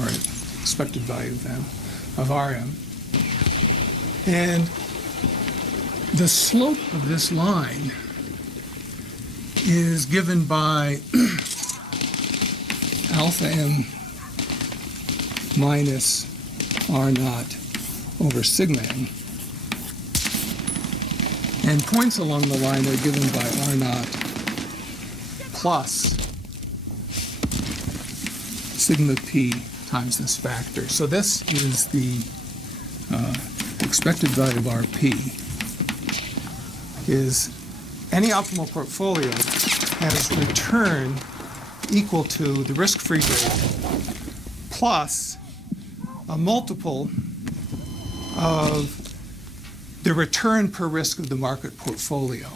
or expected value of M, of Rm. And the slope of this line is given by alpha M minus R naught over sigma M. And points along the line are given by R naught plus sigma P times this factor. So this is the expected value of Rp is any optimal portfolio has return equal to the risk-free rate plus a multiple of the return per risk of the market portfolio.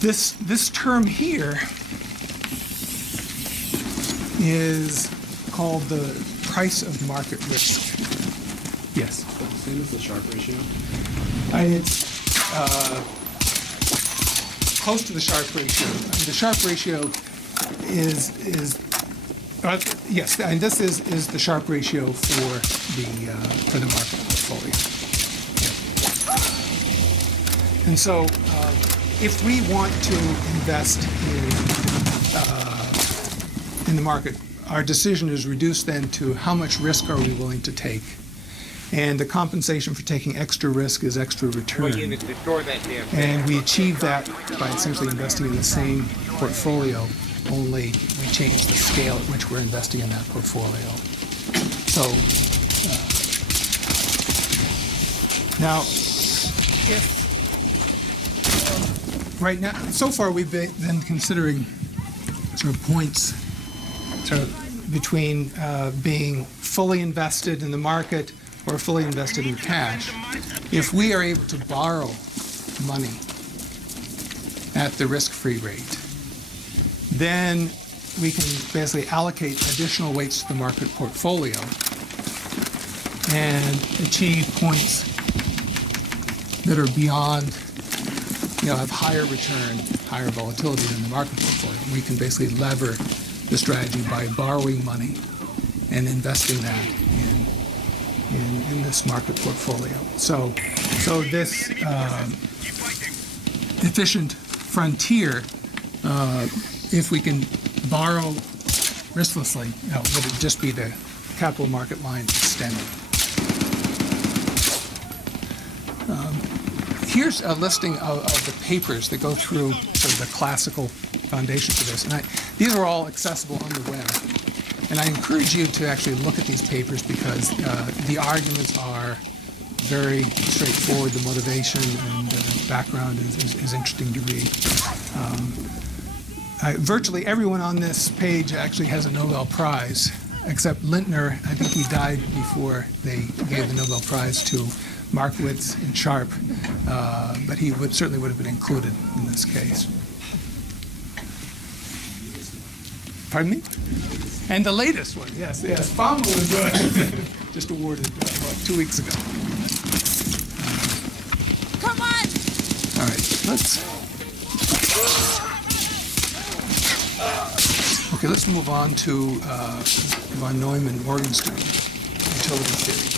This term here is called the price of market risk. Yes? Same as the Sharpe ratio? It's close to the Sharpe ratio. The Sharpe ratio is yes, and this is the Sharpe ratio for the market portfolio. Yeah. And so, if we want to invest in the market, our decision is reduced then to how much risk are we willing to take. And the compensation for taking extra risk is extra return. And we achieve that by essentially investing in the same portfolio, only we change the scale at which we're investing in that portfolio. So now, if right now, so far we've been considering sort of points between being fully invested in the market or fully invested in cash. If we are able to borrow money at the risk-free rate, then we can basically allocate additional weights to the market portfolio and achieve points that are beyond, have higher return, higher volatility than the market portfolio. We can basically lever the strategy by borrowing money and investing that in this market portfolio. So this efficient frontier, if we can borrow risklessly, would it just be the capital market line extended? Here's a listing of the papers that go through sort of the classical foundation for this. And these are all accessible on the web. And I encourage you to actually look at these papers because the arguments are very straightforward. The motivation and the background is interesting to read. Virtually everyone on this page actually has a Nobel Prize, except Lintner. I think he died before they gave the Nobel Prize to Markowitz and Sharpe, but he certainly would have been included in this case. Pardon me? And the latest one, yes. Fama was just awarded 2 weeks ago. Come on! All right, let's move on to von Neumann-Morgenstern, utility theory.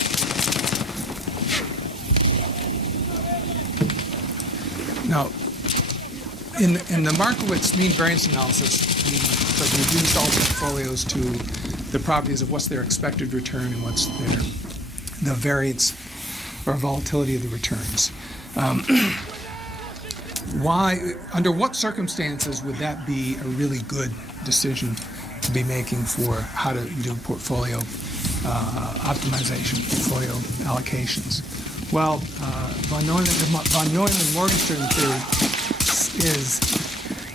Now, in the Markowitz mean variance analysis, we reduced all portfolios to the properties of what's their expected return and what's the variance or volatility of the returns. Under what circumstances would that be a really good decision to be making for how to do portfolio optimization, portfolio allocations? Well, von Neumann-Morgenstern theory is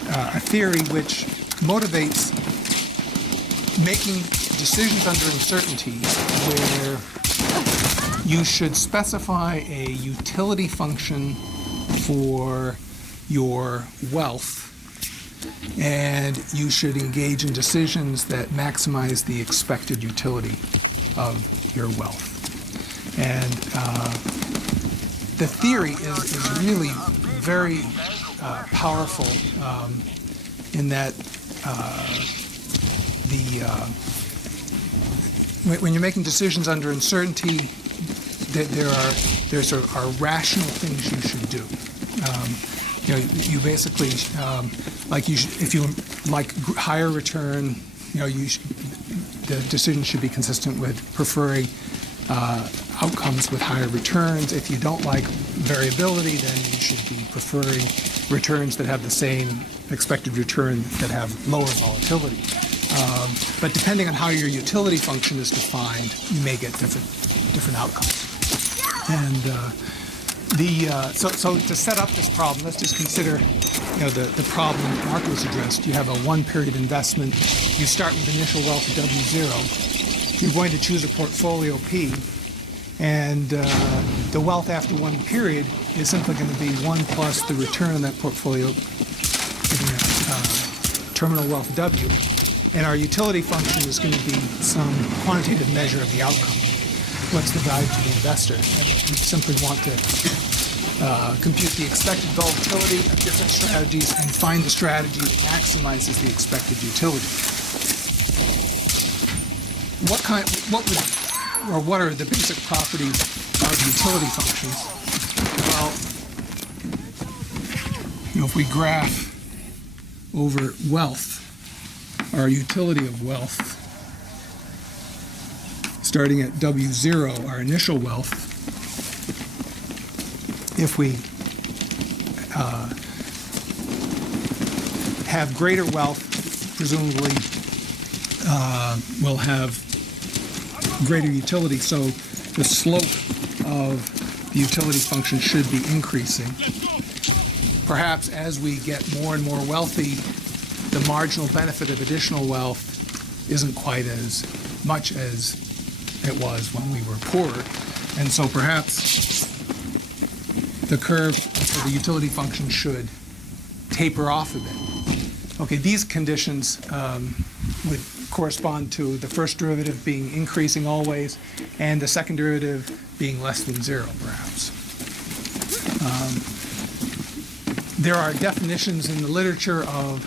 a theory which motivates making decisions under uncertainty where you should specify a utility function for your wealth and you should engage in decisions that maximize the expected utility of your wealth. And the theory is really very powerful in that when you're making decisions under uncertainty, there are rational things you should do. You basically if you like higher return, the decision should be consistent with preferring outcomes with higher returns. If you don't like variability, then you should be preferring returns that have the same expected return that have lower volatility. But depending on how your utility function is defined, you may get different outcomes. And so to set up this problem, let's just consider the problem that Mark was addressed. You have a one-period investment. You start with initial wealth of W0. You're going to choose a portfolio P, and the wealth after one period is simply going to be 1 plus the return on that portfolio, terminal wealth W. And our utility function is going to be some quantitative measure of the outcome. What's the value to the investor? And we simply want to compute the expected volatility of different strategies and find the strategy that maximizes the expected utility. What are the basic properties of utility functions? Well, if we graph over wealth, our utility of wealth, starting at W0, our initial wealth, if we have greater wealth, presumably we'll have greater utility, so the slope of the utility function should be increasing. Perhaps as we get more and more wealthy, the marginal benefit of additional wealth isn't quite as much as it was when we were poorer. And so perhaps the curve for the utility function should taper off a bit. Okay, these conditions would correspond to the first derivative being increasing always and the second derivative being less than 0, perhaps. There are definitions in the literature of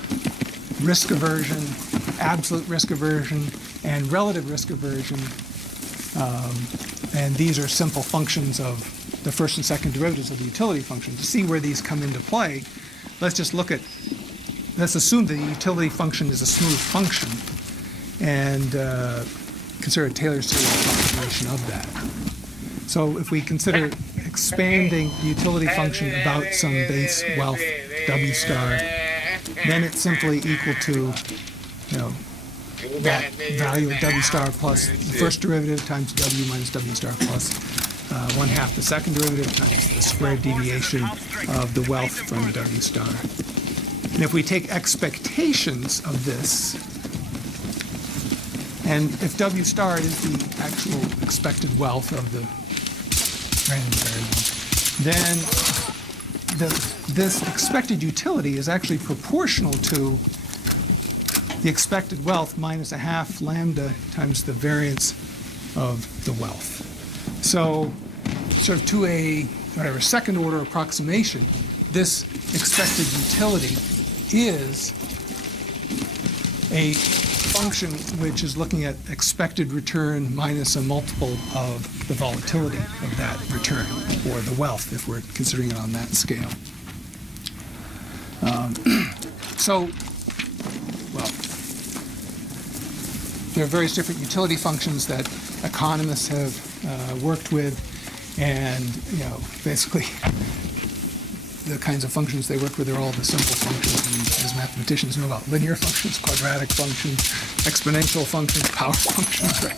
risk aversion, absolute risk aversion, and relative risk aversion. And these are simple functions of the first and second derivatives of the utility function. To see where these come into play, let's assume that the utility function is a smooth function and consider a Taylor series approximation of that. So if we consider expanding the utility function about some base wealth W star, then it's simply equal to that value of W star plus the first derivative times W minus W star plus 1/2 the second derivative times the squared deviation of the wealth from W star. And if we take expectations of this, and if W star is the actual expected wealth of the random variable, then this expected utility is actually proportional to the expected wealth minus 1/2 lambda times the variance of the wealth. So sort of to a second order approximation, this expected utility is a function which is looking at expected return minus a multiple of the volatility of that return, or the wealth if we're considering it on that scale. There are various different utility functions that economists have worked with, and basically the kinds of functions they work with are all the simple functions. And as mathematicians know about linear functions, quadratic functions, exponential functions, power functions, right,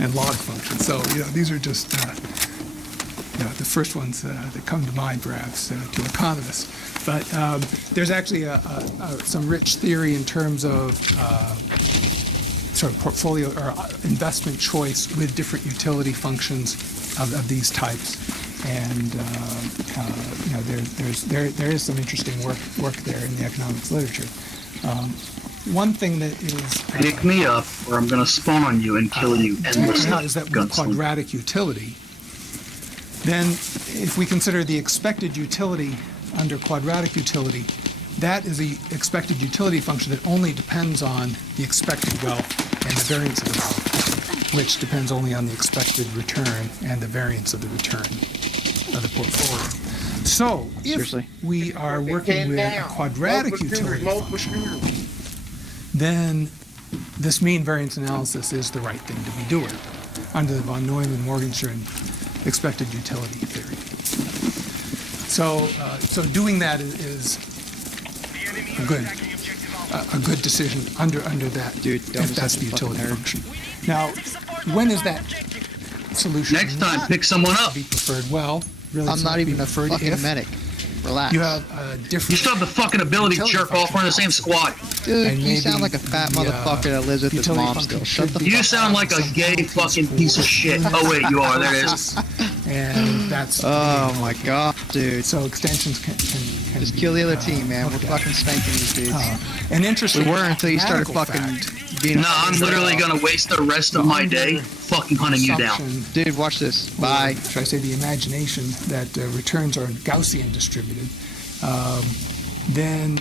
and log functions. So these are just the first ones that come to mind, perhaps, to economists. But there's actually some rich theory in terms of sort of portfolio or investment choice with different utility functions of these types, and there is some interesting work there in the economics literature. One thing that is pick me up, or I'm going to spawn you and kill you endlessly. Is that with quadratic utility? Then, if we consider the expected utility under quadratic utility, that is the expected utility function that only depends on the expected wealth and the variance of the wealth. which depends only on the expected return and the variance of the return of the portfolio. So, if Seriously? we are working with a quadratic utility function, then this mean variance analysis is the right thing to be doing under the von Neumann-Morgenstern expected utility theory. So doing that is a good decision under that, Dude, don't if be that's such the a fucking utility nerd. function. Now, when is that solution Next time, not pick someone up. to be preferred? Well, really, I'm it's not to even be a preferred fucking if medic. Relax. you have a different. You still have the fucking ability to jerk off. We're in the same squad. Dude, and you sound maybe like a fat the, motherfucker that lives with his utility mom function still. Shut should the be fuck You sound like a some gay penalties fucking for piece of shit. Oh wait, you are. There it is. And that's Oh my god, dude. so extensions can Just be, kill the other team, man. We're looked at. fucking spanking these dudes. An interesting We were until you started mathematical fucking fact being. No, I'm literally gonna waste the rest of my day fucking hunting you down. assumption, Dude, watch this. or Bye. should I say the imagination that returns are Gaussian distributed, then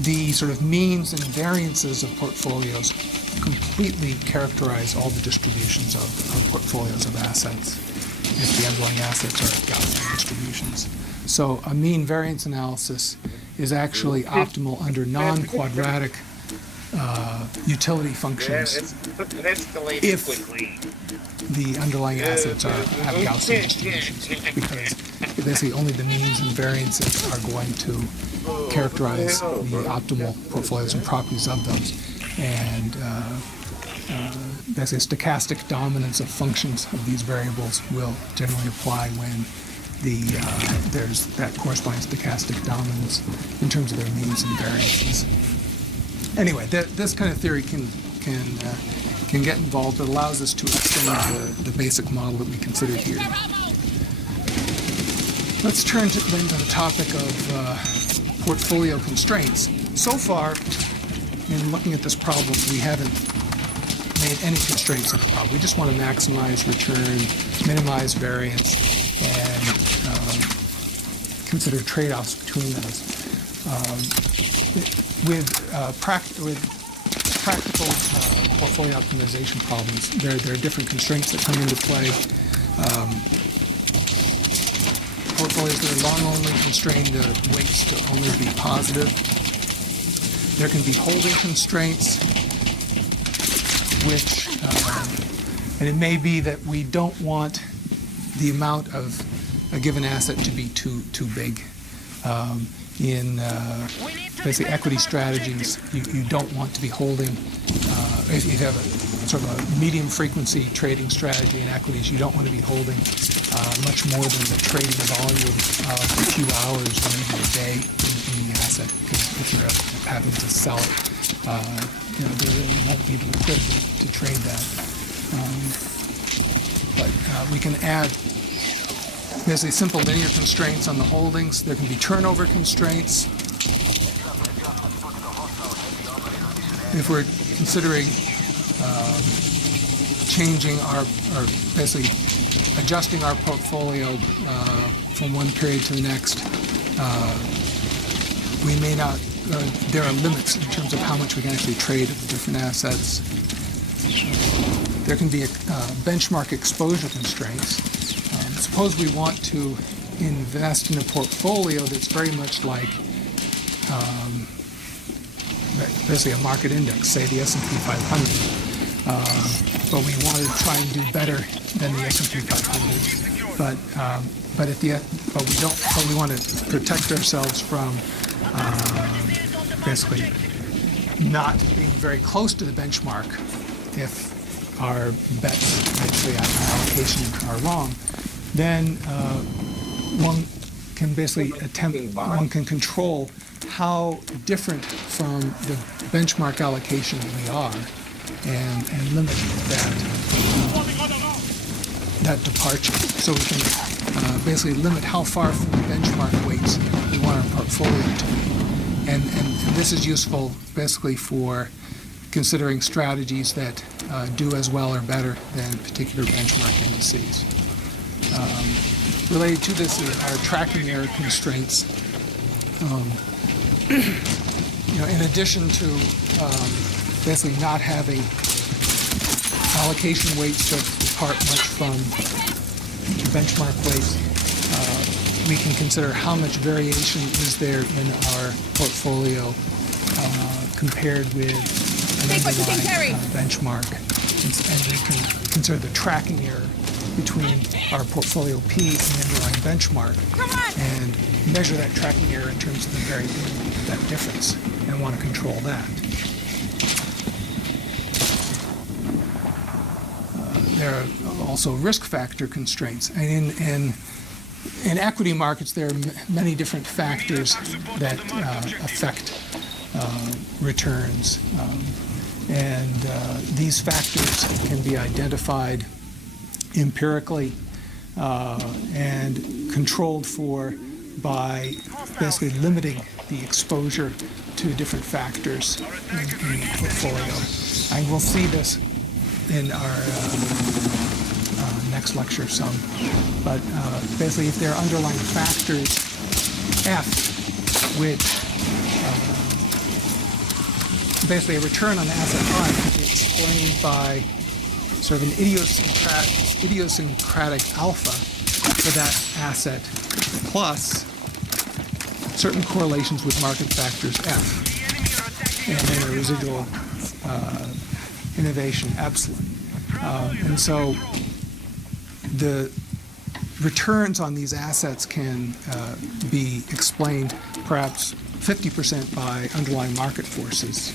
the sort of means and variances of portfolios completely characterize all the distributions of portfolios of assets if the underlying assets are Gaussian distributions. So a mean variance analysis is actually optimal under non-quadratic utility functions if the underlying assets have Gaussian distributions, because basically only the means and variances are going to characterize the optimal portfolios and properties of those. And basically stochastic dominance of functions of these variables will generally apply when there's that corresponding stochastic dominance in terms of their means and variances. Anyway, this kind of theory can get involved. It allows us to extend the basic model that we considered here. Let's turn then to the topic of portfolio constraints. So far, in looking at this problem, we haven't made any constraints in the problem. We just want to maximize return, minimize variance, and consider trade-offs between those. With practical portfolio optimization problems, there are different constraints that come into play. Portfolios that are long-only constrained weights to only be positive. There can be holding constraints, which, and it may be that we don't want the amount of a given asset to be too big. In basically equity strategies, you don't want to be holding, if you have a sort of a medium frequency trading strategy in equities, you don't want to be holding much more than the trading volume of a few hours or maybe a day in the asset, because if you're having to sell it, there really won't be the liquidity to trade that. But we can add basically simple linear constraints on the holdings. There can be turnover constraints. If we're considering changing or basically adjusting our portfolio from one period to the next, we may not, there are limits in terms of how much we can actually trade of the different assets. There can be benchmark exposure constraints. Suppose we want to invest in a portfolio that's very much like basically a market index, say the S&P 500, but we want to try and do better than the S&P 500. But we want to protect ourselves from basically not being very close to the benchmark if our bets actually on allocation are wrong. Then one can basically one can control how different from the benchmark allocation we are and limit that departure. So we can basically limit how far from the benchmark weights we want our portfolio to be. And this is useful basically for considering strategies that do as well or better than particular benchmark indices. Related to this are tracking error constraints. In addition to basically not having allocation weights don't depart much from benchmark weights. We can consider how much variation is there in our portfolio compared with an underlying benchmark. And we can consider the tracking error between our portfolio P and the underlying benchmark and measure that tracking error in terms of the variability of that difference and want to control that. There are also risk factor constraints. And in equity markets, there are many different factors that affect returns. And these factors can be identified empirically and controlled for by basically limiting the exposure to different factors in the portfolio. And we'll see this in our next lecture some. But basically, if there are underlying factors F, which basically a return on asset I can be explained by sort of an idiosyncratic alpha for that asset plus certain correlations with market factors F, and then a residual innovation epsilon. And so the returns on these assets can be explained perhaps 50% by underlying market forces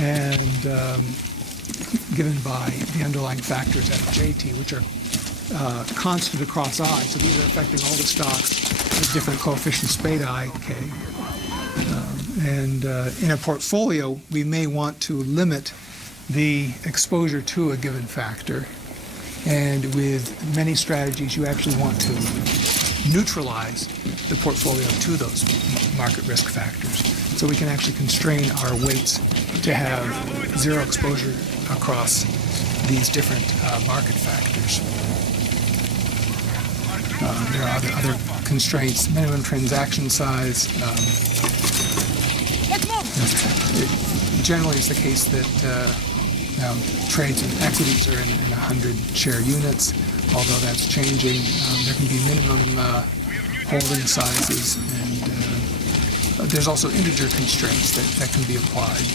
and given by the underlying factors FJT, which are constant across I. So these are affecting all the stocks with different coefficients beta I, K. And in a portfolio, we may want to limit the exposure to a given factor. And with many strategies, you actually want to neutralize the portfolio to those market risk factors. So we can actually constrain our weights to have zero exposure across these different market factors. There are other constraints, minimum transaction size. Generally, it's the case that trades in equities are in 100 share units, although that's changing. There can be minimum holding sizes, and there's also integer constraints that can be applied.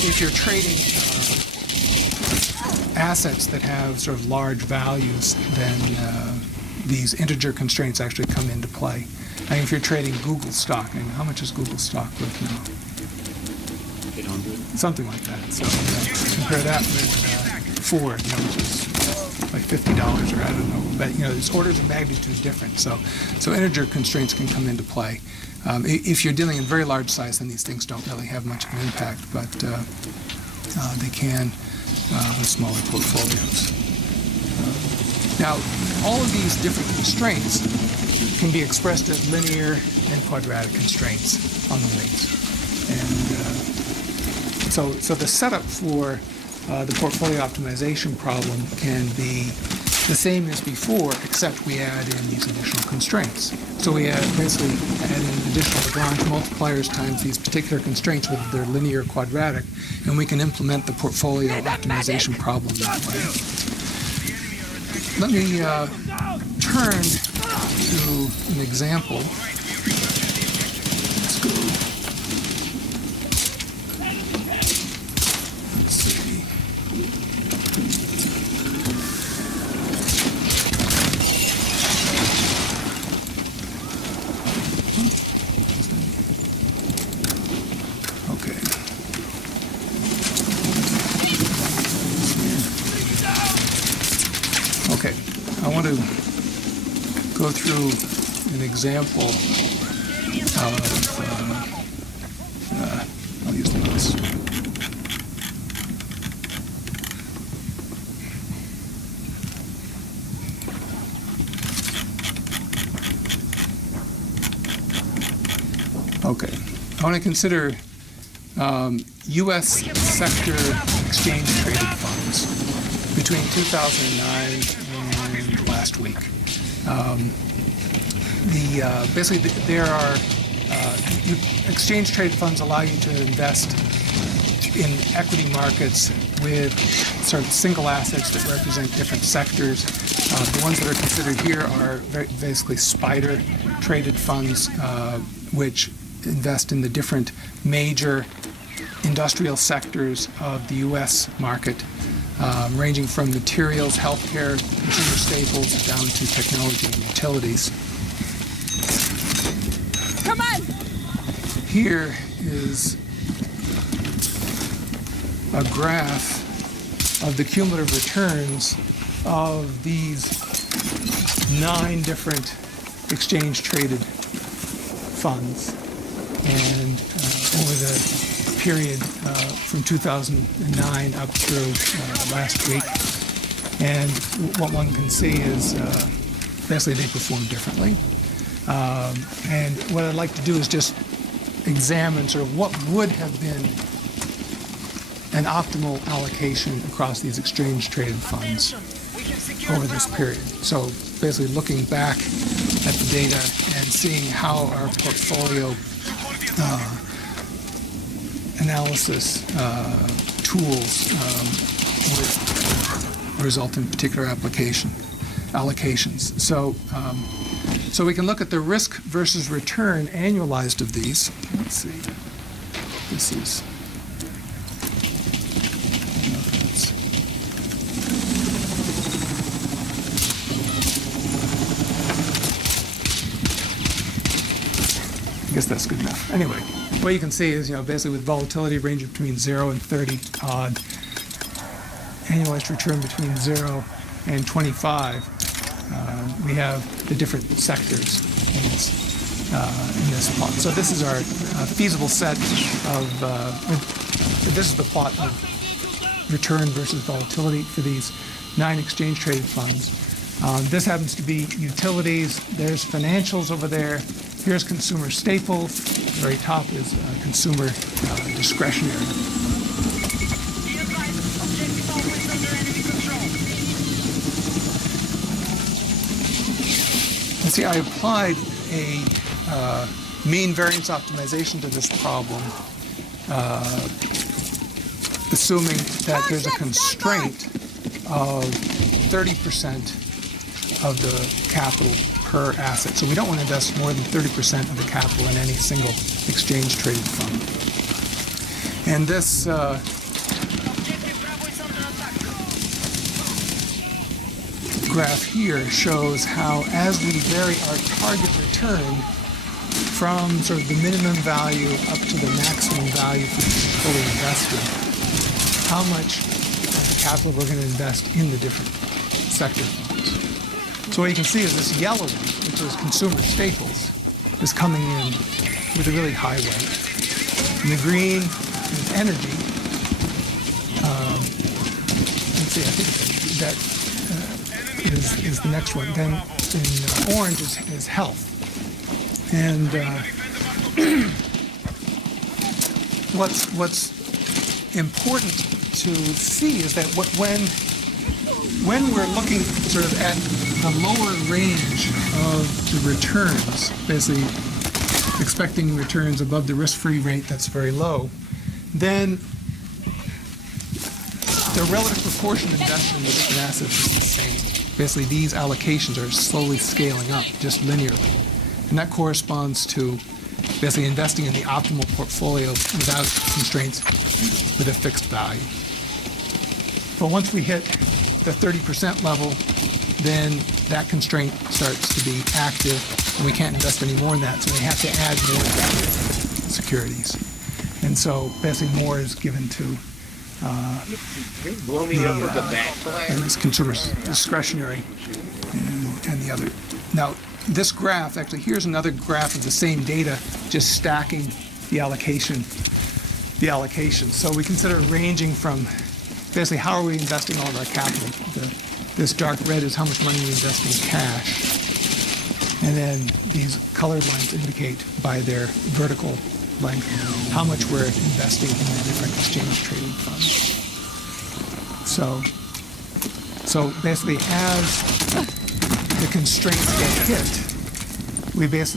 If you're trading assets that have sort of large values, then these integer constraints actually come into play. I mean, if you're trading Google stock, and how much is Google stock worth now? 800. Something like that. So compare that with Ford, which is like $50 or I don't know. But it's orders of magnitude different. So integer constraints can come into play. If you're dealing in very large size, then these things don't really have much of an impact, but they can with smaller portfolios. Now, all of these different constraints can be expressed as linear and quadratic constraints on the weights. And so the setup for the portfolio optimization problem can be the same as before, except we add in these additional constraints. So we basically add in additional Lagrange multipliers times these particular constraints, whether they're linear or quadratic, and we can implement the portfolio optimization problem that way. Let me turn to an example. Let's go. Let's see. Okay. Okay, I want to go through an example of, I'll use the mouse. Okay, I want to consider U.S. sector exchange-traded funds between 2009 and last week. Basically, there are exchange-traded funds allow you to invest in equity markets with sort of single assets that represent different sectors. The ones that are considered here are basically SPDR traded funds, which invest in the different major industrial sectors of the U.S. market, ranging from materials, healthcare, consumer staples, down to technology and utilities. Come on! Here is a graph of the cumulative returns of these 9 different exchange-traded funds. And over the period from 2009 up through last week. And what one can see is basically they perform differently. And what I'd like to do is just examine sort of what would have been an optimal allocation across these exchange-traded funds over this period. So basically looking back at the data and seeing how our portfolio analysis tools would result in particular allocations. So we can look at the risk versus return annualized of these. Let's see. This is. I guess that's good enough. Anyway, what you can see is, basically with volatility ranging between 0 and 30 odd, annualized return between 0 and 25, we have the different sectors in this plot. So this is our feasible set of, this is the plot of return versus volatility for these 9 exchange-traded funds. This happens to be utilities. There's financials over there. Here's consumer staples. The very top is consumer discretionary. And see, I applied a mean variance optimization to this problem, assuming that there's a constraint of 30% of the capital per asset. So we don't want to invest more than 30% of the capital in any single exchange-traded fund. And this graph here shows how, as we vary our target return from sort of the minimum value up to the maximum value for being fully invested, how much of the capital we're going to invest in the different sector funds. So what you can see is this yellow one, which is consumer staples, is coming in with a really high weight. And the green is energy. Let's see, I think that is the next one. Then in orange is health. And what's important to see is that when we're looking sort of at the lower range of the returns, basically expecting returns above the risk-free rate that's very low, then the relative proportion invested in the different assets is the same. Basically, these allocations are slowly scaling up, just linearly. And that corresponds to basically investing in the optimal portfolio without constraints with a fixed value. But once we hit the 30% level, then that constraint starts to be active, and we can't invest any more in that, so we have to add more securities. And so basically more is given to this consumer discretionary and the other. Now, this graph, actually, here's another graph of the same data, just stacking the allocation. So we consider ranging from basically how are we investing all of our capital. This dark red is how much money we invest in cash. And then these colored lines indicate by their vertical length how much we're investing in the different exchange-traded funds. So basically, as the constraints get hit,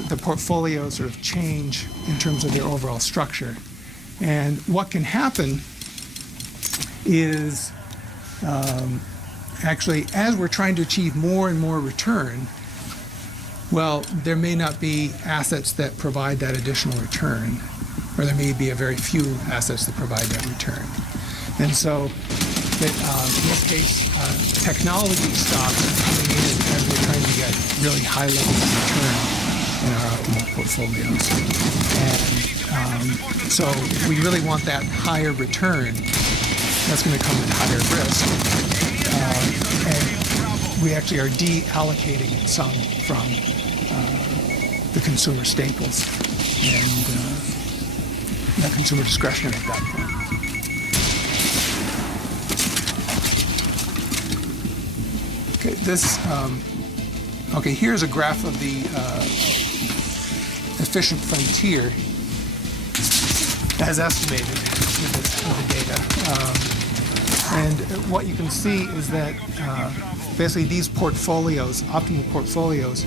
the portfolios sort of change in terms of their overall structure. And what can happen is actually, as we're trying to achieve more and more return, well, there may not be assets that provide that additional return, or there may be a very few assets that provide that return. And so, in this case, technology stocks are coming in as we're trying to get really high levels of return in our optimal portfolios. And so we really want that higher return. That's going to come with higher risk. And we actually are deallocating some from the consumer staples and the consumer discretionary at that point. Okay, here's a graph of the efficient frontier as estimated with the data. And what you can see is that basically these portfolios, optimal portfolios,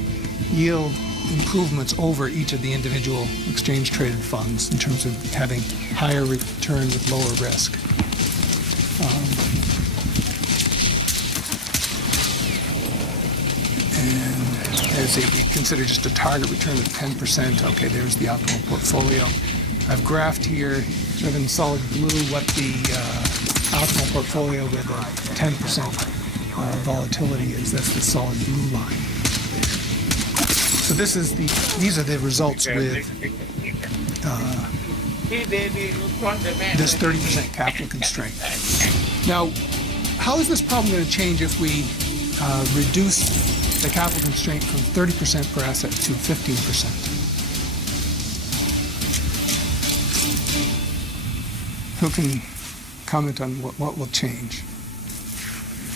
yield improvements over each of the individual exchange-traded funds in terms of having higher return with lower risk. As we consider just a target return of 10%, okay, there's the optimal portfolio. I've graphed here, sort of in solid blue, what the optimal portfolio with a 10% volatility is. That's the solid blue line. So these are the results with this 30% capital constraint. Now, how is this problem going to change if we reduce the capital constraint from 30% per asset to 15%? Who can comment on what will change?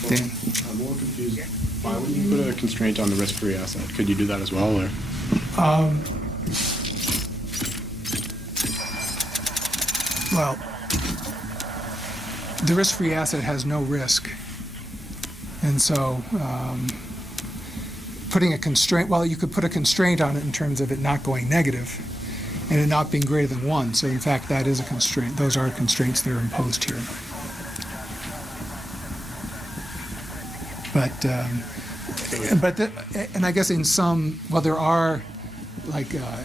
Dan? I'm more confused. Why would you put a constraint on the risk-free asset? Could you do that as well, or? Well, the risk-free asset has no risk. And so putting a constraint, well, you could put a constraint on it in terms of it not going negative and it not being greater than 1. So in fact, that is a constraint. Those are constraints that are imposed here. And I guess in some, well, there are like, I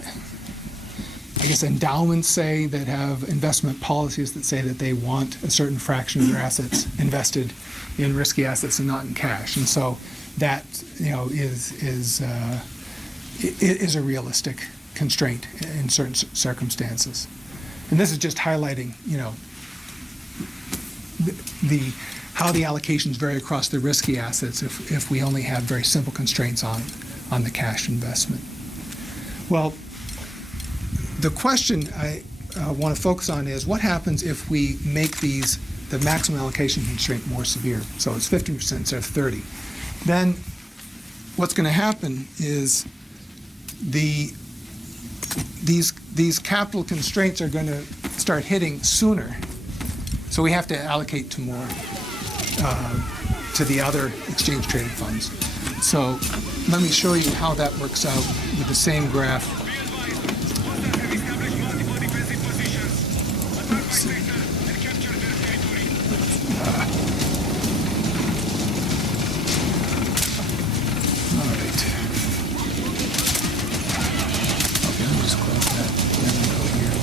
guess endowments say that have investment policies that say that they want a certain fraction of their assets invested in risky assets and not in cash. And so that, is a realistic constraint in certain circumstances. And this is just highlighting, how the allocations vary across the risky assets if we only have very simple constraints on the cash investment. Well, the question I want to focus on is what happens if we make the maximum allocation constraint more severe? So it's 50% instead of 30. Then what's going to happen is these capital constraints are going to start hitting sooner. So we have to allocate to more to the other exchange traded funds. So let me show you how that works out with the same graph. Let's see. All right. Okay, let me just close that. Then we go here.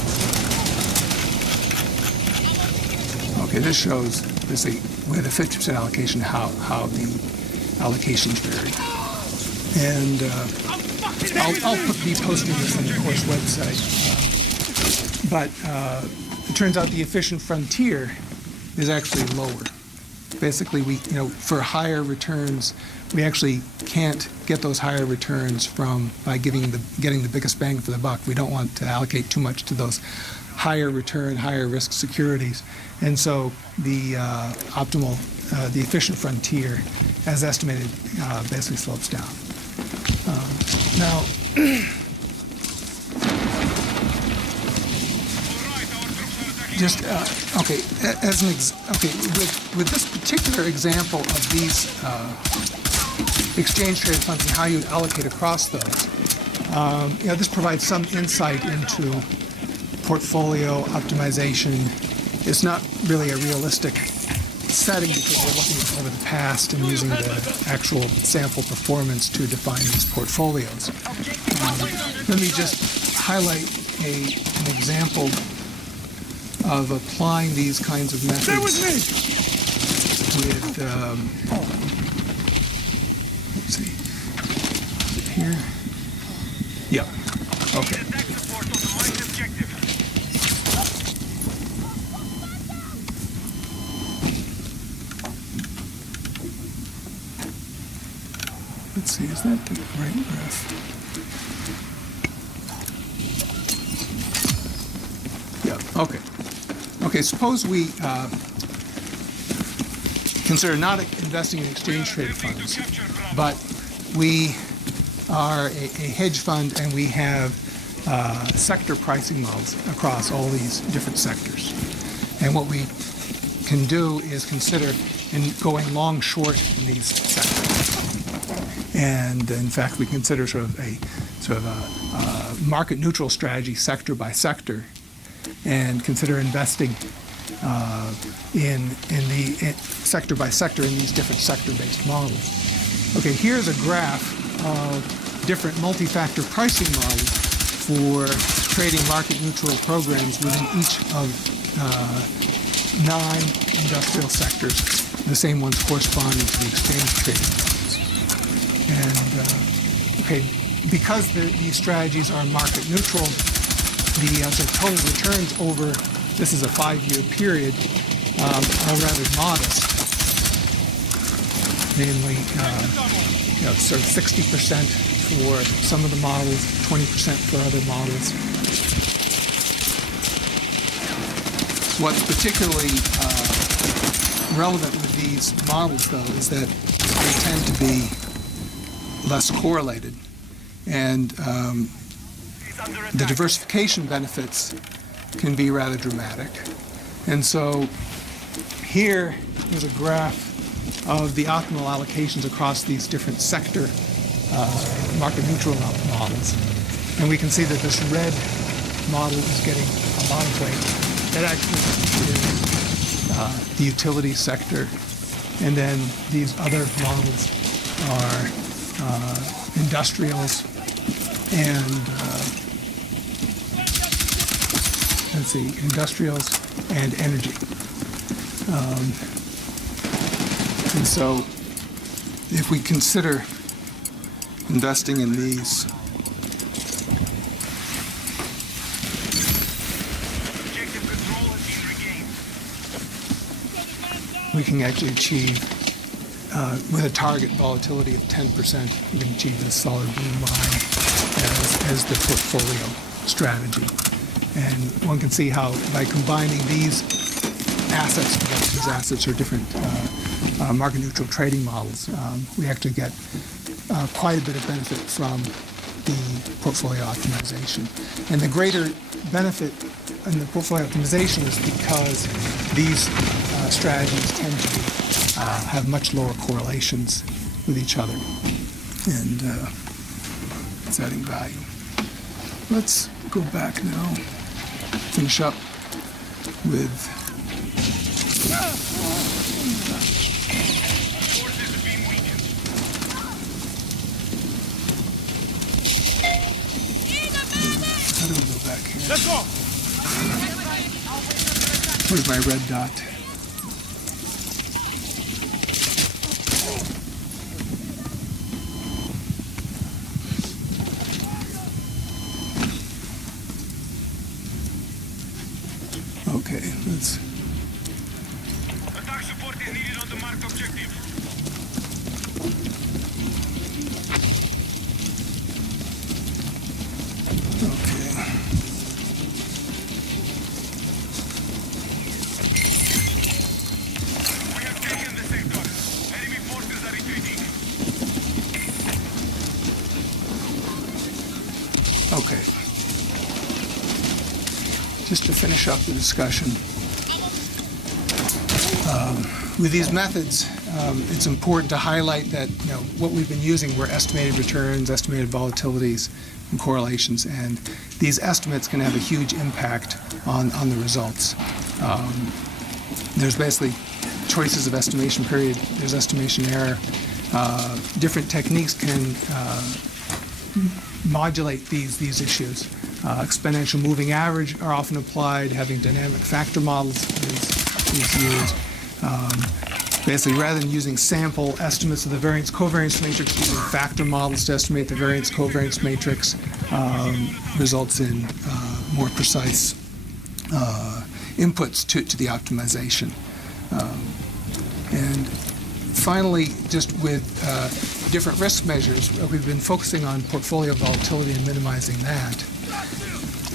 Okay, this shows with a 50% allocation how the allocations vary. And I'll be posting this on the course website. But it turns out the efficient frontier is actually lower. Basically, for higher returns, we actually can't get those higher returns by getting the biggest bang for the buck. We don't want to allocate too much to those higher return, higher risk securities. And so the optimal, the efficient frontier, as estimated, basically slopes down. Now, just okay. With this particular example of these exchange traded funds and how you allocate across those, this provides some insight into portfolio optimization. It's not really a realistic setting because we're looking over the past and using the actual sample performance to define these portfolios. Let me just highlight an example of applying these kinds of methods with, let's see, is it here? Yeah, okay. Let's see, is that the right graph? Yeah, okay. Okay, suppose we consider not investing in exchange traded funds, but we are a hedge fund and we have sector pricing models across all these different sectors. And what we can do is consider going long short in these sectors. And in fact, we consider sort of a market neutral strategy sector by sector, and consider investing in sector by sector in these different sector-based models. Okay, here's a graph of different multi-factor pricing models for trading market neutral programs within each of 9 industrial sectors, the same ones corresponding to the exchange traded funds. And okay, because these strategies are market neutral, the total returns over, this is a 5-year period, are rather modest. Namely, sort of 60% for some of the models, 20% for other models. What's particularly relevant with these models, though, is that they tend to be less correlated, and the diversification benefits can be rather dramatic. And so here is a graph of the optimal allocations across these different sector market neutral models. And we can see that this red model is getting a lot of weight. That actually is the utility sector. And then these other models are industrials and let's see, industrials and energy. And so if we consider investing in these, we can actually achieve, with a target volatility of 10%, we can achieve this solid blue line as the portfolio strategy. And one can see how by combining these assets together, these assets are different market neutral trading models, we actually get quite a bit of benefit from the portfolio optimization. And the greater benefit in the portfolio optimization is because these strategies tend to have much lower correlations with each other, and it's adding value. Let's go back now, finish up with how do we go back here? Let's go. Where's my red dot? Okay, let's. Attack support is needed on the marked objective. Okay. We have taken the sector. Enemy forces are retreating. Okay. Just to finish up the discussion, with these methods, it's important to highlight that what we've been using were estimated returns, estimated volatilities, and correlations, and these estimates can have a huge impact on the results. There's basically choices of estimation period. There's estimation error. Different techniques can modulate these issues. Exponential moving average are often applied. Having dynamic factor models is used. Basically, rather than using sample estimates of the variance-covariance matrix, using factor models to estimate the variance-covariance matrix results in more precise inputs to the optimization. And finally, just with different risk measures, we've been focusing on portfolio volatility and minimizing that.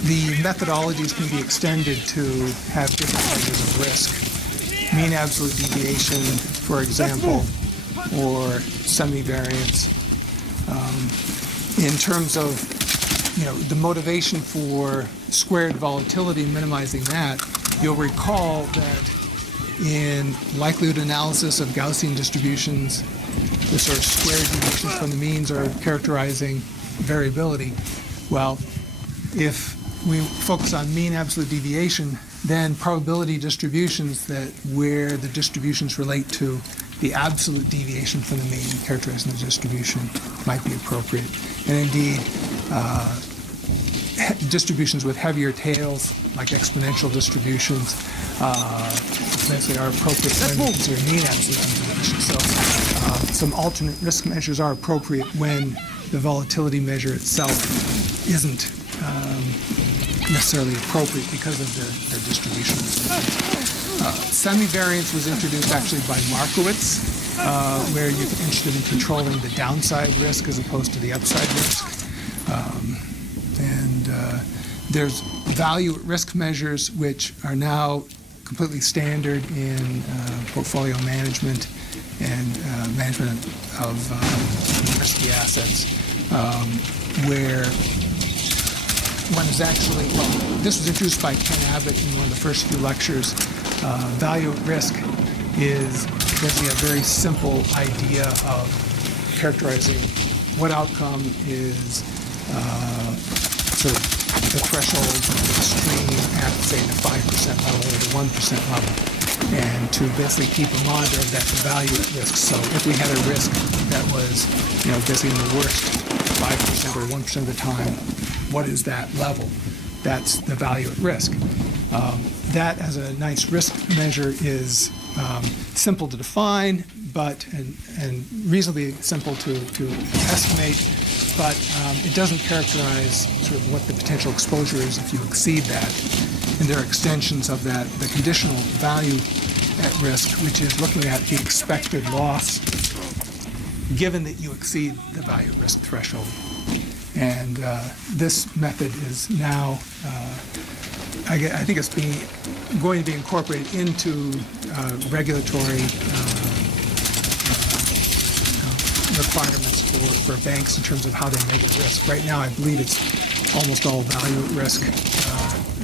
The methodologies can be extended to have different measures of risk. Mean absolute deviation, for example, or semi-variance. In terms of the motivation for squared volatility and minimizing that, you'll recall that in likelihood analysis of Gaussian distributions, the sort of squared deviations from the means are characterizing variability. Well, if we focus on mean absolute deviation, then probability distributions where the distributions relate to the absolute deviation from the mean characterizing the distribution might be appropriate. And indeed, distributions with heavier tails, like exponential distributions, basically are appropriate when you consider mean absolute deviation. So some alternate risk measures are appropriate when the volatility measure itself isn't necessarily appropriate because of their distribution. Semi-variance was introduced actually by Markowitz, where you're interested in controlling the downside risk as opposed to the upside risk. There's value at risk measures, which are now completely standard in portfolio management and management of risky assets, where one is actually, this was introduced by Ken Abbott in one of the first few lectures. Value at risk is basically a very simple idea of characterizing what outcome is sort of the threshold of extreme at, say, the 5% level or the 1% level, and to basically keep a monitor of that value at risk. So if we had a risk that was, basically in the worst 5% or 1% of the time, what is that level? That's the value at risk. That as a nice risk measure is simple to define, and reasonably simple to estimate, but it doesn't characterize sort of what the potential exposure is if you exceed that. And there are extensions of that, the conditional value at risk, which is looking at the expected loss given that you exceed the value at risk threshold. And this method is now, I think it's going to be incorporated into regulatory requirements for banks in terms of how they measure risk. Right now, I believe it's almost all value at risk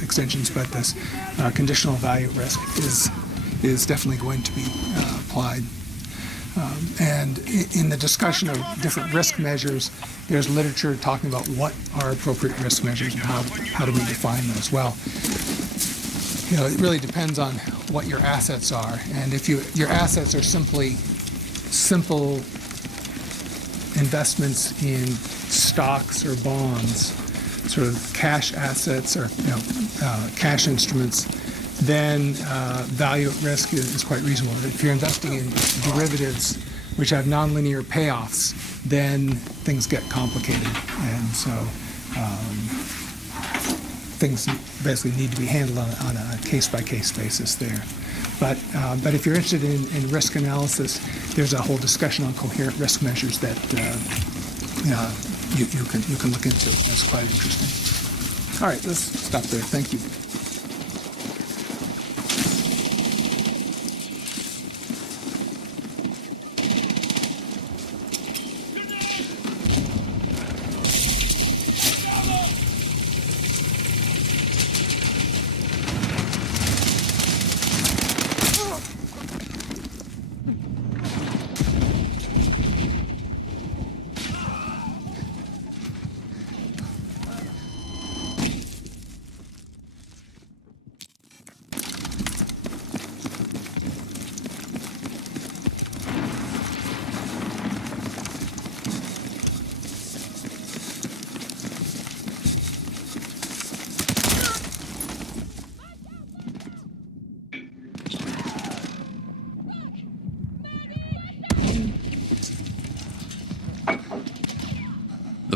extensions, but this conditional value at risk is definitely going to be applied. And in the discussion of different risk measures, there's literature talking about what are appropriate risk measures and how do we define those. Well, it really depends on what your assets are. And if your assets are simply simple investments in stocks or bonds, sort of cash assets or cash instruments, then value at risk is quite reasonable. If you're investing in derivatives which have nonlinear payoffs, then things get complicated, and so things basically need to be handled on a case-by-case basis there. But if you're interested in risk analysis, there's a whole discussion on coherent risk measures that you can look into. That's quite interesting. All right, let's stop there. Thank you.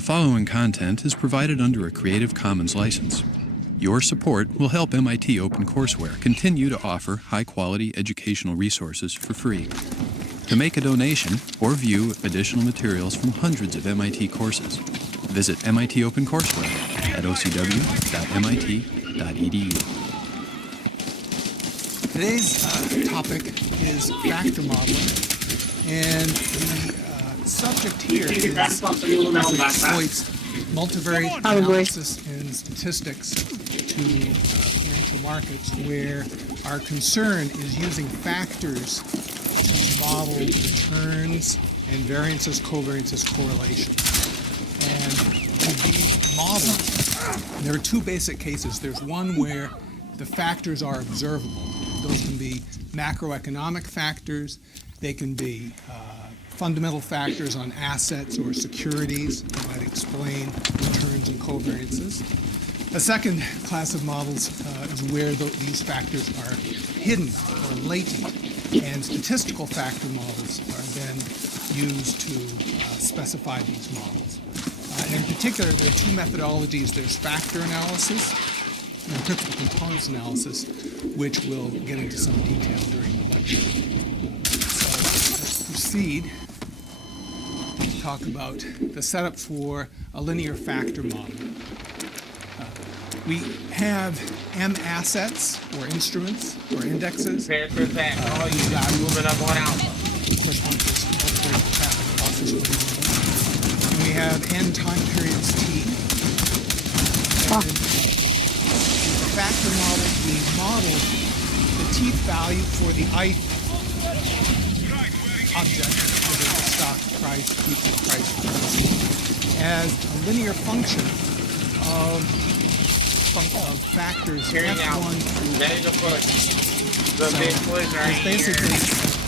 following content is provided under a Creative Commons license. Your support will help MIT OpenCourseWare continue to offer high-quality educational resources for free. To make a donation or view additional materials from hundreds of MIT courses, visit MIT OpenCourseWare at ocw.mit.edu. Today's topic is factor modeling, and the subject here is exploits multivariate analysis and statistics to financial markets, where our concern is using factors to model returns and variances, covariances, correlations. And with these models, there are two basic cases. There's one where the factors are observable. Those can be macroeconomic factors. They can be fundamental factors on assets or securities that might explain returns and covariances. A second class of models is where these factors are hidden or latent, and statistical factor models are then used to specify these models. In particular, there are two methodologies. There's factor analysis and principal components analysis, which we'll get into some detail during the lecture. So let's proceed to talk about the setup for a linear factor model. We have M assets or instruments or indexes. Whose value corresponds to multiple factors. And we have N time periods T. Factor model, we model the teeth value for the ith object, whether it's stock price, equal price, as a linear function of factors F1 through so it's basically a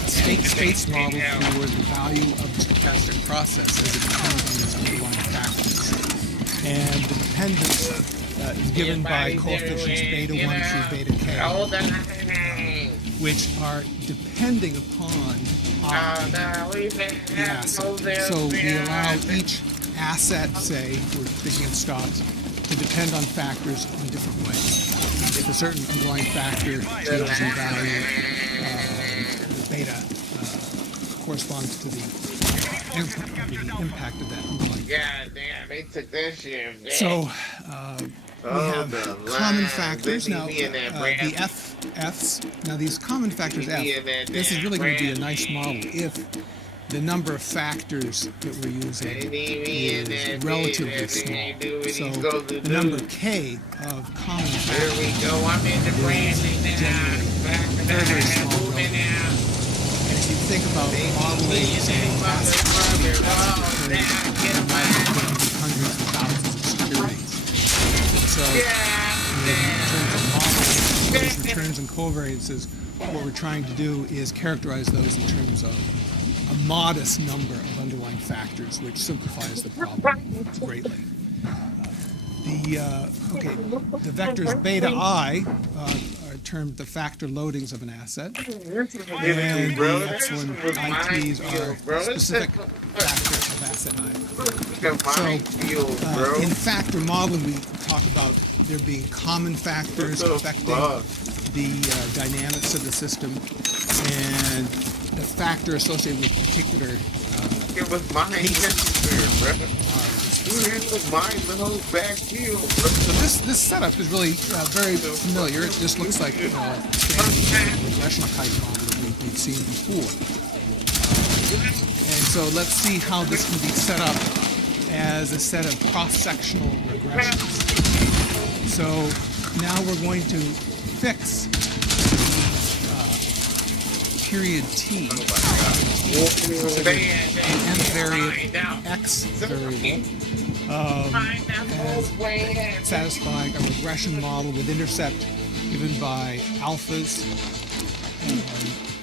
state space model for the value of the stochastic process as it depends on its underlying factors. And the dependence is given by coefficients beta 1 through beta k, which are depending upon the asset. So we allow each asset, say, we're thinking of stocks, to depend on factors in different ways. If a certain underlying factor changes in value, the beta corresponds to the impact of that underlying factor. God damn, they took that shit. So we have common factors. Now, the F's. Now, these common factors F, this is really going to be a nice model if the number of factors that we're using is relatively small. So the number K of common factors is generally very, very small. And if you think about modeling asset hundreds of thousands of securities. So in terms of modeling those returns and covariances, what we're trying to do is characterize those in terms of a modest number of underlying factors, which simplifies the problem greatly. The vectors beta I are termed the factor loadings of an asset, and the epsilon ITs are specific factors of asset I. So in factor modeling, we talk about there being common factors affecting the dynamics of the system, and the factor associated with particular So this setup is really very familiar. It just looks like regression type model that we've seen before. And so let's see how this can be set up as a set of cross-sectional regressions. So now we're going to fix period T, an n-variant x variable, as satisfying a regression model with intercept given by alphas,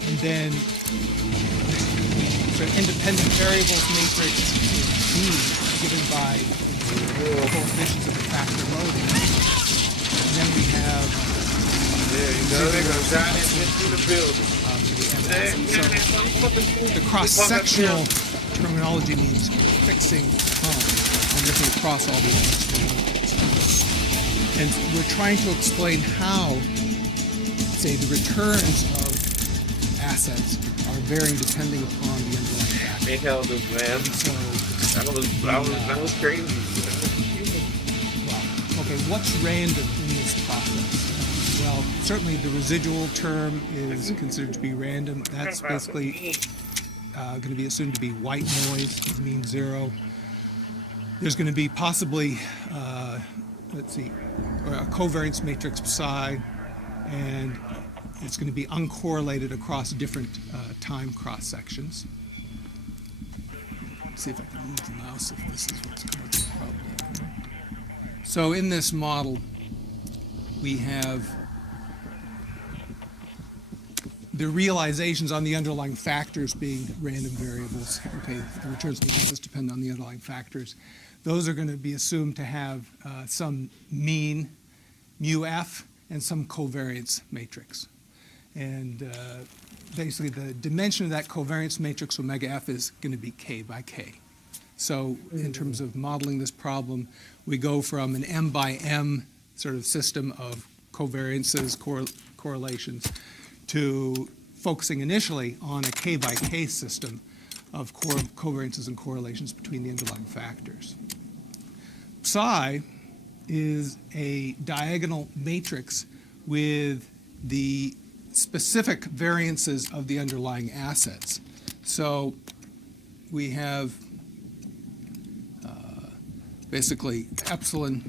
and then sort of independent variables matrix B given by coefficients of the factor loading. And then we have so the cross-sectional terminology means fixing from, and looking across all the elements. And we're trying to explain how, say, the returns of assets are varying depending upon the underlying factor. They held us, man. So, That was crazy. well, okay, what's random in this process? Well, certainly the residual term is considered to be random. That's basically going to be assumed to be white noise, mean zero. There's going to be possibly, let's see, a covariance matrix psi, and it's going to be uncorrelated across different time cross sections. Let's see if I can move the mouse if this is what's causing the problem. So in this model, we have the realizations on the underlying factors being random variables. Okay, the returns to the depend on the underlying factors. Those are going to be assumed to have some mean, mu f, and some covariance matrix. And basically the dimension of that covariance matrix, omega f, is going to be k by k. So in terms of modeling this problem, we go from an m by m sort of system of covariances, correlations, to focusing initially on a k by k system of covariances and correlations between the underlying factors. Psi is a diagonal matrix with the specific variances of the underlying assets. So we have basically epsilon.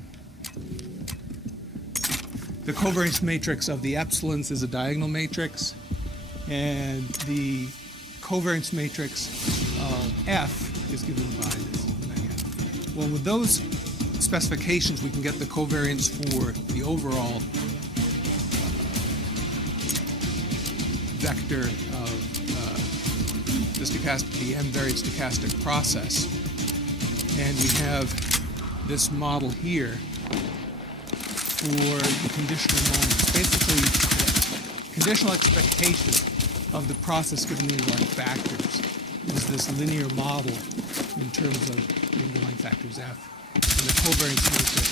The covariance matrix of the epsilons is a diagonal matrix, and the covariance matrix of F is given by this omega F. Well, with those specifications, we can get the covariance for the overall vector of the m-variant stochastic process. And we have this model here for the conditional moments. Basically, the conditional expectation of the process given the underlying factors is this linear model in terms of the underlying factors f. And the covariance matrix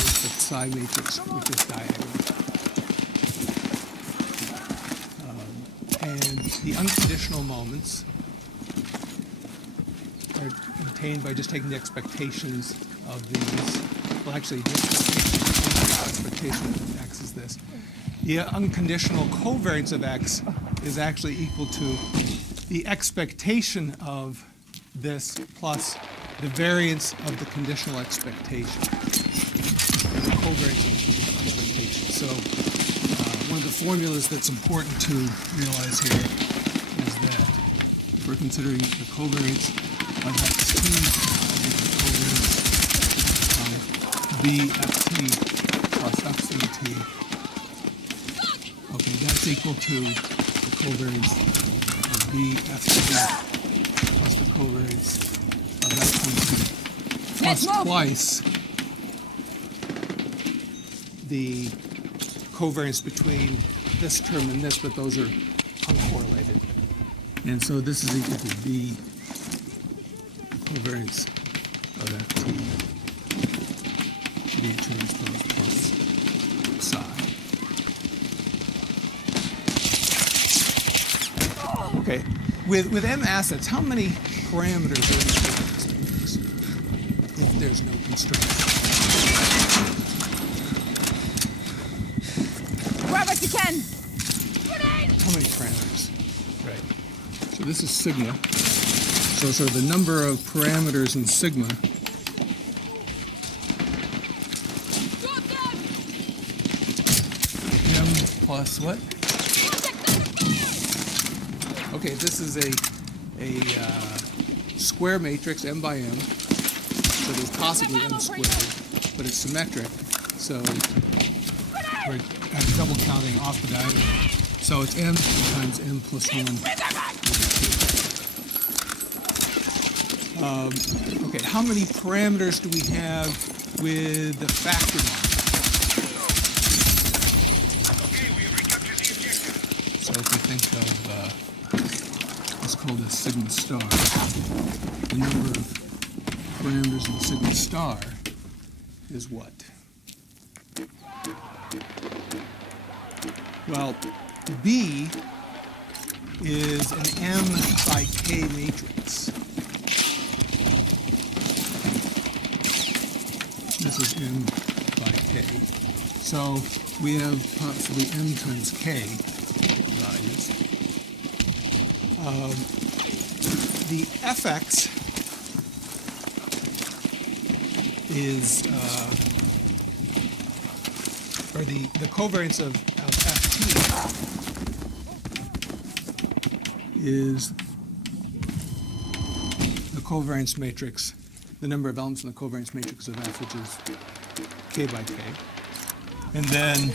is the psi matrix, which is diagonal. And the unconditional moments are obtained by just taking the expectations of these. Well, actually, the expectation of x is this. The unconditional covariance of x is actually equal to the expectation of this plus the variance of the conditional expectation. The covariance of the conditional expectation. So one of the formulas that's important to realize here is that if we're considering the covariance of xt, the covariance of bft plus fct, okay, that's equal to the covariance of bft plus the covariance of ft plus twice the covariance between this term and this, but those are uncorrelated. And so this is equal to b covariance of ft b transpose plus psi. Okay, with m assets, how many parameters are in the covariance matrix if there's no constraint? Grab what you can! How many parameters? Right. So this is sigma. So the number of parameters in sigma m plus what? Okay, this is a square matrix, m by m. So there's possibly m squared, but it's symmetric. So we're double counting off the diagonal. So it's m times m plus 1 over 2. Okay, how many parameters do we have with the factor model? So if we think of, let's call this sigma star, the number of parameters in sigma star is what? Well, B is an M by K matrix. This is M by K. So we have possibly M times K values. The Fx is, or the covariance of Ft is the covariance matrix, the number of elements in the covariance matrix of F, which is K by K. And then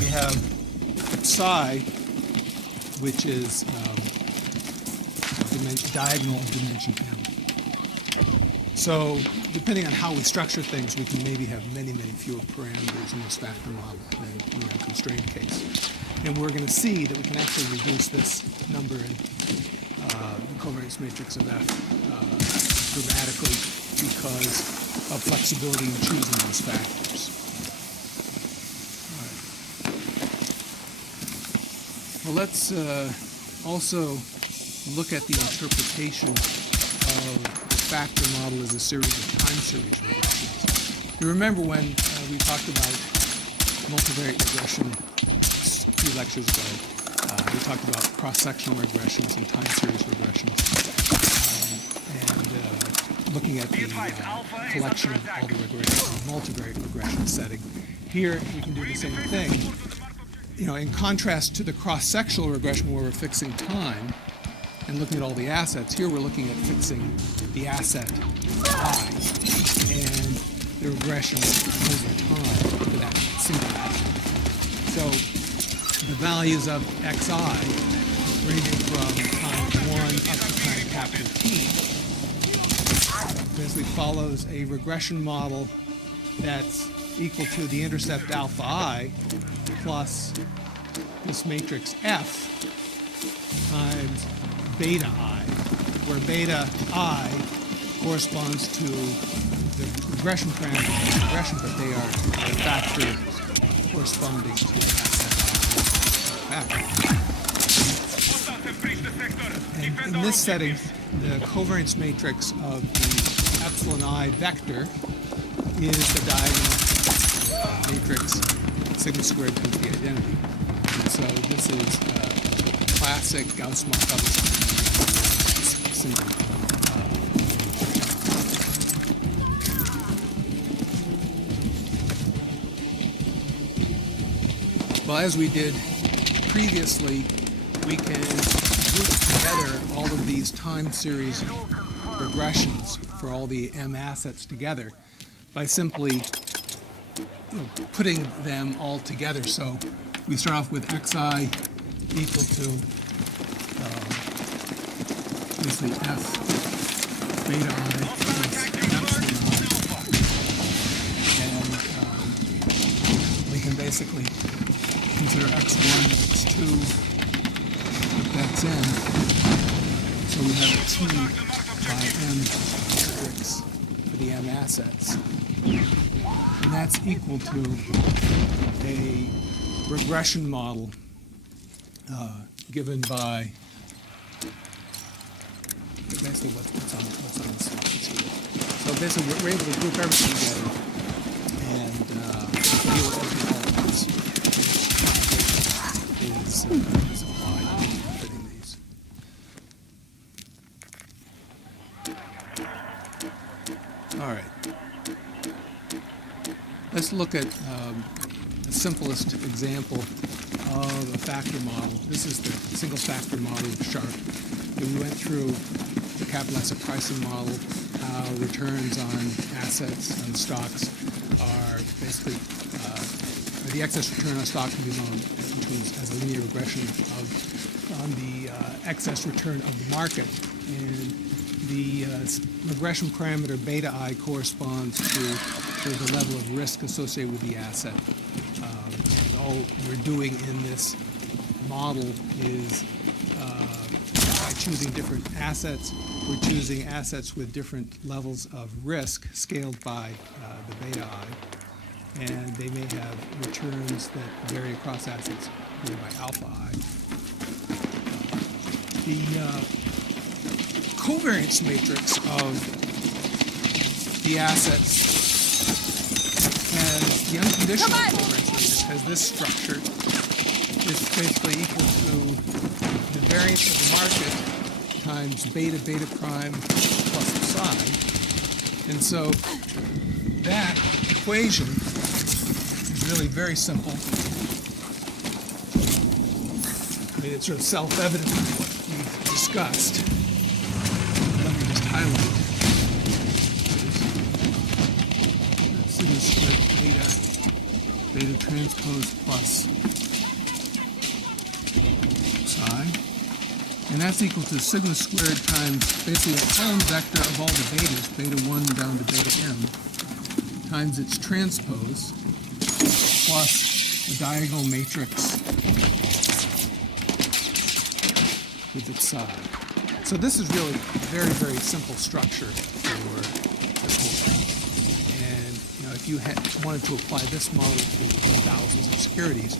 we have psi, which is diagonal of dimension M. So depending on how we structure things, we can maybe have many, many fewer parameters in this factor model than in a constrained case. And we're going to see that we can actually reduce this number in the covariance matrix of F dramatically because of flexibility in choosing those factors. All right. Well, let's also look at the interpretation of the factor model as a series of time series regressions. You remember when we talked about multivariate regression a few lectures ago, we talked about cross-sectional regressions and time series regressions, and looking at the collection of all the regressions in a multivariate regression setting. Here we can do the same thing. You know, in contrast to the cross-sectional regression where we're fixing time and looking at all the assets, here we're looking at fixing the asset I and the regression over time for that single asset. So the values of xi ranging from time 1 up to time capital T basically follows a regression model that's equal to the intercept alpha I plus this matrix F times beta I, where beta I corresponds to the regression parameters of the regression, but they are the factor corresponding to factor. And in this setting, the covariance matrix of the epsilon I vector is the diagonal matrix sigma squared times the identity. And so this is classic Gauss-Markov symbol. Well, as we did previously, we can group together all of these time series regressions for all the M assets together by simply putting them all together. So we start off with xi equal to basically f beta I plus epsilon I. And we can basically consider x1, x2, put that's in. So we have a T by M matrix for the M assets. And that's equal to a regression model given by basically what's on the slides here. So basically we're able to group everything together and deal with everything all at once. Is applied in fitting these. All right. Let's look at the simplest example of a factor model. This is the single factor model of Sharp. We went through the capital asset pricing model, how returns on assets and stocks are basically, the excess return on stock can be known as a linear regression on the excess return of the market. And the regression parameter beta I corresponds to the level of risk associated with the asset. And all we're doing in this model is by choosing different assets, we're choosing assets with different levels of risk scaled by the beta I, and they may have returns that vary across assets given by alpha I. The covariance matrix of the assets has the unconditional covariance matrix has this structure. It's basically equal to the variance of the market times beta prime plus psi. And so that equation is really very simple. I mean, it's sort of self-evident what we've discussed. Let me just highlight. Sigma squared beta transpose plus psi. And that's equal to sigma squared times basically a column vector of all the betas, beta 1 down to beta m, times its transpose, plus the diagonal matrix with its psi. So this is really a very, very simple structure for the covariance. And if you wanted to apply this model to thousands of securities,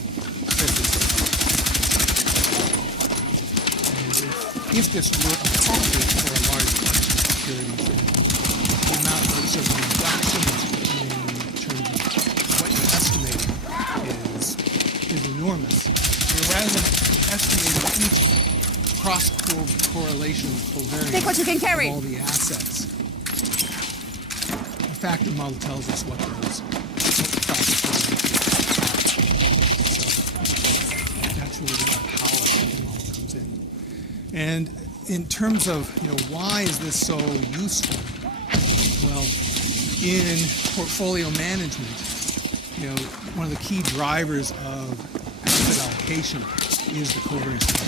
if this were appropriate for a large collection of securities, the amount of sort of reduction in terms of what you're estimating is enormous. So rather than estimating each cross-correlation covariance Take what you can carry. of all the assets, the factor model tells us what those cross-correlations are. So that's really the power of the model comes in. And in terms of, why is this so useful? Well, in portfolio management, one of the key drivers of asset allocation is the covariance of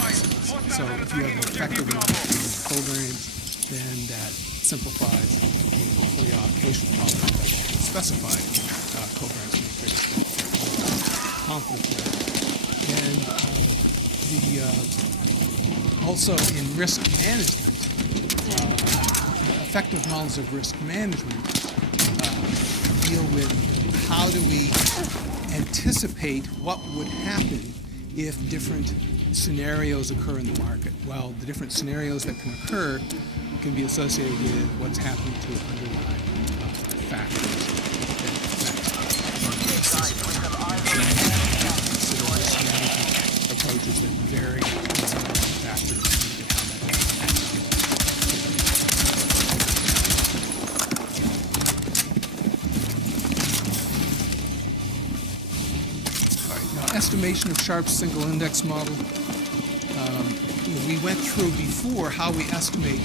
assets. So if you have effective covariance, then that simplifies the portfolio allocation problem by specified covariance matrix conflict there. And also in risk management, effective models of risk management deal with how do we anticipate what would happen if different scenarios occur in the market. Well, the different scenarios that can occur can be associated with what's happening to underlying factors. Approaches that vary factors. Estimation of Sharpe's single index model. We went through before how we estimate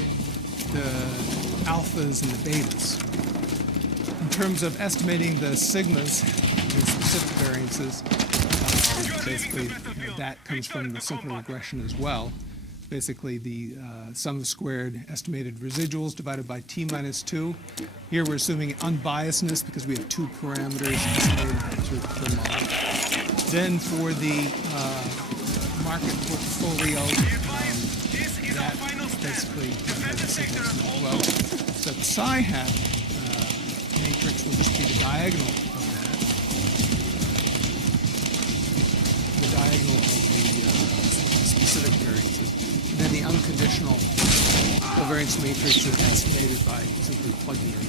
the alphas and the betas. In terms of estimating the sigmas, the specific variances, basically that comes from the simple regression as well. Basically the sum of squared estimated residuals divided by t minus 2. Here we're assuming unbiasedness because we have two parameters estimated through the model. Then for the market portfolio, that basically has a simple as well. So the psi hat matrix will just be the diagonal of that. The diagonal of the specific variances. And then the unconditional covariance matrix is estimated by simply plugging in the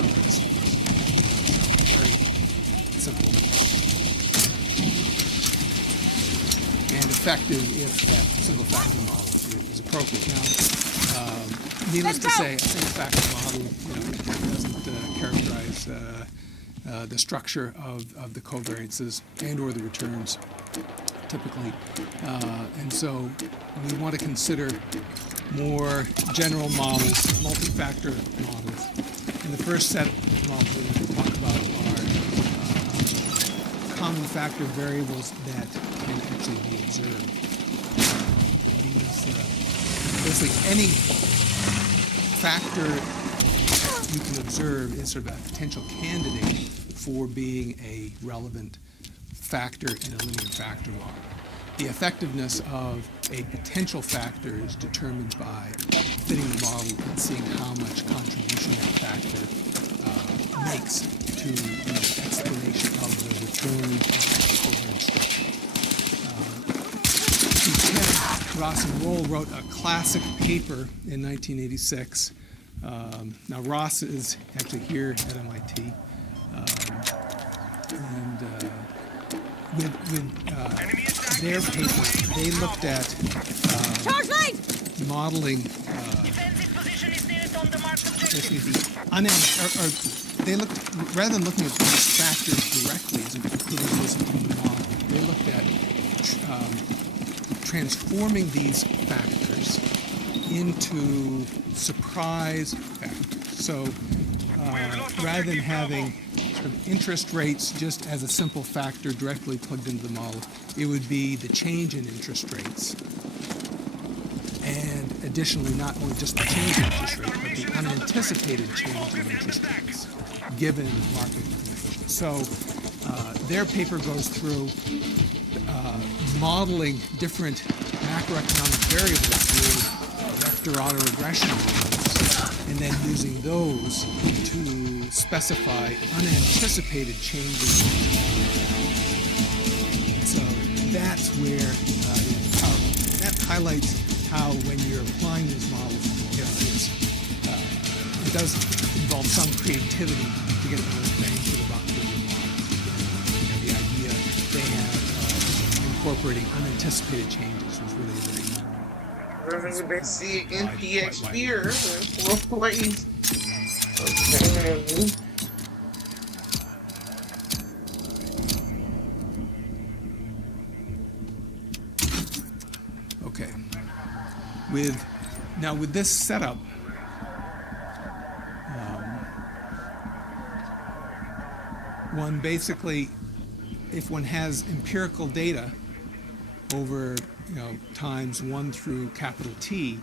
numbers. Very simple. And effective if that single factor model is appropriate. Now, needless to say, a single factor model doesn't characterize the structure of the covariances and or the returns typically. And so we want to consider more general models, multi-factor models. And the first set of models we're going to talk about are common factor variables that can actually be observed. Basically any factor you can observe is sort of a potential candidate for being a relevant factor in a linear factor model. the effectiveness of a potential factor is determined by fitting the model and seeing how much contribution that factor makes to the explanation of the return and covariance structure. Ted, Ross, and Roll wrote a classic paper in 1986. Now, Ross is actually here at MIT. With their paper, they looked at modeling basically they looked, rather than looking at these factors directly as including those in the model, they looked at transforming these factors into surprise factors. So rather than having sort of interest rates just as a simple factor directly plugged into the model, it would be the change in interest rates. And additionally, not only just the change in interest rate, but the unanticipated change in interest rates given market conditions. So their paper goes through modeling different macroeconomic variables with vector autoregression models, and then using those to specify unanticipated changes. So that's where that highlights how when you're applying these models, it does involve some creativity to get the most bang for the buck with your model. The idea they had incorporating unanticipated changes was really very Let's see NPX here. Please. Okay. With this setup, one basically, if one has empirical data over times 1 through capital T,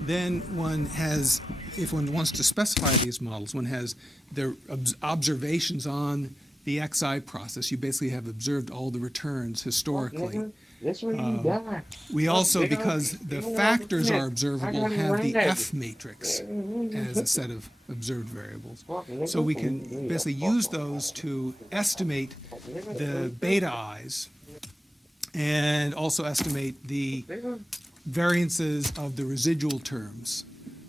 then one has, if one wants to specify these models, one has their observations on the XI process. You basically have observed all the returns historically. That's where you die. We also, because the factors are observable, have the F matrix as a set of observed variables. So we can basically use those to estimate the beta i's and also estimate the variances of the residual terms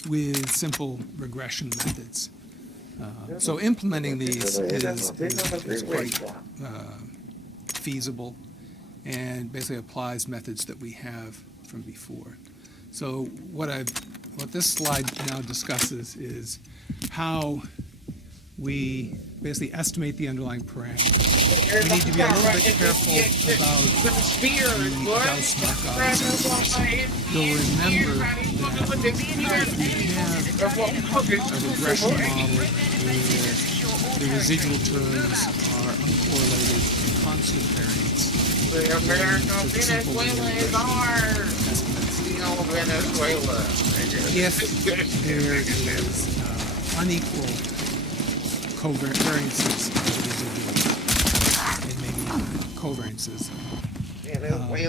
with simple regression methods. So implementing these is quite feasible, and basically applies methods that we have from before. So what this slide now discusses is how we basically estimate the underlying parameters. We need to be a little bit careful about the Gauss Markov. You'll remember that we have a regression model where the residual terms are uncorrelated and constant variance. Venezuela is ours. Venezuela. If there is unequal covariances of the residual, and maybe covariances, then we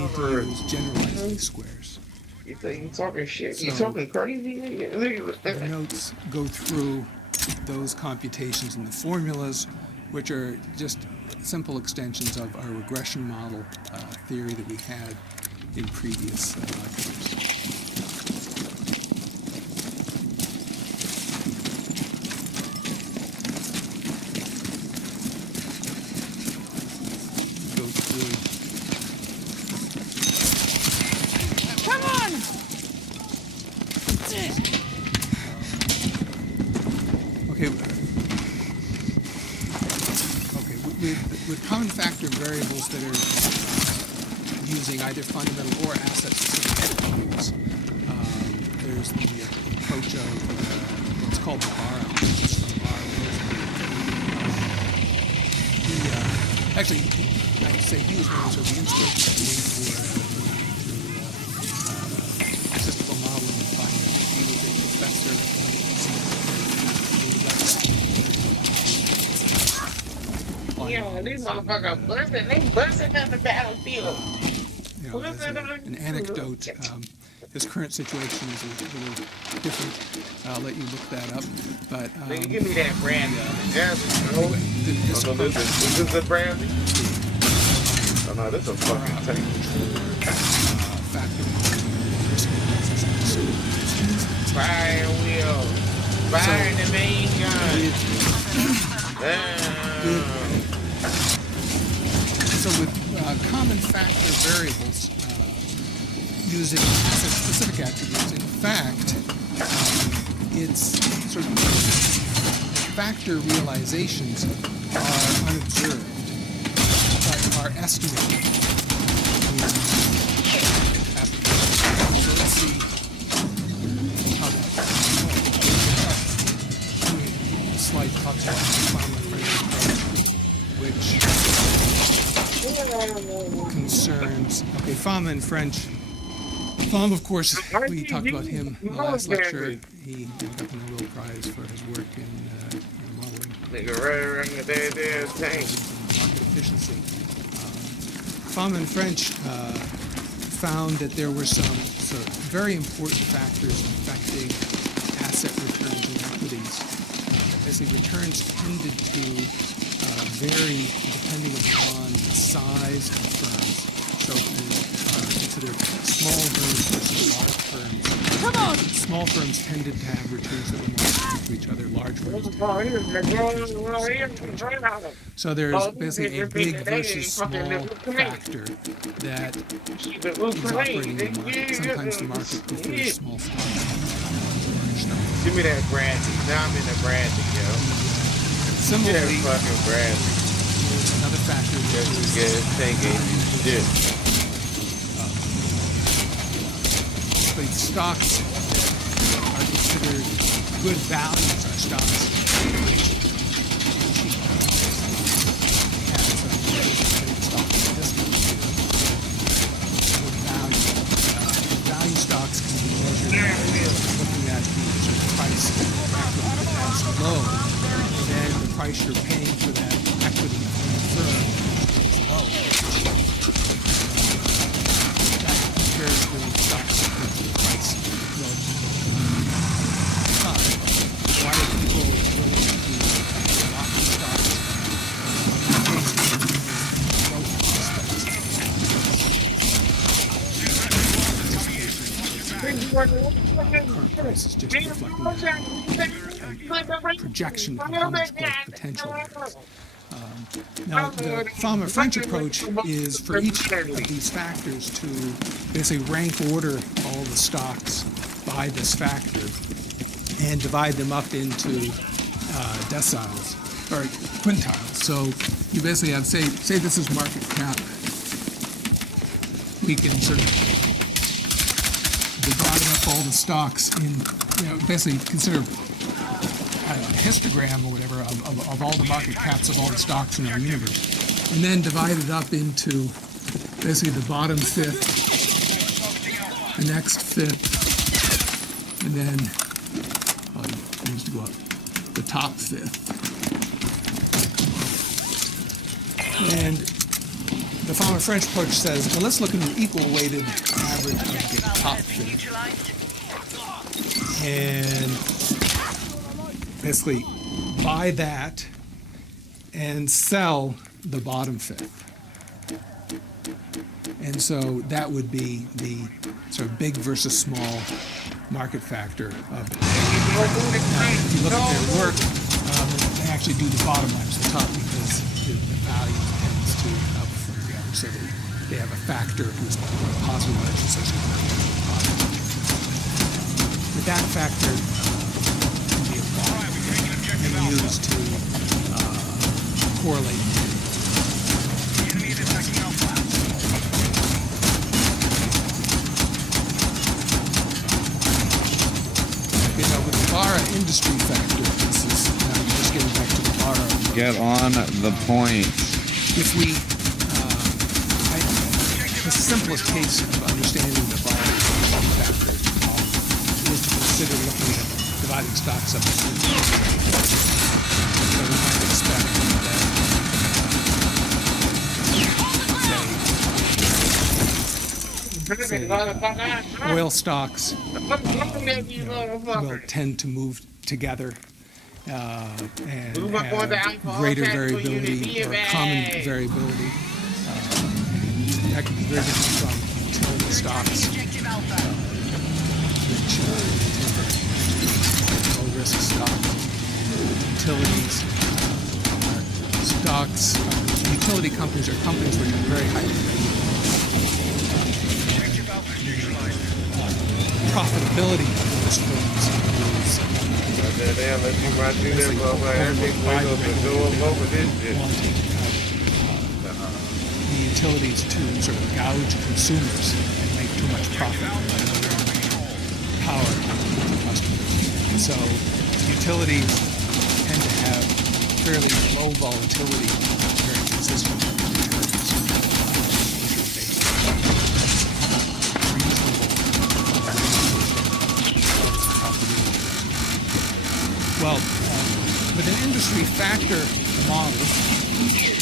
need to use generalized least squares. You talking shit? You talking crazy? The notes go through those computations and the formulas, which are just simple extensions of our regression model theory that we had in previous lectures. Go through. Come on! Okay. With common factor variables that are using either fundamental or asset-specific attributes, there's the approach of what's called the bar algorithm. Actually, I say he was known as the instance statistical modeling and finance. He was a professor at Yeah, these motherfuckers busting. They busting on the battlefield. You know, as an anecdote, his current situation is a little different. I'll let you look that up. But Nigga, give me that brandy. Yeah, anyway, this oh, no, approach this is the brandy. Oh no, this is a fucking tank. factor risk analysis. Fire wheel. Fire the main gun. So with common factor variables using asset-specific attributes, in fact, it's sort of factor realizations are unobserved, but are estimated. So let's see how that slide talks about the final which concerns, okay, Fama in French. Fama, of course, we talked about him in the last lecture. He ended up in a Nobel Prize for his work in modeling Nigga, right around the damn tank. market efficiency. Fama in French found that there were some sort of very important factors affecting asset returns in equities. As the returns tended to vary depending upon the size of firms. So if you consider small firms versus large firms. Come on! Small firms tended to have returns that were more similar to each other. Large firms tended to have so there's basically a big versus small factor that is operating in the market. Sometimes the market prefers small stocks. Give me that brandy. Now I'm in the brandy, yo. Give me that Similarly, fucking brandy. there's another factor that Just is get thinking. Shit. the stocks that are considered good values are stocks which cheap. Have some stock discount to good value. Value stocks can be measured by looking at the sort of price of equity that's low, then the price you're paying for that equity in the firm is low. That compares the stocks to the price relative to why are people willing to lock the stocks? Growth prospects. Current price is just reflecting projection of how much growth potential there is. Now, the Fama French approach is for each of these factors to basically rank order all the stocks by this factor and divide them up into deciles or quintiles. So you basically have, say this is market cap. We can sort of divide up all the stocks in, basically consider a histogram or whatever of all the market caps of all the stocks in our universe, and then divide it up into basically the bottom fifth, the next fifth, and then it needs to go up the top fifth. And the Fama French approach says, well, let's look at an equal weighted average of the top fifth. And basically buy that and sell the bottom fifth. And so that would be the sort of big versus small market factor of it. Now, if you look at their work, they actually do the bottom line to the top because the value tends to outperform the average. So they have a factor whose positive edge is associated with the bottom line. But that factor can be applied and used to correlate. With the Barra industry factor, this is just getting back to the Barra. Get on the point. If we, the simplest case of understanding the Barra industry factor is to consider looking at dividing stocks up into. So we might expect that say, oil stocks will tend to move together and have greater variability or common variability. And that can be very different from utility stocks, which are low-risk stocks. Utilities stocks, utility companies are companies which are very highly regulated. Profitability of those firms is the utilities to sort of gouge consumers and make too much profit and power to customers. And so utilities tend to have fairly low volatility, very consistent returns. Well, with an industry factor model,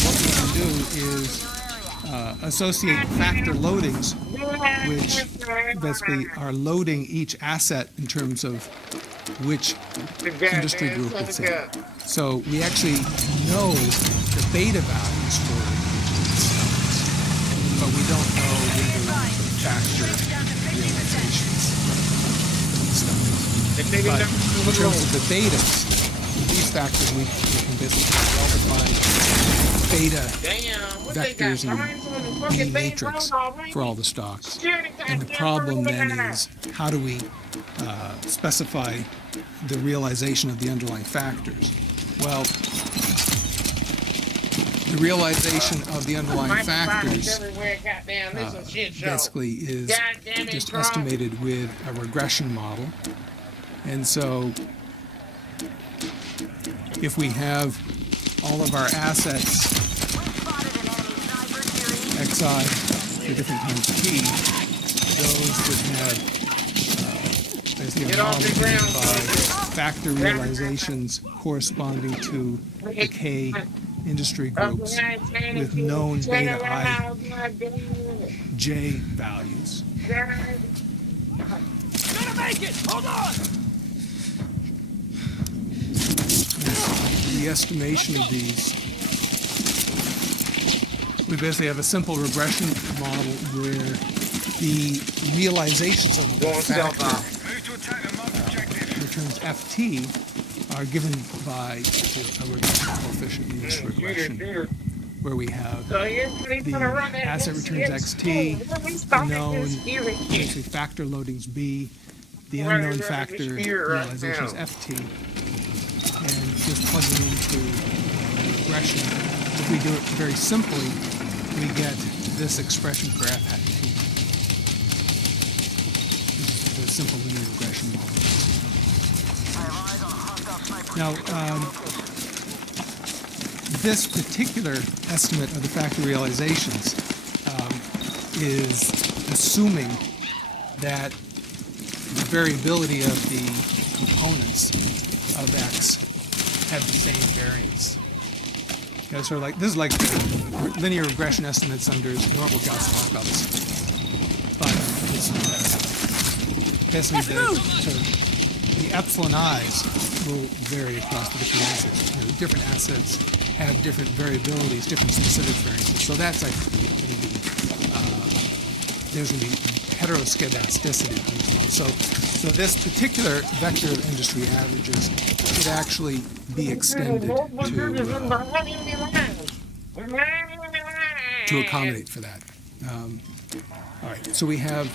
what we can do is associate factor loadings, which basically are loading each asset in terms of which industry group it's in. So we actually know the beta values for stocks, but we don't know the individual factor realizations for these stocks. But in terms of the betas, these factors we can basically well-define beta vectors in the matrix for all the stocks. And the problem then is, how do we specify the realization of the underlying factors? Well, the realization of the underlying factors basically is just estimated with a regression model. And so if we have all of our assets xi for different times t, those would have basically a model given by factor realizations corresponding to the K industry groups with known beta I j values. Gonna make it! Hold on! The estimation of these, we basically have a simple regression model where the realizations of the factor returns ft are given by a regression coefficient in this regression, where we have the asset returns xt, the known basically factor loadings b, the unknown factor realizations ft, and just plugging into regression. If we do it very simply, we get this expression for f hat t. This is the simple linear regression model. Now, this particular estimate of the factor realizations is assuming that the variability of the components of x have the same variance. Okay, so like this is like the linear regression estimates under normal Gauss-Markovs, but it's basically the epsilon i's will vary across the different assets. You know, different assets have different variabilities, different specific variances. So that's like there's going to be heteroskedasticity. So this particular vector of industry averages could actually be extended to accommodate for that. All right, so we have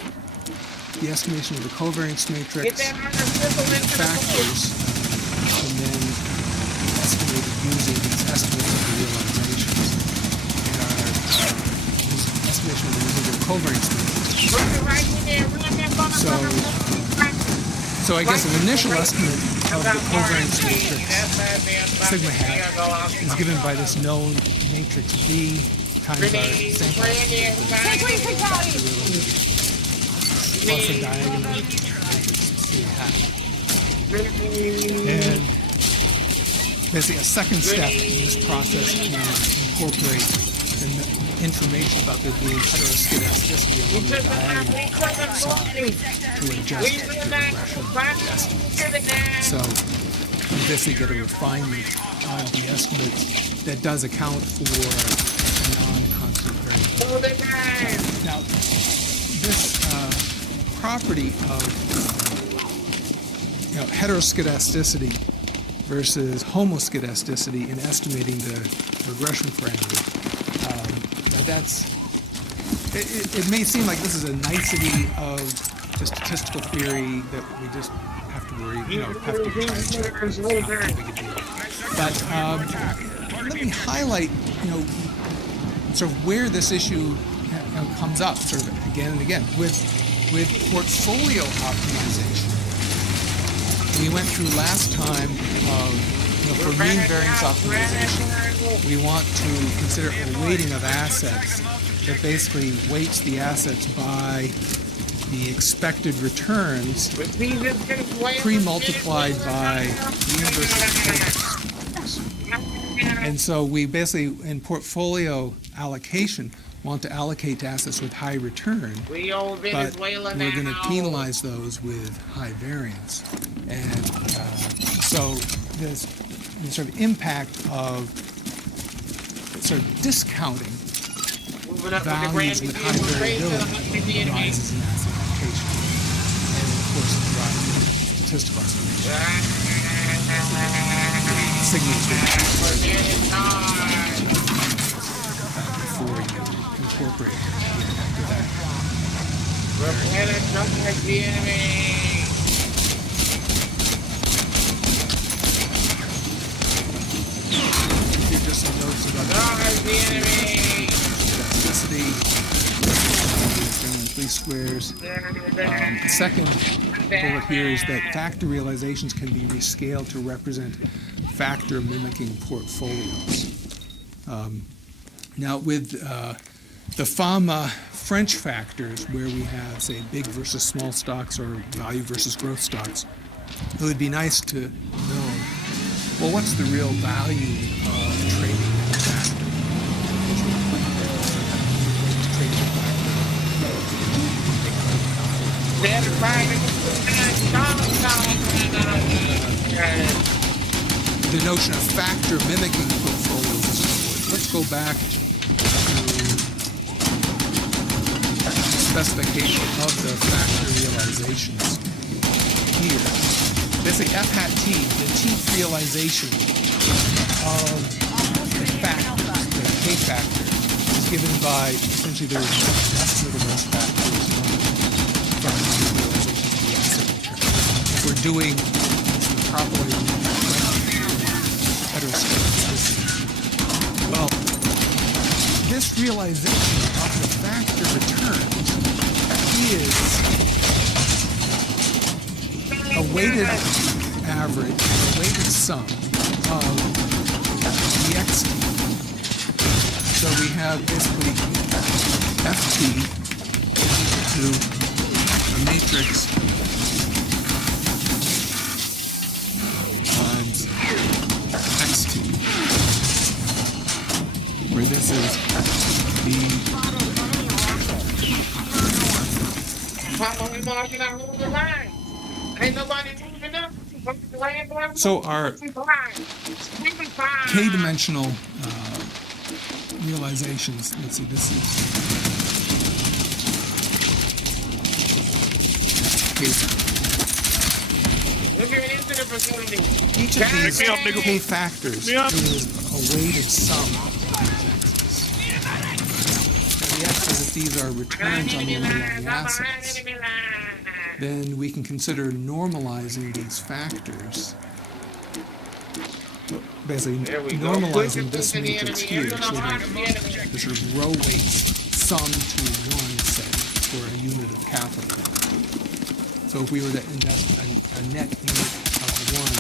the estimation of the covariance matrix, factors, and then estimated using these estimates of the realizations. And our estimation of the residual covariance matrix. So I guess an initial estimate of the covariance matrix, sigma hat, is given by this known matrix B times our sample estimate plus a diagonal matrix C hat. And basically a second step in this process to incorporate information about there being heteroskedasticity along the diagonal side to adjust the regression estimates. So you basically get a refinement of the estimate that does account for non-constant variability. Now, this property of heteroskedasticity versus homoskedasticity in estimating the regression parameter, it may seem like this is a nicety of just statistical theory that we just have to worry, have to try and check. It's not a big a deal. But let me highlight, sort of where this issue comes up, sort of again and again with portfolio optimization. We went through last time for mean variance optimization, we want to consider a weighting of assets that basically weights the assets by the expected returns pre-multiplied by the inverse of the. And so we basically, in portfolio allocation, want to allocate to assets with high return, but we're going to penalize those with high variance. And so this sort of impact of sort of discounting values with high variability rises in asset allocation, and of course it drives statistical estimation. Signals before you incorporate the impact of that. Just some notes about elasticity, least squares. The second bullet here is that factor realizations can be rescaled to represent factor mimicking portfolios. Now with the FAMA French factors, where we have, say, big versus small stocks or value versus growth stocks, it would be nice to know, well, what's the real value of trading that factor? The notion of factor mimicking portfolios is important. Let's go back to the specification of the factor realizations here. Basically, F hat T, the T realization of the factor, the K factor, is given by essentially the estimate of those factors from the realizations of the asset return. If we're doing this properly, heteroskedasticity. Well, this realization of the factor returns is a weighted average, a weighted sum of the xt. So we have basically ft to a matrix times xt, where this is so our k-dimensional realizations, let's see, this is each of these k factors is a weighted sum of these x's. Now the x is if these are returns on the underlying assets. Then we can consider normalizing these factors. Basically, normalizing this matrix here so that the sort of row weights sum to one, say, for a unit of capital. So if we were to invest a net unit of one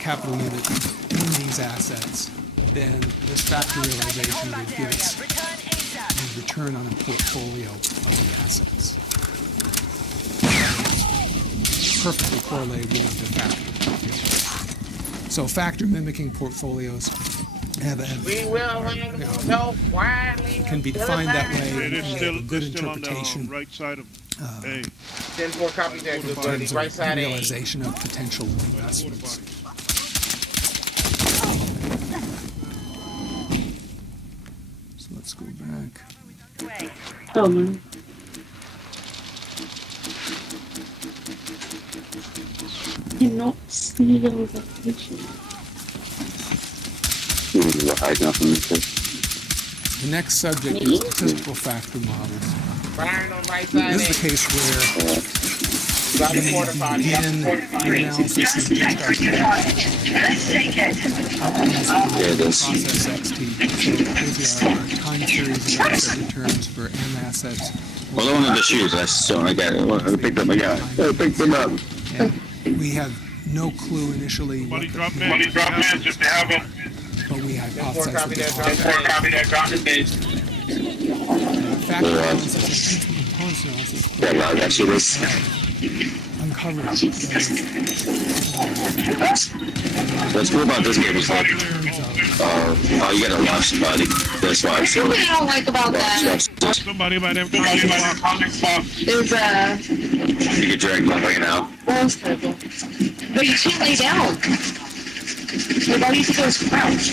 capital unit in these assets, then this factor realization would give us the return on a portfolio of the assets. Perfectly correlated with the factor. So factor mimicking portfolios have We will handle no quietly. can be defined that way. It is and still, a good it's still on the interpretation right side of A. 10-4, copy that, good in buddy. terms Right of side A. realization of potential investments. So let's go back. Oh man. Cannot see the picture. The next subject is statistical factor models. Firing on right side This is the A. case where Got the quarter party. Got begin the quarter the party. analysis of process XT. So these are our time series of asset returns for M assets. Well, I wanted the shoes. I got it. I picked them. I picked them up. And we have no clue initially what Drop mans if they have them. but we 10-4, hypothesize copy that. that Drop the that. Drop that. factor analysis and principal components analysis Yeah, I got you this. uncovers What's cool about this game is like, oh, you gotta watch somebody. That's why. That's what I don't like about that. Somebody by them There's a You get dragged up right now. balls table. But you can't lay down. Like all you have to do is crouch.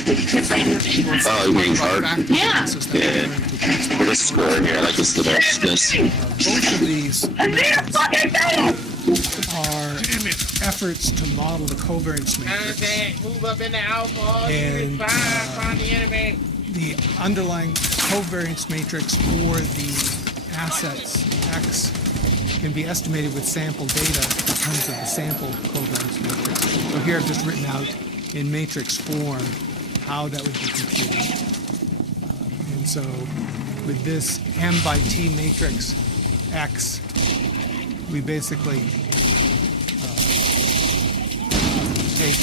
Oh, you mean hard? Yeah. Yeah. But this is cool in here. I like this the best. This. both of these are efforts to model the covariance matrix. Contact. Move up in the alpha. All And, units find the enemy. The underlying covariance matrix for the assets X can be estimated with sample data in terms of the sample covariance matrix. So here I've just written out in matrix form how that would be computed. And so with this M by T matrix X, we basically take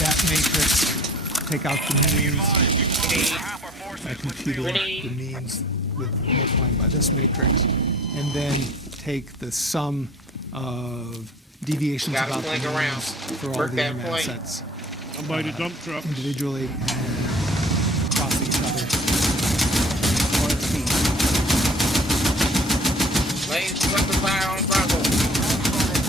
that matrix, take out the means, I computed the means with multiplying by this matrix, and then take the sum of deviations Gotta about the flank means around. for all Work the that M point. assets I'm by the dump truck. individually and across each other. Lanes put the fire on Bravo.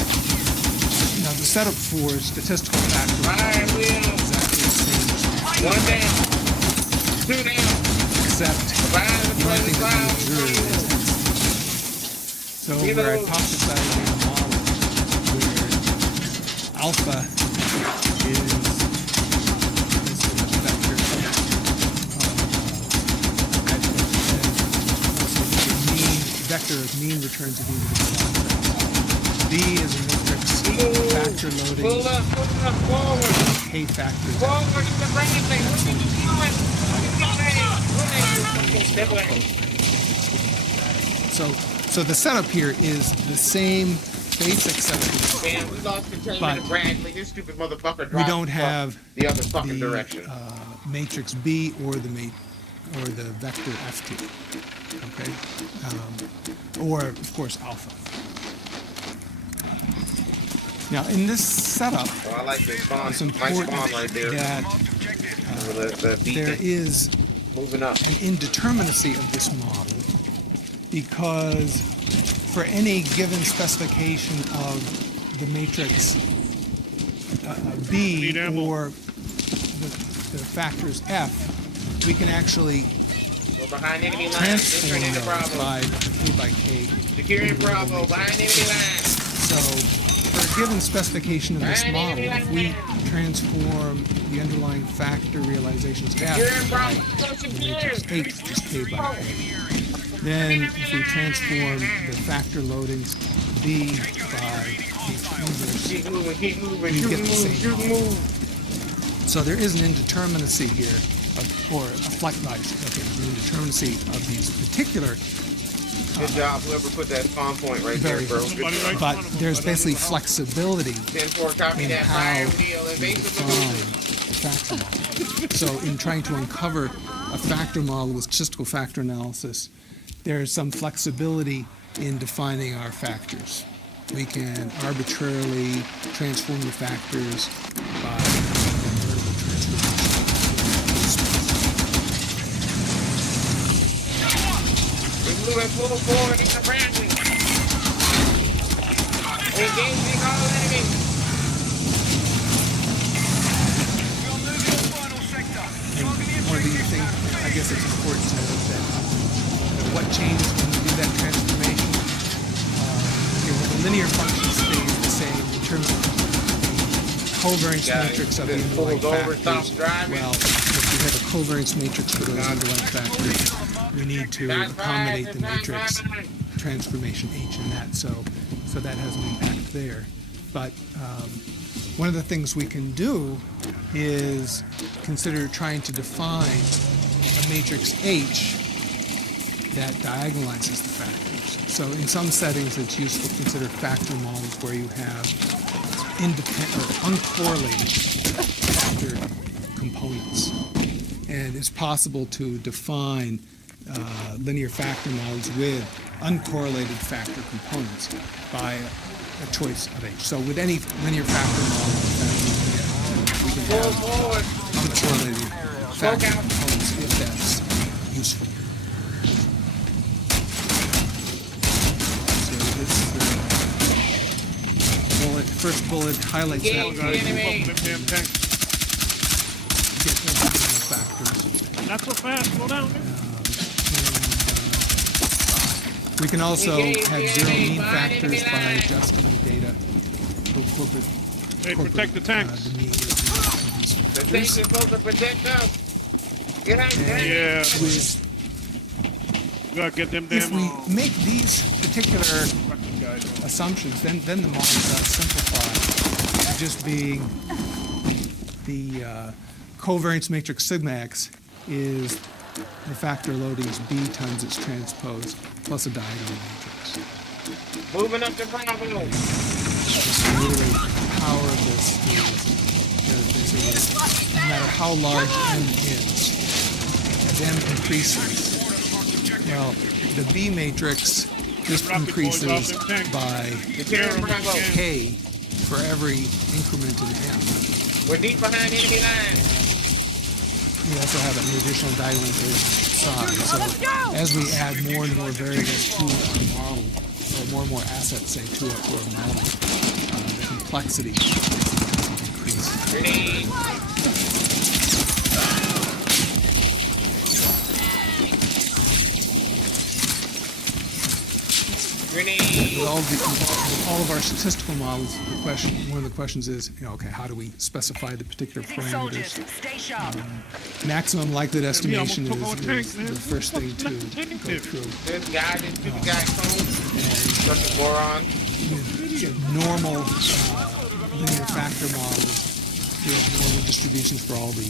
Now the setup for statistical factors Fire is wheel. exactly the same as One down. Two down. except Fire the the only thing present that we observe fire. is so we're hypothesizing a model where alpha is a vector vector of mean returns of individual assets. B is a matrix factor loading Pull up forward. K factor. Forward to the brain thing. What are you doing? What are you doing? Step away. So the setup here is the same basic setup. Damn, we lost containment But of Bradley. This stupid motherfucker dropped We don't have the other fucking the direction. matrix B or the vector FT. Okay, or of course alpha. Now in this setup, Oh, I like this spawn. it's Nice important spawn right there. that The there beacon is moving up. an indeterminacy of this model because for any given specification of the matrix B or the factors F, we can actually Go behind enemy lines. transform Entering into those Bravo. by K by K. Securing Bravo. Behind enemy lines. So for a given specification of this model, if we transform the underlying factor realizations F Securing by Bravo. the matrix H, which is K by K, then if we transform the factor loadings B by H inverse, Keep moving. Keep moving. you Shoot get and the move. same Shoot and model. move. So there is an indeterminacy here, or a an indeterminacy of these particular Good job, whoever put that spawn point right there, bro. variables. Good job. But there's basically flexibility 10-4, copy in that how fire wheel. we Invasive define maneuver. factor model. So in trying to uncover a factor model with statistical factor analysis, there's some flexibility in defining our factors. We can arbitrarily transform the factors by invertible transformation. We're moving full forward in the friendly. Engaging all enemies. And one of the things, I guess it's important to note that what changes when we do that transformation, the linear function stays the same in terms of the covariance matrix of the underlying factors. Well, if we have a covariance matrix for those underlying factors, we need to accommodate the matrix transformation H in that, so that has an impact there. But one of the things we can do is consider trying to define a matrix H that diagonalizes the factors. So in some settings, it's useful to consider factor models where you have independent or uncorrelated factor components. And it's possible to define linear factor models with uncorrelated factor components by a choice of H. So with any linear factor model, we can have uncorrelated factor components if that's useful. First bullet highlights that. Get those factors. Not so fast. Slow down. We can also have zero mean factors by adjusting the data for corporate. Hey, protect the tanks. The mean The tanks are supposed to protect us. Get out there. Yeah. We gotta get them damn. If we make these particular assumptions, then the model does simplify to just being the covariance matrix sigma x is the factor loading is b times its transpose plus a diagonal matrix. Moving up the Bravo. Just to reiterate, the power of this is no matter how large n is, as n increases, well, the B matrix just increases by k for every increment in n. We're deep behind enemy lines. We also have an additional diagonal side. So as we add more and more variables to our model, or more and more assets, say, to our model, the complexity increases. Grenade. With all of our statistical models, one of the questions is, okay, how do we specify the particular parameters? Maximum likelihood estimation is the first thing to go through. This guy, this stupid guy, such a moron. Normal linear factor models, we have normal distributions for all the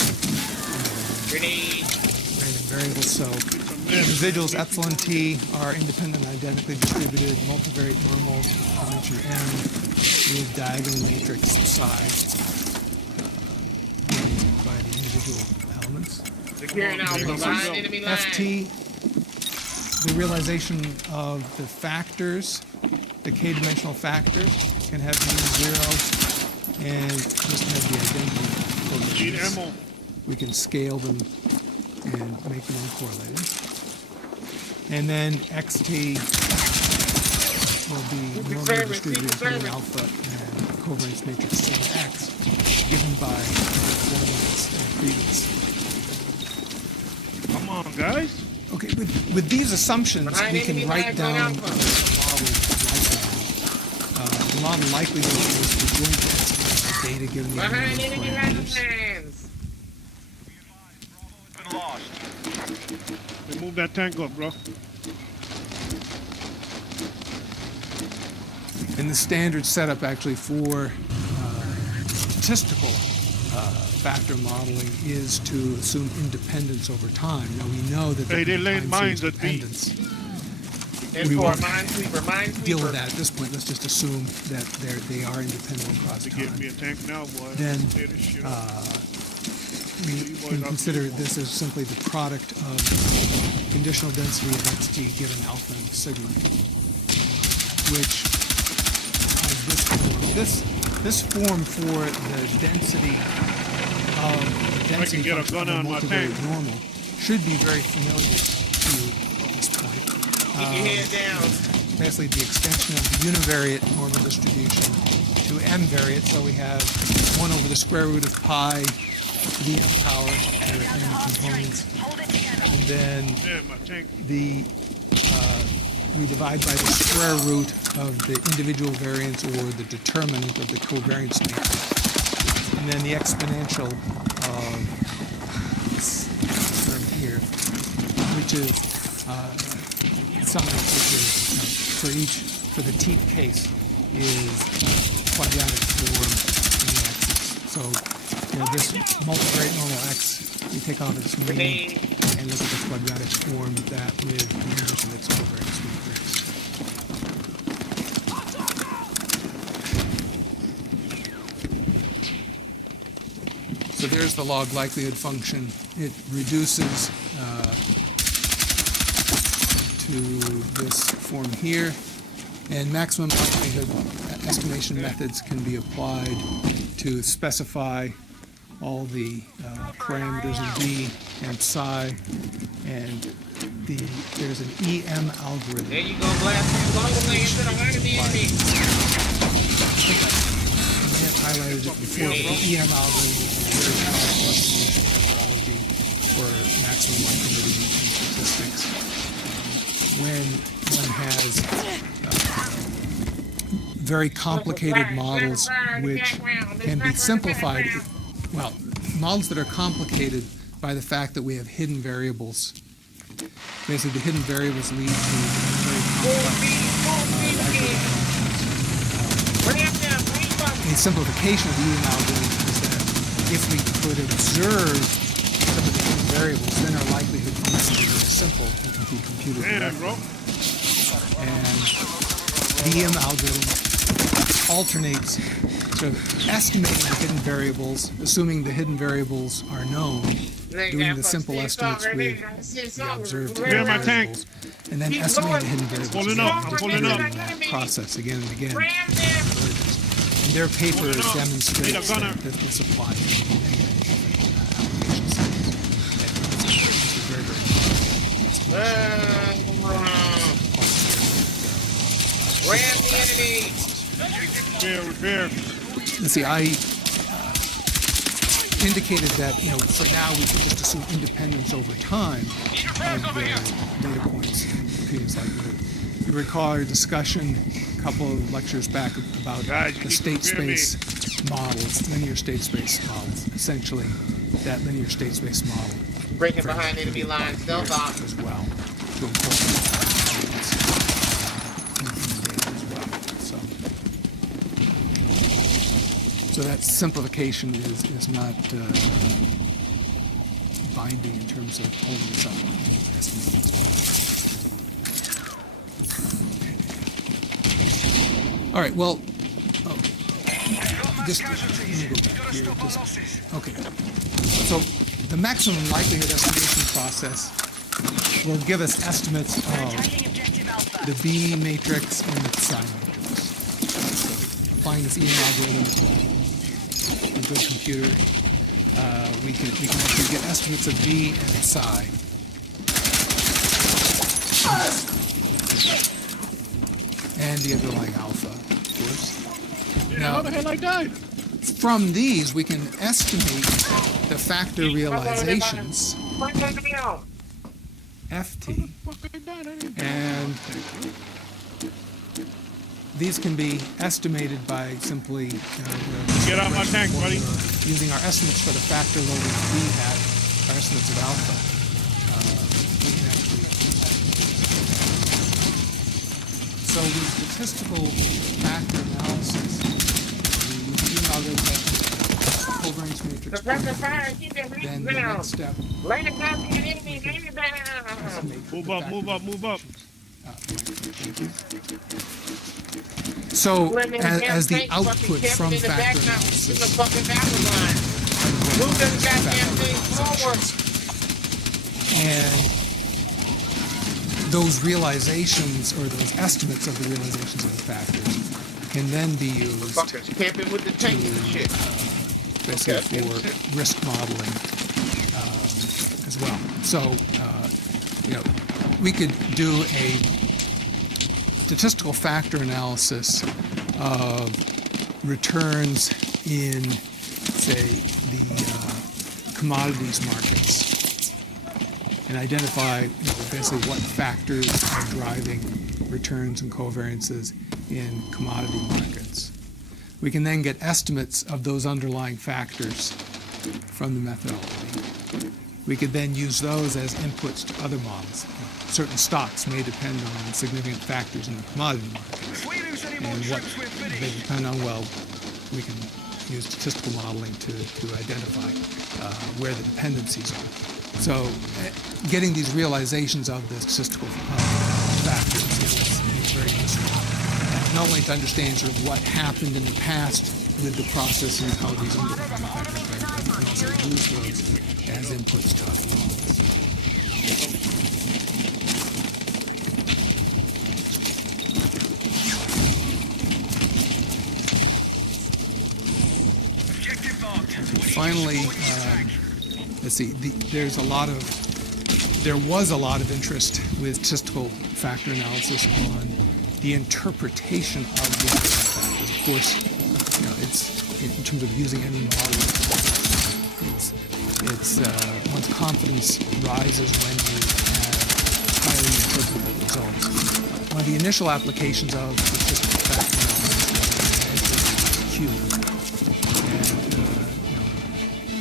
random variables. So residuals epsilon t are independent and identically distributed, multivariate normal dimension n with diagonal matrix size by the individual elements. Securing out the line, enemy line. Ft, the realization of the factors, the k-dimensional factors, can have mean 0 and just have the identity coordinates. We can scale them and make them uncorrelated. And then xt will be normally distributed between alpha and covariance matrix sigma x, given by the formulas previously. Come on, guys. Okay, with these assumptions, we can write down the model likelihood is the joint estimate of data given the Behind enemy parameters. They move that tank up, bro. And the standard setup actually for statistical factor modeling is to assume independence over time. Now we know that they laid mines at B. We won't deal with that at this point. Let's just assume that they are independent across time. Give me a tank now, boy. Then we can consider this as simply the product of conditional density of XG given alpha and sigma, which has this form. This form for the density of the density get a function gun of a on my multivariate tank. normal should be very familiar to you at this point. Keep your head down. Basically the extension of the univariate normal distribution to m-variate, so we have 1 over the square root of pi the m power, there are n components, and then Yeah, my tank. we divide by the square root of the individual variance or the determinant of the covariance matrix, and then the exponential of this term here, which is sum of which is for the teeth case is quadratic form in the x's. So this multivariate normal x, we take off its mean and look at the quadratic form of that with the inverse of its covariance matrix. So there's the log likelihood function. It reduces to this form here, and maximum likelihood estimation methods can be applied to specify all the parameters of V and psi, and there's an EM algorithm. There you go, blast all the way into the heart of the enemy. I may have highlighted it before, but the EM algorithm is a very powerful estimation methodology for maximum likelihood of statistics. When one has very complicated models which can be simplified, well, models that are complicated by the fact that we have hidden variables. Basically, the hidden variables lead to very complex a simplification of the EM algorithm is that if we could observe some of the hidden variables, then our likelihood function is very simple and can be computed directly. And the EM algorithm alternates sort of estimating the hidden variables, assuming the hidden variables are known, doing the simple estimates with the observed hidden variables, and then estimating the hidden variables and repeating that process again and again. And their paper demonstrates that this applies to many different application settings. It's a very, very Ram the enemy! Repair. Let's see, I indicated that, for now we could just assume independence over time of the data points in previous likelihood. You recall our discussion a couple of lectures back about the state space models, linear state space models, essentially that linear state space model. Breaking behind enemy lines, stealth off. As well, to incorporate So that simplification is not binding in terms of holding this up. All right, well, just let me go back here. Okay, so the maximum likelihood estimation process will give us estimates of the B matrix and the psi matrix. So applying this EM algorithm into a computer, we can actually get estimates of B and psi. And the underlying alpha, of course. Now, how the hell I died? From these, we can estimate the factor realizations, FT, and these can be estimated by simply get out my tank, buddy. Using our estimates for the factor loading we had, our estimates of alpha. We can actually so with statistical factor analysis, we use the algorithm covariance matrix. Then the next step. Move up. So, as the output from factor analysis, Move that goddamn thing forward. And those realizations or those estimates of the realizations of the factors can then be used Fuckers camping with the tank and shit. basically for risk modeling as well. So, we could do a statistical factor analysis of returns in, say, the commodities markets and identify basically what factors are driving returns and covariances in commodity markets. We can then get estimates of those underlying factors from the methodology. We could then use those as inputs to other models. Certain stocks may depend on significant factors in the commodity markets. And what they depend on, well, we can use statistical modeling to identify where the dependencies are. So getting these realizations of the statistical factors is very useful. Not only to understand sort of what happened in the past with the process and how these underlying factors are, but we can also use those as inputs to other models. Finally, let's see, there was a lot of interest with statistical factor analysis on the interpretation of the underlying factors. Of course, it's in terms of using any model, it's one's confidence rises when you have highly interpretable results. One of the initial applications of statistical factor analysis was Fieled.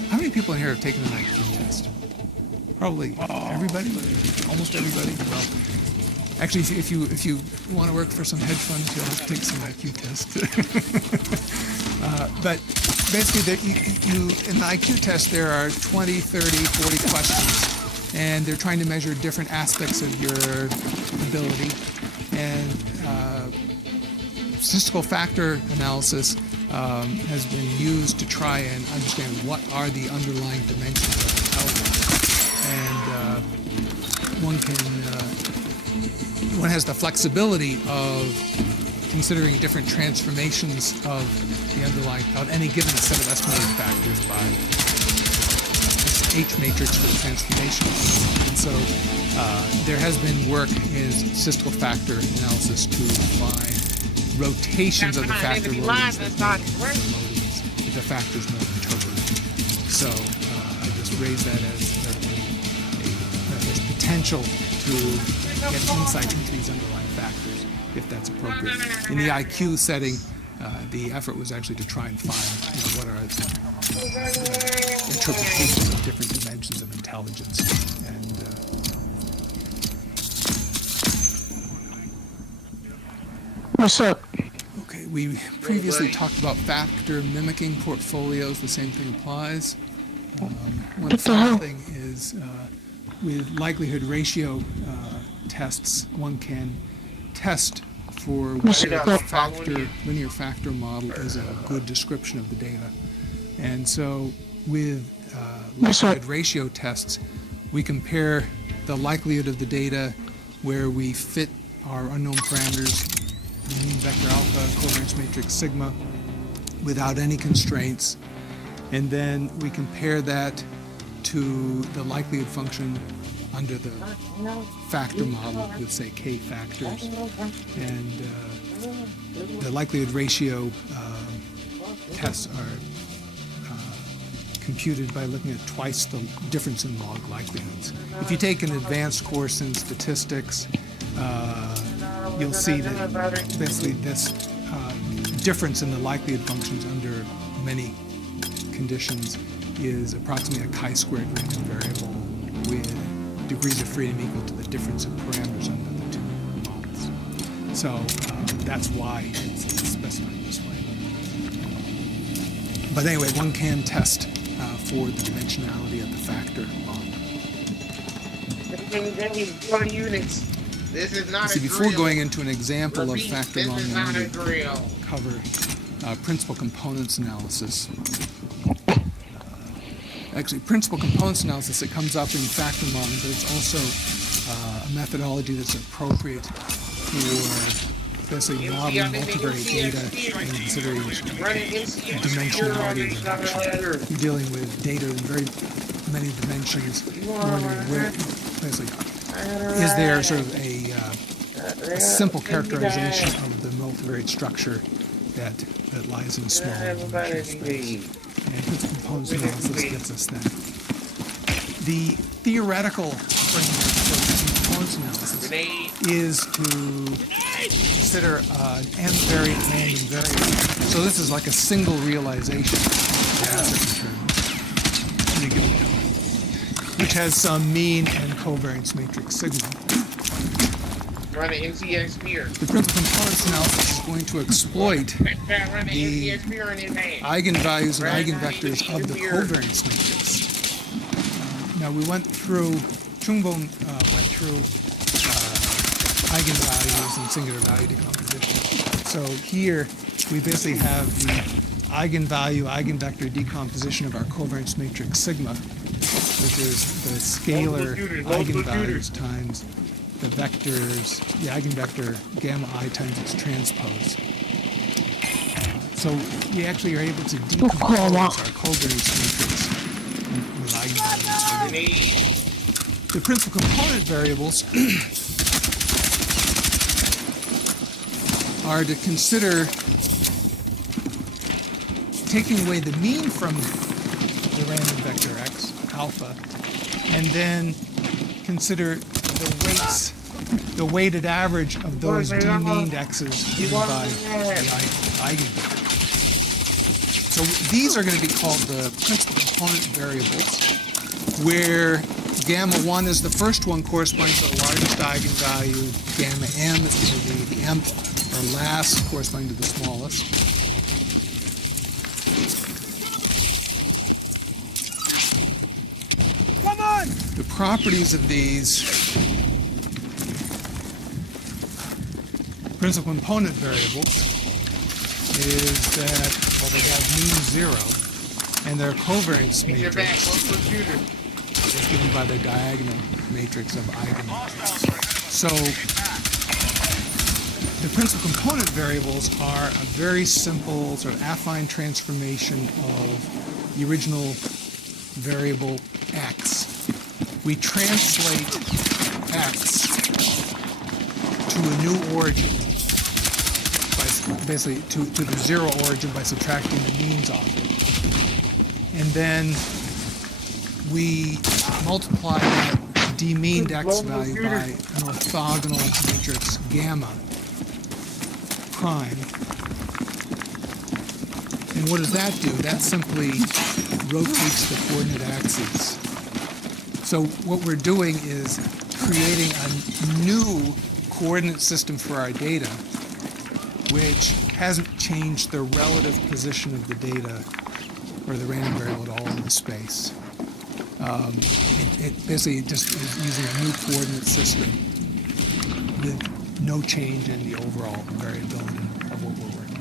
How many people in here have taken an IQ test? Probably everybody, almost everybody. Well, actually, if you want to work for some hedge funds, you'll have to take some IQ tests. But basically, in the IQ test, there are 20, 30, 40 questions, and they're trying to measure different aspects of your ability. And statistical factor analysis has been used to try and understand what are the underlying dimensions of intelligence. And one has the flexibility of considering different transformations of the underlying, of any given set of estimated factors by H matrix for the transformation. And so there has been work in statistical factor analysis to find rotations of the factor loadings that make the factors more interpreted. So I just raise that as there's potential to get insight into these underlying factors, if that's appropriate. In the IQ setting, the effort was actually to try and find what are the interpretations of different dimensions of intelligence. And what's up? Okay, we previously talked about factor mimicking portfolios. The same thing applies. One fun thing is with likelihood ratio tests, one can test for whether the linear factor model is a good description of the data. And so with likelihood ratio tests, we compare the likelihood of the data where we fit our unknown parameters, the mean vector alpha, covariance matrix sigma, without any constraints. And then we compare that to the likelihood function under the factor model with, say, k factors. And the likelihood ratio tests are computed by looking at twice the difference in log likelihoods. If you take an advanced course in statistics, you'll see that basically this difference in the likelihood functions under many conditions is approximately a chi-squared random variable with degrees of freedom equal to the difference in parameters under the two models. So that's why it's specified this way. But anyway, one can test for the dimensionality of the factor model. This is not See, before going into an example of factor modeling, I'm going to cover principal components analysis. actually principal components analysis that comes up in factor modeling, but it's also a methodology that's appropriate for basically modeling multivariate data and considering dimensionality reduction. You're dealing with data in very many dimensions, wondering where, basically, is there sort of a simple characterization of the multivariate structure that lies in a small dimensional space. And principal components analysis gets us that. The theoretical framework for components analysis is to consider an m-variant random variable. So this is like a single realization of asset returns at any given time, which has some mean and covariance matrix sigma. Run an NCX here. The principal components analysis is going to exploit the eigenvalues and eigenvectors of the covariance matrix. Now we went through, Chungbom went through eigenvalues and singular value decomposition. So here we basically have the eigenvalue, eigenvector decomposition of our covariance matrix sigma, which is the scalar eigenvalues times the vectors, the eigenvector gamma I times its transpose. So we actually are able to decompose our covariance matrix with eigenvalues. The principal component variables are to consider taking away the mean from the random vector x, alpha, and then consider the weights, the weighted average of those demeaned x's given by the eigenvector. So these are going to be called the principal component variables, where gamma 1 is the first one corresponding to the largest eigenvalue, gamma m is going to be the mth or last corresponding to the smallest. Come on! The properties of these principal component variables is that, well, they have mean 0, and their covariance matrix is given by the diagonal matrix of eigenvectors. So the principal component variables are a very simple sort of affine transformation of the original variable x. We translate x to a new origin, by basically to the 0 origin by subtracting the means off it. And then we multiply that demeaned x value by an orthogonal matrix gamma prime. And what does that do? That simply rotates the coordinate axes. So what we're doing is creating a new coordinate system for our data, which hasn't changed the relative position of the data or the random variable at all in the space. It basically just is using a new coordinate system with no change in the overall variability of what we're working on.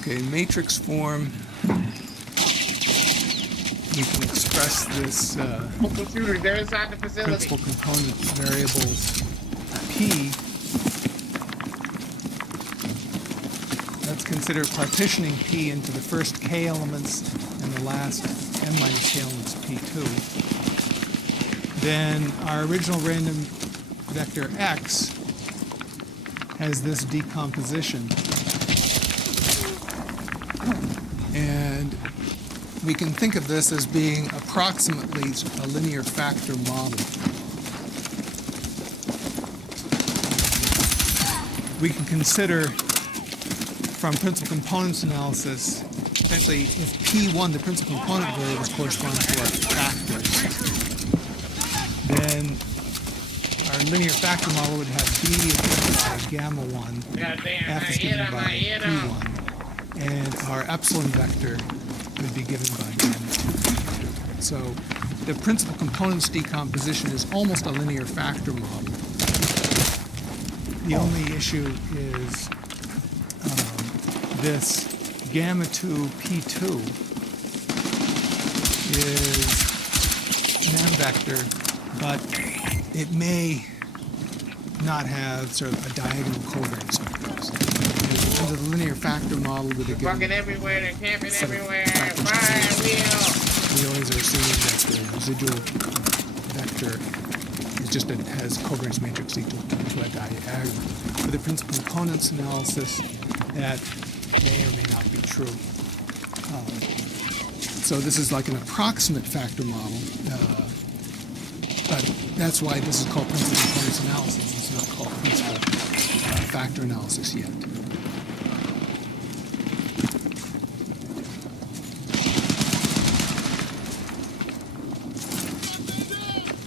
Okay, matrix form. We can express this principal component variables P. Let's consider partitioning P into the first K elements and the last M minus K elements P2. Then our original random vector X has this decomposition. And we can think of this as being approximately a linear factor model. We can consider from principal components analysis, essentially if P1, the principal component variables, correspond to our factors, then our linear factor model would have B is given by gamma 1, F is given by P1, and our epsilon vector would be given by gamma 2. So the principal components decomposition is almost a linear factor model. The only issue is this gamma 2 P2 is an M vector, but it may not have sort of a diagonal covariance matrix. Under the linear factor model with a given Fucking everywhere, they're camping set of everywhere. factors, Fire wheel. we always are assuming that the residual vector is just has covariance matrix equal to a diagonal. For the principal components analysis, that may or may not be true. So this is like an approximate factor model, but that's why this is called principal components analysis. It's not called principal factor analysis yet.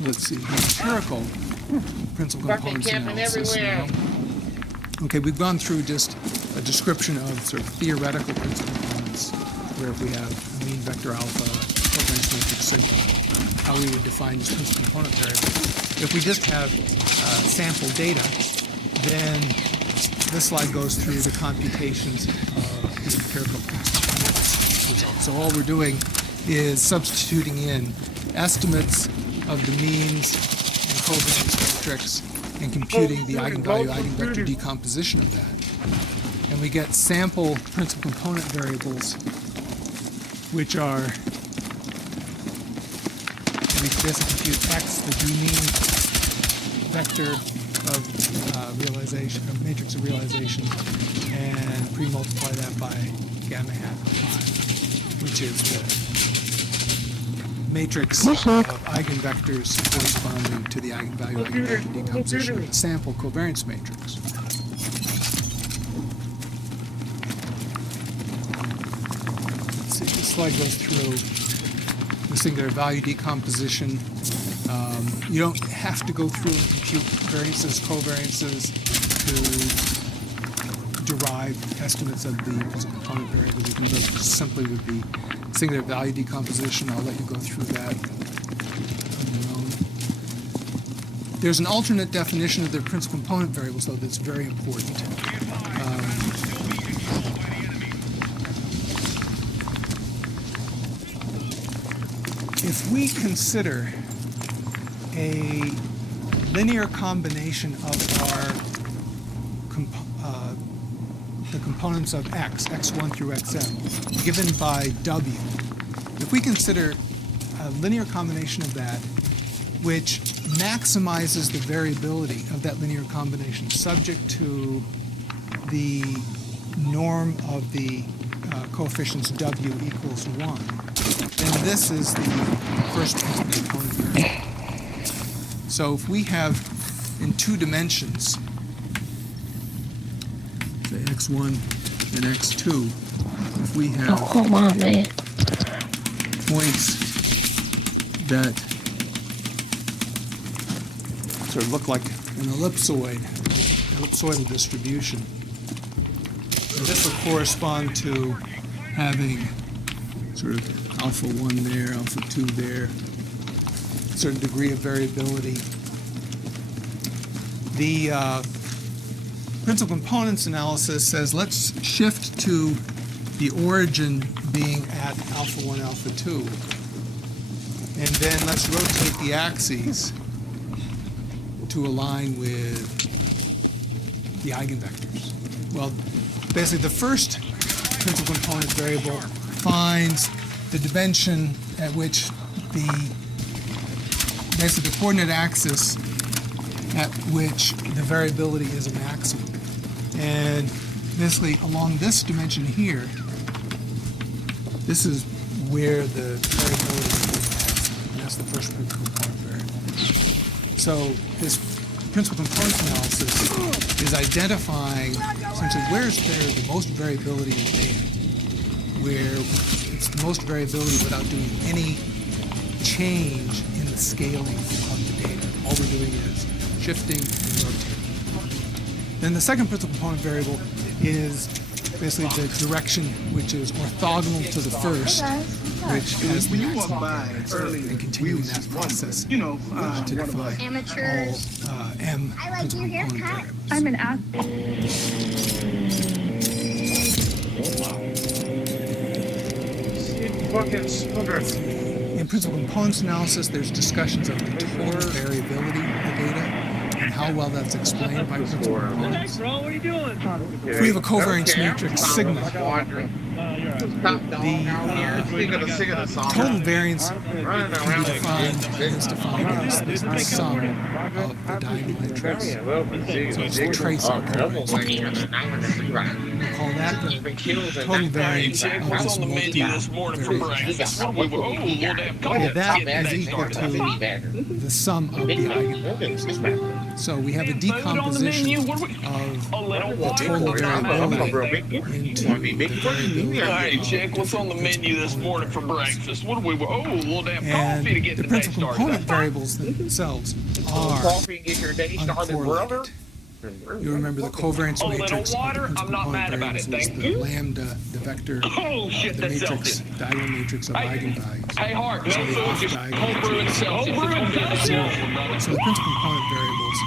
Let's see, the empirical principal Fucking components camping analysis everywhere. now. Okay, we've gone through just a description of sort of theoretical principal components, where if we have a mean vector alpha, covariance matrix sigma, how we would define this principal component variable. If we just have sample data, then this slide goes through the computations of the empirical principal components results. So all we're doing is substituting in estimates of the means and covariance matrix and computing the eigenvalue, eigenvector decomposition of that. And we get sample principal component variables, which are, we basically compute x, the d-mean vector of realization, of matrix of realization, and pre-multiply that by gamma hat pi, which is the matrix of eigenvectors corresponding to the eigenvalue eigenvector decomposition of the sample covariance matrix. Let's see, this slide goes through the singular value decomposition. You don't have to go through and compute variances, covariances to derive estimates of the principal component variable. You can go simply with the singular value decomposition. I'll let you go through that on your own. There's an alternate definition of the principal component variables, though, that's very important. If we consider a linear combination of our the components of x1 through xm, given by w, if we consider a linear combination of that which maximizes the variability of that linear combination subject to the norm of the coefficients w equals 1, then this is the first principal component variable. So if we have in two dimensions, say x1 and x2, if we have come on, man. points that sort of look like an ellipsoidal distribution, and this will correspond to having sort of alpha 1 there, alpha 2 there, a certain degree of variability. The principal components analysis says let's shift to the origin being at alpha 1, alpha 2, and then let's rotate the axes to align with the eigenvectors. Well, basically the first principal component variable finds the dimension at which basically the coordinate axis at which the variability is a maximum. And basically along this dimension here, this is where the variability is maximum. And that's the first principal component variable. So this principal components analysis is identifying essentially where's there the most variability in data, where it's the most variability without doing any change in the scaling of the data. All we're doing is shifting and rotating. Then the second principal component variable is basically the direction which is orthogonal to the first, which has the maximum variance, and continuing that process to define Amateurs. all M principal component variables. I'm an Fucking sugar. In principal components analysis, there's discussions of the total variability of the data and how well that's explained by principal components. Bro, what are you doing? If we have a covariance matrix sigma, The total variance can be defined as defined as the sum of the diagonal entries. So it's the trace of covariance. We call that the total variance of this multi-variance. Okay, that is equal to the sum of the eigenvalues. So we have a decomposition of the total variability into the variability. Hey, Chick, what's on the menu this morning for breakfast? What are we? Oh, a little damn And coffee to get the the day principal started. component variables themselves are uncorrelated. You remember the covariance A little matrix of the water? principal I'm not component mad about variables it, is thank the you. lambda, the vector, Oh, shit, the that's matrix, Celsius. diagonal matrix of eigenvalues. Hey, Hart, no So the food, just off-diagonal homebrew and matrix Celsius. is zero. So the principal component variables are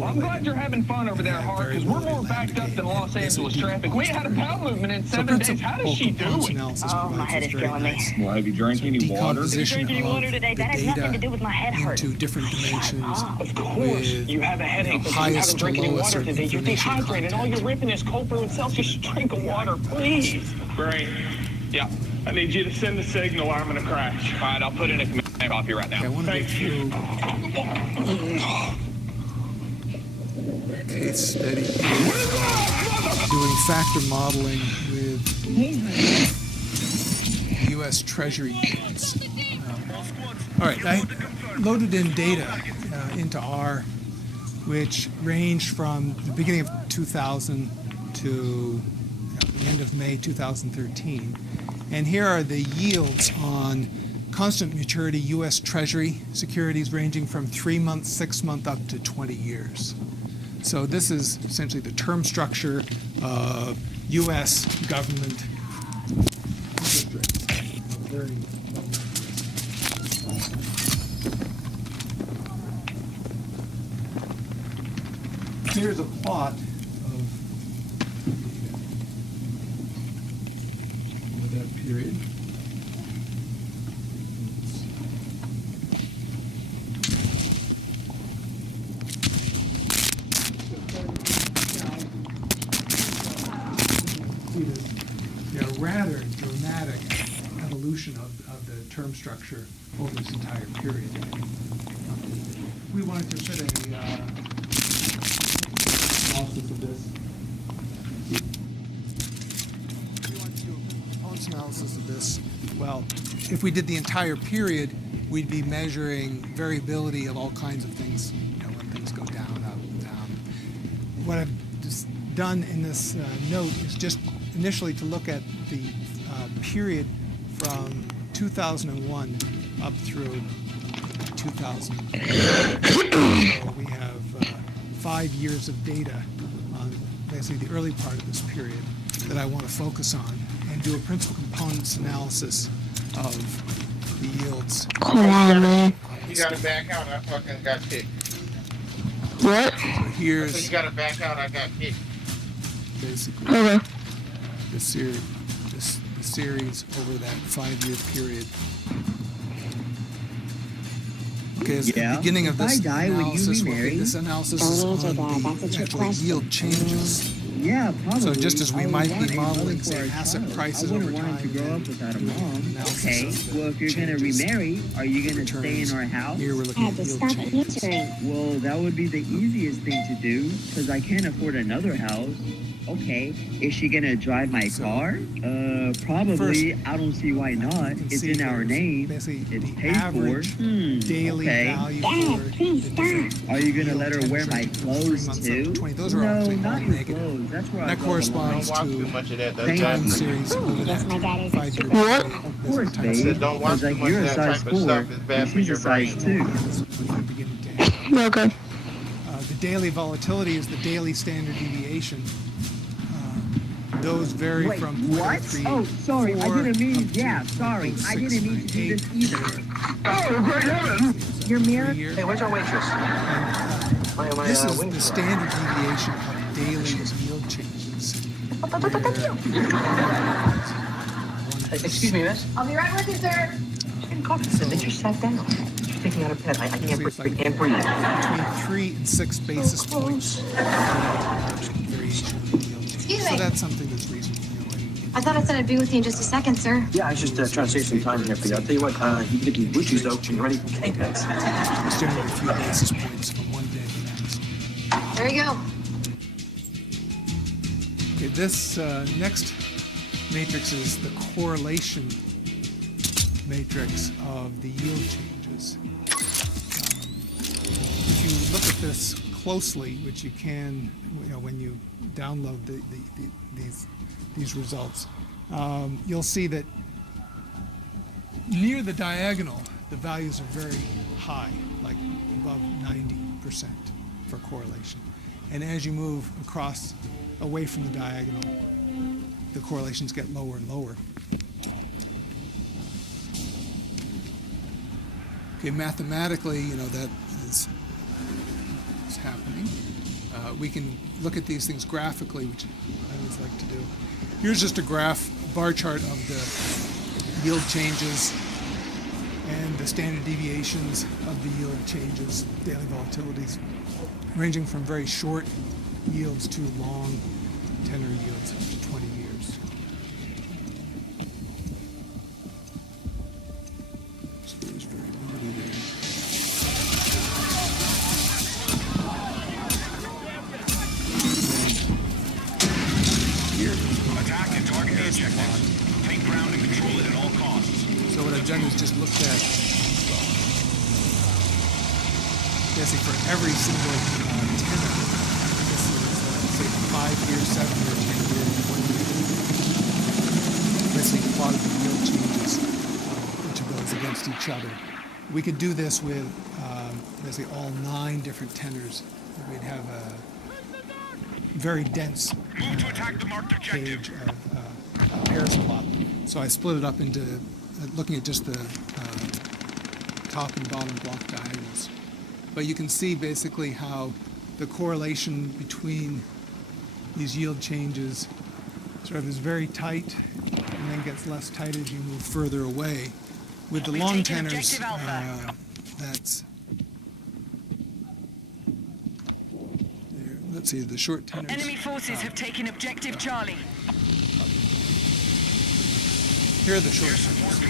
I'm uncorrelated. glad you're having fun over there, Hart, because we're more backed up than Los Angeles traffic. We ain't had a power movement in So 7 days. How principal does she do components it? analysis Oh, my provides head us is very killing me. nice Well, have you drank any water? decomposition Drinking any of water today? the That has nothing to do with my head data hurting. into different dimensions Of course, with you have a headache because you highest haven't to drank any lowest water of today. You're information dehydrated. All content. you're ripping is cold brew and Celsius. Drink of water, please. Great. Yeah. I need you to send the signal or I'm going to crash. All right, I'll put in a command copy right now. Okay, I want to go through a study doing factor modeling with U.S. Treasury yields. All right, I loaded in data into R, which ranged from the beginning of 2000 to the end of May 2013. And here are the yields on constant maturity U.S. Treasury securities ranging from 3 months, 6 months, up to 20 years. So this is essentially the term structure of U.S. government interest rates. Here's a plot of that period. Rather dramatic evolution of the term structure over this entire period. We wanted to fit a analysis of this. We wanted to do a components analysis of this. Well, if we did the entire period, we'd be measuring variability of all kinds of things, when things go down, up, down. What I've just done in this note is just initially to look at the period from 2001 up through 2000. So we have 5 years of data on basically the early part of this period that I want to focus on and do a principal components analysis of the yields. Come on, man. You gotta back out. I fucking got kicked. What? So here's So you gotta back out. I got kicked. basically Okay. the series over that 5-year period. Okay, as the beginning of this analysis, this analysis is on the actual yield changes. Yeah, probably. So just as we might I be would want modeling, it say, for a asset child. prices I over wouldn't time, want it to grow up without a mom. analysis Okay, of the well, if you're going to changes, remarry, are you going to stay in our house? Here we're looking at yield changes. Well, that would be the easiest thing to do, because I can't afford another house. Okay, is she gonna drive my car? Probably. First, I don't see why not. you can It's see in our there's name. basically It's the paid for. average daily okay. value for the different Are you gonna yield let her wear my temperatures, 3 clothes months up too? to 20. Those are no, actually all not your negative. clothes. That's where I That draw the corresponds line. Don't watch too to much of that. Thank time you. series over that 5-year What? period. Of course, Time babe. series. Don't watch Because too like much you're of a that size type of 4, stuff. It's bad and for she's a your size brain. 2. We're beginning to Okay. the daily volatility is the daily standard deviation. those vary Wait, from what? 0.03. Oh, sorry, I didn't mean. Yeah, sorry, I didn't mean to do this either. Oh, great heavens! Your mirror. Hey, where's our waitress? This is the standard deviation of daily yield changes. Excuse me, miss. I'll be right with you, sir. She's getting coffee. They just sat down. She's taking out a pen. I can't See, breathe. it's like Can't breathe. between 3 and 6 basis points variation in yield. Excuse So me. that's something that's reasonable. I thought I said I'd be with you in just a second, sir. Yeah, I was just trying to save some time here for you. I'll tell you what, you can get these blue cheese though when you're ready. Hey, thanks. It's generally a few basis points from one day to the next. There you go. Okay, this next matrix is the correlation matrix of the yield changes. If you look at this closely, which you can, when you download these results, you'll see that near the diagonal, the values are very high, like above 90% for correlation. And as you move across away from the diagonal, the correlations get lower and lower. Okay, mathematically, that is happening. We can look at these things graphically, which I always like to do. Here's just a bar chart of the yield changes and the standard deviations of the yield changes, daily volatilities, ranging from very short yields to long tenor yields up to 20 years. So there's variability there. Here. Attack and target the objective. Take ground and control it at all costs. So what I've done is just looked at, basically for every single tenor. This is, say, 5-year, 7-year, 10-year, 20-year. Basically plotted the yield changes, each of those against each other. We could do this with basically all 9 different tenors. We'd have a very dense page of pairs plot. So I split it up into looking at just the top and bottom block diagonals. But you can see basically how the correlation between these yield changes sort of is very tight and then gets less tight as you move further away. With the long tenors, that's there. Let's see, the short tenors. Enemy forces have taken objective Charlie. Here are the short tenors,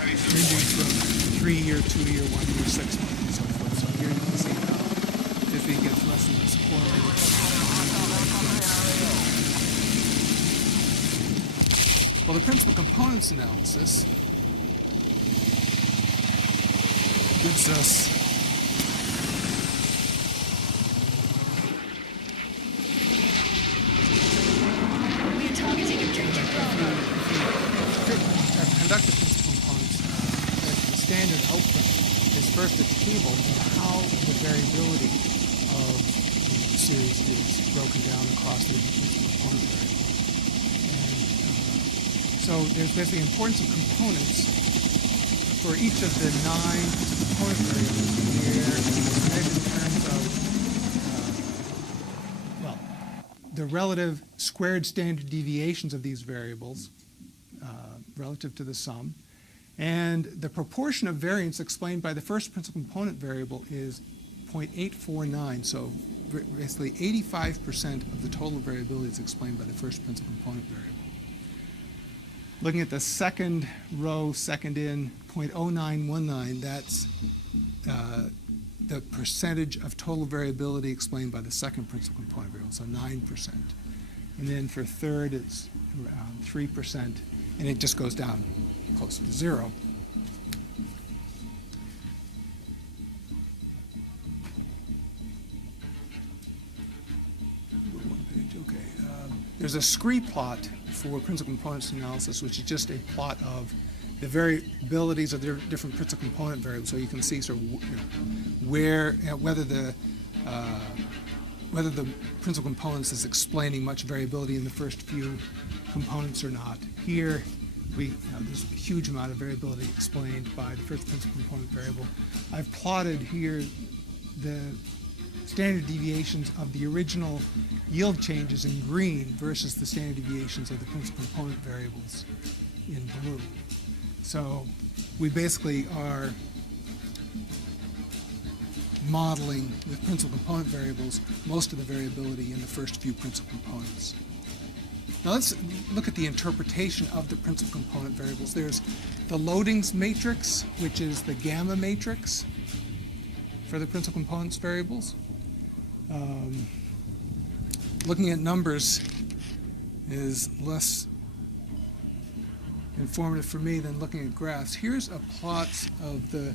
ranging from 3-year, 2-year, 1-year, 6 months, and so forth. So here you can see how if it gets less and less correlated. Well, the principal components analysis gives us We are targeting objective Bravo. conduct the principal components. The standard output is first a table of how the variability of the series is broken down across the principal component variables. And so there's basically importance of components for each of the 9 component variables here is measured in terms of the relative squared standard deviations of these variables relative to the sum. And the proportion of variance explained by the first principal component variable is 0.849. So basically 85% of the total variability is explained by the first principal component variable. Looking at the second row, second in, 0.0919, that's the percentage of total variability explained by the second principal component variable, so 9%. And then for third, it's around 3%, and it just goes down close to 0. Okay. There's a scree plot for principal components analysis, which is just a plot of the variabilities of the different principal component variables, so you can see sort of where, whether the whether the principal components is explaining much variability in the first few components or not. Here, there's a huge amount of variability explained by the first principal component variable. I've plotted here the standard deviations of the original yield changes in green versus the standard deviations of the principal component variables in blue. So we basically are modeling with principal component variables most of the variability in the first few principal components. Now let's look at the interpretation of the principal component variables. There's the loadings matrix, which is the gamma matrix for the principal components variables. Looking at numbers is less informative for me than looking at graphs. Here's a plot of the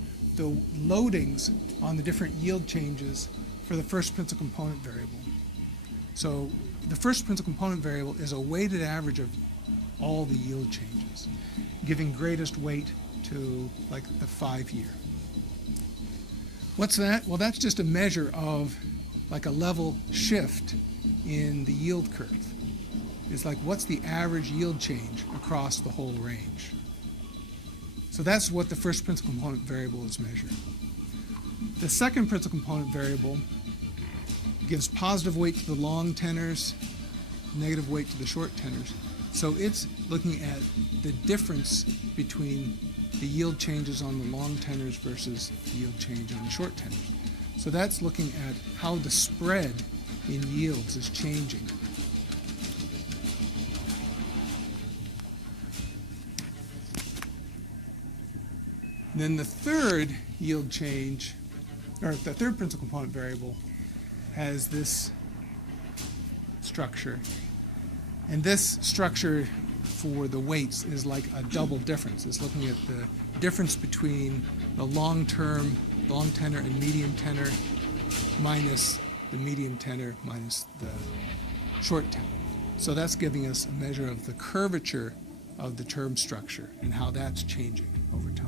loadings on the different yield changes for the first principal component variable. So the first principal component variable is a weighted average of all the yield changes, giving greatest weight to like the 5-year. What's that? Well, that's just a measure of like a level shift in the yield curve. It's like what's the average yield change across the whole range. So that's what the first principal component variable is measuring. The second principal component variable gives positive weight to the long tenors, negative weight to the short tenors. So it's looking at the difference between the yield changes on the long tenors versus the yield change on the short tenors. So that's looking at how the spread in yields is changing. Then the third yield change, or the third principal component variable, has this structure. And this structure for the weights is like a double difference. It's looking at the difference between the long term, long tenor, and medium tenor minus the medium tenor minus the short tenor. So that's giving us a measure of the curvature of the term structure and how that's changing over time.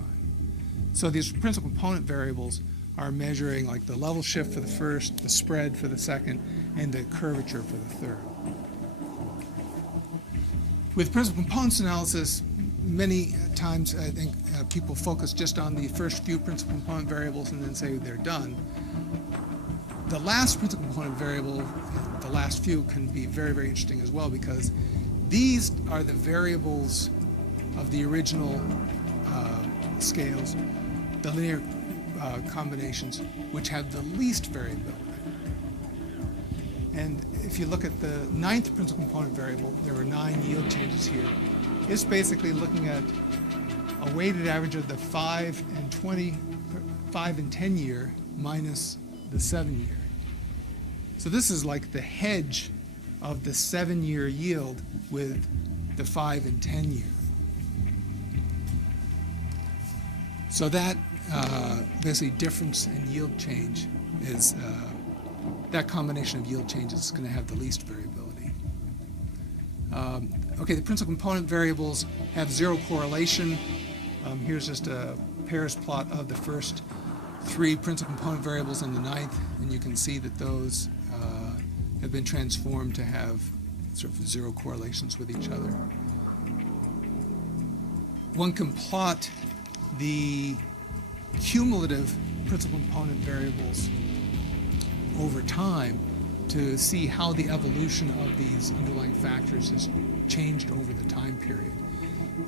So these principal component variables are measuring like the level shift for the first, the spread for the second, and the curvature for the third. With principal components analysis, many times I think people focus just on the first few principal component variables and then say they're done. The last principal component variable, the last few, can be very, very interesting as well because these are the variables of the original scales, the linear combinations, which have the least variability. And if you look at the ninth principal component variable, there were 9 yield changes here. It's basically looking at a weighted average of the 5 and 10 year minus the 7 year. So this is like the hedge of the 7-year yield with the 5 and 10 year. So that basically difference in yield change is that combination of yield changes is going to have the least variability. Okay, the principal component variables have zero correlation. Here's just a pairs plot of the first 3 principal component variables in the ninth, and you can see that those have been transformed to have sort of zero correlations with each other. One can plot the cumulative principal component variables over time to see how the evolution of these underlying factors has changed over the time period.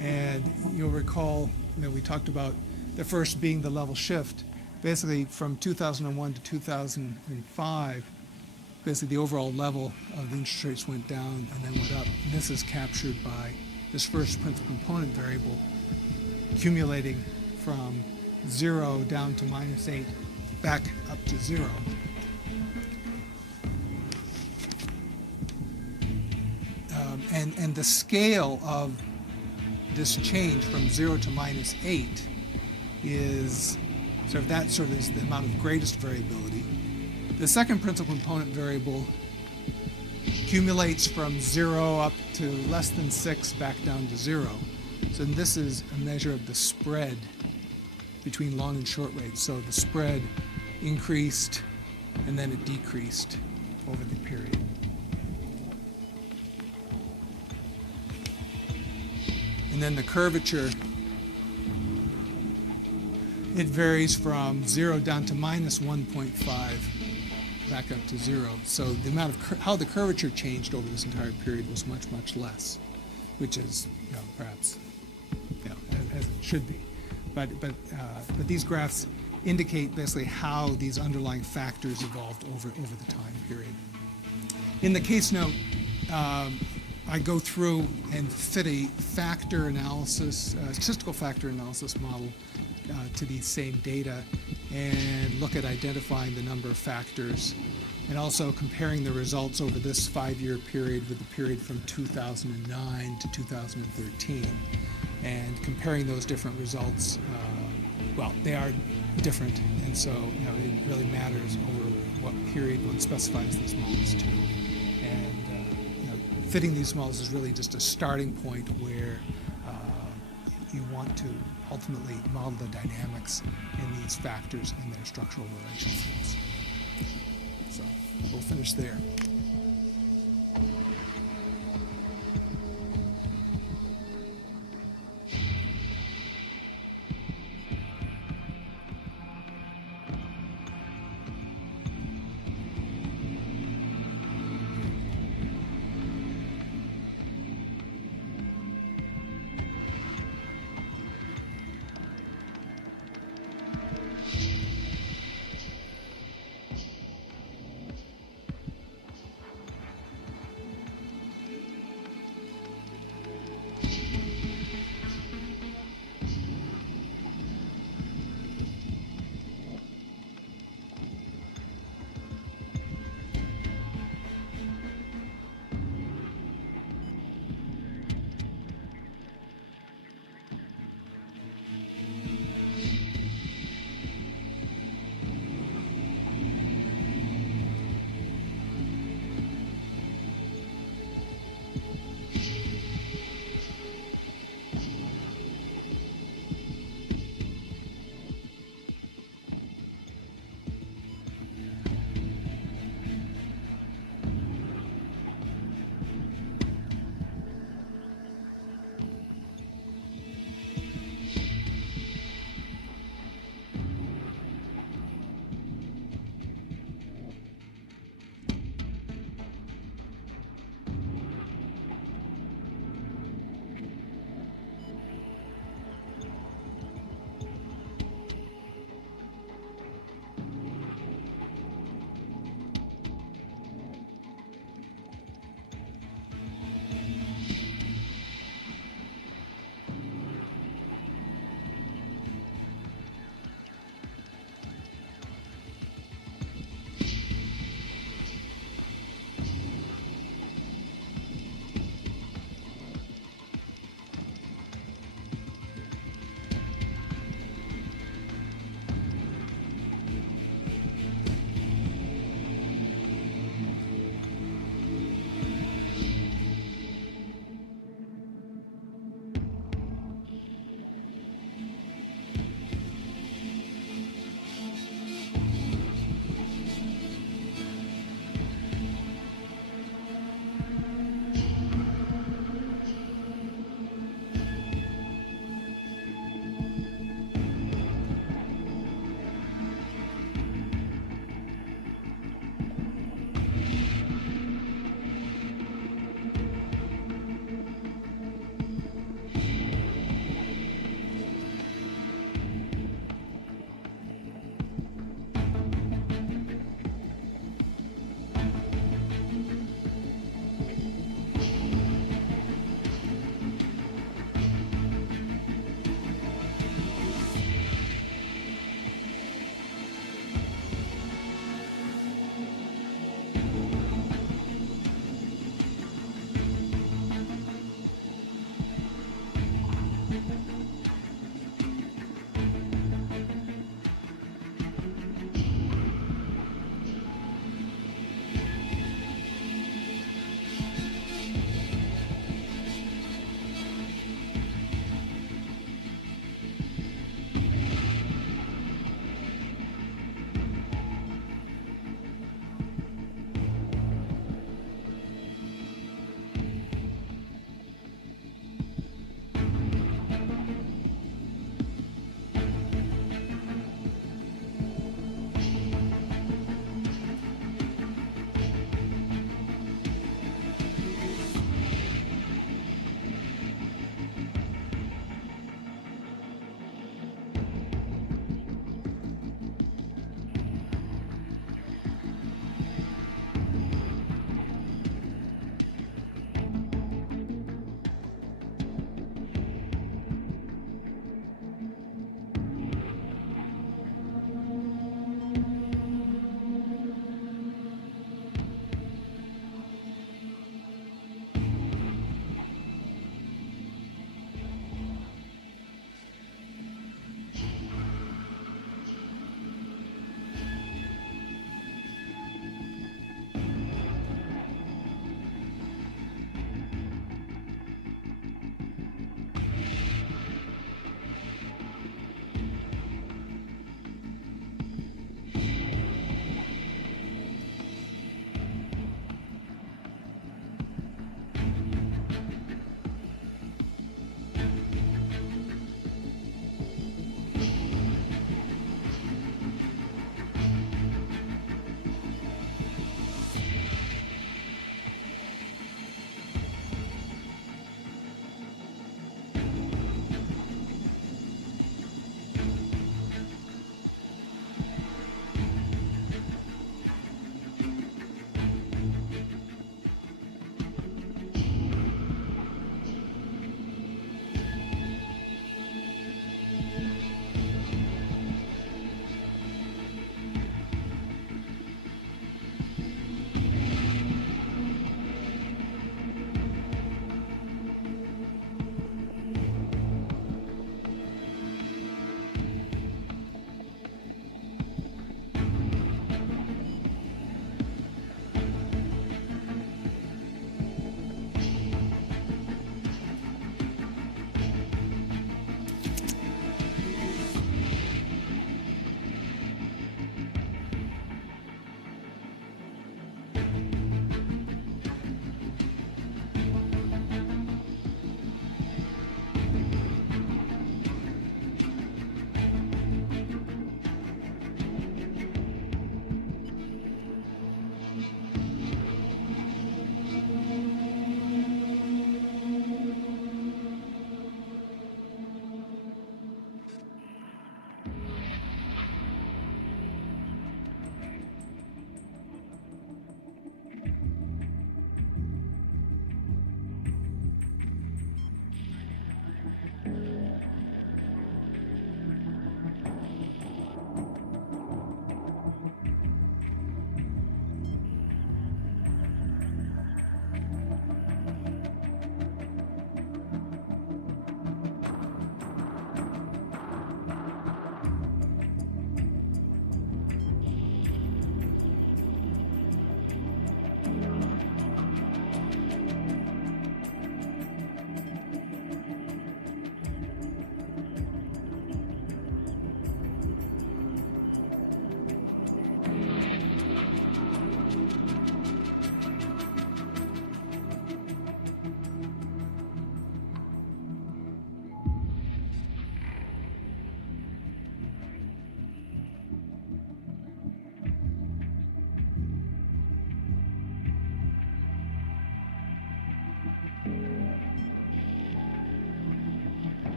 And you'll recall that we talked about the first being the level shift. Basically from 2001 to 2005, basically the overall level of the interest rates went down and then went up. And this is captured by this first principal component variable accumulating from 0 down to -8, back up to 0. And the scale of this change from 0 to -8 is is the amount of greatest variability. The second principal component variable accumulates from 0 up to less than 6 back down to 0. So this is a measure of the spread between long and short rates. So the spread increased and then it decreased over the period. And then the curvature, it varies from 0 down to minus 1.5, back up to 0. So the amount of how the curvature changed over this entire period was much, much less, which is, perhaps, as it should be. But these graphs indicate basically how these underlying factors evolved over the time period. In the case note, I go through and fit a factor analysis, statistical factor analysis model to these same data and look at identifying the number of factors and also comparing the results over this 5-year period with the period from 2009 to 2013 and comparing those different results. Well, they are different, and so it really matters over what period one specifies these models to. And fitting these models is really just a starting point where you want to ultimately model the dynamics in these factors and their structural relationships. So we'll finish there.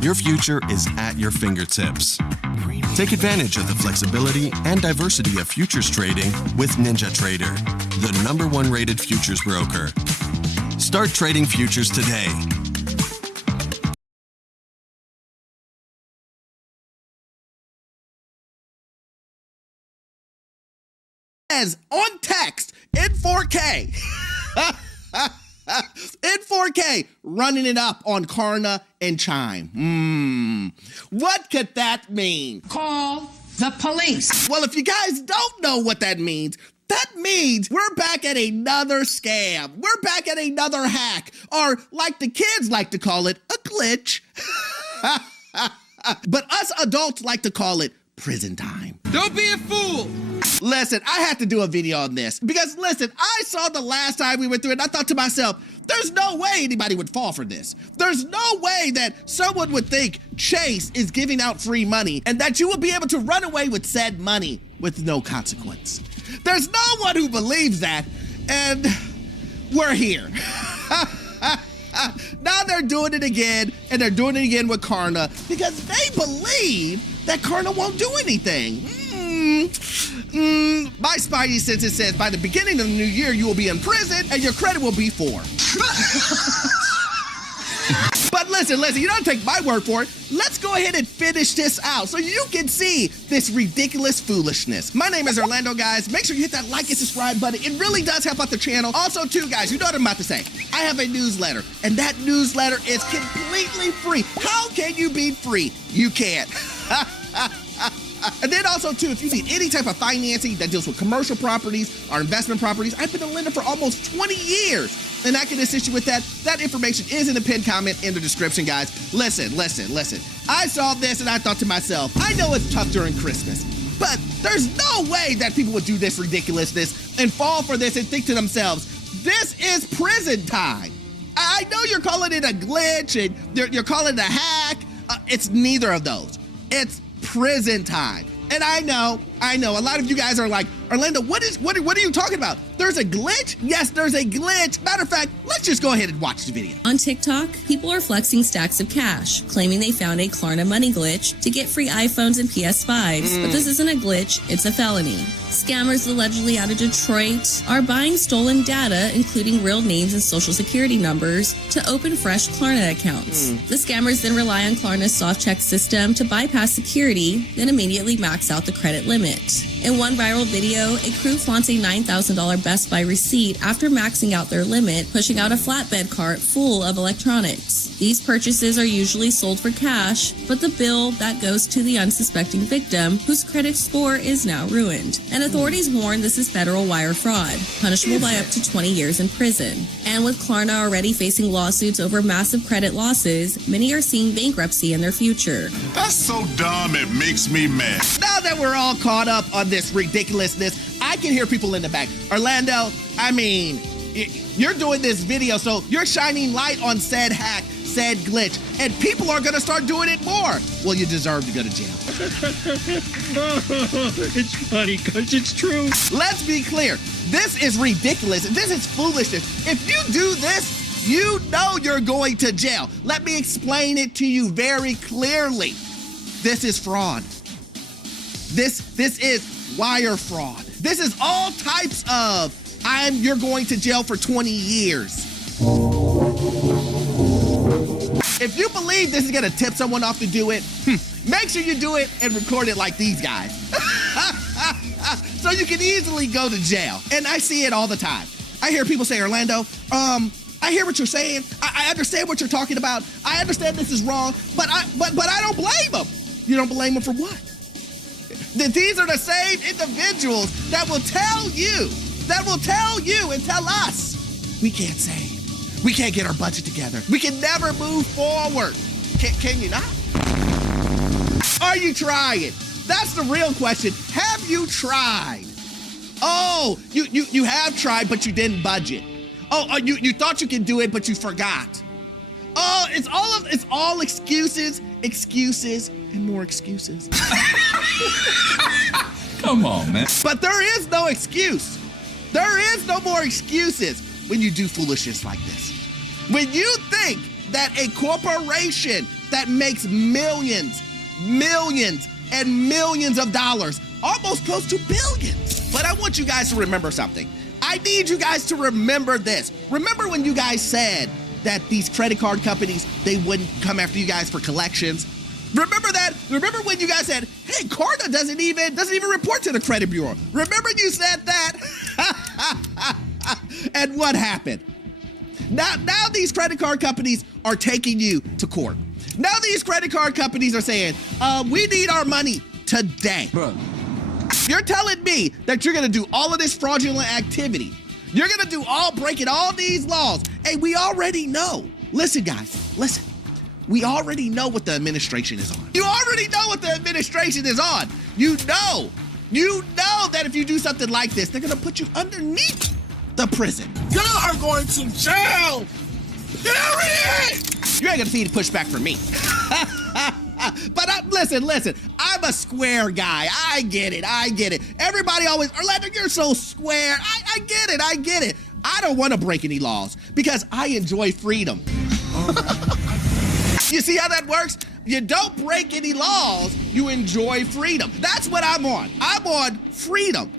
Your future is at your fingertips. Take advantage of the flexibility and diversity of futures trading with NinjaTrader, the #1 rated futures broker. Start trading futures today. As on text in 4K. In 4K, running it up on Klarna and Chime. What could that mean? Call the police. Well, if you guys don't know what that means we're back at another scam. We're back at another hack, or like the kids like to call it, a glitch. But us adults like to call it prison time. Don't be a fool. Listen, I had to do a video on this because, listen, I saw the last time we went through it and I thought to myself, there's no way anybody would fall for this. There's no way that someone would think Chase is giving out free money and that you will be able to run away with said money with no consequence. There's no one who believes that, and we're here. Now they're doing it again, and they're doing it again with Klarna because they believe that Klarna won't do anything. My spidey senses says by the beginning of the new year, you will be in prison and your credit will be 4. But listen, you don't take my word for it. Let's go ahead and finish this out so you can see this ridiculous foolishness. My name is Orlando, guys. Make sure you hit that like and subscribe button. It really does help out the channel. Also, too, guys, you know what I'm about to say. I have a newsletter, and that newsletter is completely free. How can you be free? You can't. And then also, too, if you need any type of financing that deals with commercial properties or investment properties, I've been a lender for almost 20 years, and I can assist you with that. That information is in the pinned comment in the description, guys. Listen. I saw this, and I thought to myself, I know it's tough during Christmas, but there's no way that people would do this ridiculousness and fall for this and think to themselves, this is prison time. I know you're calling it a glitch, and you're calling it a hack. It's neither of those. It's prison time. And I know, a lot of you guys are like, Orlando, what are you talking about? There's a glitch? Yes, there's a glitch. Matter of fact, let's just go ahead and watch the video. On TikTok, people are flexing stacks of cash, claiming they found a Klarna money glitch to get free iPhones and PS5s. But this isn't a glitch, it's a felony. Scammers allegedly out of Detroit are buying stolen data, including real names and social security numbers, to open fresh Klarna accounts. The scammers then rely on Klarna's soft check system to bypass security, then immediately max out the credit limit. In one viral video, a crew flaunts a $9,000 Best Buy receipt after maxing out their limit, pushing out a flatbed cart full of electronics. These purchases are usually sold for cash, but the bill that goes to the unsuspecting victim, whose credit score is now ruined. And authorities warn this is federal wire fraud, punishable by up to 20 years in prison. And with Klarna already facing lawsuits over massive credit losses, many are seeing bankruptcy in their future. That's so dumb, it makes me mad. Now that we're all caught up on this ridiculousness, I can hear people in the back. Orlando, I mean, you're doing this video, so you're shining light on said hack, said glitch, and people are gonna start doing it more. Well, you deserve to go to jail. It's funny because it's true. Let's be clear. This is ridiculous. This is foolishness. If you do this, you know you're going to jail. Let me explain it to you very clearly. This is fraud. This is wire fraud. This is all types of you're going to jail for 20 years. If you believe this is gonna tip someone off to do it, make sure you do it and record it like these guys. So you can easily go to jail. And I see it all the time. I hear people say, Orlando, I hear what you're saying. I understand what you're talking about. I understand this is wrong, but I don't blame them. You don't blame them for what? These are the same individuals that will tell you and tell us we can't save. We can't get our budget together. We can never move forward. Can you not? Are you trying? That's the real question. Have you tried? Oh, you have tried, but you didn't budget. Oh, you thought you could do it, but you forgot. Oh, it's all excuses, and more excuses. Come on, man. But there is no excuse. There is no more excuses when you do foolishness like this. When you think that a corporation that makes millions and millions of dollars, almost close to billions. But I want you guys to remember something. I need you guys to remember this. Remember when you guys said that these credit card companies, they wouldn't come after you guys for collections? Remember that? Remember when you guys said, hey, Klarna doesn't even report to the credit bureau? Remember you said that? And what happened? Now these credit card companies are taking you to court. Now these credit card companies are saying, we need our money today. Bro. You're telling me that you're gonna do all of this fraudulent activity. You're gonna do breaking all these laws. Hey, we already know. Listen, guys, listen. We already know what the administration is on. You already know what the administration is on. You know that if you do something like this, they're gonna put you underneath the prison. You are going to jail! Period! You ain't gonna see the pushback from me. But listen, I'm a square guy. I get it. Everybody always, Orlando, you're so square. I get it. I don't want to break any laws because I enjoy freedom. You see how that works? You don't break any laws, you enjoy freedom. That's what I'm on. I'm on freedom.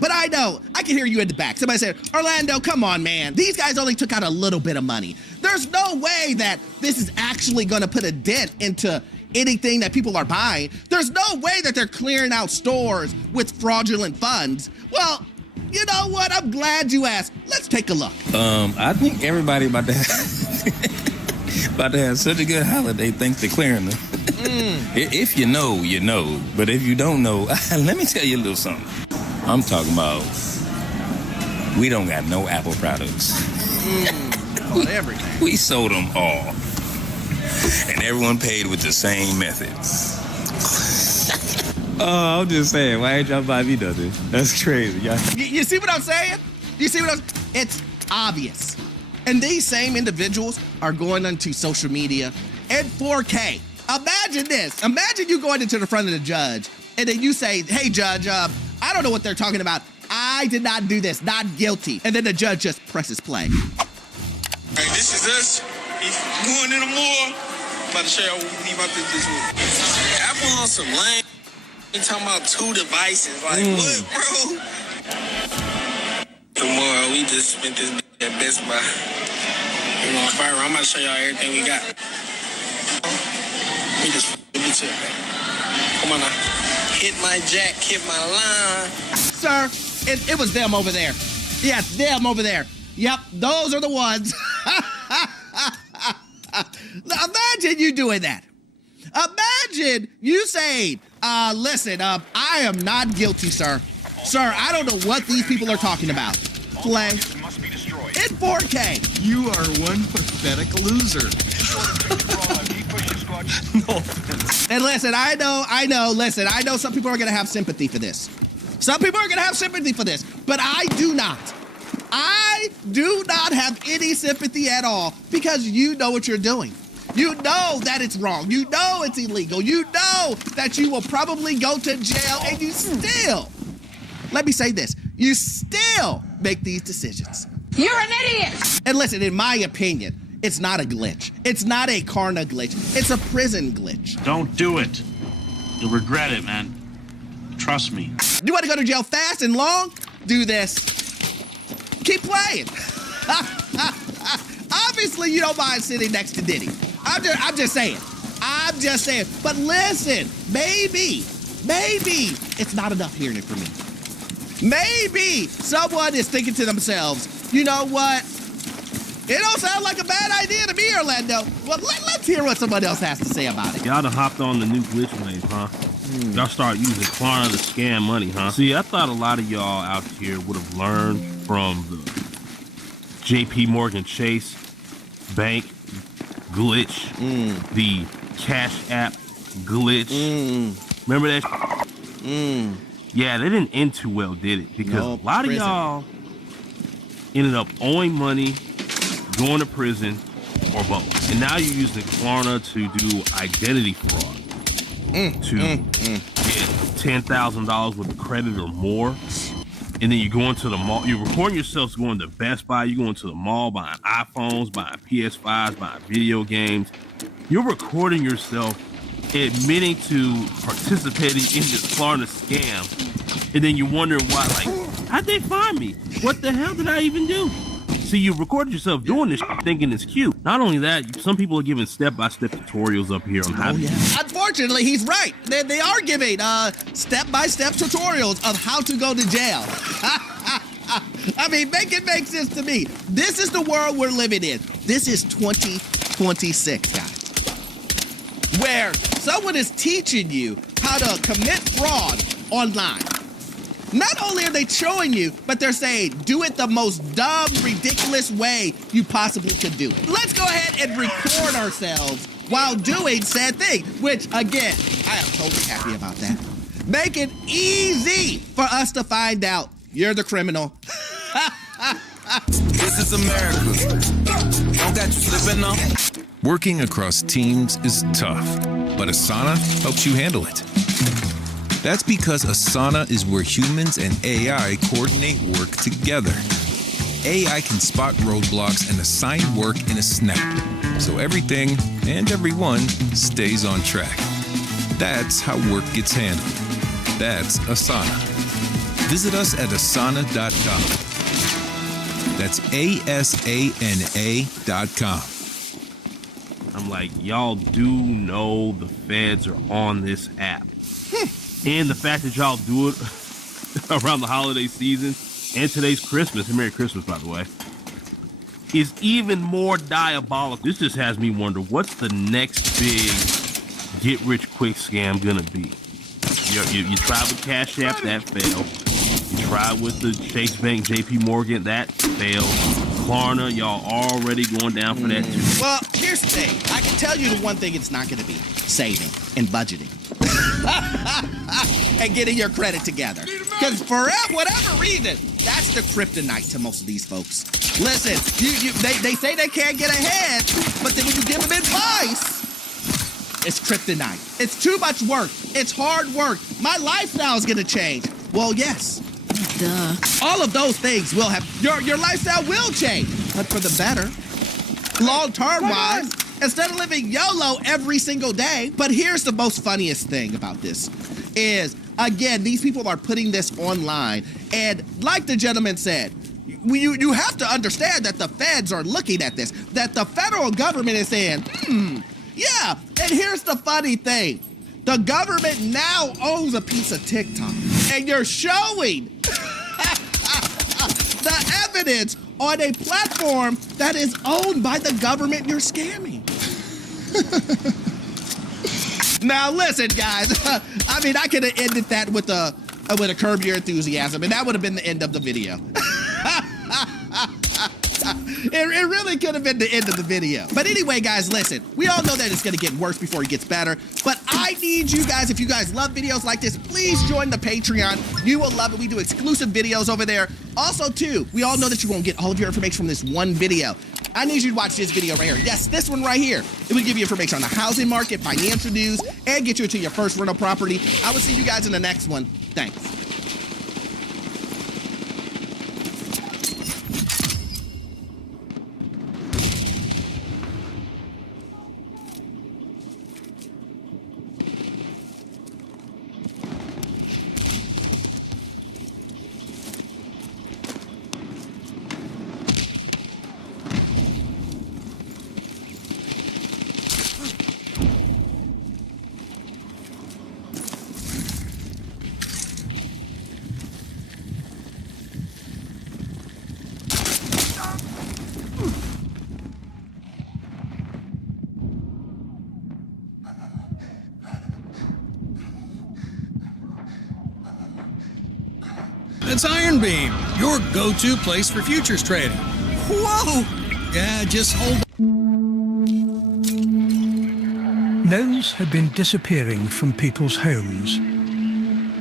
But I know, I can hear you in the back. Somebody said, Orlando, come on, man. These guys only took out a little bit of money. There's no way that this is actually gonna put a dent into anything that people are buying. There's no way that they're clearing out stores with fraudulent funds. Well, you know what? I'm glad you asked. Let's take a look. I think everybody about to have such a good holiday thanks to clearing them. If you know, you know. But if you don't know, let me tell you a little something. I'm talking about, we don't got no Apple products. On everything. We sold them all. And everyone paid with the same methods. Oh, I'm just saying, why ain't y'all buy me nothing? That's crazy. You see what I'm saying? It's obvious. And these same individuals are going onto social media in 4K. Imagine this. Imagine you going into the front of the judge and then you say, hey, judge, I don't know what they're talking about. I did not do this, not guilty. And then the judge just presses play. Hey, this is us. He's going in the mall. I'm about to show y'all what we need about this week. Apple on some lame. They talking about 2 devices. Like, what, bro? Tomorrow, we just spent this at Best Buy. You know, fire. I'm about to show y'all everything we got. We just bitch up. Come on now. Hit my jack, hit my line. Sir, it was them over there. Yes, them over there. Yep, those are the ones. Imagine you doing that. Imagine you saying, listen, I am not guilty, sir. Sir, I don't know what these people are talking about. Play. In 4K. You are one pathetic loser. No. And listen, I know some people are going to have sympathy for this. But I do not. I do not have any sympathy at all because you know what you're doing. You know that it's wrong. You know it's illegal. You know that you will probably go to jail and you still, let me say this, you still make these decisions. You're an idiot! And listen, in my opinion, it's not a glitch. It's not a Klarna glitch. It's a prison glitch. Don't do it. You'll regret it, man. Trust me. You want to go to jail fast and long? Do this. Keep playing. Obviously, you don't mind sitting next to Diddy. I'm just saying. But listen, maybe it's not enough hearing it from me. Maybe someone is thinking to themselves, you know what? It don't sound like a bad idea to me, Orlando. Well, let's hear what somebody else has to say about it. Y'all done hopped on the new glitch wave, huh? Y'all start using Klarna to scam money, huh? See, I thought a lot of y'all out here would have learned from the JP Morgan Chase bank glitch, the Cash App glitch. Remember that? Yeah, they didn't end too well, did it? Because a lot of y'all ended up owing money, going to prison, or both. And now you're using Klarna to do identity fraud. To get $10,000 worth of credit or more. and then you go into the mall. You're recording yourself going to Best Buy. You're going to the mall, buying iPhones, buying PS5s, buying video games. You're recording yourself admitting to participating in this Klarna scam, and then you wonder why, like, how'd they find me? What the hell did I even do? See, you recorded yourself doing this thinking it's cute. Not only that, some people are giving step-by-step tutorials up here on how to... Unfortunately, he's right. They are giving step-by-step tutorials of how to go to jail. I mean, make it make sense to me. This is the world we're living in. This is 2026, guys. Where someone is teaching you how to commit fraud online. Not only are they showing you, but they're saying, do it the most dumb, ridiculous way you possibly could do it. Let's go ahead and record ourselves while doing said thing, which, again, I am totally happy about that. Make it easy for us to find out you're the criminal. This is America. Don't got you slipping up. Working across teams is tough, but Asana helps you handle it. That's because Asana is where humans and AI coordinate work together. AI can spot roadblocks and assign work in a snap, so everything and everyone stays on track. That's how work gets handled. That's Asana. Visit us at asana.com. That's ASANA.com. I'm like, y'all do know the feds are on this app. And the fact that y'all do it around the holiday season and today's Christmas, and Merry Christmas, by the way, is even more diabolical. This just has me wonder, what's the next big get-rich-quick scam gonna be? You tried with Cash App, that failed. You tried with the Chase Bank, JP Morgan, that failed. Klarna, y'all already going down for that too. Well, here's the thing. I can tell you the one thing it's not going to be: saving and budgeting. And getting your credit together. Because for whatever reason, that's the kryptonite to most of these folks. Listen, they say they can't get ahead, but then when you give them advice, it's kryptonite. It's too much work. It's hard work. My lifestyle is going to change. Well, yes. Duh. All of those things will have, your lifestyle will change, but for the better. Long-term wise, instead of living YOLO every single day. But here's the most funniest thing about this is, again, these people are putting this online. And like the gentleman said, you have to understand that the feds are looking at this, that the federal government is saying, yeah. And here's the funny thing. The government now owns a piece of TikTok. And you're showing the evidence on a platform that is owned by the government you're scamming. Now listen, guys. I mean, I could have ended that with a Curb Your Enthusiasm, and that would have been the end of the video. It really could have been the end of the video. But anyway, guys, listen. We all know that it's going to get worse before it gets better. But I need you guys, if you guys love videos like this, please join the Patreon. You will love it. We do exclusive videos over there. Also, too, we all know that you won't get all of your information from this one video. I need you to watch this video right here. Yes, this one right here. It will give you information on the housing market, financial news, and get you into your first rental property. I will see you guys in the next one. Thanks. It's Iron Beam, your go-to place for futures trading. Whoa! Yeah, just hold on. Gnomes had been disappearing from people's homes.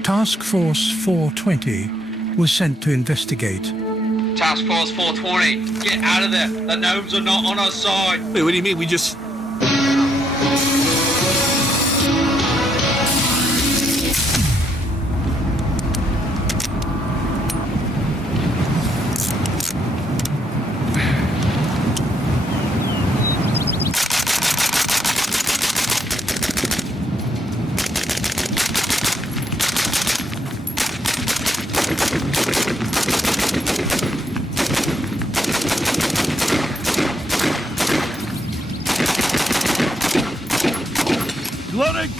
Task Force 420 was sent to investigate. Task Force 420, get out of there. The gnomes are not on our side. Wait, what do you mean? We just... Loading!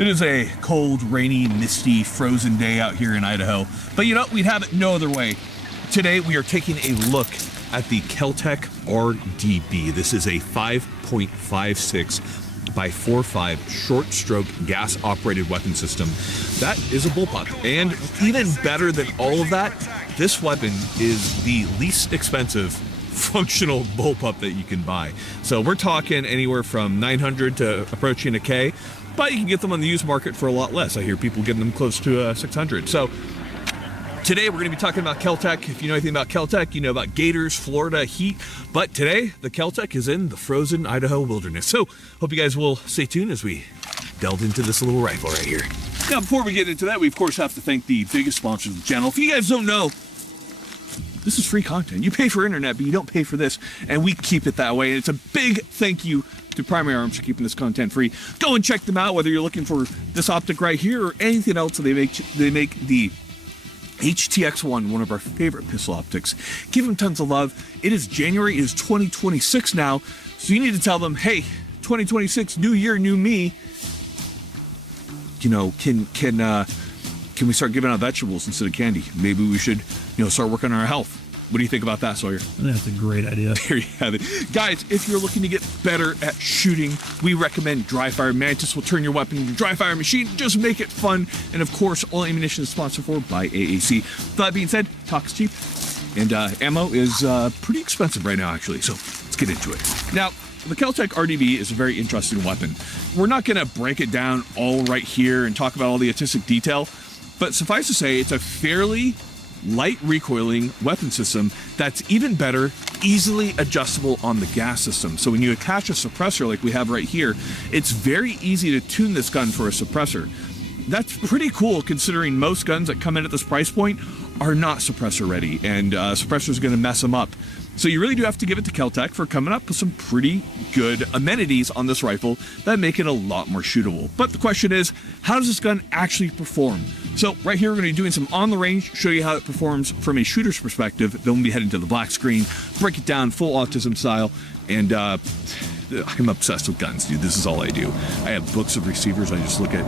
It is a cold, rainy, misty, frozen day out here in Idaho. But you know, we'd have it no other way. Today, we are taking a look at the Keltec RDB. This is a 5.56 by 4.5 short-stroke gas-operated weapon system. That is a bullpup. And even better than all of that, this weapon is the least expensive functional bullpup that you can buy. So we're talking anywhere from $900 to approaching $1,000. But you can get them on the used market for a lot less. I hear people getting them close to $600. So today we're going to be talking about Keltec. If you know anything about Keltec, you know about gators, Florida, heat. But today, the Keltec is in the frozen Idaho wilderness. So hope you guys will stay tuned as we delve into this little rifle right here. Now, before we get into that, we of course have to thank the biggest sponsors of the channel. If you guys don't know, this is free content. You pay for internet, but you don't pay for this, and we keep it that way. And it's a big thank you to Primary Arms for keeping this content free. Go and check them out, whether you're looking for this optic right here or anything else. They make the HTX-1, one of our favorite pistol optics. Give them tons of love. It is January, it is 2026 now, so you need to tell them, hey, 2026, new year, new me. You know, can we start giving out vegetables instead of candy? Maybe we should, start working on our health. What do you think about that, Sawyer? I think that's a great idea. There you have it. Guys, if you're looking to get better at shooting, we recommend Dry Fire. Mantis will turn your weapon into a dry fire machine. Just make it fun. And of course, all ammunition is sponsored for by AAC. That being said, talk's cheap. And ammo is pretty expensive right now, actually. So let's get into it. Now, the Keltec RDB is a very interesting weapon. We're not going to break it down all right here and talk about all the artistic detail. But suffice to say, it's a fairly light recoiling weapon system that's even better, easily adjustable on the gas system. So when you attach a suppressor like we have right here, it's very easy to tune this gun for a suppressor. That's pretty cool considering most guns that come in at this price point are not suppressor ready, and suppressor is going to mess them up. So you really do have to give it to Keltec for coming up with some pretty good amenities on this rifle that make it a lot more shootable. But the question is, how does this gun actually perform? So right here, we're going to be doing some on the range, show you how it performs from a shooter's perspective. Then we'll be heading to the black screen, break it down full autism style, and I'm obsessed with guns, dude. This is all I do. I have books of receivers. I just look at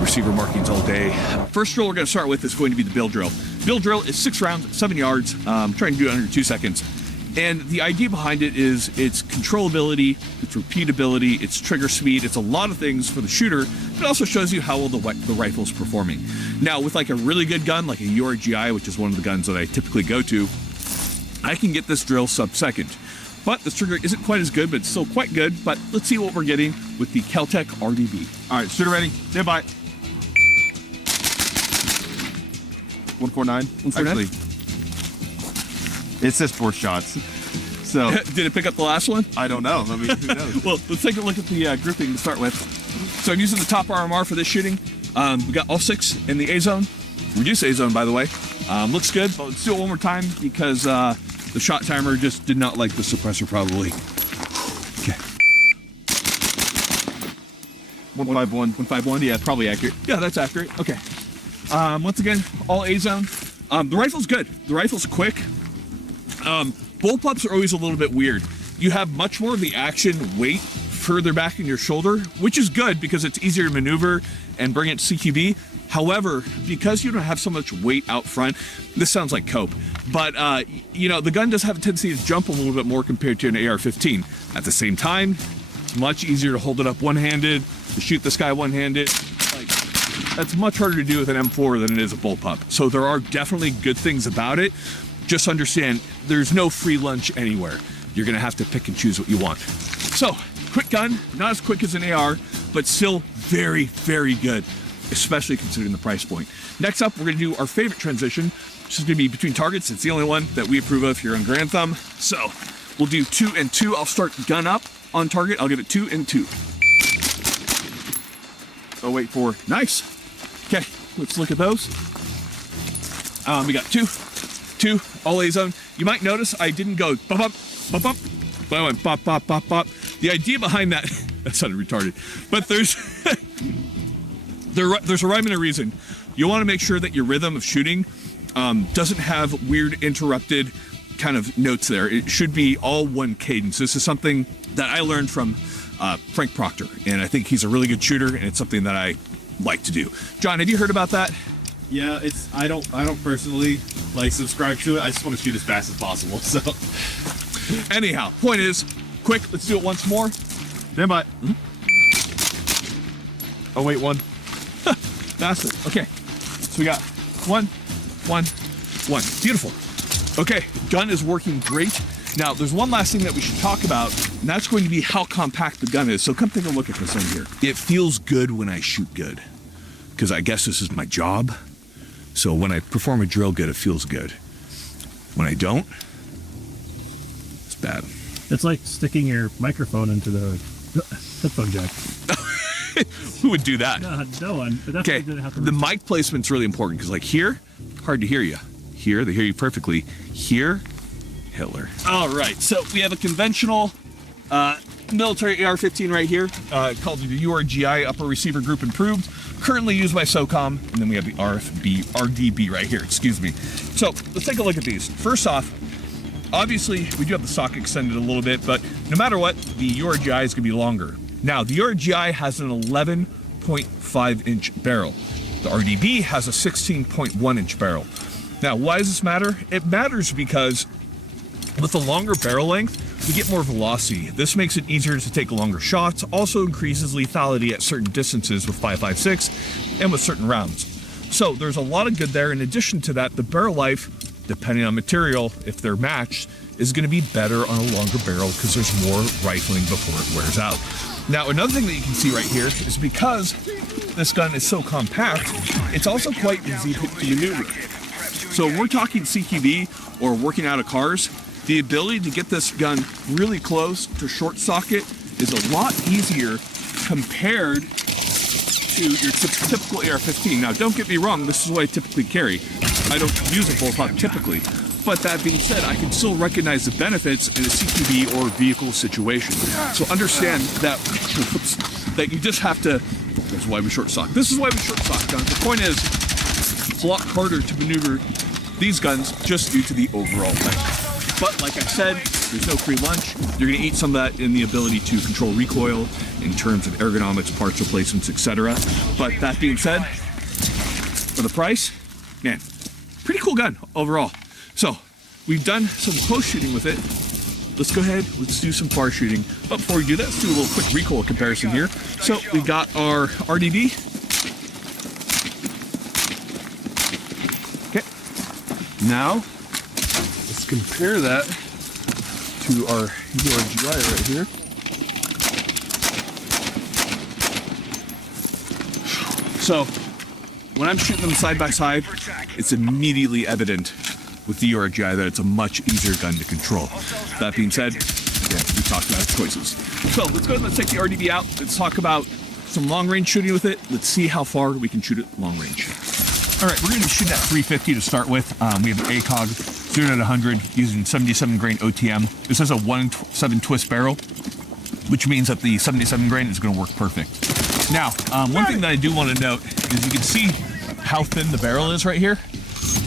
receiver markings all day. First drill we're going to start with is going to be the bill drill. Bill drill is 6 rounds, 7 yards. I'm trying to do it under 2 seconds. And the idea behind it is its controllability, its repeatability, its trigger speed. It's a lot of things for the shooter. It also shows you how well the rifle is performing. Now, with like a really good gun, like a URGI, which is one of the guns that I typically go to, I can get this drill sub-second. But this trigger isn't quite as good, but it's still quite good. But let's see what we're getting with the Keltec RDB. All right, shooter ready, stand by. 149. 149. Actually, it says 4 shots. So did it pick up the last one? I don't know. I mean, who knows? Well, let's take a look at the grouping to start with. So I'm using the top RMR for this shooting. We got all 6 in the A zone. Reduced A zone, by the way. Looks good, but let's do it one more time because the shot timer just did not like the suppressor probably. Okay. 151. 151, yeah, probably accurate. Yeah, that's accurate. Okay. Once again, all A zone. The rifle's good. The rifle's quick. Bullpups are always a little bit weird. You have much more of the action weight further back in your shoulder, which is good because it's easier to maneuver and bring it to CQB. However, because you don't have so much weight out front, this sounds like cope, but the gun does have a tendency to jump a little bit more compared to an AR-15. At the same time, it's much easier to hold it up one-handed, to shoot this guy one-handed. That's much harder to do with an M4 than it is a bullpup. So there are definitely good things about it. Just understand, there's no free lunch anywhere. You're gonna have to pick and choose what you want. So, quick gun, not as quick as an AR, but still very, very good. especially considering the price point. Next up, we're going to do our favorite transition, which is going to be between targets. It's the only one that we approve of here on Grand Thumb. So we'll do 2 and 2. I'll start gun up on target. I'll give it 2 and 2. Oh, wait for nice. Okay, let's look at those. We got 2, all A zone. You might notice I didn't go bop, bop, bop, bop, but I went bop, bop, bop, bop. The idea behind that, that sounded retarded, but there's a rhyme and a reason. You want to make sure that your rhythm of shooting doesn't have weird interrupted kind of notes there. It should be all one cadence. This is something that I learned from Frank Proctor, and I think he's a really good shooter, and it's something that I like to do. John, have you heard about that? Yeah, I don't personally like subscribe to it. I just want to shoot as fast as possible. So anyhow, point is, quick, let's do it once more. Stand by. Oh wait, 1. Faster. Okay, so we got 1, 1, 1. Beautiful. Okay, gun is working great. Now, there's one last thing that we should talk about, and that's going to be how compact the gun is. So come take a look at this thing here. It feels good when I shoot good, because I guess this is my job. So when I perform a drill good, it feels good. When I don't, it's bad. It's like sticking your microphone into the headphone jack. Who would do that? No one. Okay, the mic placement's really important, because like here, hard to hear you. Here, they hear you perfectly. Here, Hitler. All right, so we have a conventional military AR-15 right here, called the URGI Upper Receiver Group Improved, currently used by SOCOM, and then we have the RDB right here, excuse me. So let's take a look at these. First off, obviously we do have the sock extended a little bit, but no matter what, the URGI is going to be longer. Now, the URGI has an 11.5 inch barrel. The RDB has a 16.1 inch barrel. Now, why does this matter? It matters because with a longer barrel length, we get more velocity. This makes it easier to take longer shots, also increases lethality at certain distances with 5.56 and with certain rounds. So there's a lot of good there. In addition to that, the barrel life, depending on material, if they're matched, is going to be better on a longer barrel because there's more rifling before it wears out. Now, another thing that you can see right here is because this gun is so compact, it's also quite easy to maneuver. So when we're talking CQB or working out of cars, the ability to get this gun really close to short socket is a lot easier compared to your typical AR-15. Now, don't get me wrong, this is what I typically carry. I don't use a bullpup typically. But that being said, I can still recognize the benefits in a CQB or vehicle situation. So understand that, that you just have to, that's why we short stock. This is why we short stock guns. The point is, it's a lot harder to maneuver these guns just due to the overall length. But like I said, there's no free lunch. You're gonna eat some of that in the ability to control recoil in terms of ergonomics, parts replacements, etc. But that being said, for the price, man, pretty cool gun overall. So we've done some close shooting with it. Let's go ahead, let's do some far shooting. But before we do that, let's do a little quick recoil comparison here. So we've got our RDB. Okay. Now, let's compare that to our URGI right here. So when I'm shooting them side by side, it's immediately evident with the URGI that it's a much easier gun to control. That being said, again, we talked about choices. So let's go ahead and let's take the RDB out. Let's talk about some long range shooting with it. Let's see how far we can shoot it long range. All right, we're going to be shooting at 350 to start with. We have an ACOG 0 to 100 using 77 grain OTM. This has a 1.7 twist barrel, which means that the 77 grain is going to work perfect. Now, one thing that I do want to note is you can see how thin the barrel is right here.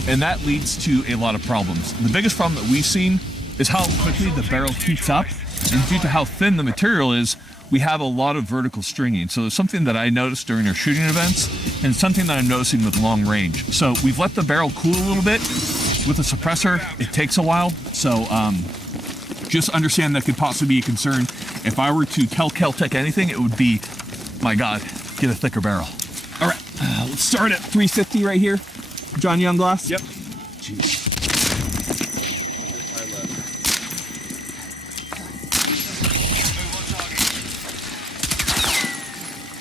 And that leads to a lot of problems. The biggest problem that we've seen is how quickly the barrel heats up, and due to how thin the material is, we have a lot of vertical stringing. So it's something that I noticed during our shooting events, and something that I'm noticing with long range. So we've let the barrel cool a little bit. With a suppressor, it takes a while. So just understand that could possibly be a concern. If I were to tell Kel-Tec anything, it would be, my God, get a thicker barrel. All right, let's start at 350 right here. John Youngglass? Yep. Jeez.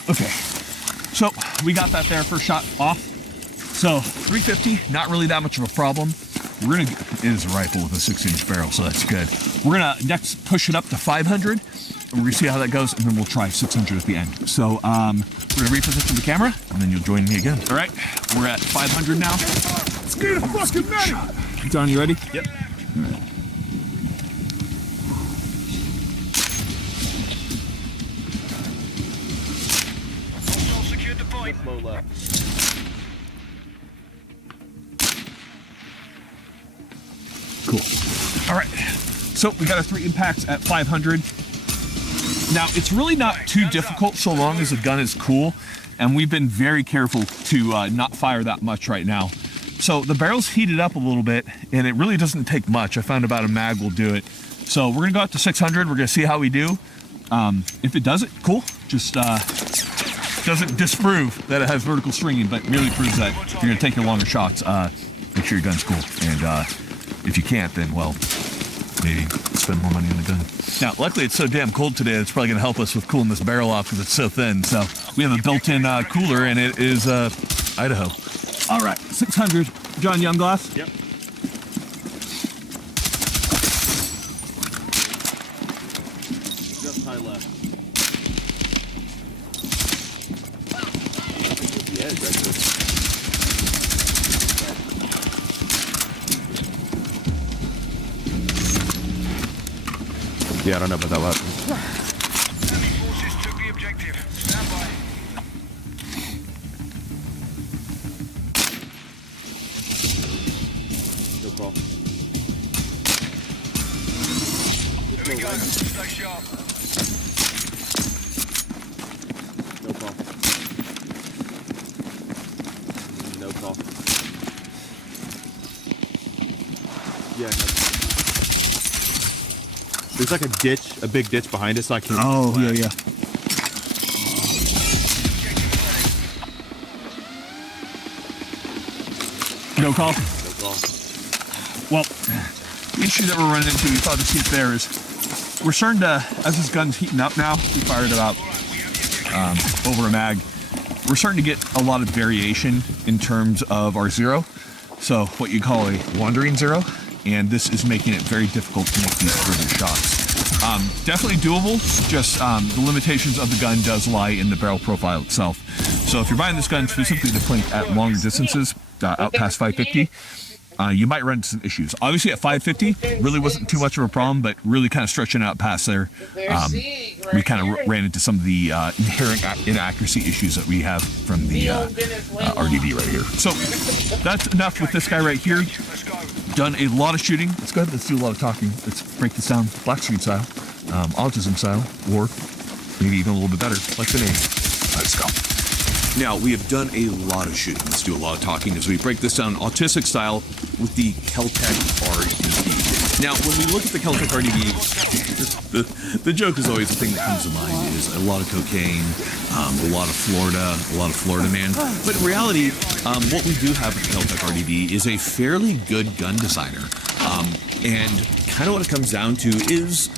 Okay. So we got that there, first shot off. So 350, not really that much of a problem. We're gonna, it is a rifle with a 6-inch barrel, so that's good. We're gonna next push it up to 500, and we're gonna see how that goes, and then we'll try 600 at the end. So we're gonna reposition the camera, and then you'll join me again. All right, we're at 500 now. Let's get a fucking medic. John, you ready? Yep. All right. Secured the point. Low left. Cool. All right. So we got our 3 impacts at 500. Now, it's really not too difficult so long as the gun is cool, and we've been very careful to not fire that much right now. So the barrel's heated up a little bit, and it really doesn't take much. I found about a mag will do it. So we're gonna go up to 600. We're gonna see how we do. If it does it, cool. Just doesn't disprove that it has vertical stringing, but merely proves that you're gonna take your longer shots. Make sure your gun's cool, and if you can't, then, well, maybe spend more money on the gun. Now, luckily, it's so damn cold today, it's probably going to help us with cooling this barrel off because it's so thin. So we have a built-in cooler, and it is Idaho. All right, 600. John, young glass? Yep. Just high left. The edge right there. Yeah, I don't know about that weapon. Enemy forces took the objective. Stand by. No call. Here we go. Stay sharp. No call. No call. Yeah, no. There's like a ditch, a big ditch behind us, so I can't. Oh, yeah. No call? No call. Well, the issue that we're running into, you probably see it there, is we're starting to, as this gun's heating up now, we fired about over a mag, we're starting to get a lot of variation in terms of our zero. So what you call a wandering zero, and this is making it very difficult to make these further shots. Definitely doable, just the limitations of the gun does lie in the barrel profile itself. So if you're buying this gun specifically to play at longer distances, out past 550, you might run into some issues. Obviously at 550, really wasn't too much of a problem, but really kind of stretching out past there, we kind of ran into some of the inherent inaccuracy issues that we have from the RDB right here. So that's enough with this guy right here. Done a lot of shooting. Let's go ahead, let's do a lot of talking. Let's break this down black screen style, autism style, or maybe even a little bit better, like the name. Let's go. Now, we have done a lot of shooting. Let's do a lot of talking as we break this down autistic style with the Keltec RDB. Now, when we look at the Keltec RDB, the joke is always the thing that comes to mind is a lot of cocaine, a lot of Florida man. But in reality, what we do have with the Keltec RDB is a fairly good gun designer. And kind of what it comes down to is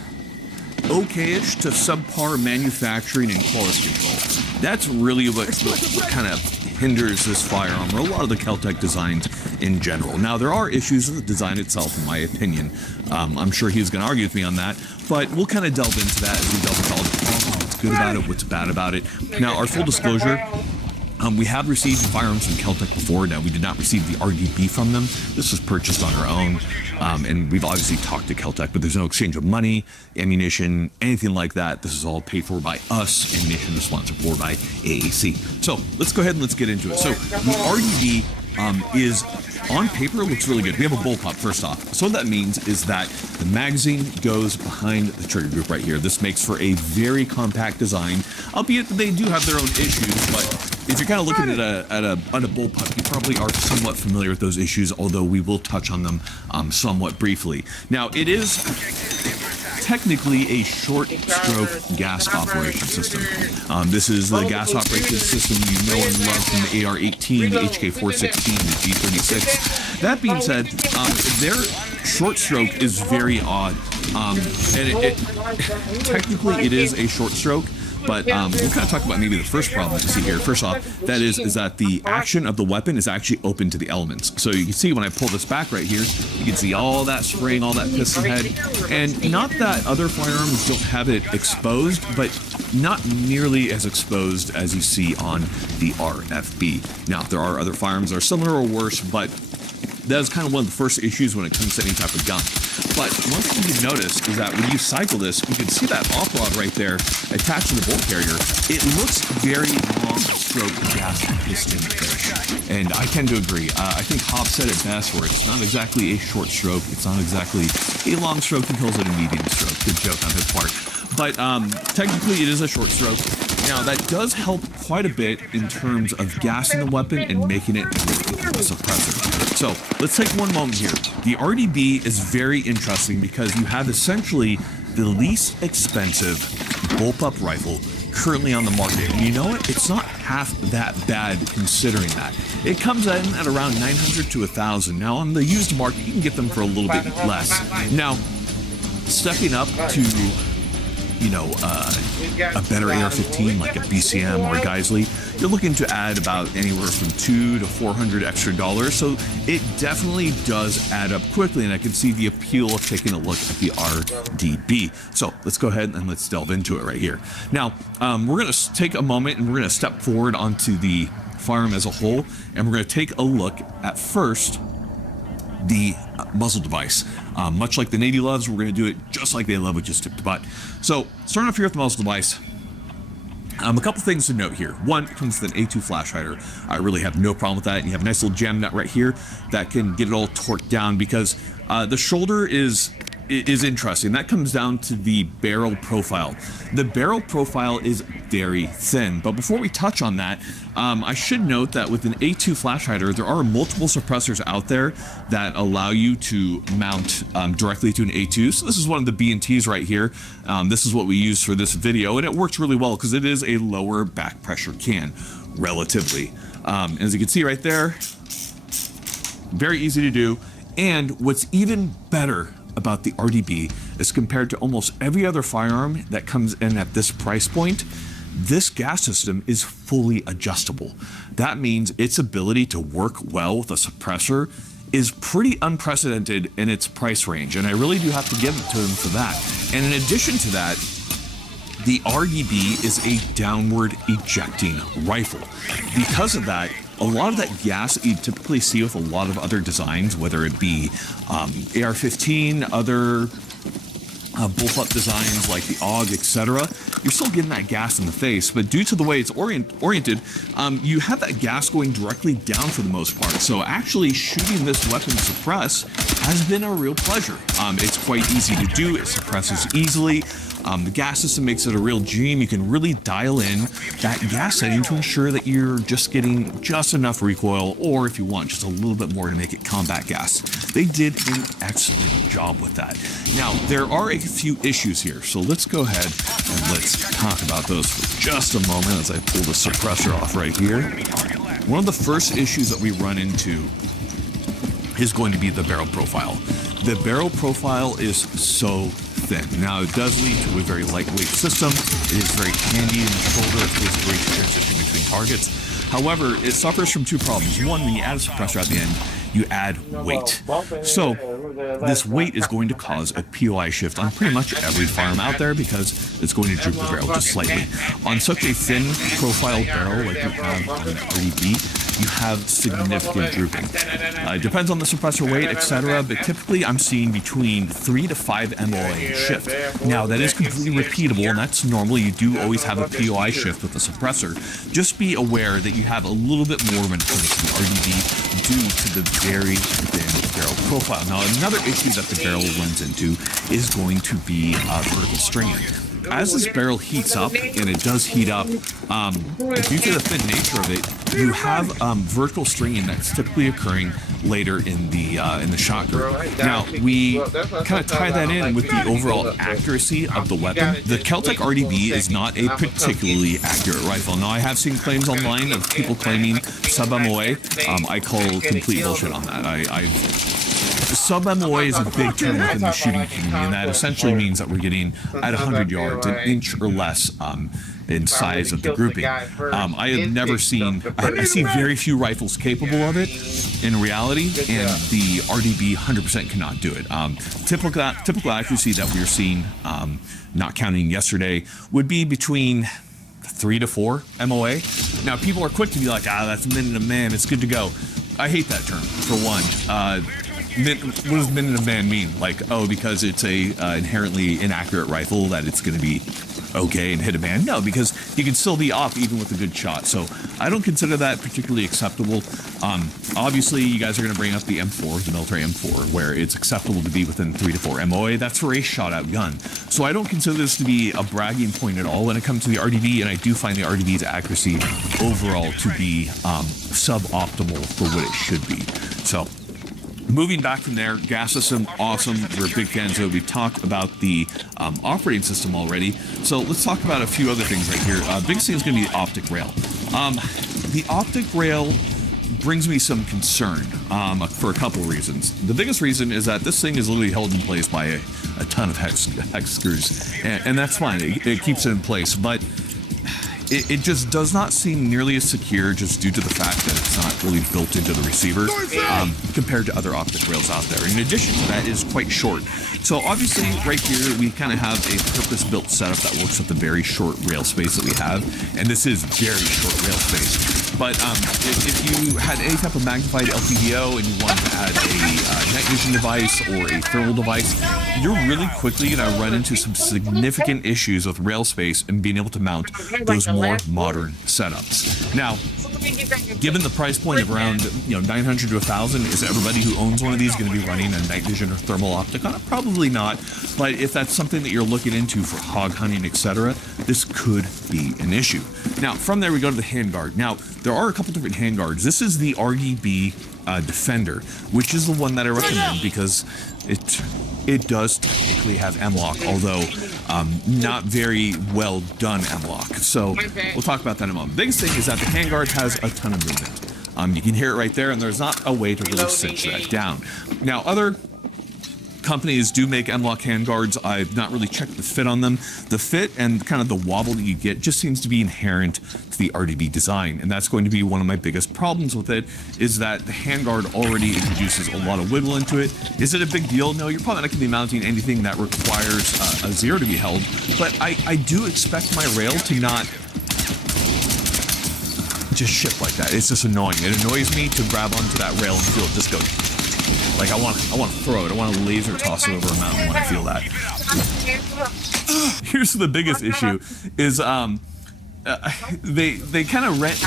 okay-ish to subpar manufacturing and quality control. That's really what kind of hinders this firearm, or a lot of the Keltec designs in general. Now, there are issues with the design itself, in my opinion. I'm sure he's going to argue with me on that, but we'll kind of delve into that as we delve into all the problems, what's good about it, what's bad about it. Now, our full disclosure, we have received firearms from Keltec before. Now, we did not receive the RDB from them. This was purchased on our own, and we've obviously talked to Keltec, but there's no exchange of money, ammunition, anything like that. This is all paid for by us. Ammunition is sponsored for by AAC. So let's go ahead and let's get into it. So the RDB is, on paper, looks really good. We have a bullpup, first off. So what that means is that the magazine goes behind the trigger group right here. This makes for a very compact design, albeit that they do have their own issues, but if you're kind of looking on a bullpup, you probably are somewhat familiar with those issues, although we will touch on them somewhat briefly. Now, it is technically a short stroke gas operation system. This is the gas operation system you know and love from the AR-18, the HK-416, the G36. That being said, their short stroke is very odd. And technically it is a short stroke, But we'll kind of talk about maybe the first problem you see here. First off, that is that the action of the weapon is actually open to the elements. So you can see when I pull this back right here, you can see all that spraying, all that piston head. And not that other firearms don't have it exposed, but not nearly as exposed as you see on the RFB. Now, there are other firearms that are similar or worse, but that is kind of one of the first issues when it comes to any type of gun. But one thing you notice is that when you cycle this, you can see that op rod right there attached to the bolt carrier. It looks very long stroke gas piston fish. And I tend to agree. I think Hobbs said it best, where it's not exactly a short stroke. It's not exactly a long stroke. He calls it a medium stroke. Good joke on his part. But technically it is a short stroke. Now that does help quite a bit in terms of gassing the weapon and making it a suppressor. So let's take one moment here. The RDB is very interesting because you have essentially the least expensive bullpup rifle currently on the market. And you know what? It's not half that bad considering that. It comes in at around 900 to 1,000. Now on the used market, you can get them for a little bit less. Now, stepping up to a better AR-15 like a BCM or a Geisley, you're looking to add about anywhere from $200 to $400 extra. So it definitely does add up quickly, and I can see the appeal of taking a look at the RDB. So let's go ahead and let's delve into it right here. Now, we're going to take a moment and we're going to step forward onto the firearm as a whole, and we're going to take a look at first the muzzle device. Much like the Navy loves, we're going to do it just like they love, with just tip to butt. So starting off here with the muzzle device, a couple things to note here. One, it comes with an A2 flash hider. I really have no problem with that. And you have a nice little jam nut right here that can get it all torqued down, because the shoulder is interesting. That comes down to the barrel profile. The barrel profile is very thin, but before we touch on that, I should note that with an A2 flash hider, there are multiple suppressors out there that allow you to mount directly to an A2. So this is one of the B&Ts right here. This is what we use for this video, and it works really well because it is a lower back pressure can, relatively. As you can see right there, very easy to do. And what's even better about the RDB is, compared to almost every other firearm that comes in at this price point, this gas system is fully adjustable. That means its ability to work well with a suppressor is pretty unprecedented in its price range, and I really do have to give it to him for that. And in addition to that, the RDB is a downward ejecting rifle. Because of that, a lot of that gas that you typically see with a lot of other designs, whether it be AR-15, other bullpup designs like the AUG, etc., you're still getting that gas in the face, but due to the way it's oriented, you have that gas going directly down for the most part. So actually shooting this weapon suppress has been a real pleasure. It's quite easy to do. It suppresses easily. The gas system makes it a real dream. You can really dial in that gas setting to ensure that you're just getting just enough recoil, or if you want, just a little bit more to make it combat gas. They did an excellent job with that. Now, there are a few issues here, so let's go ahead and let's talk about those for just a moment as I pull the suppressor off right here. One of the first issues that we run into is going to be the barrel profile. The barrel profile is so thin. Now, it does lead to a very lightweight system. It is very handy in the shoulder. It is great to transition between targets. However, it suffers from two problems. One, when you add a suppressor at the end, you add weight. So this weight is going to cause a POI shift on pretty much every firearm out there, because it's going to droop the barrel just slightly. On such a thin profile barrel like you have on an RDB, you have significant drooping. It depends on the suppressor weight, etc., but typically I'm seeing between 3 to 5 MOA shift. Now, that is completely repeatable, and that's normal. You do always have a POI shift with the suppressor. Just be aware that you have a little bit more when it comes to the RDB due to the very thin barrel profile. Now, another issue that the barrel runs into is going to be vertical stringing. As this barrel heats up, and it does heat up, due to the thin nature of it, you have vertical stringing that's typically occurring later in the shot group. Now, we kind of tie that in with the overall accuracy of the weapon. The Keltec RDB is not a particularly accurate rifle. Now, I have seen claims online of people claiming sub-MOA. I call complete bullshit on that. Sub-MOA is a big term within the shooting community, and that essentially means that we're getting at 100 yards, an inch or less, in size of the grouping. I have never seen, I see very few rifles capable of it in reality, and the RDB 100% cannot do it. Typical accuracy that we're seeing, not counting yesterday, would be between 3 to 4 MOA. Now, people are quick to be like, that's minute of man, it's good to go. I hate that term, for one. What does minute of man mean? Like, because it's a inherently inaccurate rifle that it's going to be okay and hit a man? No, because you can still be off even with a good shot. So I don't consider that particularly acceptable. Obviously, you guys are going to bring up the M4, the military M4, where it's acceptable to be within 3 to 4 MOA. That's for a shot-out gun. So I don't consider this to be a bragging point at all when it comes to the RDB, and I do find the RDB's accuracy overall to be suboptimal for what it should be. So moving back from there, gas system, awesome. We're big fans of it. We talked about the operating system already. So let's talk about a few other things right here. Biggest thing is going to be the optic rail. The optic rail brings me some concern for a couple of reasons. The biggest reason is that this thing is literally held in place by a ton of hex screws, and that's fine. It keeps it in place, but it just does not seem nearly as secure just due to the fact that it's not really built into the receiver compared to other optic rails out there. In addition to that, it is quite short. So obviously right here we kind of have a purpose-built setup that works with the very short rail space that we have, and this is very short rail space. But if you had any type of magnified LPDO and you wanted to add a night vision device or a thermal device, you're really quickly going to run into some significant issues with rail space and being able to mount those more modern setups. Now, given the price point of around 900 to 1,000, is everybody who owns one of these going to be running a night vision or thermal optic on it? Probably not. But if that's something that you're looking into for hog hunting, etc., this could be an issue. Now, from there we go to the handguard. Now, there are a couple different handguards. This is the RDB Defender, which is the one that I recommend because it does technically have M-Lock, although not very well done M-Lock. So we'll talk about that in a moment. Biggest thing is that the handguard has a ton of movement. You can hear it right there, and there's not a way to really cinch that down. Now, other companies do make M-Lock handguards. I've not really checked the fit on them. The fit and kind of the wobble that you get just seems to be inherent to the RDB design, and that's going to be one of my biggest problems with it, is that the handguard already introduces a lot of wiggle into it. Is it a big deal? No, you're probably not going to be mounting anything that requires a zero to be held, but I do expect my rail to not just shift like that. It's just annoying. It annoys me to grab onto that rail and feel it just go. Like I want to throw it. I want to laser toss it over a mountain when I feel that. Here's the biggest issue: is they kind of rent.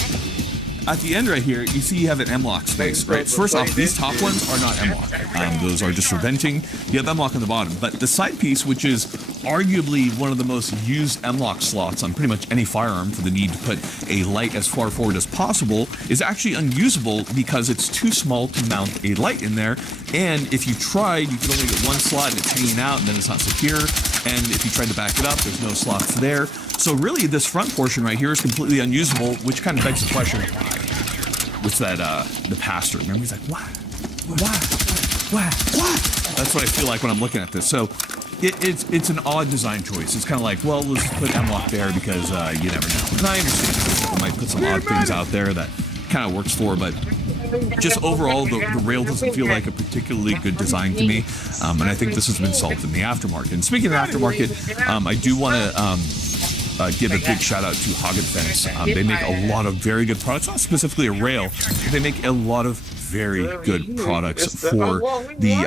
At the end right here, you see you have an M-Lock space, right? First off, these top ones are not M-Lock. Those are just for venting. You have M-Lock on the bottom. But the side piece, which is arguably one of the most used M-Lock slots on pretty much any firearm for the need to put a light as far forward as possible, is actually unusable because it's too small to mount a light in there. And if you tried, you could only get one slot and it's hanging out and then it's not secure. And if you tried to back it up, there's no slots there. So really, this front portion right here is completely unusable, which kind of begs the question, what's that, the pastor? Remember, he's like, why? That's what I feel like when I'm looking at this. So it's an odd design choice. It's kind of like, well, let's put M-Lock there because you never know. And I understand people might put some odd things out there that kind of works for, but just overall, the rail doesn't feel like a particularly good design to me. And I think this has been solved in the aftermarket. And speaking of aftermarket, I do want to give a big shout out to Hog & Fence. They make a lot of very good products, not specifically a rail, but they make a lot of very good products for the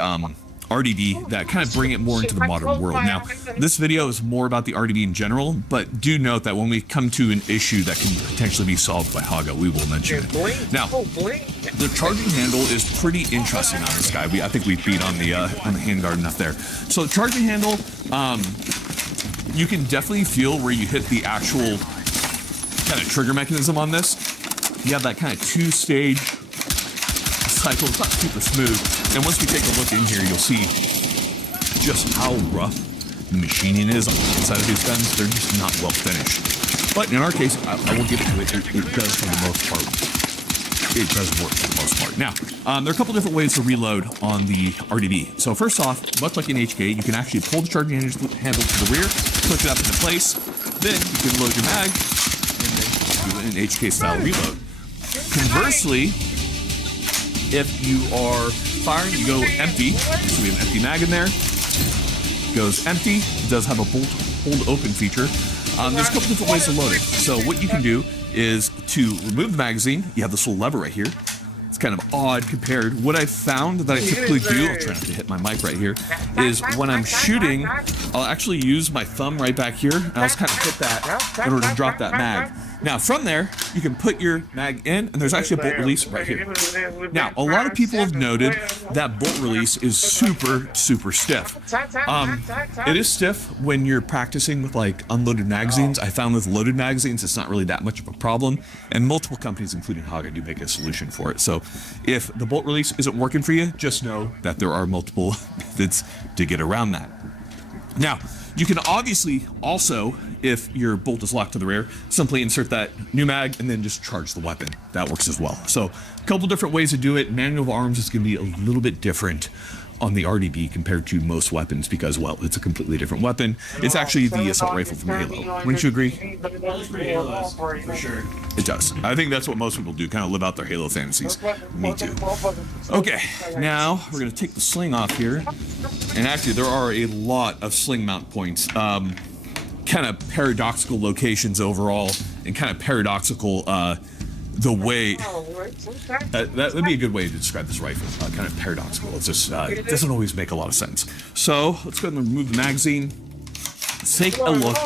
RDB that kind of bring it more into the modern world. Now, this video is more about the RDB in general, but do note that when we come to an issue that can potentially be solved by Haga, we will mention it. Now, the charging handle is pretty interesting on this guy. I think we beat on the handguard enough there. So the charging handle, you can definitely feel where you hit the actual kind of trigger mechanism on this. You have that kind of two-stage cycle. It's not super smooth. And once we take a look in here, you'll see just how rough the machining is on the inside of these guns. They're just not well finished. But in our case, I will give it to it. It does for the most part. It does work for the most part. Now, there are a couple different ways to reload on the RDB. So first off, much like in HK, you can actually pull the charging handle to the rear, click it up into place, Then you can load your mag and then do an HK style reload. Conversely, if you are firing, you go empty. So we have an empty mag in there. Goes empty. It does have a bolt hold open feature. There's a couple different ways to load it. So what you can do is to remove the magazine. You have this little lever right here. It's kind of odd compared. What I found that I typically do, I'll try not to hit my mic right here, is when I'm shooting, I'll actually use my thumb right back here, and I'll just kind of hit that in order to drop that mag. Now from there, you can put your mag in, and there's actually a bolt release right here. Now, a lot of people have noted that bolt release is super, super stiff. It is stiff when you're practicing with like unloaded magazines. I found with loaded magazines, it's not really that much of a problem, and multiple companies, including Haga, do make a solution for it. So if the bolt release isn't working for you, just know that there are multiple methods to get around that. Now, you can obviously also, if your bolt is locked to the rear, simply insert that new mag and then just charge the weapon. That works as well. So a couple different ways to do it. Manual of arms is going to be a little bit different on the RDB compared to most weapons because, well, it's a completely different weapon. It's actually the assault rifle from Halo. Wouldn't you agree? For sure. It does. I think that's what most people do, kind of live out their Halo fantasies. Me too. Okay, now we're going to take the sling off here. And actually, there are a lot of sling mount points. Kind of paradoxical locations overall, and kind of paradoxical the way that would be a good way to describe this rifle. Kind of paradoxical. It's just it doesn't always make a lot of sense. So let's go ahead and remove the magazine. Let's take a look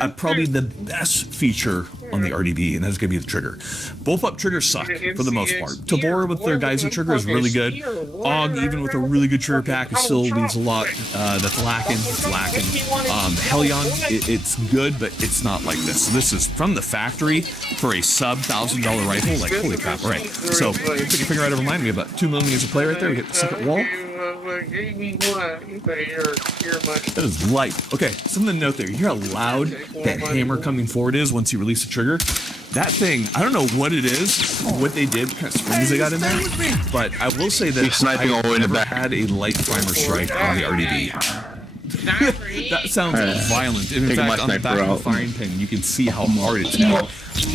at probably the best feature on the RDB, and that's going to be the trigger. Both up triggers suck for the most part. Tabor with their Geyser trigger is really good. AUG, even with a really good trigger pack, it still leaves a lot that's lacking. It's lacking. Helion, it's good, but it's not like this. So this is from the factory for a sub $1,000 rifle. Like, holy crap. All right. So, put your finger right over mine. We have about 2 millimeters of play right there. We get the second wall. That is light. Okay, something to note there. You hear how loud that hammer coming forward is once you release the trigger? That thing, I don't know what it is, what they did, what kind of springs they got in there, but I will say that I've never had a light primer strike on the RDB. That sounds violent. In fact, on the back of the firing pin, you can see how hard it's hit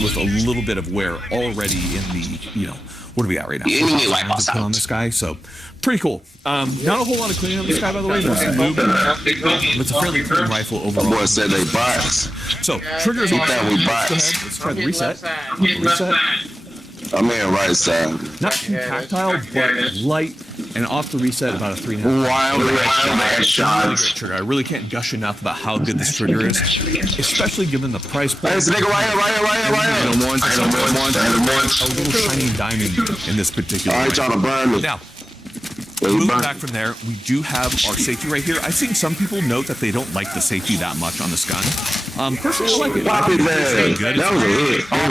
with a little bit of wear already in the, you know, what are we at right now? Put on this guy, so pretty cool. Not a whole lot of cleaning on this guy, by the way. There's some movement. It's a fairly clean rifle overall. Boy said they bias. So trigger is awesome. Let's try the reset. I'm in right side. Not too tactile, but light, and off the reset about a 3.5. Wild really great trigger. I really can't gush enough about how good this trigger is, especially given the price point. Hey, nigga, right here. A little shiny diamond in this particular. All right, y'all to burn me. Now, moving back from there, we do have our safety right here. I've seen some people note that they don't like the safety that much on this gun. Personally, I like it. I think it's good. That was a hit. Oh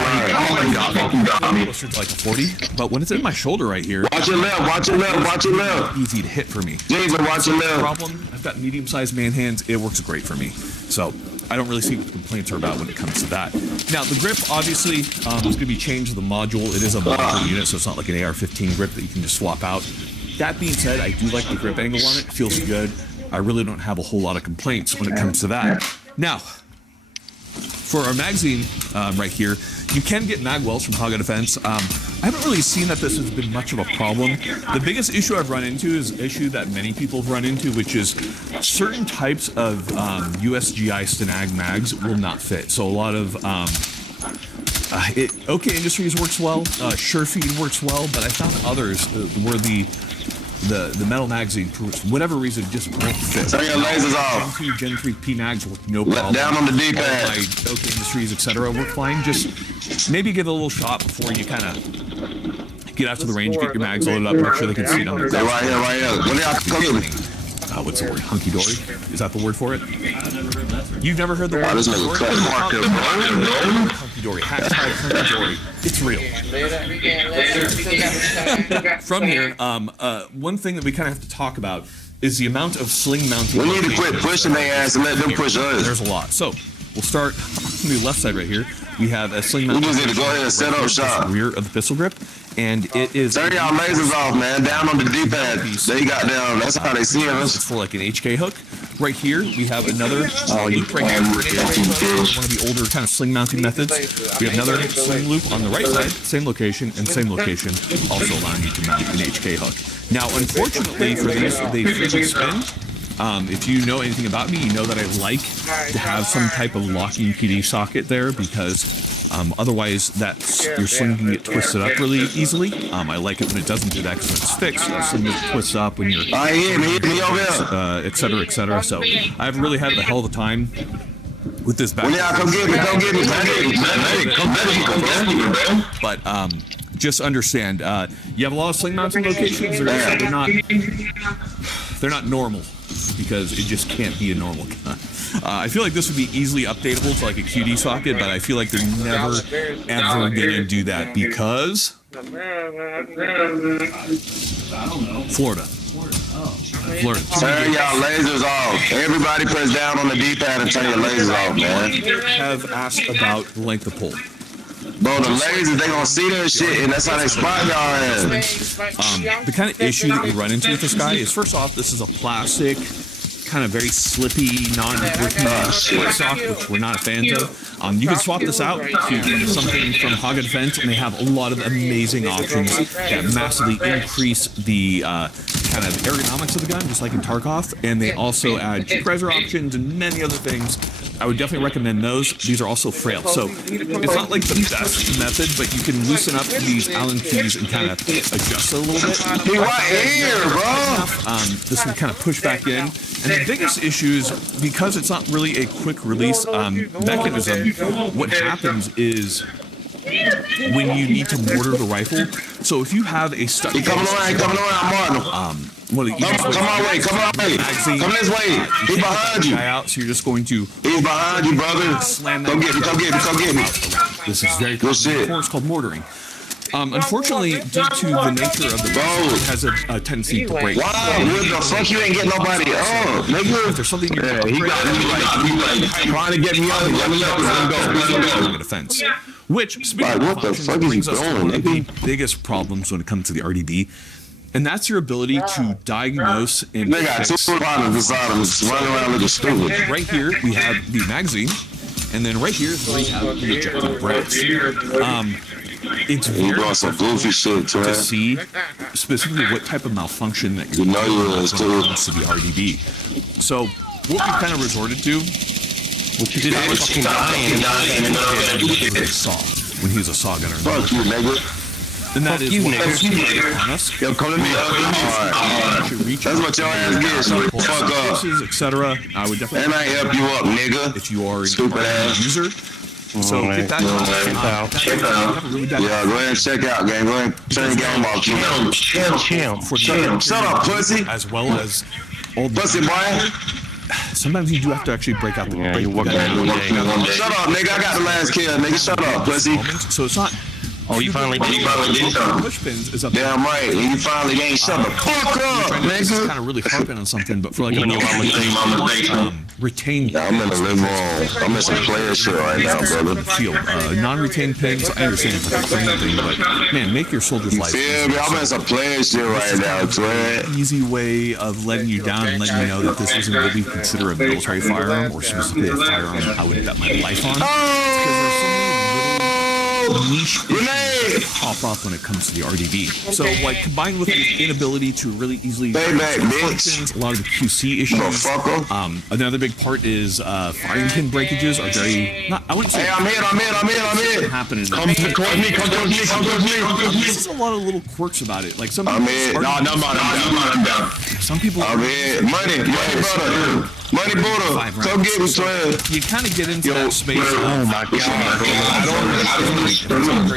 my god. Closer to like a 40, but when it's in my shoulder right here, watch your left. Easy to hit for me. Jason, watch your left. Problem, I've got medium-sized man hands. It works great for me. So I don't really see what the complaints are about when it comes to that. Now, the grip, obviously, is going to be changed to the module. It is a module unit, so it's not like an AR-15 grip that you can just swap out. That being said, I do like the grip angle on it. It feels good. I really don't have a whole lot of complaints when it comes to that. Now, for our magazine right here, you can get mag wells from Haga Defense. I haven't really seen that this has been much of a problem. The biggest issue I've run into is an issue that many people have run into, which is certain types of USGI Stenag mags will not fit. So a lot of OK Industries works well, Surefeed works well, but I found others where the metal magazine, for whatever reason, just won't fit. Turn your lasers off. Gen 3 P mags work no problem. Down on the D-pad. All my OK Industries, etc. work fine. Just maybe give it a little shot before you kind of get out to the range, get your mags loaded up, make sure they can see it on the ground. Right here. What do y'all call it? What's the word? Hunky dory? Is that the word for it? You've never heard the word? This nigga cut Hunky dory. Hashtag hunky dory. It's real. From here, one thing that we kind of have to talk about is the amount of sling mounting. We need to quit pushing their ass and let them push us. There's a lot. So we'll start on the left side right here. we have a sling mount. We just need to go ahead and set up shop. Rear of the pistol grip, and it is. Turn y'all lasers off, man. Down on the D-pad. They got down. That's how they see us. It's for like an HK hook. Right here, we have another loop right here. One of the older kind of sling mounting methods. We have another sling loop on the right side, same location, also allowing you to mount an HK hook. Now, unfortunately for these, they freely spin. If you know anything about me, you know that I like to have some type of locking PD socket there because otherwise you're sling can get twisted up really easily. I like it when it doesn't do that because when it's fixed, the sling gets twisted up when you're et cetera, et cetera. So I've really had a hell of a time with this back. Come get me. But just understand, you have a lot of sling mounting locations. They're not normal because it just can't be a normal gun. I feel like this would be easily updatable to like a QD socket, but I feel like they're never ever gonna do that because Florida. Turn y'all lasers off. Everybody press down on the D-pad and turn your lasers off, man. Have asked about the length of pull. Bro, the lasers, they gonna see that shit, and that's how they spot y'all ass. The kind of issue that we run into with this guy is, first off, this is a plastic, kind of very slippy, non-grippy stock, which we're not a fan of. You can swap this out to something from Hog Defense, and they have a lot of amazing options that massively increase the kind of ergonomics of the gun, just like in Tarkov, and they also add cheap riser options and many other things. I would definitely recommend those. These are also frail, so it's not like the best method, but you can loosen up these Allen keys and kind of adjust it a little bit. He right here, bro. This will kind of push back in. And the biggest issue is because it's not really a quick release mechanism, what happens is when you need to mortar the rifle. So if you have a stuck, come our way. Come this way. He's behind you. So you're just going to. He's behind you, brother. Slam Come get me. This is very cool. It's called mortaring. Unfortunately, due to the nature of the rifle, it has a tendency to break. Wow, what the fuck? You ain't getting nobody up, nigga. If there's something you he got trying to get me up. Let me go. Defense. Which, speaking of functions, brings us to one of the biggest problems when it comes to the RDB, and that's your ability to diagnose and they got two partners beside them running around looking stupid. Right here, we have the magazine, and then right here is where we have the ejected brass. It's very some goofy shit to see specifically what type of malfunction that you're when it comes to the RDB. So what we kind of resorted to, which you did when he was a saw gunner. Fuck you, nigga. And that is what on us. Yo, come to me. That's what your ass gets. Shut the fuck up. Etc. I would definitely. And I help you up, nigga. If you are a user. So get that check out. Yeah, go ahead and check out, gang. Go ahead and turn the game off. Shut up, pussy. As well as all the pussy boy. Sometimes you do have to actually break out the. Shut up, nigga. I got the last kill, nigga. Shut up, pussy. So it's not. Oh, you finally did. Push pins is up. Damn right. And you finally ain't shut the fuck up, nigga. Kind of really harping on something, but for like retained. I'm in a live on. I'm in some player shit right now, brother. Field. Non-retained pins. I understand it's like anything, but man, make your soldier's life. Feel me? I'm in some player shit right now, twin. Easy way of letting you down and letting you know that this isn't what we consider a military firearm or specifically a firearm I would bet my life on. Niche pop off when it comes to the RDB. So, like, combined with the inability to really easily functions, a lot of the QC issues. Another big part is firing pin breakages are very. Not, I wouldn't say. Hey, I'm here. Happening. Come towards me. There's a lot of little quirks about it. Like some people. I'm here. I'm down. Some people. I'm here. Money, brother. Money Buddha, come get me, twin. You kind of get into that space. Oh my god.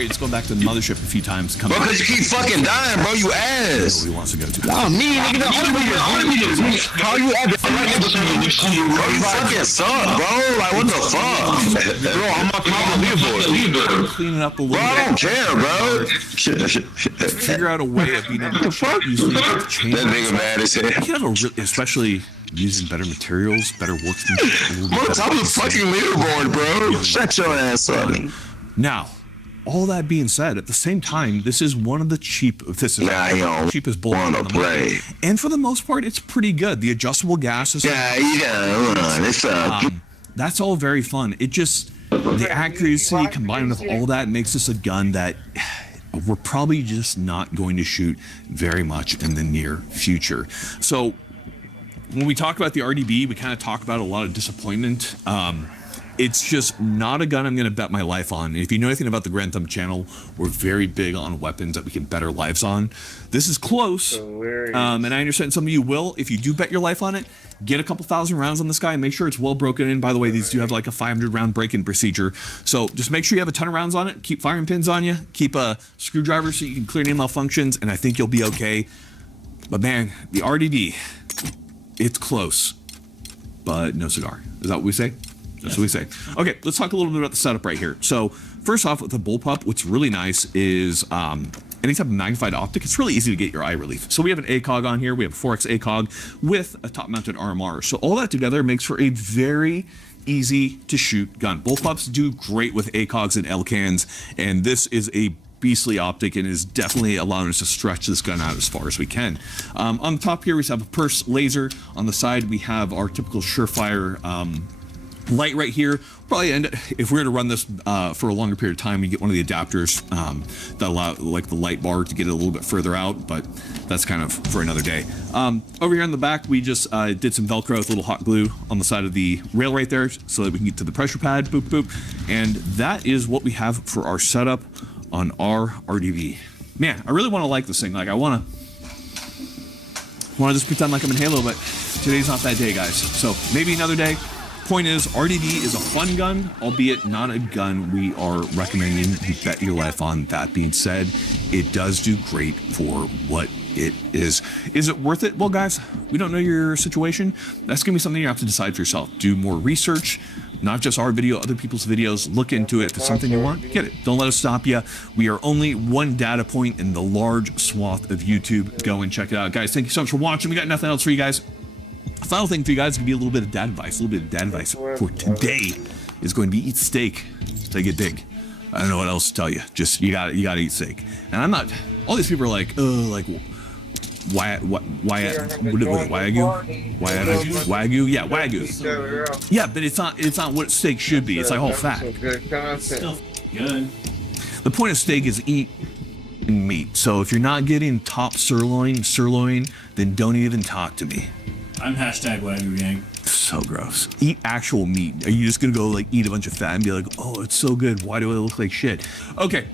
It's going back to the mothership a few times. Bro, because you keep fucking dying, bro, you ass. He wants to go to. Oh, me, nigga, how you acting? Bro, you fucking suck, bro. Like, what the fuck? Bro, I'm not calling leaderboard. Clean it up a little bit. Bro, I don't care, bro. Figure out a way of being able to change. That nigga mad as hell. You have a real, especially using better materials, better workmanship. Bro, top of the fucking leaderboard, bro. Shut your ass up. Now, all that being said, at the same time, this is one of the cheapest bullets on the market. And for the most part, it's pretty good. The adjustable gas is... that's all very fun. It just... The accuracy combined with all that makes this a gun that we're probably just not going to shoot very much in the near future. So when we talk about the RDB, we kind of talk about a lot of disappointment. It's just not a gun I'm going to bet my life on. If you know anything about the Grand Thumb channel, we're very big on weapons that we can bet our lives on. This is close, and I understand some of you will. If you do bet your life on it, get a couple thousand rounds on this guy and make sure it's well broken in. By the way, these do have like a 500 round break-in procedure. So just make sure you have a ton of rounds on it. Keep firing pins on you. Keep a screwdriver so you can clear any malfunctions, and I think you'll be okay. But man, the RDB, it's close, but no cigar. Is that what we say? That's what we say. Okay, let's talk a little bit about the setup right here. So first off, with the bullpup, what's really nice is any type of magnified optic, it's really easy to get your eye relief. So we have an ACOG on here. We have a 4X ACOG with a top-mounted RMR. So all that together makes for a very easy to shoot gun. Bullpups do great with ACOGs and LCANs, and this is a beastly optic and is definitely allowing us to stretch this gun out as far as we can. On the top here, we have a purse laser. On the side, we have our typical Surefire light right here. Probably end, if we were to run this for a longer period of time, you get one of the adapters that allow like the light bar to get it a little bit further out, but that's kind of for another day. Over here in the back, we just did some Velcro with a little hot glue on the side of the rail right there so that we can get to the pressure pad, boop, boop. And that is what we have for our setup on our RDB. Man, I really want to like this thing. Like I want to just pretend like I'm in Halo, but today's not that day, guys. So maybe another day. Point is, RDB is a fun gun, albeit not a gun we are recommending you bet your life on. That being said, it does do great for what it is. Is it worth it? Well, guys, we don't know your situation. That's going to be something you have to decide for yourself. Do more research, not just our video, other people's videos. Look into it. If it's something you want, get it. Don't let us stop you. We are only one data point in the large swath of YouTube. Go and check it out. Guys, thank you so much for watching. We got nothing else for you guys. Final thing for you guys is going to be a little bit of dad advice. A little bit of dad advice for today is going to be eat steak till you get big. I don't know what else to tell you. Just you got to eat steak. And I'm not. All these people are like, like Wagyu? Yeah, Wagyu. Yeah, but it's not what steak should be. It's like all fat. Still good. The point of steak is eat meat. So if you're not getting top sirloin, then don't even talk to me. I'm hashtag Wagyu gang. So gross. Eat actual meat. Are you just gonna go like eat a bunch of fat and be like, oh, it's so good, why do I look like shit? Okay.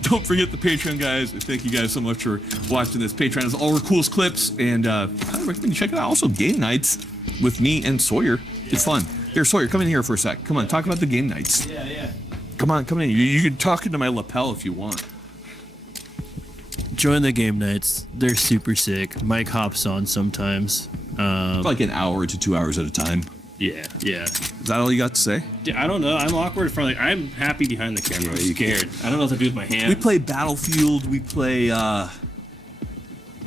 Don't forget the Patreon, guys. Thank you guys so much for watching this. Patreon is all our coolest clips, and I recommend you check it out. Also, game nights with me and Sawyer. It's fun. Here, Sawyer, come in here for a sec. Come on, talk about the game nights. Yeah. Come on, come in. You can talk into my lapel if you want. Join the game nights. They're super sick. Mike hops on sometimes. Like an hour to 2 hours at a time. Yeah. Is that all you got to say? I don't know. I'm awkward in front of I'm happy behind the camera. I'm scared. I don't know what to do with my hands. We play Battlefield. We play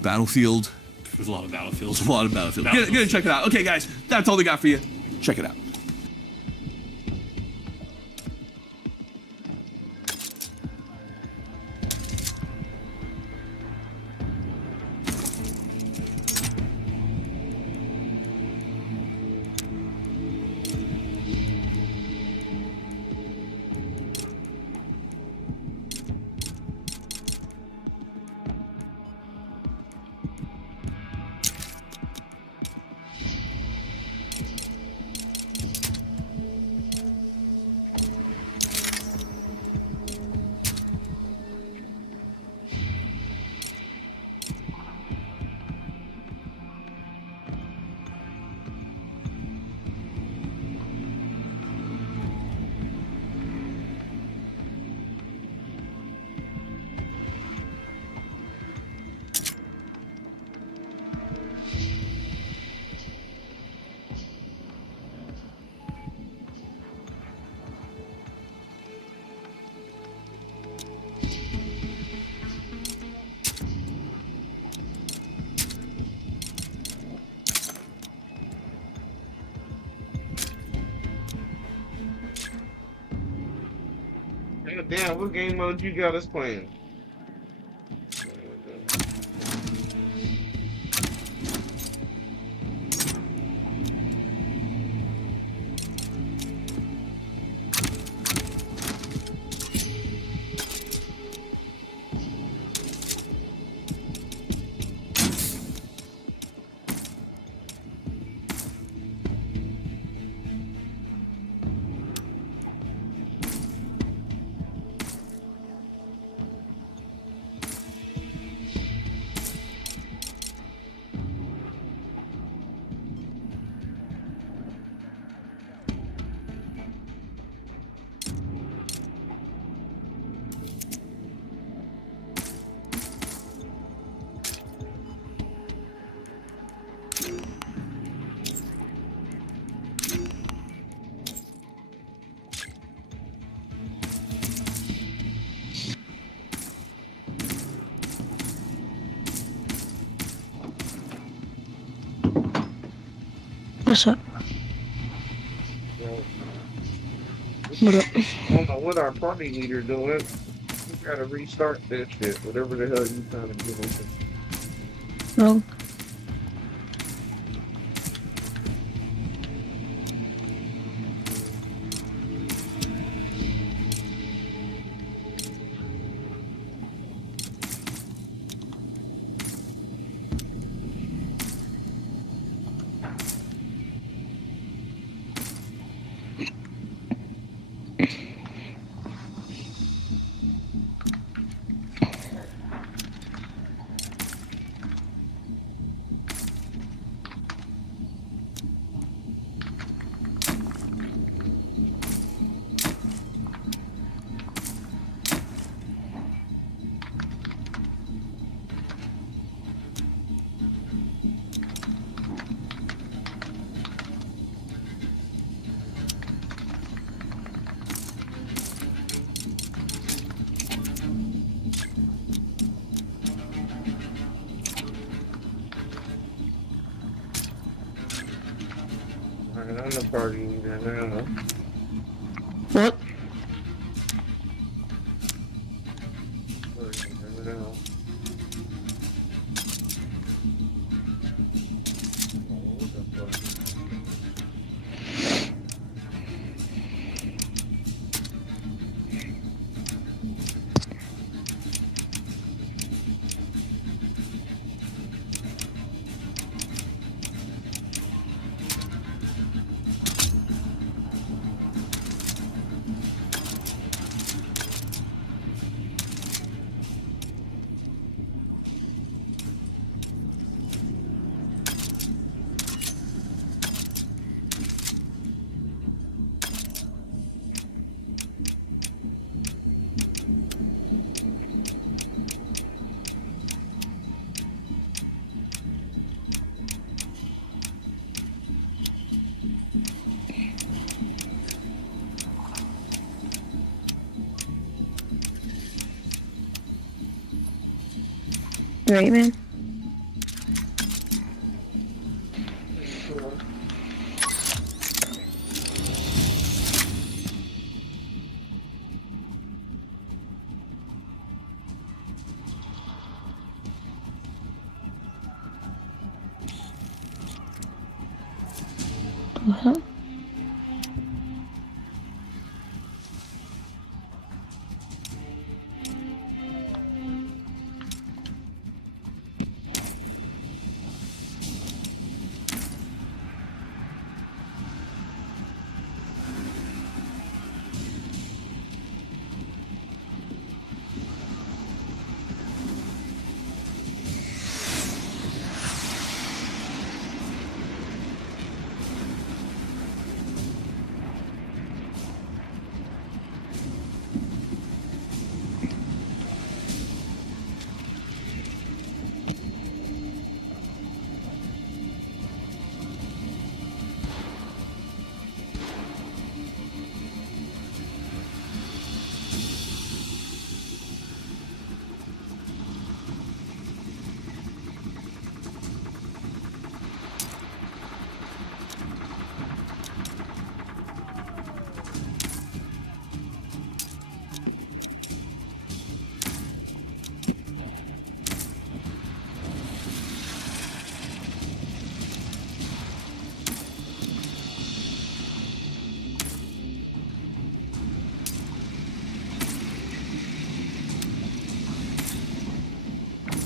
Battlefield. There's a lot of Battlefield. Go check it out. Okay, guys, that's all we got for you. Check it out. Damn, what game mode you got us playing? What's up? What up? I don't know what our party leader doing. We gotta restart this shit, whatever the hell you trying to do. No. I'm the party leader now. What? Party leader now. Right, man? Uh-huh.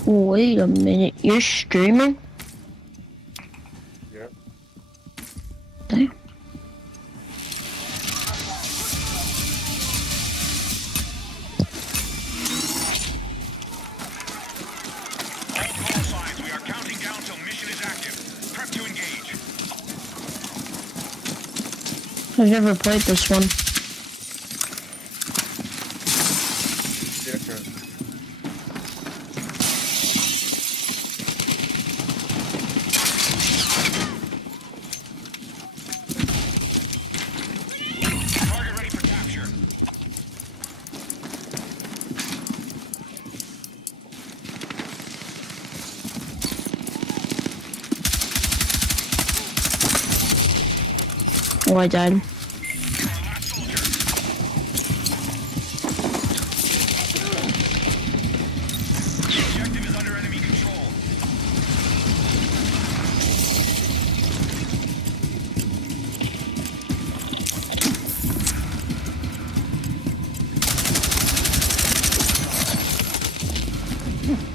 Wait a minute, you're streaming? Yep. Damn. I've never played this one. Oh, I died.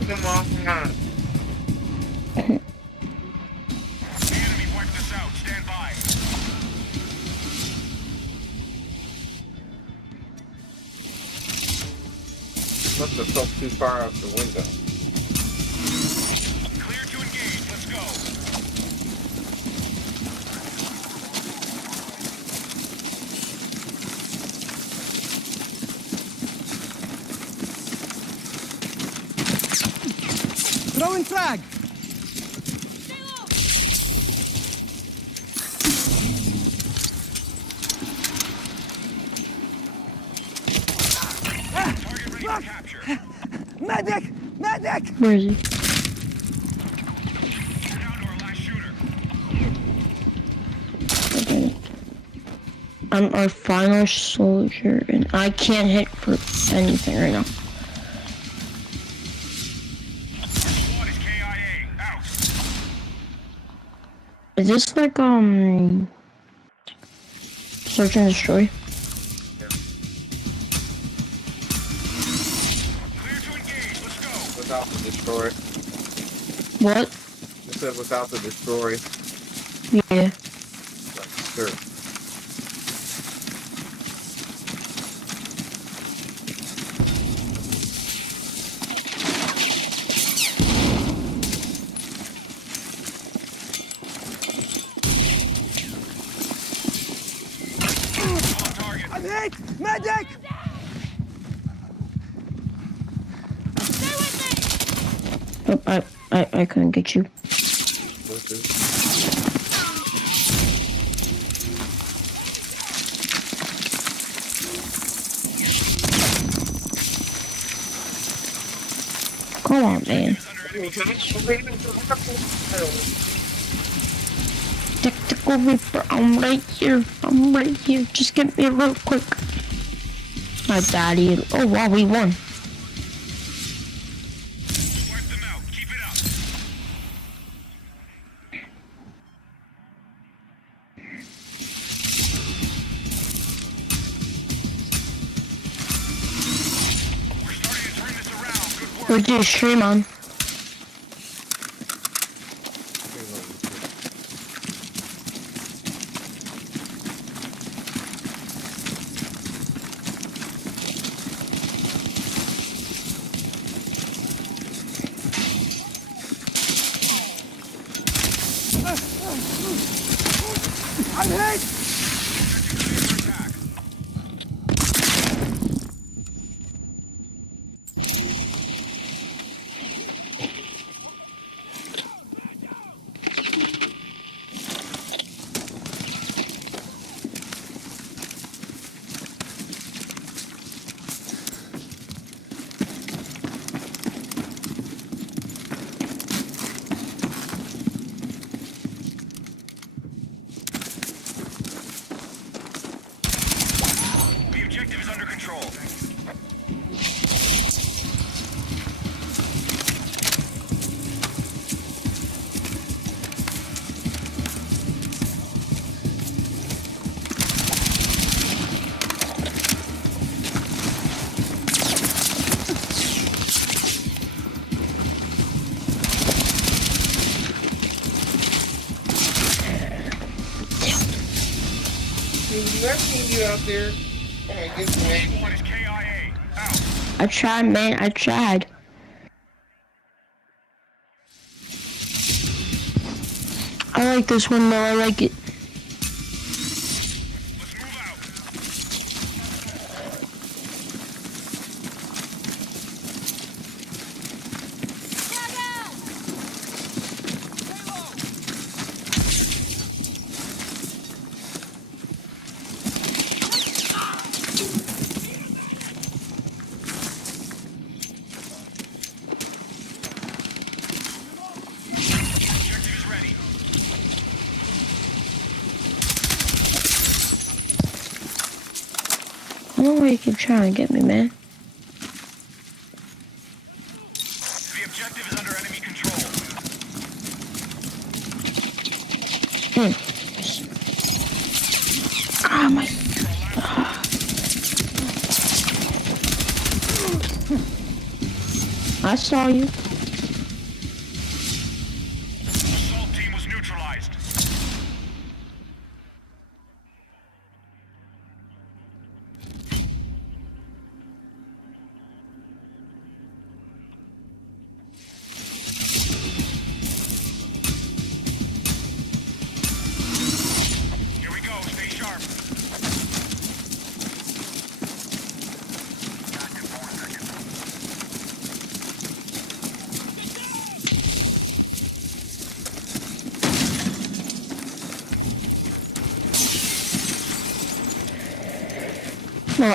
Come on. Must have fell too far out the window. Clear to engage. Let's go. Throwing frag. Medic! Medic! Where is he? Okay. I'm our final soldier, and I can't hit for anything right now. Is this like, search and destroy? Without the destroy. What? It said without the destroy. Yeah. Sure. I'm hit! Medic! Oh, I couldn't get you. Come on, man. Tactical Reaper, I'm right here. I'm right here. Just get me real quick. My daddy. Oh wow, we won. Where'd you stream on? I'm hit! seen you out there. I tried, man. I tried. I like this one though. I like it. I don't know why you keep trying to get me, man. The objective is under enemy control. Ah, my. I saw you. Assault team was neutralized. Here we go. Stay sharp. No,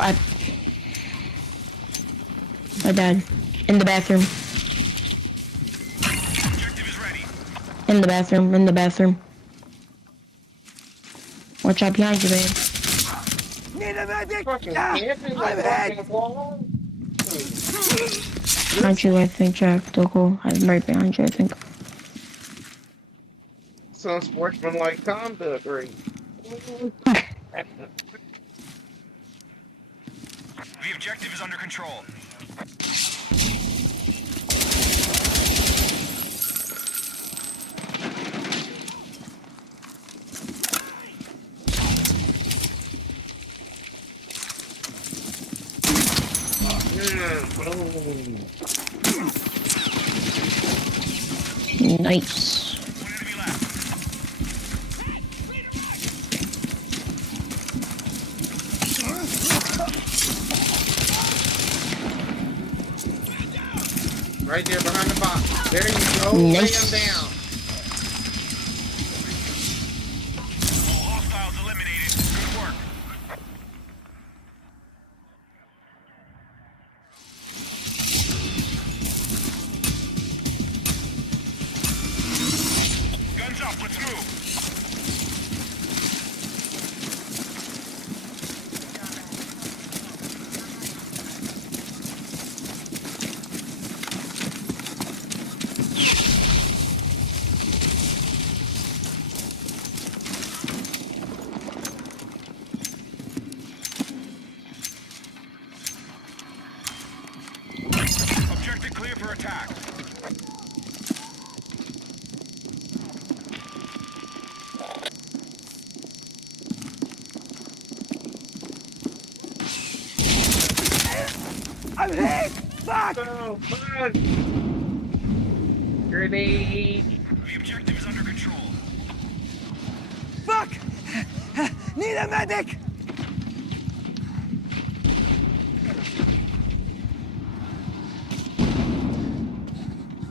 my dad. In the bathroom. In the bathroom. In the bathroom. Watch out behind you, man. Need a medic! I'm hit! Behind you, I think, Jack. Doko. I'm right behind you, I think. Some sportsmanlike conduct, right? The objective is under control. Nice. Right there behind the box. There you go. Nice. Lay him down. Hostiles eliminated. Good work. Guns up. Let's move. Objective clear for attack. I'm hit! Fuck! Oh, fuck! Grenade! The objective is under control. Fuck! Need a medic!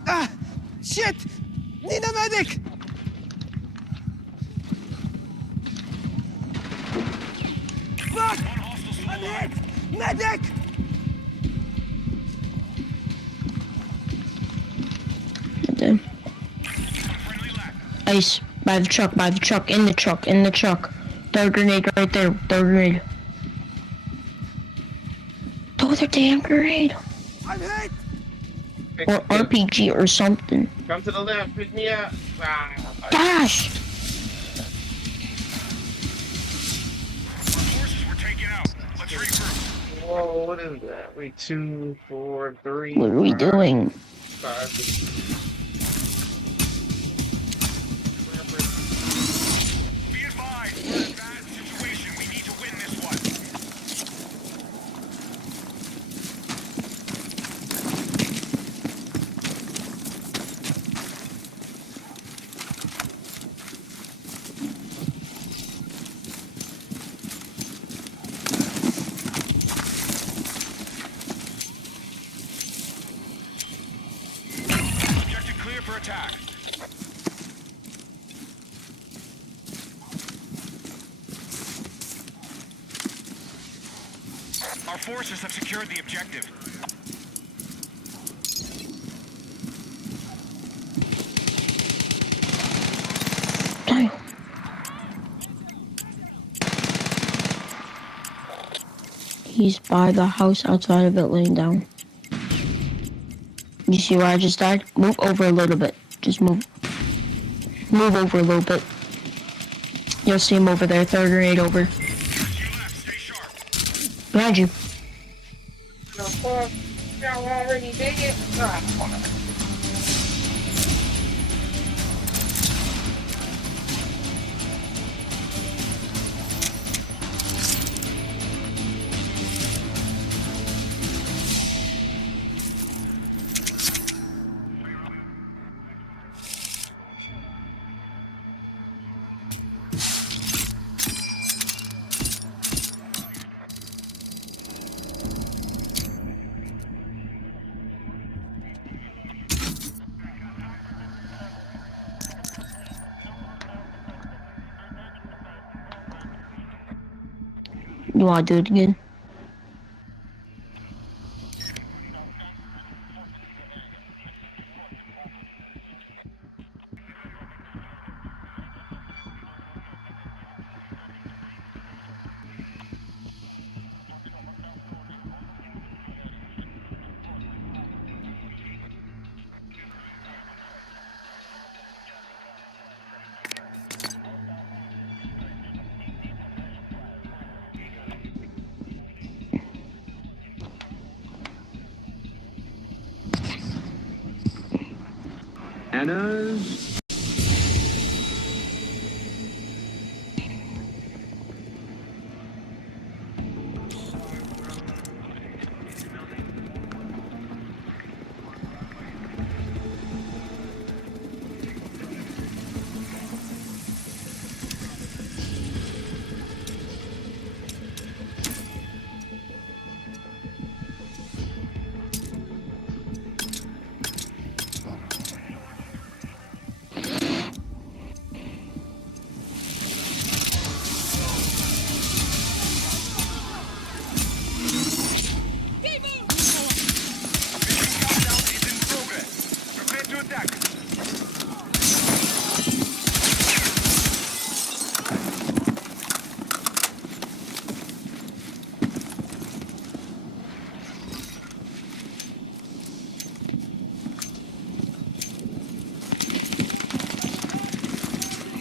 Ah! Shit! Need a medic! Fuck! I'm hit! Medic! Okay. Ice. By the truck, in the truck. Throw a grenade right there. Throw a grenade. Throw the damn grenade. I'm hit! Or RPG or something. Come to the left, pick me up. Dash! Forces were taken out. Let's regroup. Whoa, what is that? Wait, 2, 4, 3. What are we doing? 5. Be advised, we're in a bad situation. We need Our forces have secured the objective. He's by the house outside of it laying down. You see where I just died? Move over a little bit. Just move. Move over a little bit. You'll see him over there. Throw a grenade over. Behind you. Already did it. You wanna do it again? Anna's.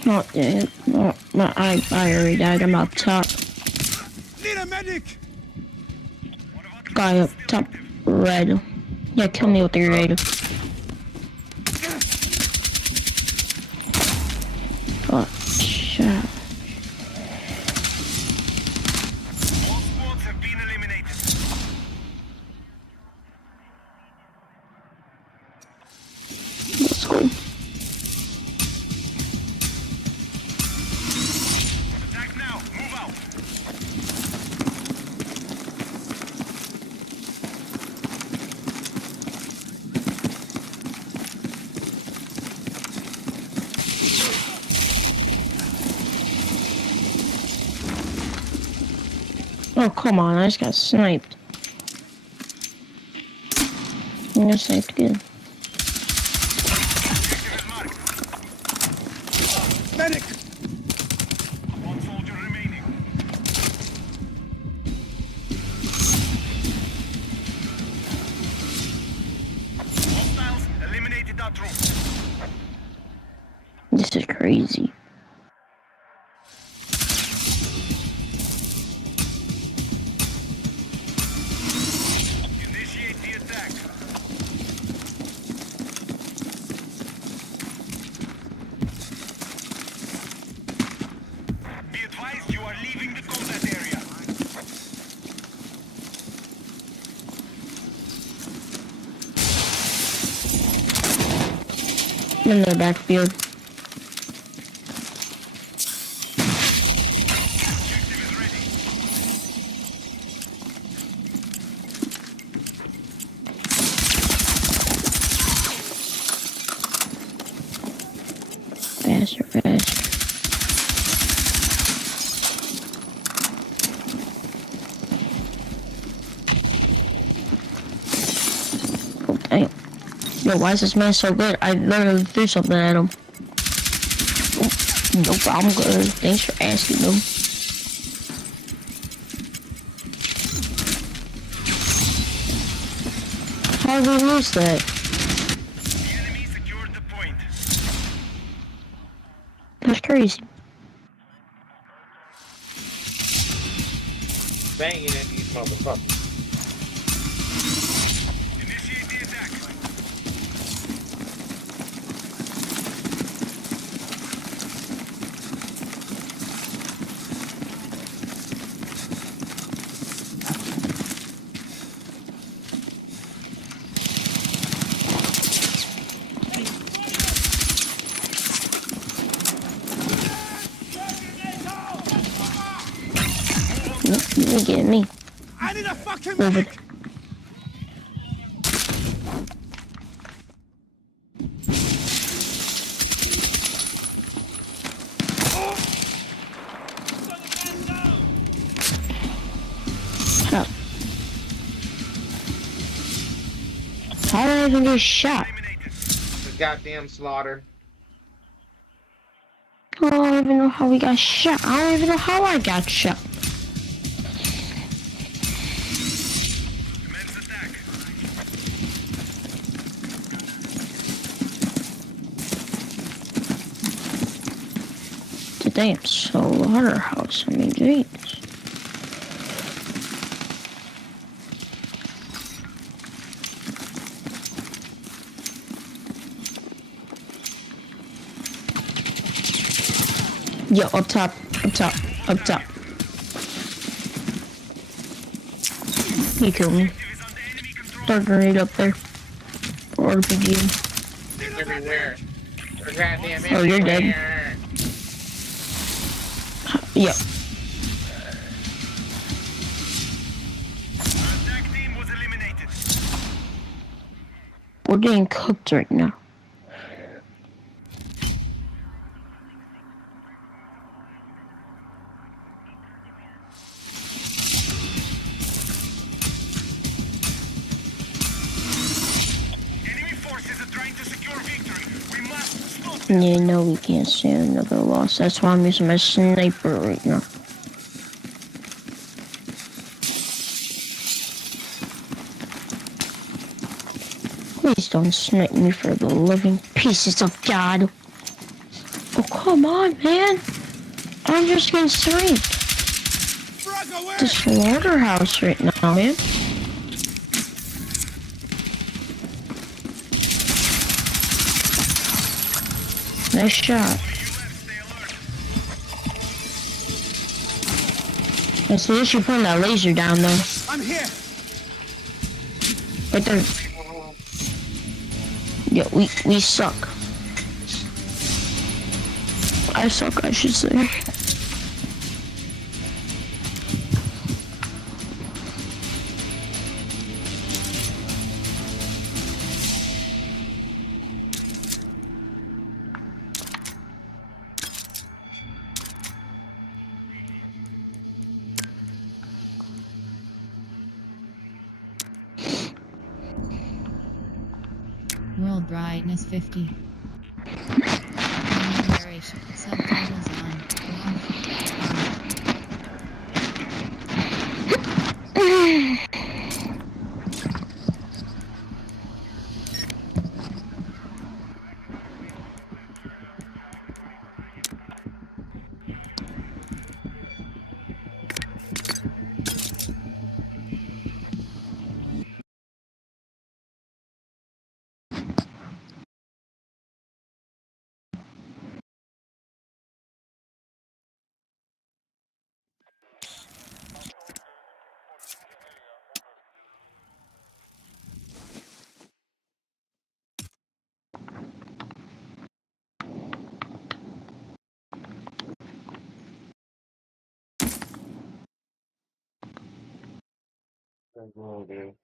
Not dead. No, I already died. I'm up top. Need a medic! Guy up top. Red. Yeah, kill me with the grenade. Oh, shit. All squads have been eliminated. Let's go. Attack now. Move out. Oh, come on. I just got sniped. I got sniped again. Medic! One soldier remaining. Hostiles eliminated that room. This is crazy. Initiate the attack. Be advised you are leaving the combat area. In the backfield. Faster, faster. Yo, why is this man so good? I literally threw something at him. No problem, good. Thanks for asking them. How did we lose that? That's crazy. Banging at these motherfuckers. You ain't getting me. I need a fucking Over medic. there. How did I even get shot? The goddamn slaughter. I don't even know how we got shot. I don't even know how I got shot. The damn slaughterhouse. I mean, jeez. Yo, up top, up top, up top. He killed me. Start grenade up there. Or RPG. Everywhere. They're goddamn Oh, you're dead. everywhere. Yep. We're getting cooked right now. Yeah, no, we can't stand another loss. That's why I'm using my sniper right now. Please don't snipe me for the living pieces of God. Oh, come on, man. I'm just getting sniped. The slaughterhouse right now, man. Nice shot. I suggest you putting that laser down though. I'm here. Right there. Yeah, we suck. I suck, I should say. World brightness 50. Narration. Subtitles on. Oh, dude.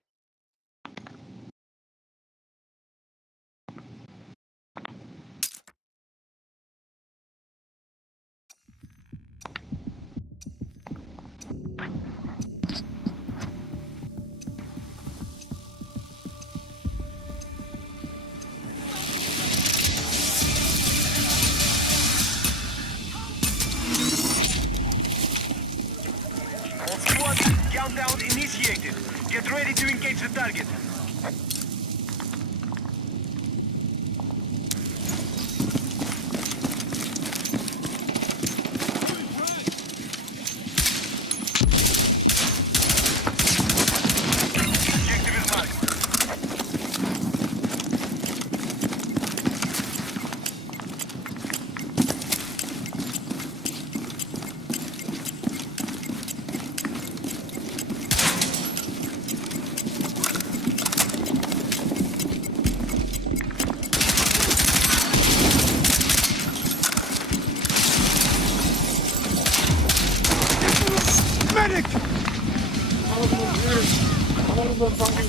Countdown initiated. Get ready to engage the target.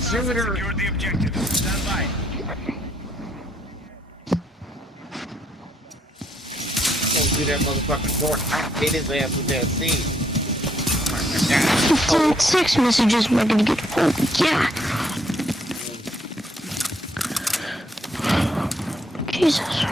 Secure the objective. Stand by. Don't do that motherfucking door. I hit his ass with that seed. 15 text messages am I gonna get? Oh, yeah. Jesus.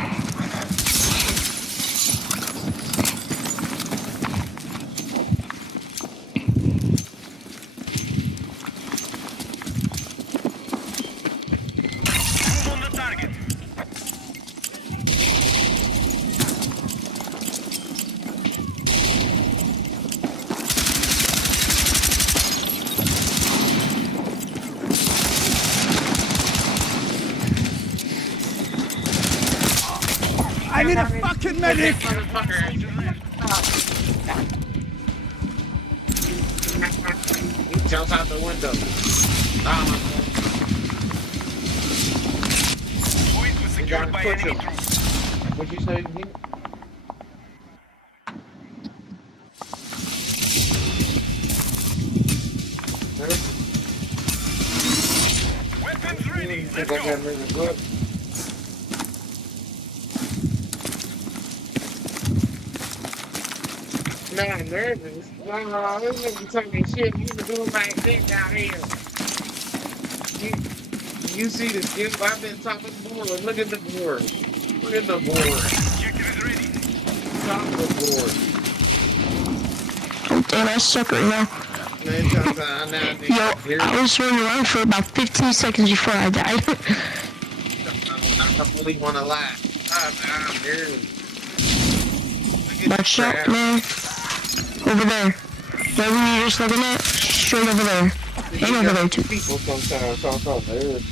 I need a fucking medic! He jumps out the window. Point was secured by enemy troops. What'd you say? Weapons ready. Let's go. Man, I'm nervous. Wow, this nigga talking shit. You been doing my thing down here. You see the skip? I've been talking board. Look at the board. Look at the board. Objective is ready. Top of the board. Damn, I suck right now. Yo, I was running around for about 15 seconds before I died. I don't really want to lie. I'm nervous. Watch out, man. Over there. Where were you just looking at? Straight over there. And over there, too. People sometimes talk about nerves.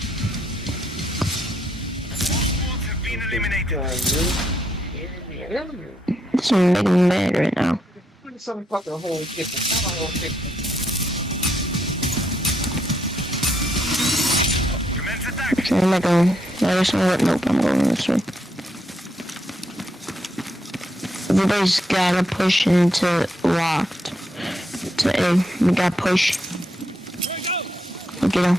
This is making me mad right now. Some fucking whole chicken. So I'm not going. I guess nope, I'm going this way. Everybody's gotta push into locked. To A. We gotta push. Get him.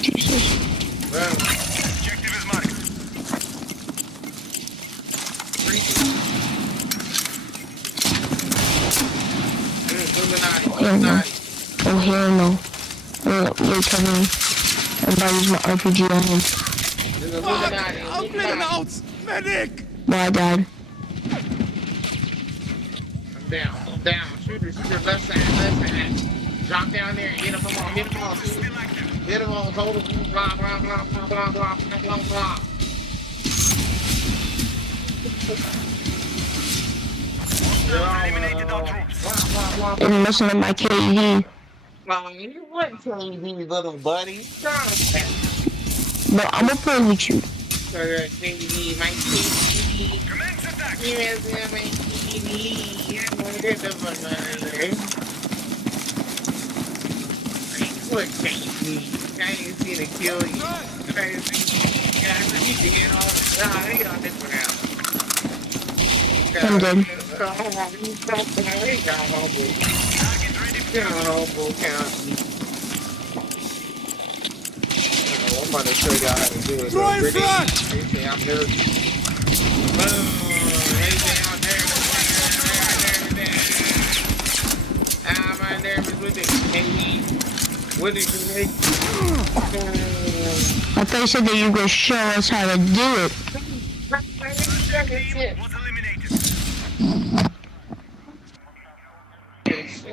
Jesus. Objective is marked. Hell no. Oh, hell no. Wait, cover me. Everybody use my RPG on him. I'm bleeding out! Medic! Well, I died. I'm down. Shoot left side. Drop down there and hit him all. Hit him all. Hold him. Blah. And listen to my KD. You wouldn't tell me, little buddy. Stop that. But I'm gonna play with you. My KD. What KD? I ain't seen it kill you. I ain't seen it get all the time. They got this one out. I'm dead. I'm about to show y'all how to do it. Throw in front! Anything I'm nervous. Boom! Anything I'm nervous. I'm nervous with it. What did you make? I thought you said that you were gonna show us how to do it.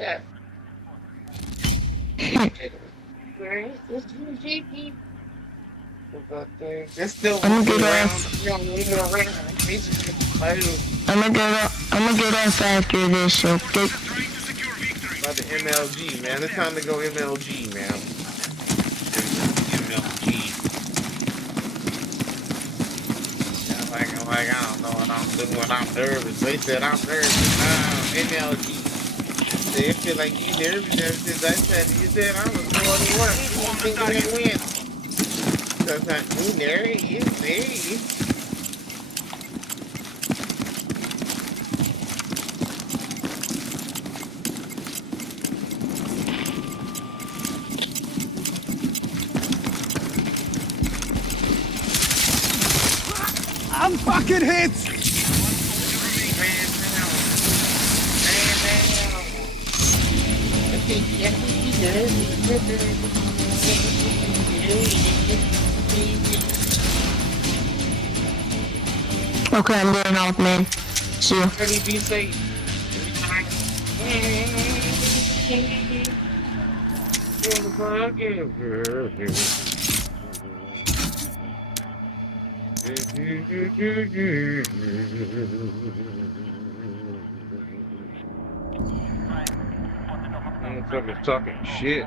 Yeah. It's still walking around. I'm gonna get off after this, okay? About the MLG, man. It's time to go MLG, man. MLG. Yeah, like I don't know what I'm doing. I'm nervous. They said I'm nervous. MLG. They feel like you nervous ever since I said you said I was going to work. You don't think we're gonna win? Cause you nervous, you see. I'm fucking hit! Okay, I'm getting off, man. See ya. Be safe. Motherfuckers talking shit.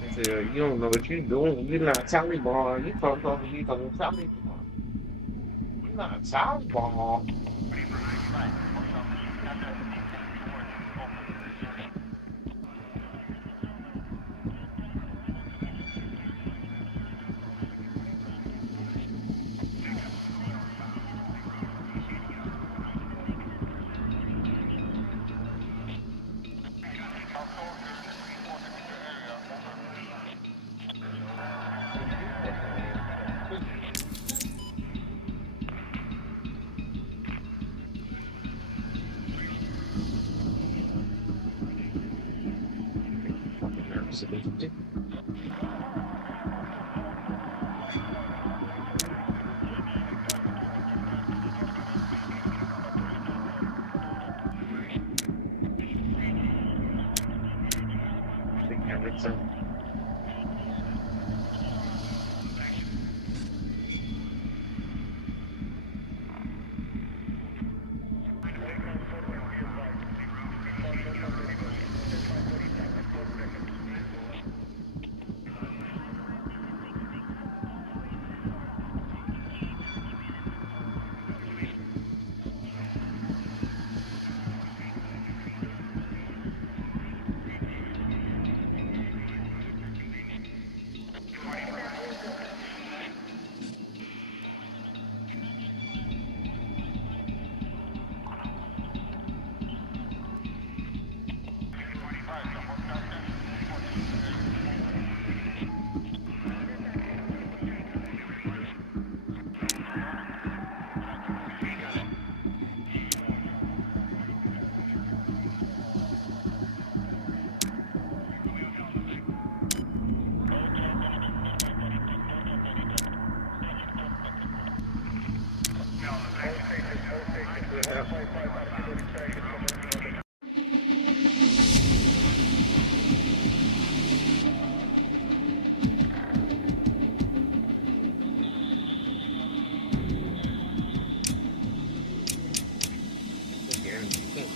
They say, you don't know what you're doing. You're not Taliban. You talk over you talking Taliban. You're not Taliban.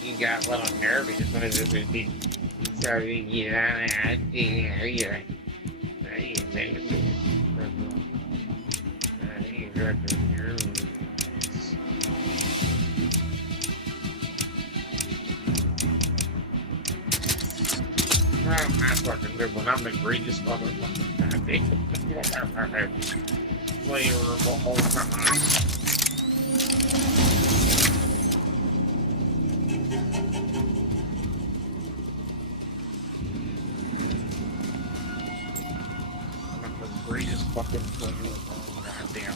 You got a little nervous when it was be sorry to get out of here. I'm not fucking good when I'm the greatest motherfucker. Player of the whole time. Greatest fucking player of all goddamn.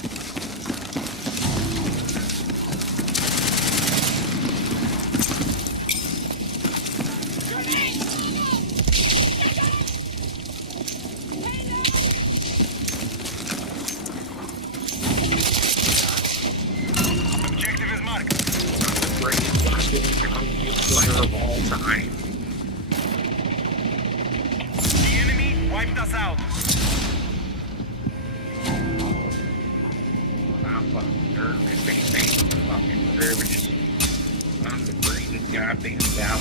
time. The enemy wiped us out. I'm fucking nervous. Fucking nervous. I'm the greatest goddamn down.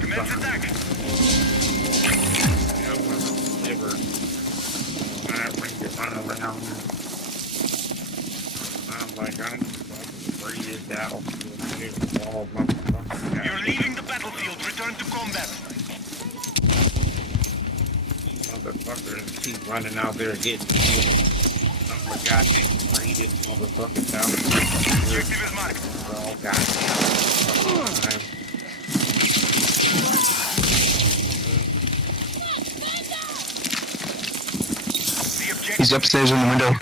Commence attack. I'm gonna deliver. I bring it around. I'm like, I'm fucking greatest down. You're leaving the battlefield. Return to combat. These motherfuckers keep running out there getting killed. I'm the goddamn greatest motherfucking down. Objective is marked. Oh, goddamn. He's upstairs in the window.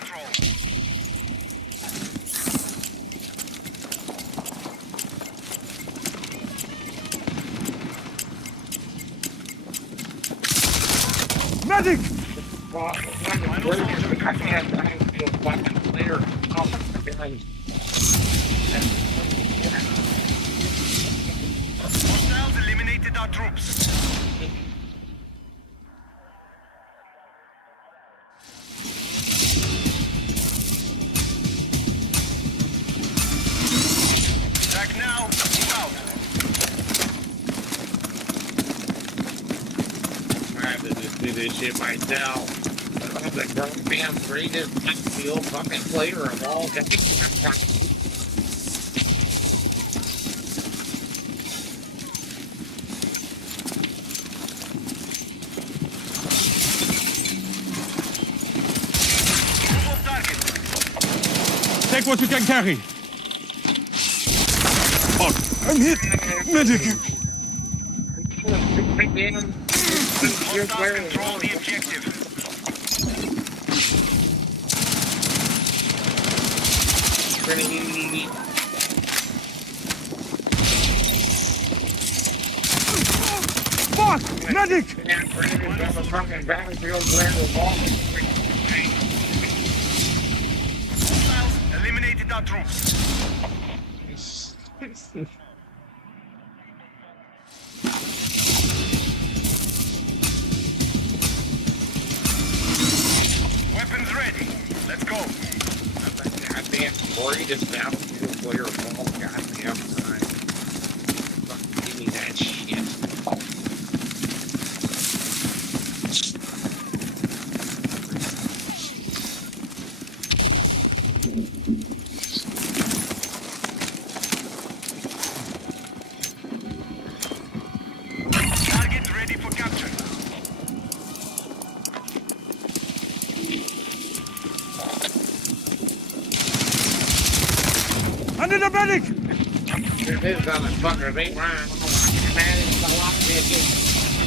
Medic! Hostiles eliminated our troops. Attack now. Move out. I have to just do this shit myself. I'm the goddamn greatest backfield fucking player of all time. Take what you can carry. Oh, I'm hit. Medic. Hostiles control the objective. Fuck! Medic! Fucking battlefield player of all Hostiles eliminated our troops. Weapons ready. Let's go. Goddamn greatest battlefield player of all goddamn time. Fucking give me that shit. Target ready for capture. Under the medic! This motherfucker, they run.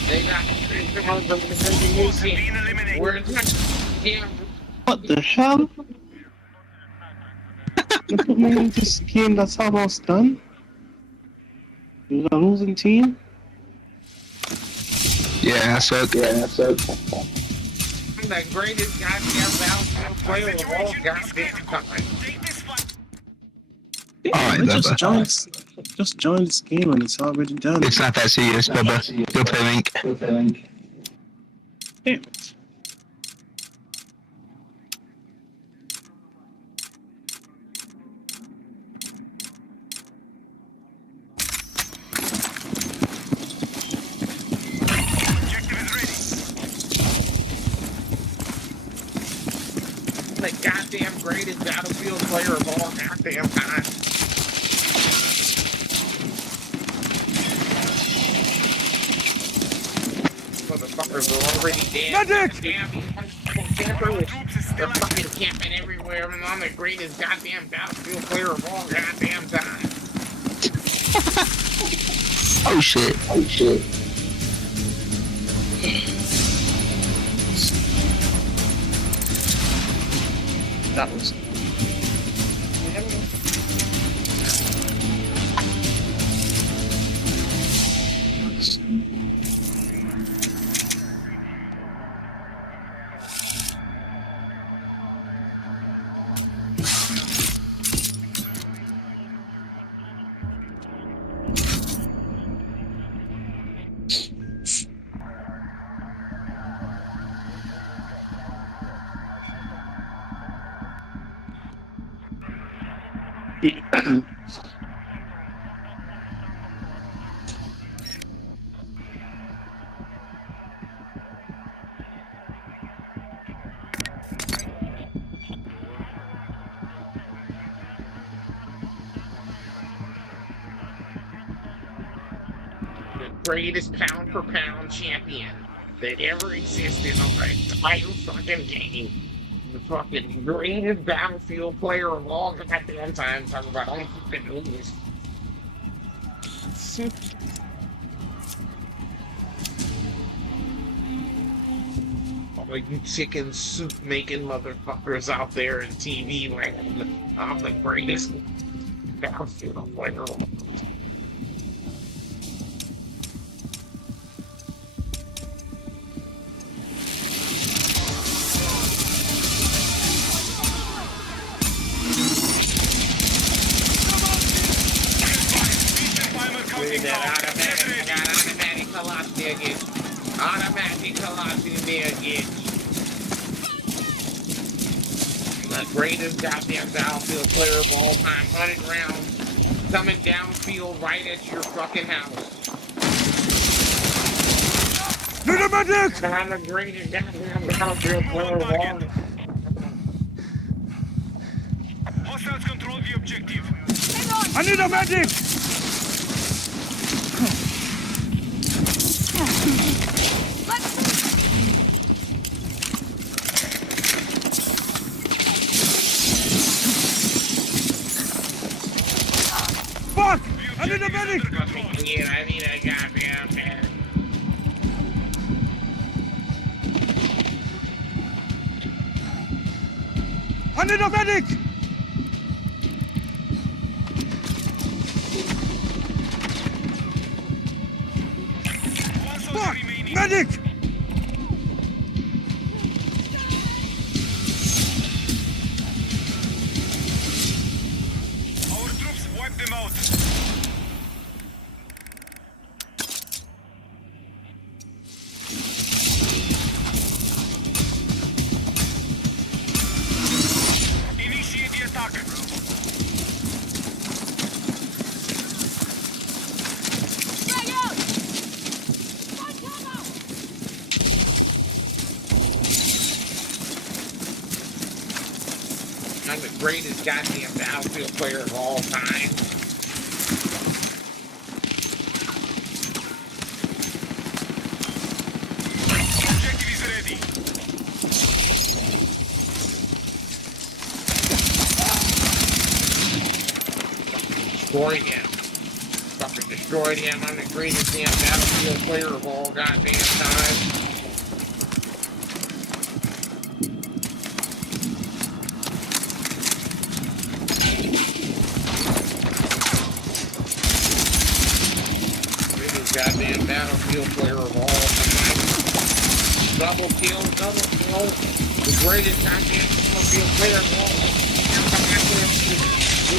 They got where's that? What the hell? You put me in this game that's almost done? You're a losing team? Yeah, so I'm the greatest goddamn battlefield player of all goddamn time. Alright, Just join this game and it's already done. It's not that serious, Bubba. Go play Link. Damn it. The goddamn greatest battlefield player of all goddamn time. Motherfuckers are already dead. Medic! They're fucking camping everywhere, and I'm the greatest goddamn battlefield player of all goddamn time. Oh shit. That was. The greatest pound for pound champion that ever existed on the entire fucking game. The fucking greatest Battlefield player of all goddamn time. Talking about all fucking movies. All you chicken soup making motherfuckers out there in TV land. I'm the greatest Battlefield player of all time. Automatic velocity again. Automatic velocity there again. The greatest goddamn Battlefield player of all time. 100 rounds coming downfield right at your fucking house. I'm the greatest goddamn Battlefield player of all time. Hostiles control the objective. I need a medic! Fuck! I need a medic! Yeah, I need a goddamn man. I need a medic! Fuck! Medic! Our troops wiped them out. Initiate the attack. I'm the greatest goddamn Battlefield player of all time. Objective is ready. Destroyed him. Fucking destroyed him. I'm the greatest damn Battlefield player of all goddamn time. Goddamn Battlefield player of all time. Double kill. The greatest goddamn Battlefield player of all time.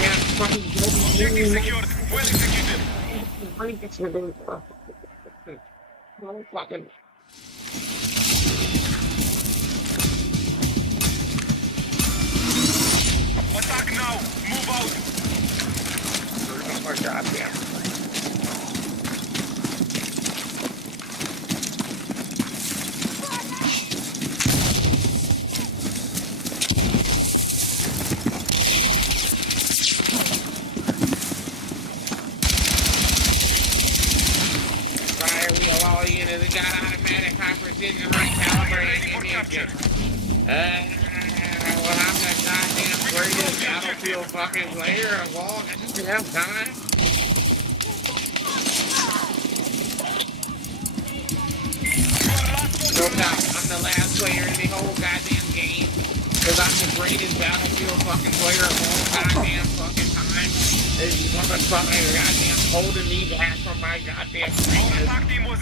Yeah, fucking Objective secured. Well executed. Fucking. Attack now. Move out. Oh my goddamn. They got automatic high precision, high caliber ammunition. Well, I'm the goddamn greatest Battlefield fucking player of all goddamn time. No doubt, I'm the last player in the whole goddamn game. Because I'm the greatest Battlefield fucking player of all goddamn fucking time. This motherfucker goddamn holding me back from my goddamn greatness.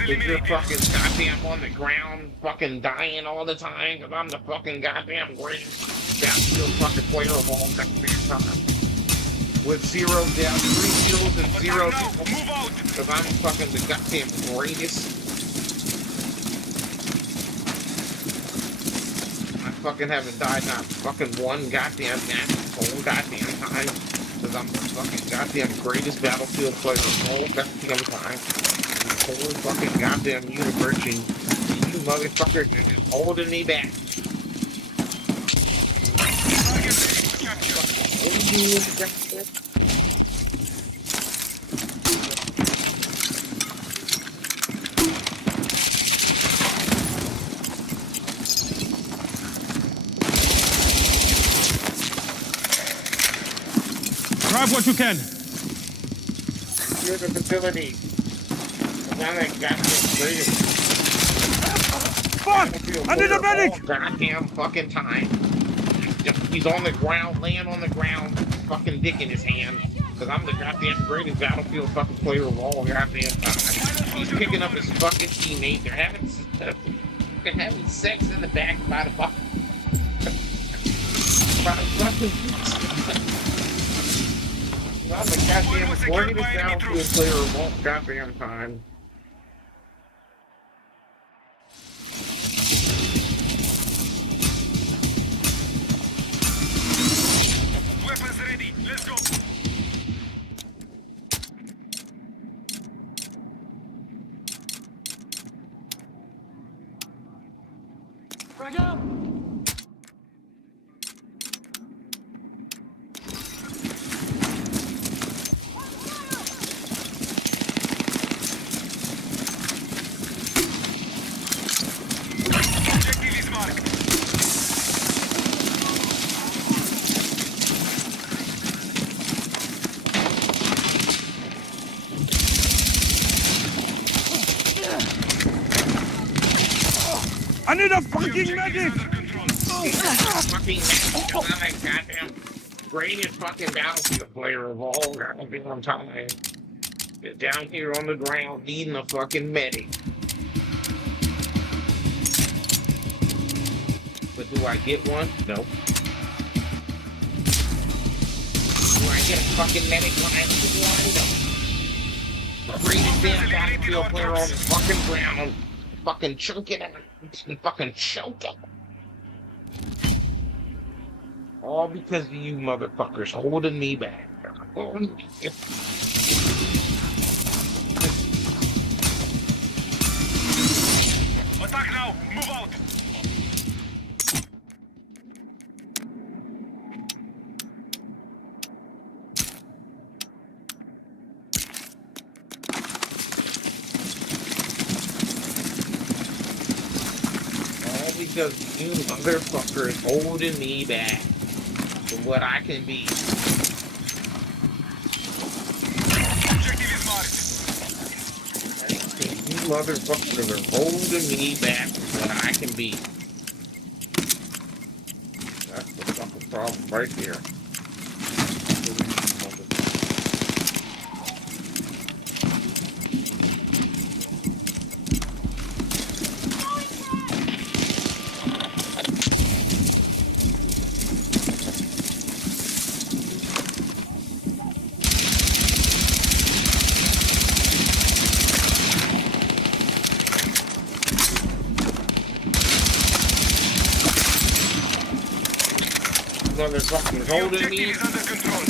If you're fucking goddamn on the ground fucking dying all the time, because I'm the fucking goddamn greatest Battlefield fucking player of all goddamn time. With 0 deaths, 3 kills, and 0 kills. Because I'm fucking the goddamn greatest. I fucking haven't died not fucking one goddamn match the whole goddamn time. Because I'm the fucking goddamn greatest Battlefield player of all goddamn time. This whole fucking goddamn universe, and you motherfuckers are just holding me back. Grab what you can. Secure the facility. Now that goddamn greatest. Fuck! I need a medic! Goddamn fucking time. He's on the ground, laying on the ground, fucking dick in his hand. Because I'm the goddamn greatest Battlefield fucking player of all goddamn time. He's picking up his fucking teammate. They're having sex in the back by the fucking. I'm the goddamn greatest Battlefield player of all goddamn time. Weapons ready. Let's go. Frag out! Objective is marked. I need a fucking medic! Fucking I'm a goddamn greatest fucking Battlefield player of all goddamn time. Down here on the ground needing a fucking medic. But do I get one? No. Do I get a fucking medic when I need one? No. The greatest damn Battlefield player on the fucking ground. Fucking chunk it out. Fucking choke it. All because of you motherfuckers holding me back. Attack now. Move out. Because you motherfuckers holding me back from what I can be. Objective is marked. You motherfuckers are holding me back from what I can be. That's the fucking problem right here. Motherfucking holding me. Is under control.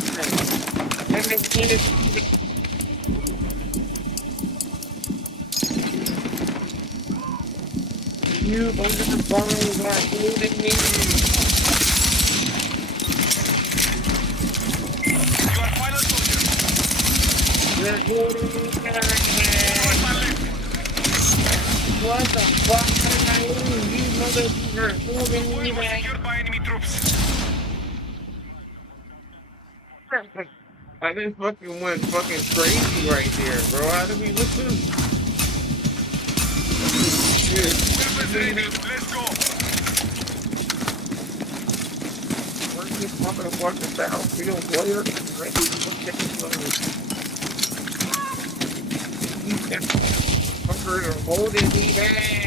You motherfuckers are holding me. You are final soldier. They're holding me back. What the fuck did I lose? You motherfuckers holding me back. Secured by enemy troops. I just fucking went fucking crazy right there, bro. How did we lose? Weapons ready. Let's go. Where's this motherfucking Battlefield player? Ready to fucking these fuckers are holding me back.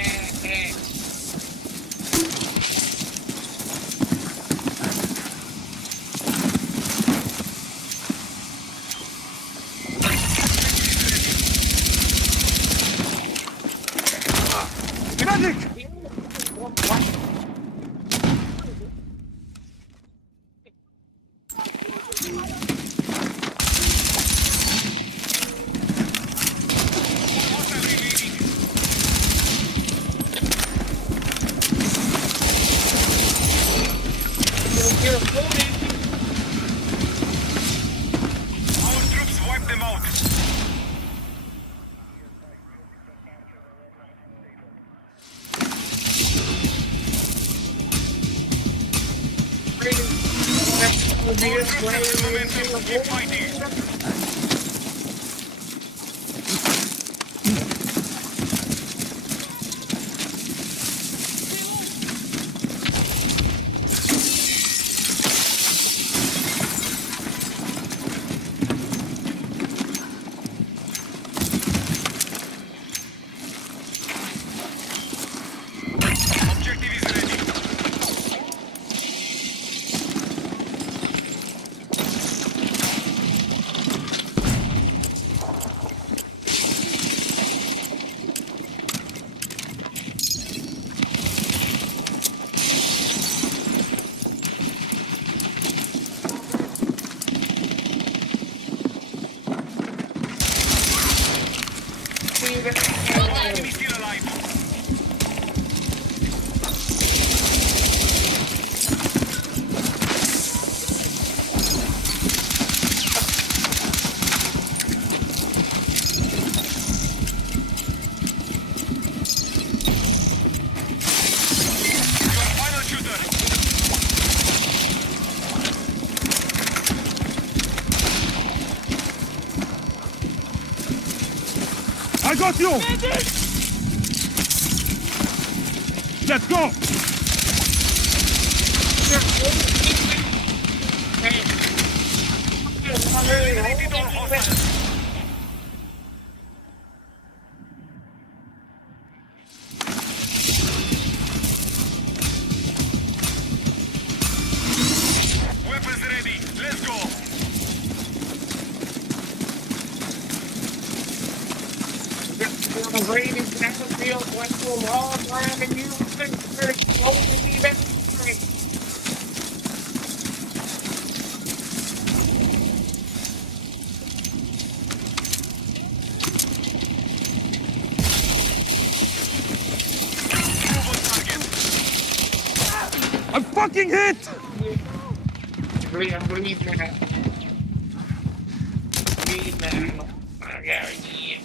Our troops wiped them out. Keep fighting. Objective is ready. Enemy still alive. Your final shooter. I got you! Let's go! Eliminated all hostiles. Weapons ready. Let's go. I'm fucking hit! Breathe now. Breathe now. I guarantee it.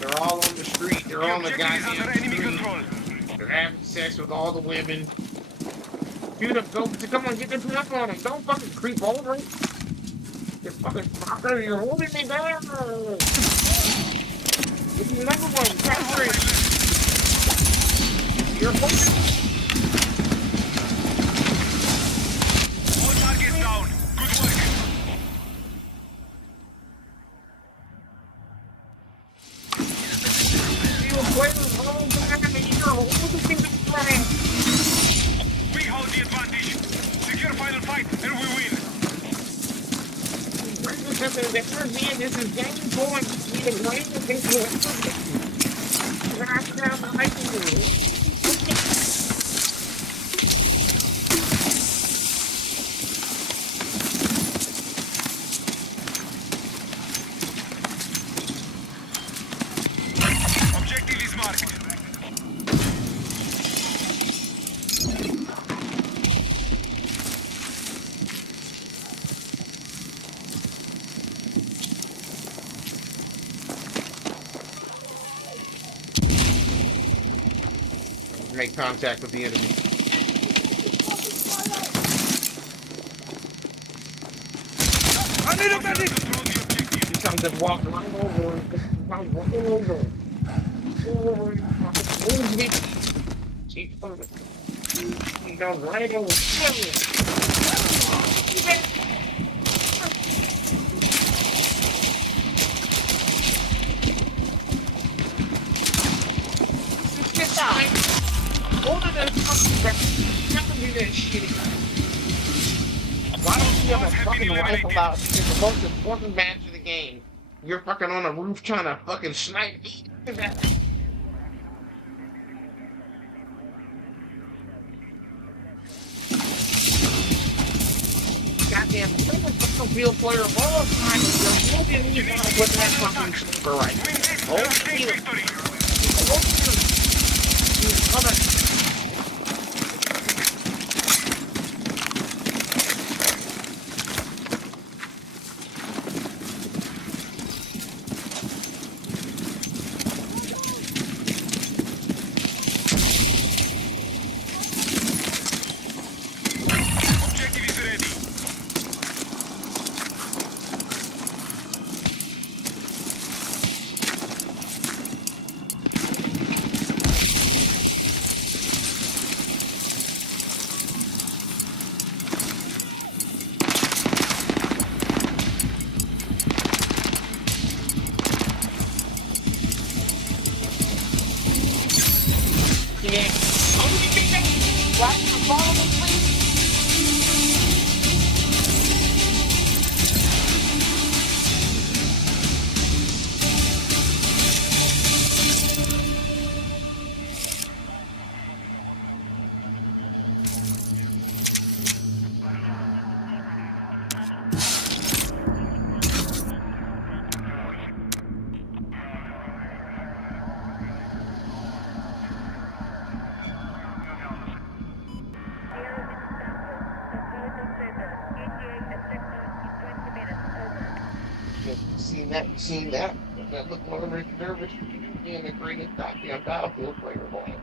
They're all on the street. They're on the goddamn street. They're having sex with all the women. Dude, come on, get the drop on them. Don't fucking creep over it. You fucking fucker, you're holding me down. This is number one. Capture it. You're holding me. All targets down. Good work. You were playing the whole time and you're holding me down. We hold the advantage. Secure final fight and we win. This is game point. You need a great Knock down the high Objective is marked. Make contact with the enemy. I need a medic! He comes and walks right over. Comes walking over. He goes right over. Get down. Older than fucking do that shit. Why don't you have a fucking rifle out? It's the most important match of the game. You're fucking on a roof trying to fucking snipe me. Goddamn, you're the fucking field player of all time. You're looking me with that fucking sniper rifle. Oh, field. Seen that? That looked one of the nervous being the greatest goddamn Battlefield player of all time.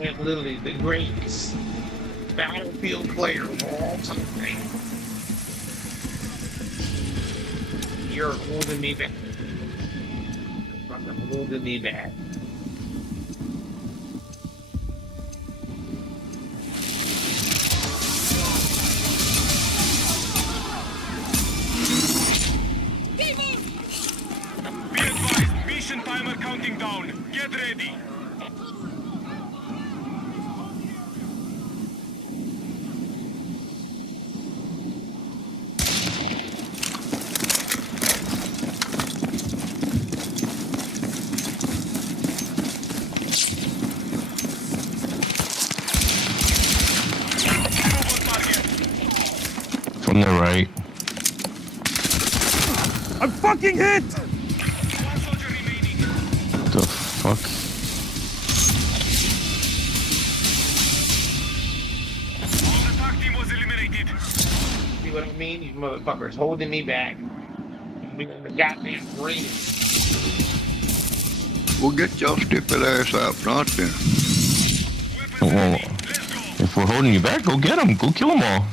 And literally the greatest Battlefield player of all time. You're holding me back. You're fucking holding me back. Be advised, mission timer counting down. Get ready. From the right. I'm fucking hit! What the fuck? See what I mean? These motherfuckers holding me back. We the goddamn greatest. Well, get your stupid ass out front then. Well, if we're holding you back, go get them. Go kill them all.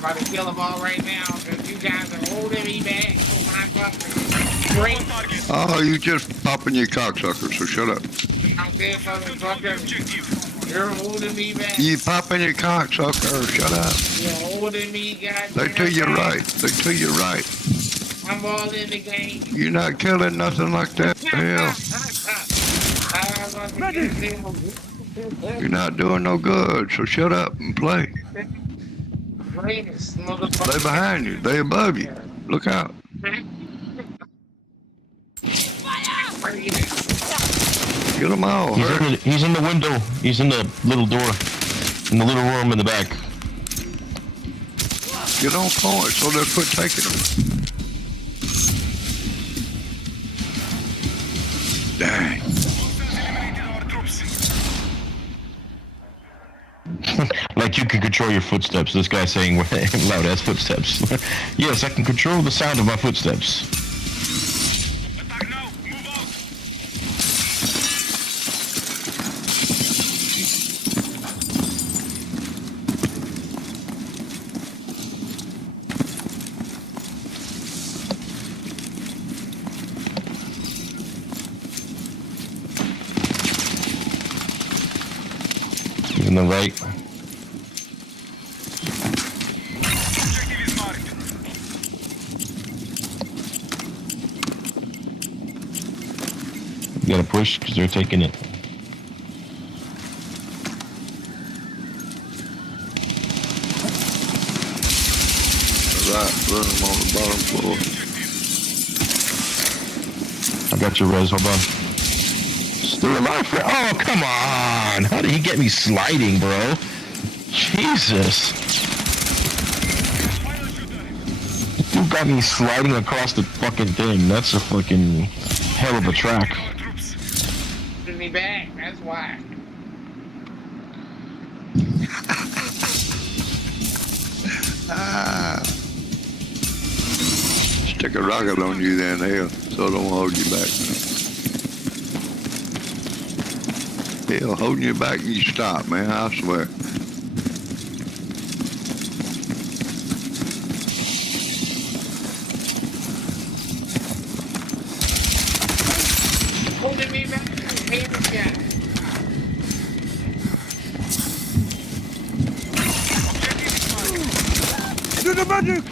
Try to kill them all right now because you guys are holding me back. My fucking great. Oh, you just popping your cocksucker, so shut up. Out there, motherfucker. You're holding me back. You popping your cocksucker, shut up. You're holding me, goddamn. They tell you right. They tell you right. I'm all in the game. You're not killing nothing like that. Hell, you're not doing no good, so shut up and play. Greatest motherfucker. They behind you. They above you. Look out. Get them all. He's in the window. He's in the little door. In the little room in the back. Get on point so they'll quit taking them. Dang. Like you can control your footsteps. This guy's saying loud ass footsteps. Yes, I can control the sound of my footsteps. In the right. You gotta push because they're taking it. Right, put them on the bottom floor. I got your res, hold on. Still alive? Oh, come on. How did he get me sliding, bro? Jesus. You got me sliding across the fucking thing. That's a fucking hell of a track. Put me back, that's why. Stick a rocket on you then, hell, so it don't hold you back. Hell, holding you back and you stop, man, I swear. Holding me back, yeah. Do the magic!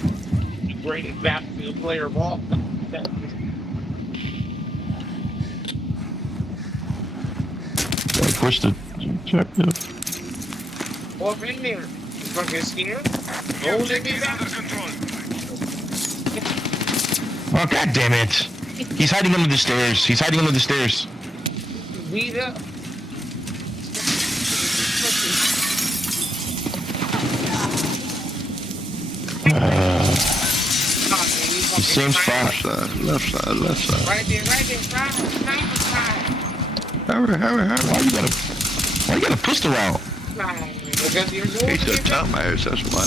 The greatest battlefield player of all. Gotta push the objective. Up in there. Fucking scared. Holding me back. Oh, god damn it. He's hiding under the stairs. He's hiding under the stairs. Beat up. The same spot. Left side. Right there, right. Hurry. Why you got a pistol out? Because you're doing He's a dumbass, that's why.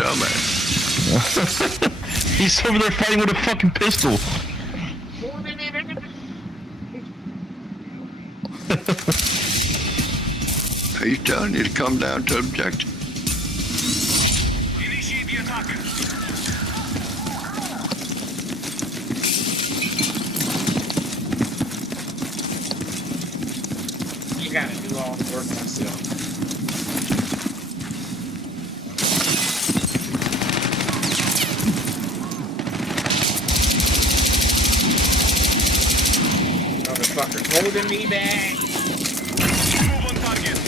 Dumbass. He's over there fighting with a fucking pistol. He's telling you to come down to objective. Initiate the attack. You gotta do all the work myself. Motherfucker holding me back. Move on target.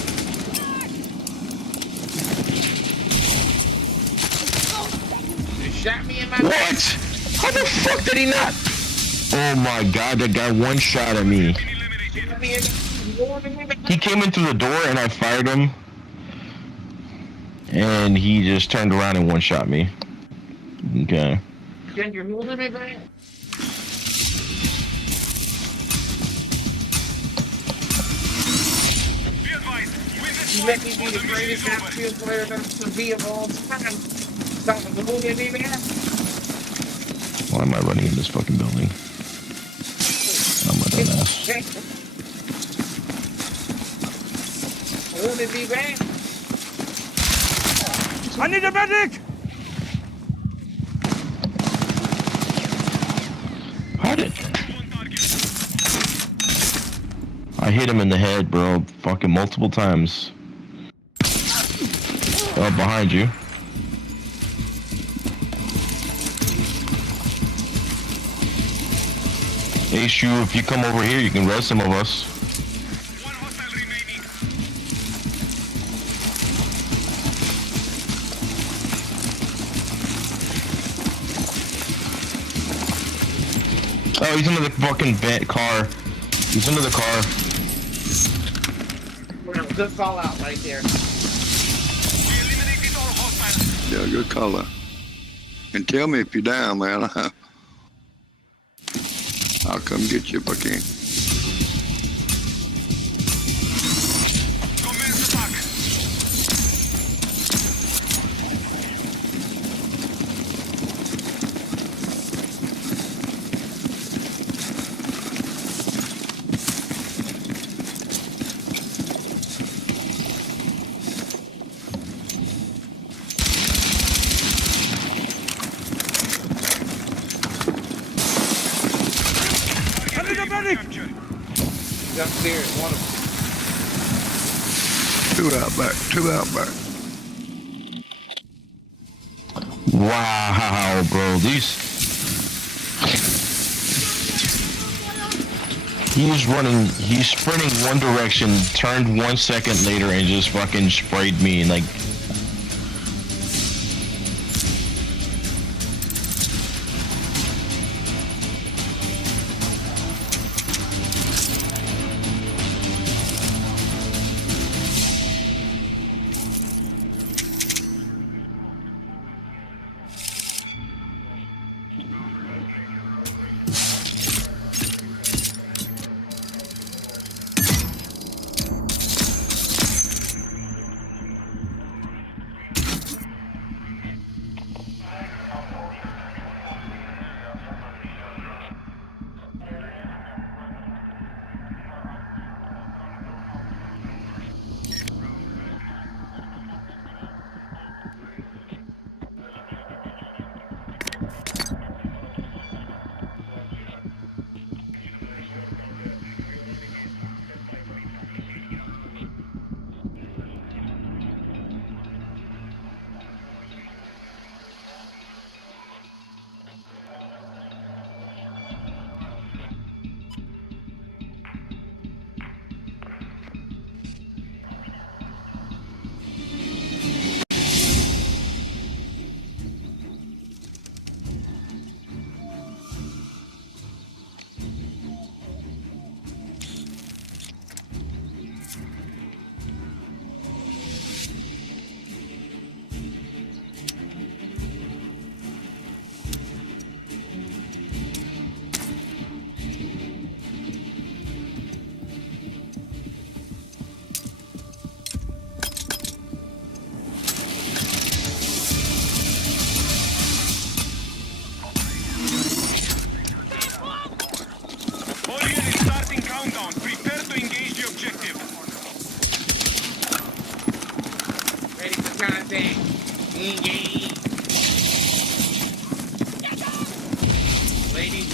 They shot me in my What? back. How the fuck did he not? Oh my god, that guy one shot at me. He came in through the door and I fired him. And he just turned around and one shot me. Okay. Then you're holding me back. You let me be the greatest battlefield player to be of all time. Stop holding me back. Why am I running in this fucking building? I'm a dumbass. Holding me back. I need a medic! How did... I hit him in the head, bro. Fucking multiple times. Oh, behind you. Hey, Shu, if you come over here, you can res some of us. Oh, he's under the fucking car. He's under the car. Good call out right there. Yeah, good color. And tell me if you're down, man. I'll come get you if I can. Upstairs, one of them. Two out back. Wow, bro, these... He's sprinting one direction, turned 1 second later and just fucking sprayed me, like...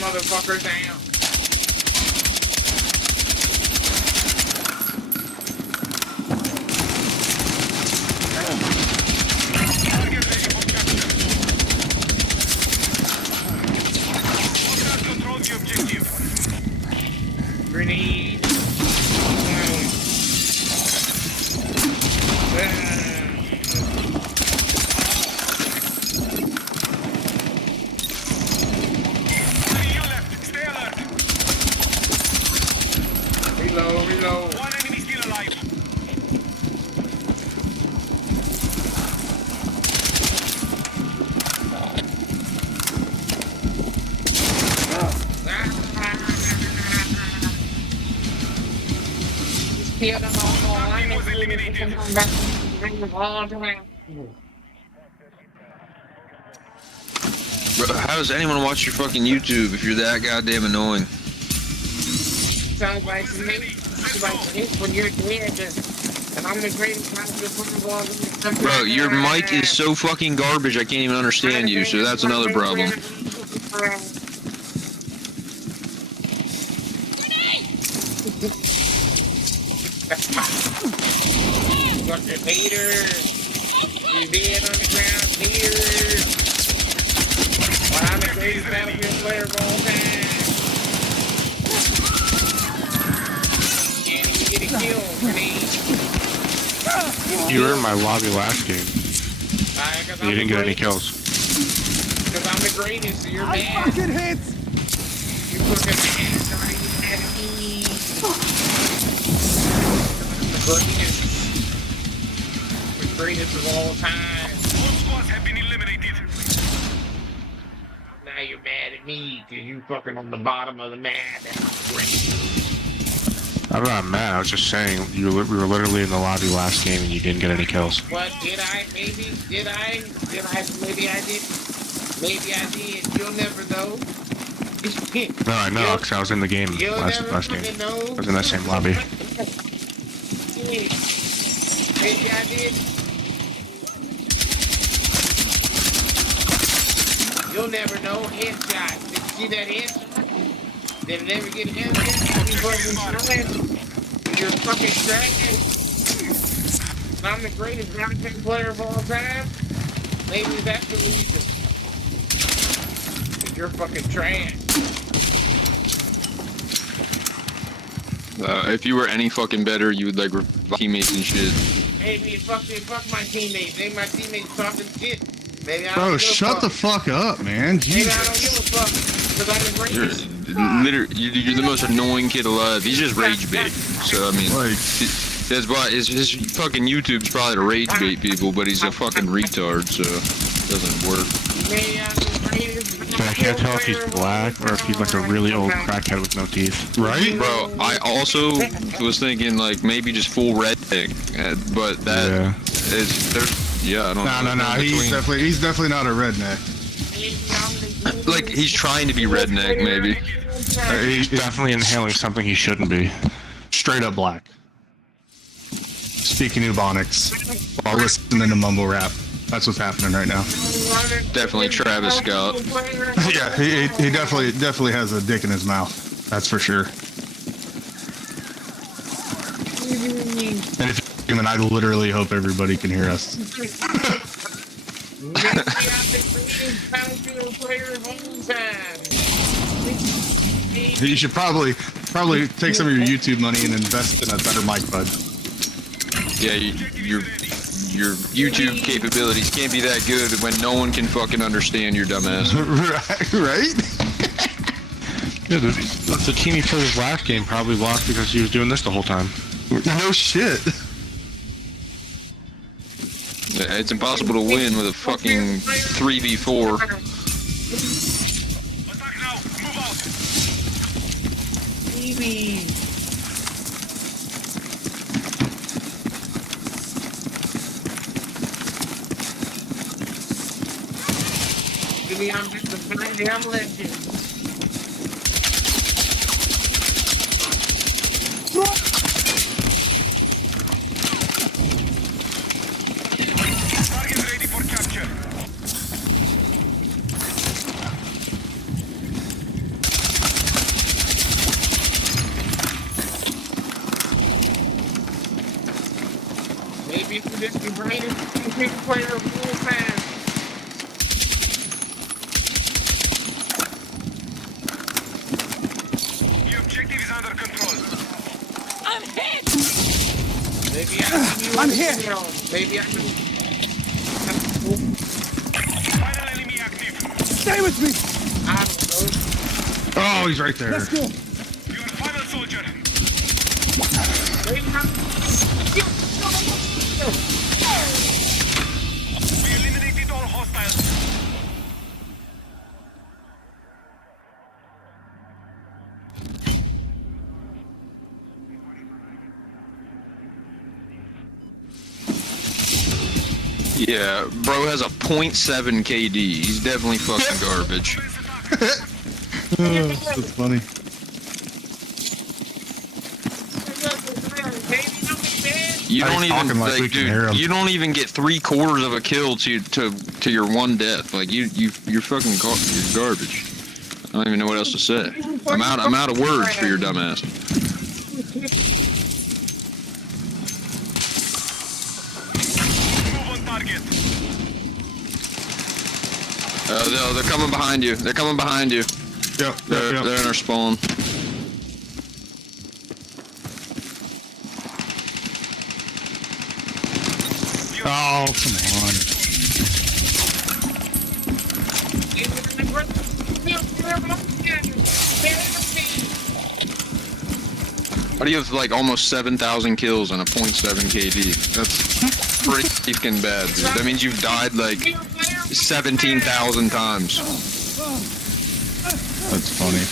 motherfucker down. Control the objective. Grenade. Reload. One enemy still alive. Was eliminated. Bro, how does anyone watch your fucking YouTube if you're that goddamn annoying? Sounds like to me. Sounds like to me when you're dead. And I'm the greatest master football. Bro, your mic is so fucking garbage I can't even understand you, so that's another problem. Fucking hater. You dead on the ground, hater. Well, I'm the greatest battlefield player of all time. And you get a kill, grenade. You were in my lobby last game. You didn't get any kills. Because I'm the greatest, so you're mad. Fucking hits! You fucking mad, sorry, you mad at me. The greatest of all time. All squads have been eliminated. Now you're mad at me because you fucking on the bottom of the map. That's great. I'm not mad. I was just saying we were literally in the lobby last game and you didn't get any kills. What did I? Maybe did I? Did I? Maybe I did. Maybe I did. You'll never know. No, I know, because I was in the game last game. I was in that same lobby. Maybe I did. You'll never know. Headshot. Did you see that headshot? Did it ever get a headshot? You're fucking trash. I'm the greatest round-ten player of all time. Maybe that's the reason. You're fucking trash. If you were any fucking better, you would like revive teammates and shit. Maybe fuck my teammates. Maybe my teammates talking shit. Maybe I don't Bro, give a shut the fuck up, man. Maybe I don't give a fuck. Because I'm the greatest. You're the most annoying kid alive. He's just rage bait. So I mean, that's why his fucking YouTube's probably to rage bait people, but he's a fucking retard, so it doesn't work. Maybe I'm the greatest. I can't tell if he's black or if he's like a really old crackhead with no teeth. Right? Bro, I also was thinking like maybe just full redneck, but that is there's I don't know. No. He's definitely not a redneck. Like he's trying to be redneck, maybe. He's definitely inhaling something he shouldn't be. Straight up black. Speaking Ebonics while listening to mumble rap. That's what's happening right now. Definitely Travis Scott. Yeah, he definitely has a dick in his mouth. That's for sure. And if and I literally hope everybody can hear us. You should probably take some of your YouTube money and invest in a better mic, bud. Yeah, your YouTube capabilities can't be that good when no one can fucking understand your dumbass. Right? Yeah, the team he played his last game probably lost because he was doing this the whole time. No shit. It's impossible to win with a fucking 3v4. Attack now. Move out. Maybe I'm just a damn legend. Target ready for capture. Maybe it's just the greatest player of all time. The objective is under control. I'm hit! Maybe I can use I'm here. Maybe I can. Final enemy active. Stay with me! I don't know. Oh, he's right there. Let's go! Your final soldier. Maybe We eliminated all hostiles. Yeah, bro has a .7 KD. He's definitely fucking garbage. That's funny. You He's don't even talking like we like, can hear him. dude. You don't even get 3/4 of a kill to your one death. Like you're fucking you're garbage. I don't even know what else to say. I'm out of words for your dumbass. Move on target. They're coming behind you. They're coming behind you. Yep, They're in our spawn. Oh, come on. How do you have like almost 7,000 kills and a .7 KD? That's pretty freaking bad, dude. That means you've died like 17,000 times. That's funny.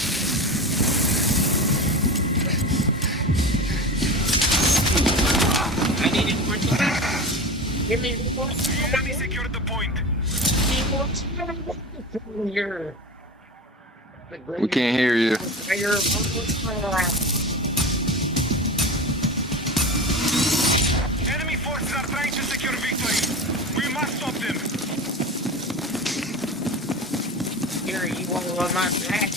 Give me The enemy secured the point. We can't hear you. Enemy forces are trying to secure victory. We must stop them. Here, you want to run my back?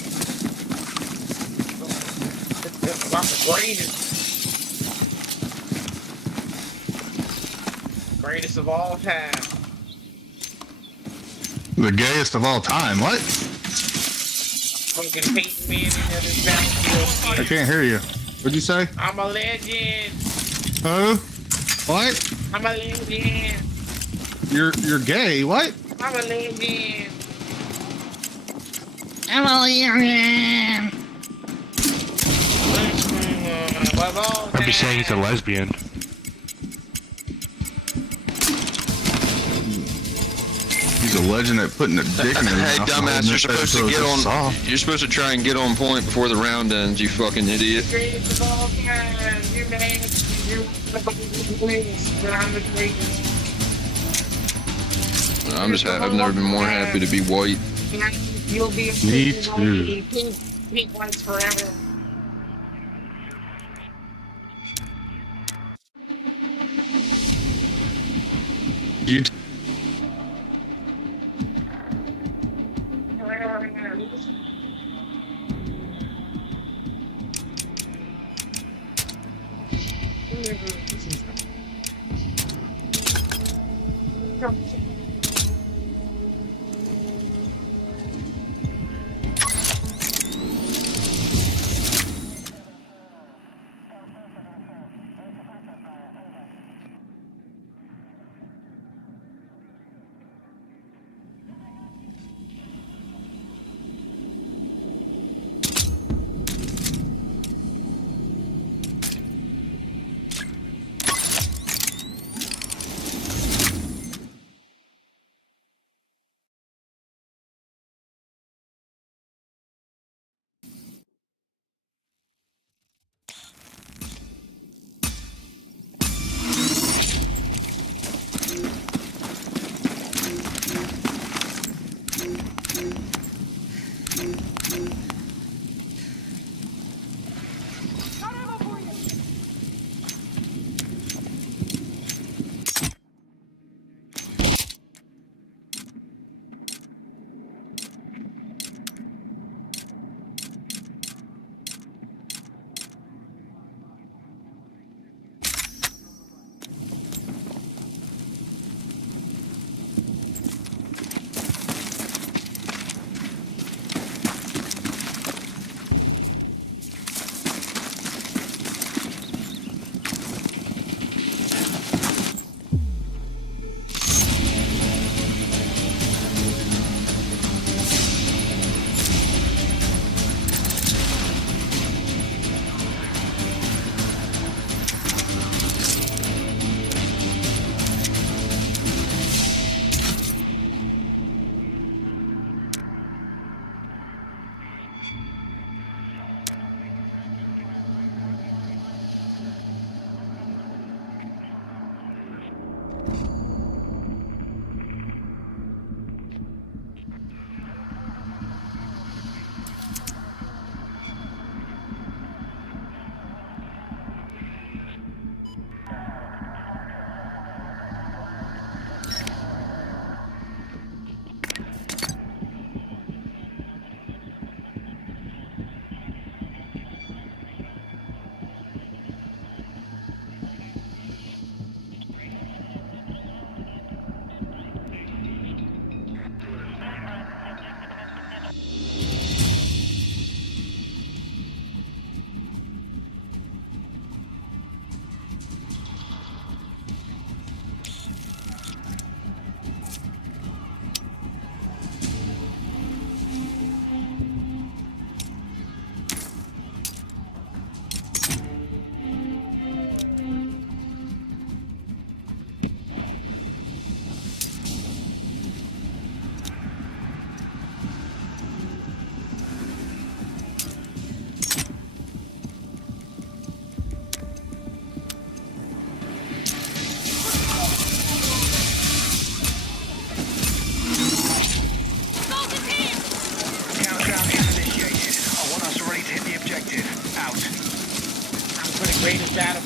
I'm the greatest. Greatest of all time. The gayest of all time. What? Fucking Peyton Manning in this battlefield. I can't hear you. What'd you say? I'm a legend. Who? What? I'm a legend. You're gay. What? I'm a legend. I'm a legend. I'd be saying he's a lesbian. He's a legend at putting a dick in his Hey, mouth. dumbass, you're supposed to get on. Soft. You're supposed to try and get on point before the round ends. You fucking idiot. Greatest of all time. You're nasty. You're the greatest. But I'm the greatest. I've never been more happy to be white. You'll be a Me too. too. Pink lights forever. You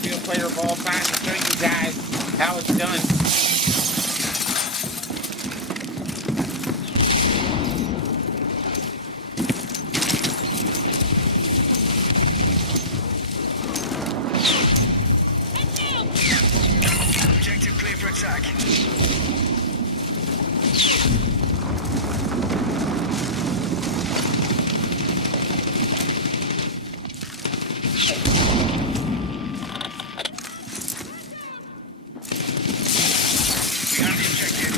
field player of all time to show you guys how it's done. Objective clear for attack. We have the objective.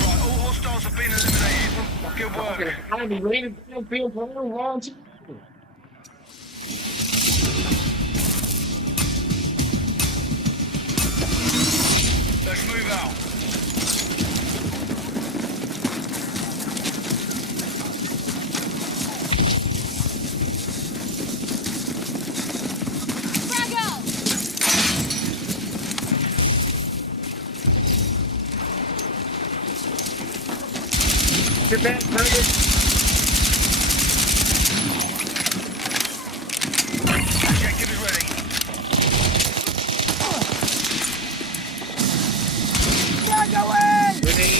Alright, all hostiles have been eliminated. Good work. I've been waiting for field player a long time. Let's move out. Get back, Curtis. Objective is ready. Ready.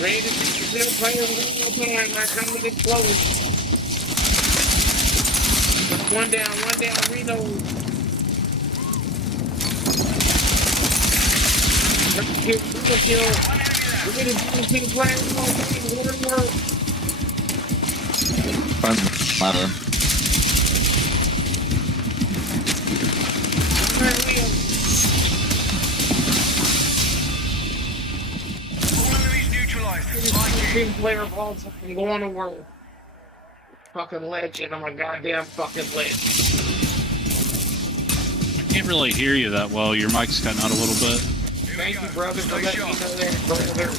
Ready to see the field player one more time. I come to explode. One down, reload. Let's kill. We're gonna do the player one more. Matter. All enemies neutralized. Team player of all time going to work. Fucking legend. I'm a goddamn fucking legend. I can't really hear you that well. Your mic's cutting out a little bit. Thank you, brother, for letting me know that, brother.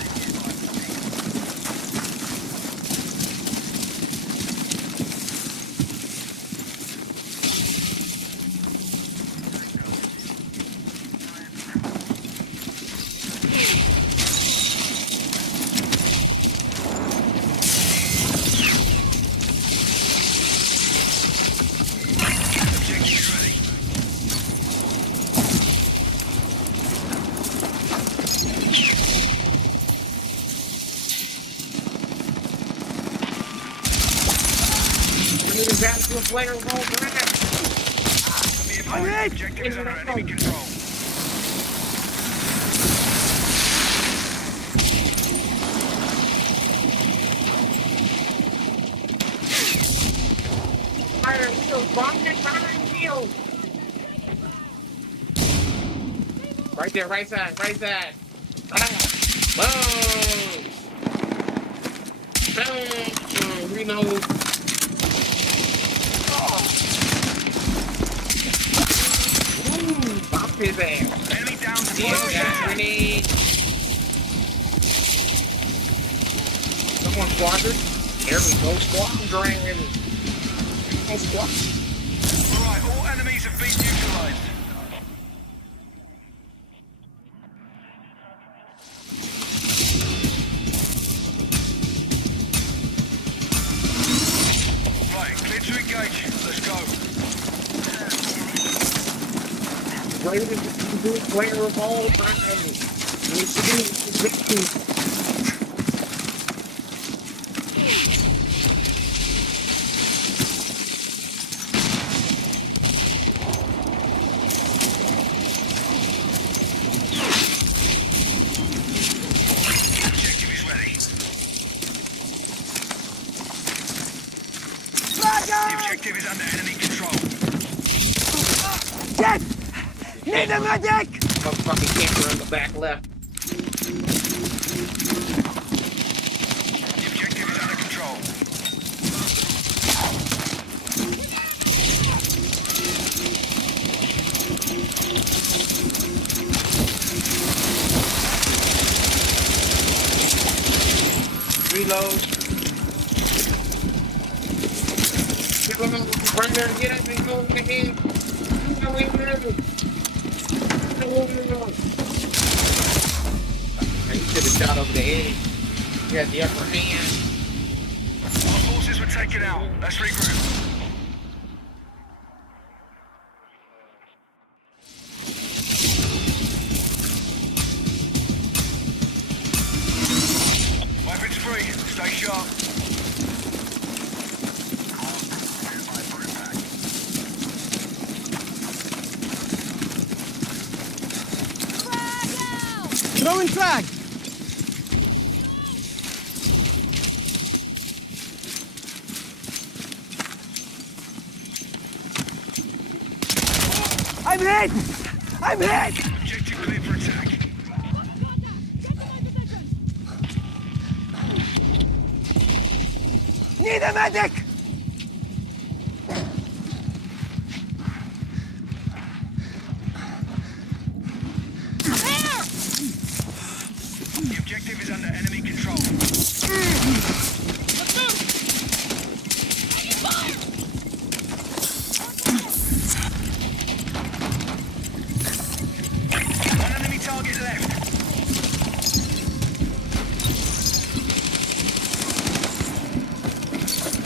Player of all time. Objective is under enemy control. Fire wheels, bombing, fire wheels. Right there, right side. Boom. Boom. Reload. Bump his ass. Enemy down to grenade. Someone squadron. There we go. Squadron dragon. Alright, all enemies have been neutralized. Right, clear to engage. Let's go. Greatest player of all time. The objective is under enemy control. Shit! Need a medic! Motherfucking camera in the back left. The objective is under control. Reload. Right there, get up and go in the head. You should have shot over the head. You had the upper hand. Our forces were taken out. Let's regroup. Weapons free. Stay sharp. Throwing flag! I'm hit! I'm hit! Objective clear for attack. Need a medic! The objective is under enemy control. One enemy target left.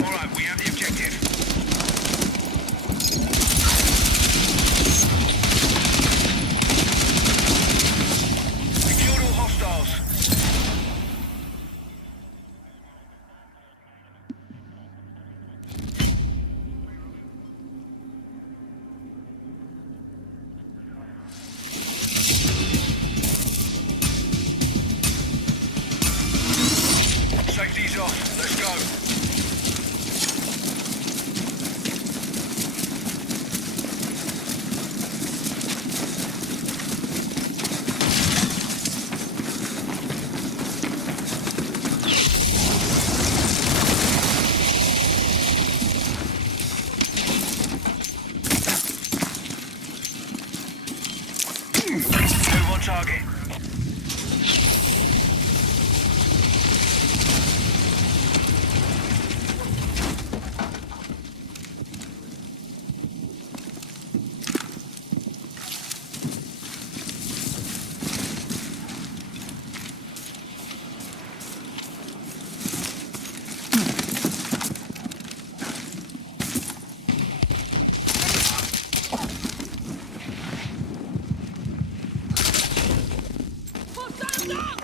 All right, we have the objective. We killed all hostiles. Safety's off. Let's go. Move on target.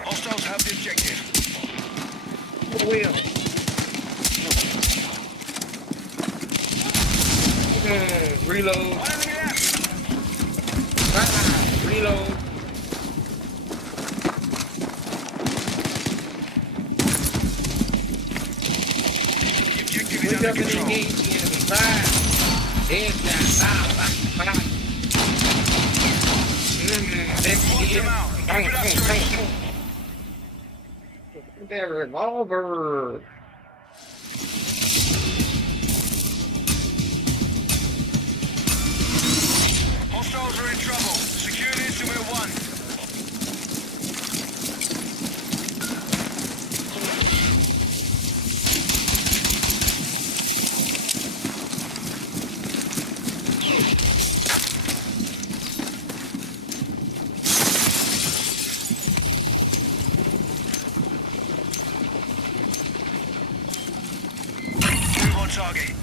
Hostiles have the objective. Wheel. Reload. Reload. The objective is Wake under up and control. engage the enemy. Fire. Headshot. Watch them out. Keep it up straight. That revolver. Hostiles are in trouble. Secure this and we're one. Move on target.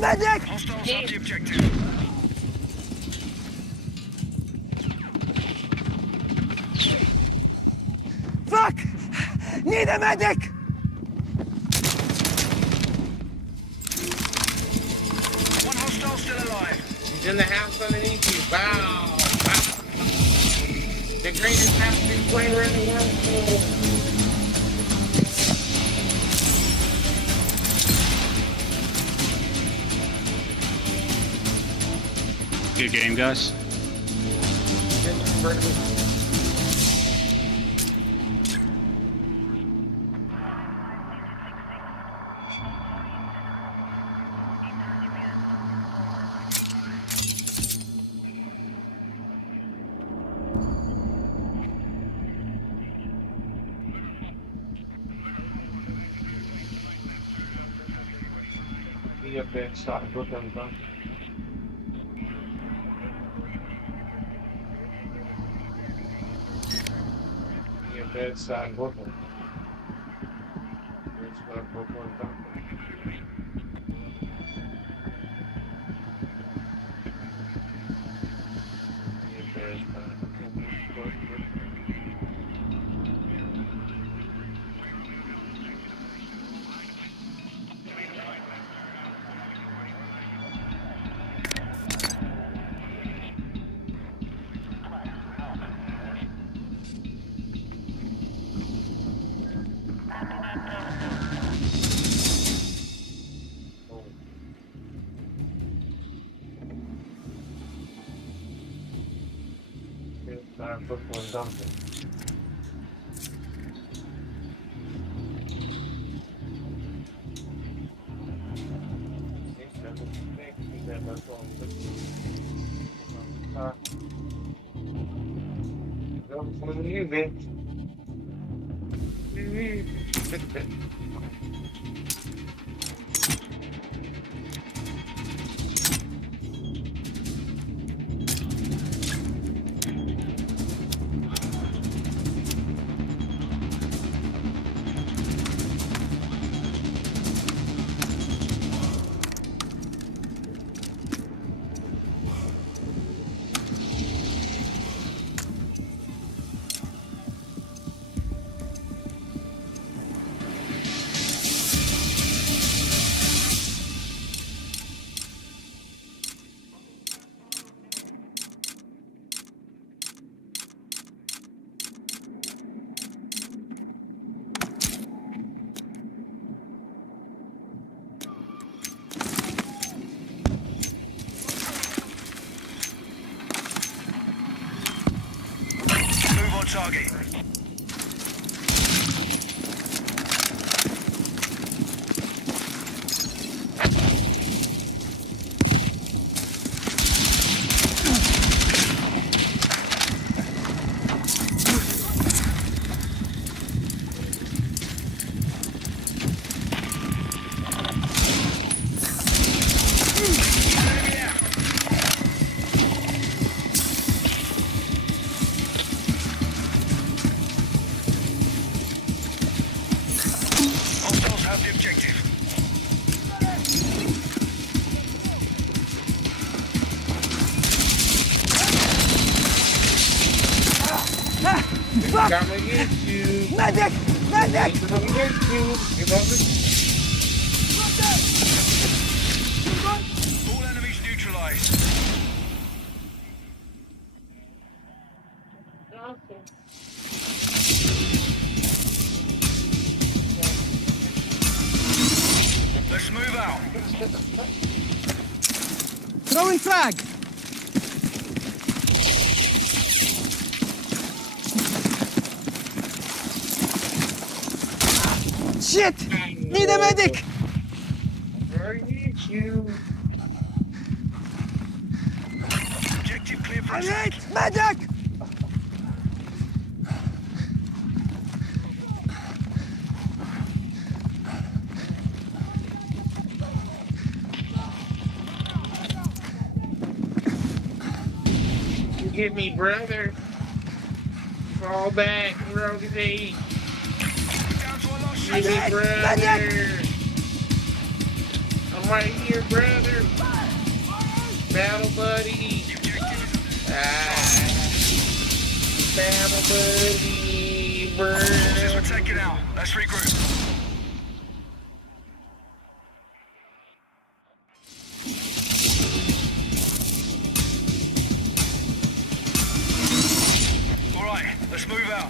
Medic! Hostiles have the objective. Need a medic! One hostile still alive. He's in the house underneath you. Wow. The greatest house been playing around the world. Good game, guys. Be up there and start looking done. Be up there and start looking. That's what I'm looking done. Football dumping. Target. Come against you. Medic! Medic! Come against you. Give up All enemies neutralized. Let's move out. Throwing frag! Shit! Need a medic! I need you. Objective clear for I attack. need medic! You get me, brother. Fall back, Rosie. Get me, brother. I'm right here, brother. Battle buddy. Battle buddy, brother. taken out. Let's regroup. All right, let's move out.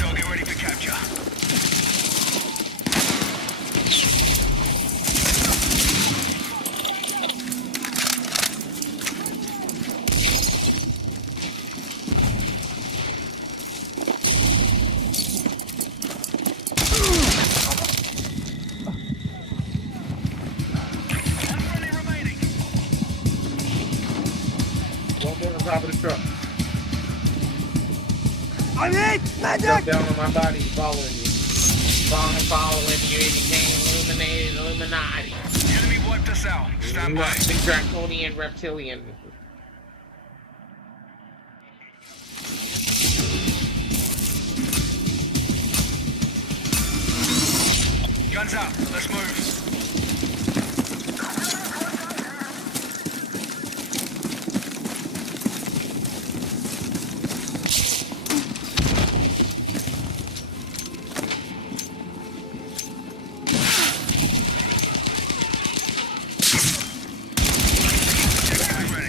Target ready for capture. Walk on top of the truck. I'm hit! Medic! Jump down on my body, following you. Following you, anything illuminated, Illuminati. The enemy wiped us out. Stand by. The draconian reptilian. Guns up. Let's move.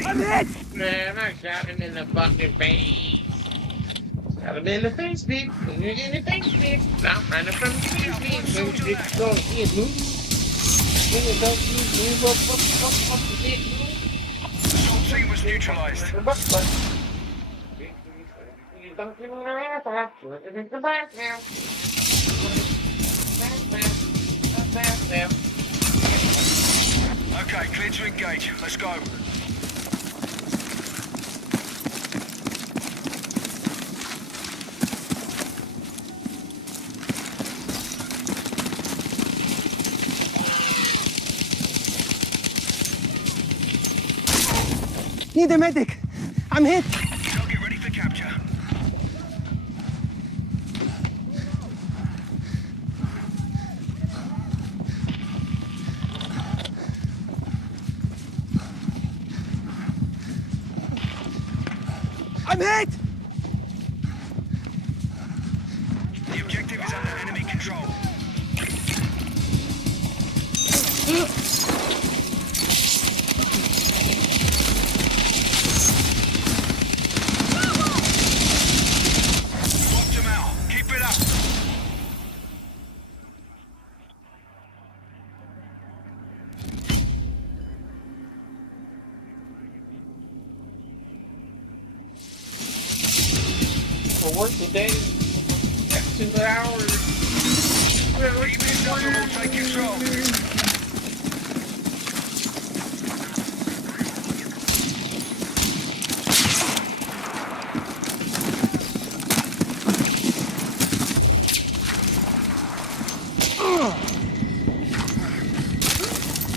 I'm hit! Man, I shot him in the fucking face. Shot him in the face, bitch. In the face, bitch. I'm running from the face, bitch. Move, bitch. Go ahead, move. Move up, bitch. Move. Assault team was neutralized. Don't give me the ass off. It's the back now. Back now. Okay, clear to engage. Let's go. Need a medic! I'm hit! Target ready for capture. I'm hit! The objective is under enemy control. Wiped them out. Keep it up. For work today, that's 2 hours. Keep this up and we'll take control.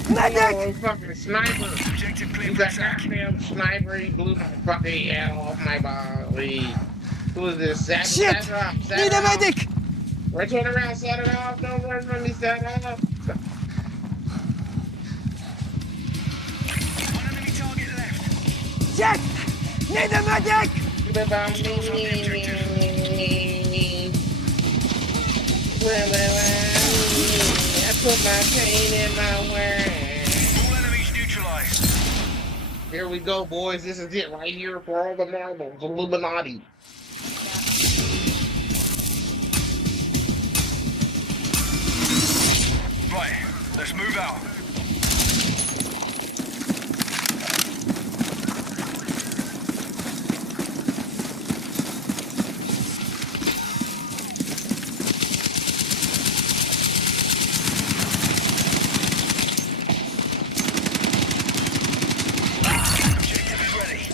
Medic! Oh, fucking sniper. Objective clear You for got attack. goddamn sniper. He blew my fucking head off my body. Who is this? Set Shit! it off. Set Need it a off. medic! Right, turn around. Set it off. Don't run from me. Set it off. One enemy target left. Shit! Need a medic! Live on me. I put my pain in my words. All enemies neutralized. Here we go, boys. This is it right here for all the marbles. Illuminati. Right, let's move out. Objective is ready.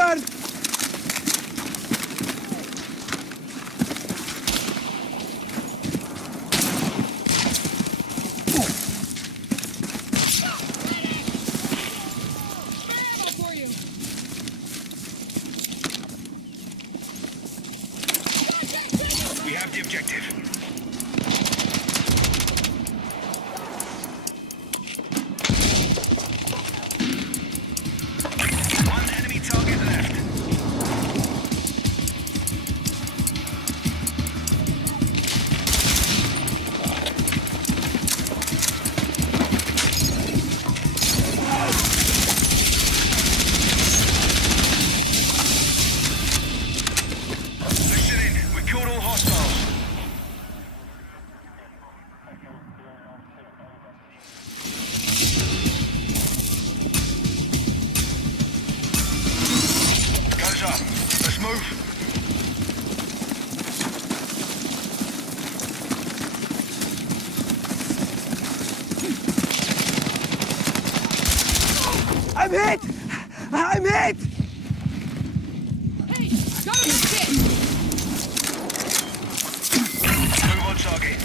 order! We have the objective. One enemy target left. Listen in. We killed all hostiles. Goes up. Let's move. I'm hit! I'm hit! Move on target.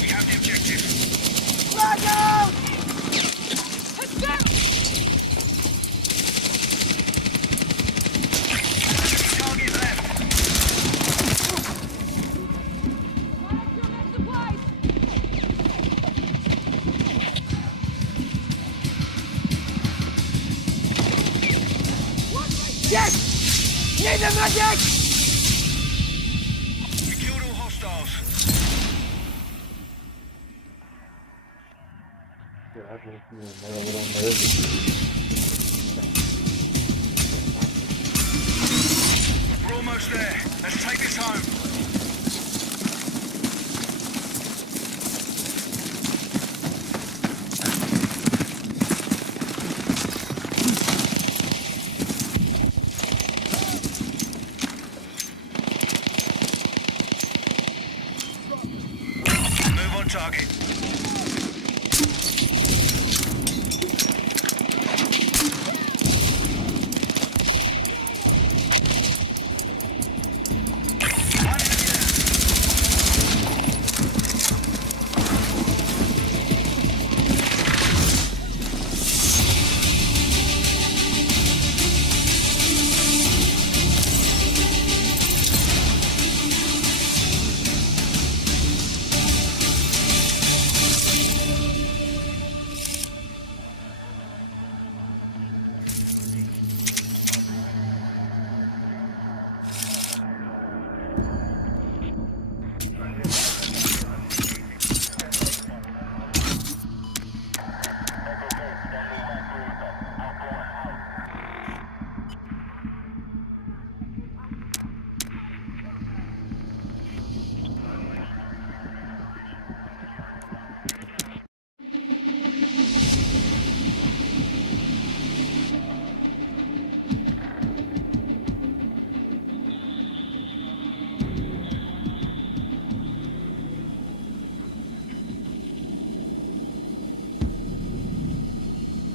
We have the objective. Flag out! Target left. Yes! Need a medic! We killed all hostiles. We're almost there. Let's take this home. Move on target.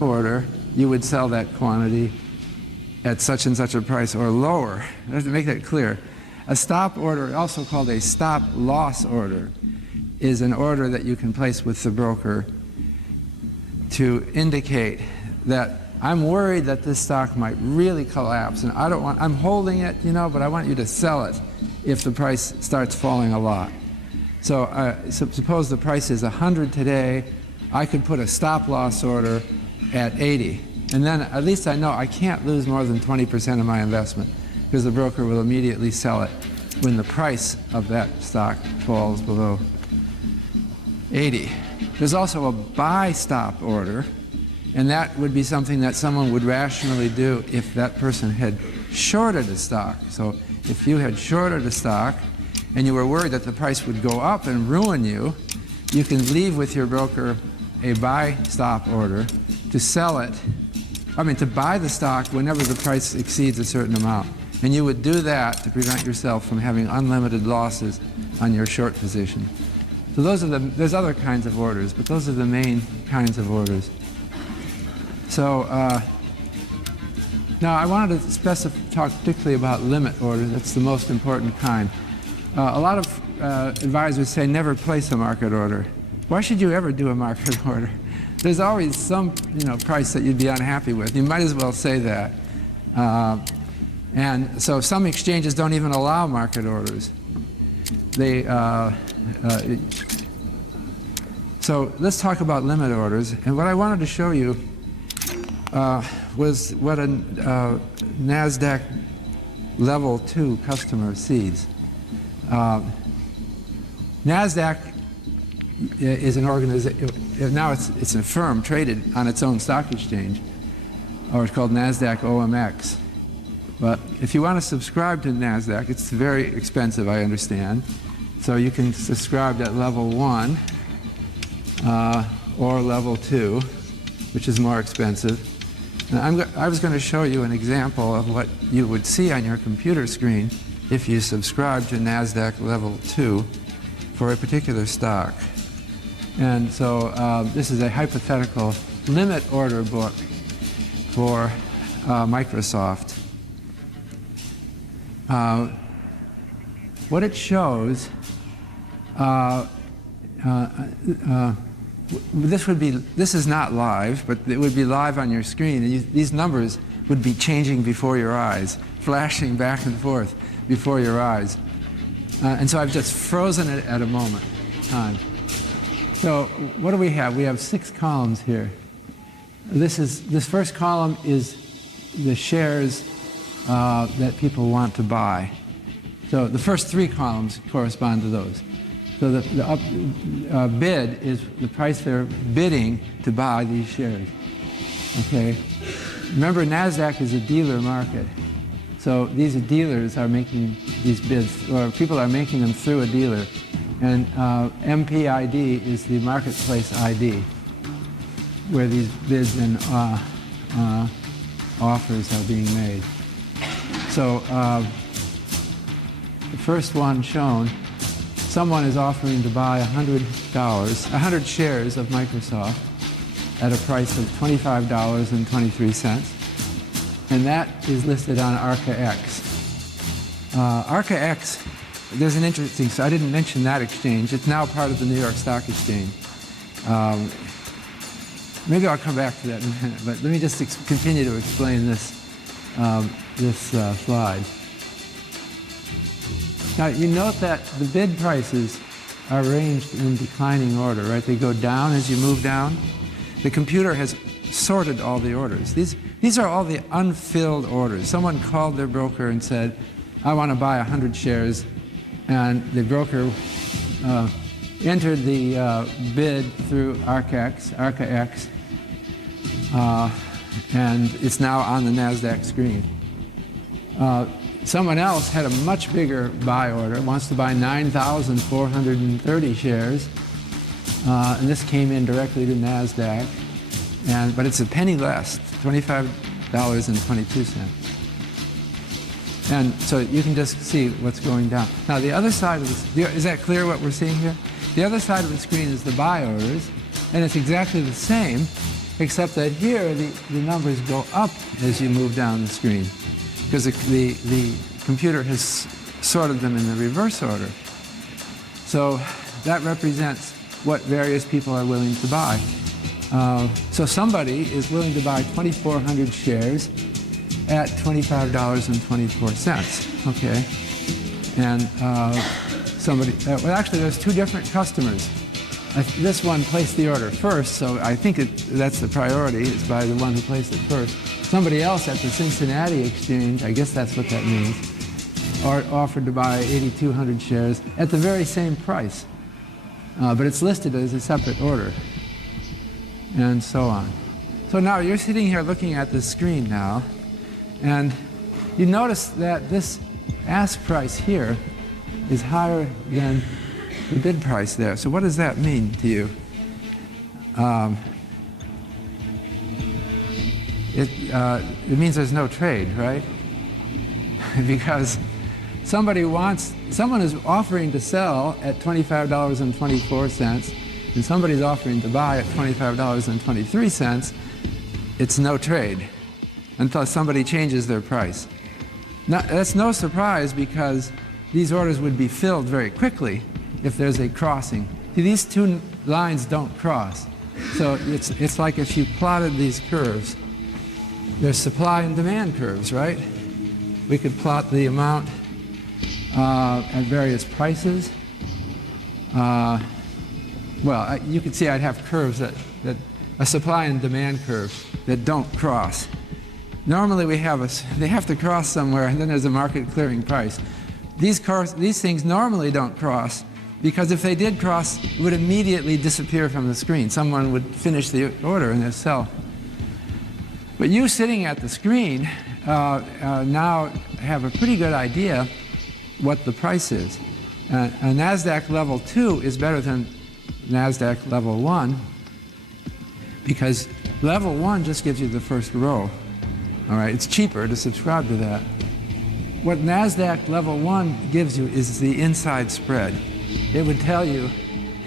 Order, you would sell that quantity at such and such a price or lower. I have to make that clear. A stop order, also called a stop loss order, is an order that you can place with the broker to indicate that I'm worried that this stock might really collapse and I don't want, I'm holding it, you know, but I want you to sell it if the price starts falling a lot. So, suppose the price is 100 today, I could put a stop loss order at 80. And then at least I know I can't lose more than 20% of my investment because the broker will immediately sell it when the price of that stock falls below 80. There's also a buy stop order, and that would be something that someone would rationally do if that person had shorted a stock. So if you had shorted a stock and you were worried that the price would go up and ruin you, you can leave with your broker a buy stop order to sell it, to buy the stock whenever the price exceeds a certain amount. And you would do that to prevent yourself from having unlimited losses on your short position. So there's other kinds of orders, but those are the main kinds of orders. So now I wanted to talk particularly about limit orders. That's the most important kind. A lot of advisors say never place a market order. Why should you ever do a market order? There's always some price that you'd be unhappy with. You might as well say that. And so some exchanges don't even allow market orders. So let's talk about limit orders. And what I wanted to show you was what a NASDAQ level 2 customer sees. NASDAQ is an organization, now it's a firm traded on its own stock exchange, or it's called NASDAQ OMX. But if you want to subscribe to NASDAQ, it's very expensive, I understand. So you can subscribe at level 1 or level 2, which is more expensive. And I was going to show you an example of what you would see on your computer screen if you subscribe to NASDAQ level 2 for a particular stock. And so this is a hypothetical limit order book for Microsoft. What it shows, this is not live, but it would be live on your screen. And these numbers would be changing before your eyes, flashing back and forth before your eyes. And so I've just frozen it at a moment in time. So what do we have? We have 6 columns here. This first column is the shares that people want to buy. So the first 3 columns correspond to those. So the bid is the price they're bidding to buy these shares. Okay. Remember, NASDAQ is a dealer market. So these dealers are making these bids, or people are making them through a dealer. And MPID is the marketplace ID, where these bids and offers are being made. So the first one shown, someone is offering to buy $100 shares of Microsoft at a price of $25.23. And that is listed on ARCA-X. ARCA-X, there's an interesting, so I didn't mention that exchange. It's now part of the New York Stock Exchange. Maybe I'll come back to that in a minute, but let me just continue to explain this slide. Now, you note that the bid prices are arranged in declining order, right? They go down as you move down. The computer has sorted all the orders. These are all the unfilled orders. Someone called their broker and said, I want to buy 100 shares, and the broker entered the bid through ARCA-X, and it's now on the NASDAQ screen. Someone else had a much bigger buy order, wants to buy 9,430 shares, and this came in directly to NASDAQ, but it's a penny less, $25.22. And so you can just see what's going down. Now the other side of this, is that clear what we're seeing here? The other side of the screen is the buy orders, and it's exactly the same, except that here the numbers go up as you move down the screen, because the computer has sorted them in the reverse order. So that represents what various people are willing to buy. So somebody is willing to buy 2,400 shares at $25.24, okay? And well, actually there's 2 different customers. This one placed the order first, so I think that's the priority, is by the one who placed it first. Somebody else at the Cincinnati exchange, I guess that's what that means, offered to buy 8,200 shares at the very same price. But it's listed as a separate order, and so on. So now you're sitting here looking at the screen now, and you notice that this ask price here is higher than the bid price there. So what does that mean to you? It means there's no trade, right? Because someone is offering to sell at $25.24, and somebody's offering to buy at $25.23. It's no trade until somebody changes their price. Now, that's no surprise because these orders would be filled very quickly if there's a crossing. See, these two lines don't cross. So it's like if you plotted these curves. There's supply and demand curves, right? We could plot the amount at various prices. You could see I'd have curves that a supply and demand curve that don't cross. Normally they have to cross somewhere, and then there's a market clearing price. These things normally don't cross because if they did cross, it would immediately disappear from the screen. Someone would finish the order and they'd sell. But you sitting at the screen now have a pretty good idea what the price is. A NASDAQ level 2 is better than NASDAQ level 1 because level 1 just gives you the first row. All right, it's cheaper to subscribe to that. What NASDAQ level 1 gives you is the inside spread. It would tell you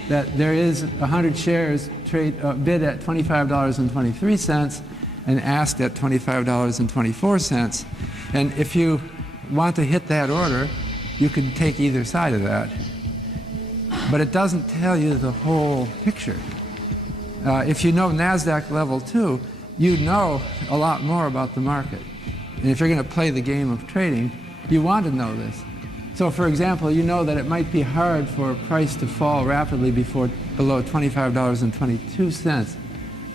that there is 100 shares bid at $25.23 and asked at $25.24. And if you want to hit that order, you could take either side of that. But it doesn't tell you the whole picture. If you know NASDAQ level 2, you know a lot more about the market. And if you're going to play the game of trading, you want to know this. So for example, you know that it might be hard for a price to fall rapidly below $25.22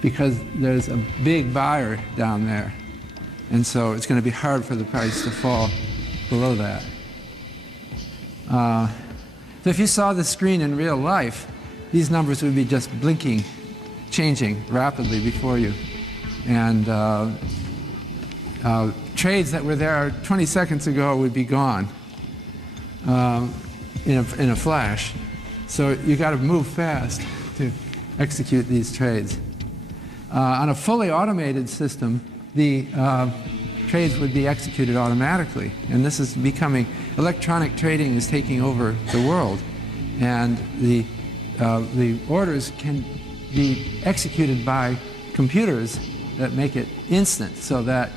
because there's a big buyer down there. And so it's going to be hard for the price to fall below that. So if you saw the screen in real life, these numbers would be just blinking, changing rapidly before you. And trades that were there 20 seconds ago would be gone in a flash. So you got to move fast to execute these trades. On a fully automated system, the trades would be executed automatically. And this is becoming, electronic trading is taking over the world. And the orders can be executed by computers that make it instant so that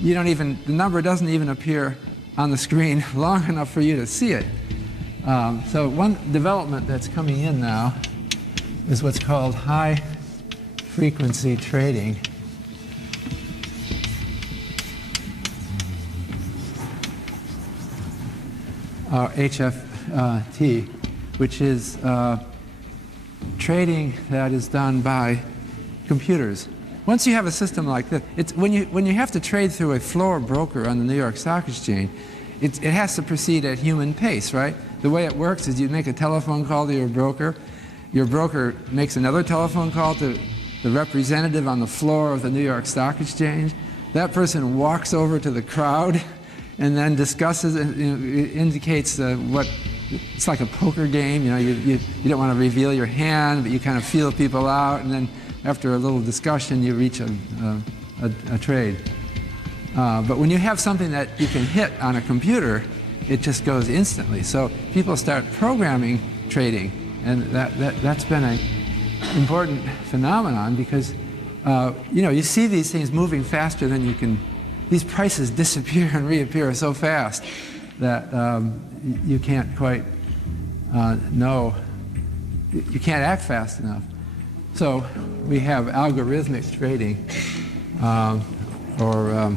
the number doesn't even appear on the screen long enough for you to see it. So one development that's coming in now is what's called high frequency trading. HFT, which is trading that is done by computers. Once you have a system like this, when you have to trade through a floor broker on the New York Stock Exchange, it has to proceed at human pace, right? The way it works is you make a telephone call to your broker makes another telephone call to the representative on the floor of the New York Stock Exchange. That person walks over to the crowd and then discusses and indicates it's like a poker game. You don't want to reveal your hand, but you kind of feel people out, and then after a little discussion, you reach a trade. But when you have something that you can hit on a computer, it just goes instantly. So people start programming trading, and that's been an important phenomenon because you see these things moving faster than you can. These prices disappear and reappear so fast that you can't quite know. You can't act fast enough. So we have algorithmic trading or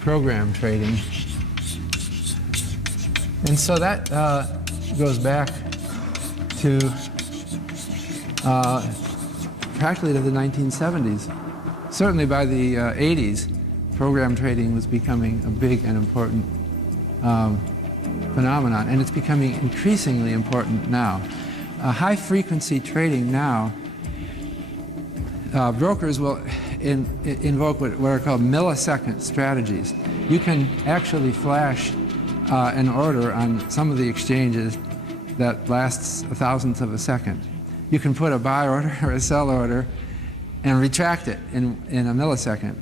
program trading. And so that goes back to practically to the 1970s. Certainly by the 80s, program trading was becoming a big and important phenomenon, and it's becoming increasingly important now. High-frequency trading now, brokers will invoke what are called millisecond strategies. You can actually flash an order on some of the exchanges that lasts a thousandth of a second. You can put a buy order or a sell order and retract it in a millisecond.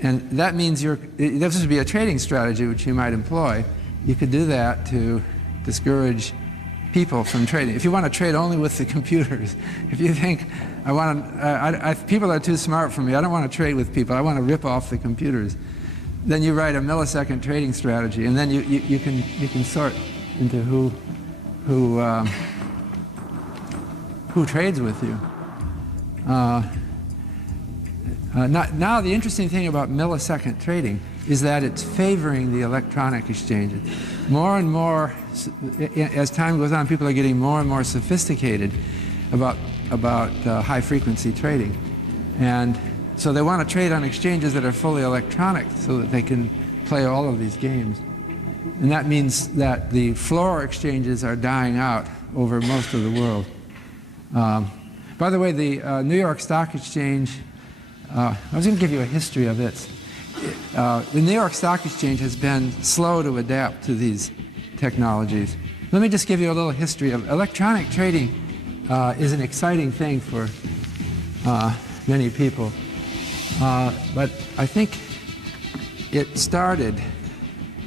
And that means this would be a trading strategy which you might employ. You could do that to discourage people from trading. If you want to trade only with the computers, if you think, people are too smart for me, I don't want to trade with people, I want to rip off the computers, then you write a millisecond trading strategy, and then you can sort into who trades with you. Now the interesting thing about millisecond trading is that it's favoring the electronic exchanges. More and more, as time goes on, people are getting more and more sophisticated about high-frequency trading. And so they want to trade on exchanges that are fully electronic so that they can play all of these games. And that means that the floor exchanges are dying out over most of the world. By the way, the New York Stock Exchange, I was going to give you a history of it. The New York Stock Exchange has been slow to adapt to these technologies. Let me just give you a little history of electronic trading. Is an exciting thing for many people, but I think it started,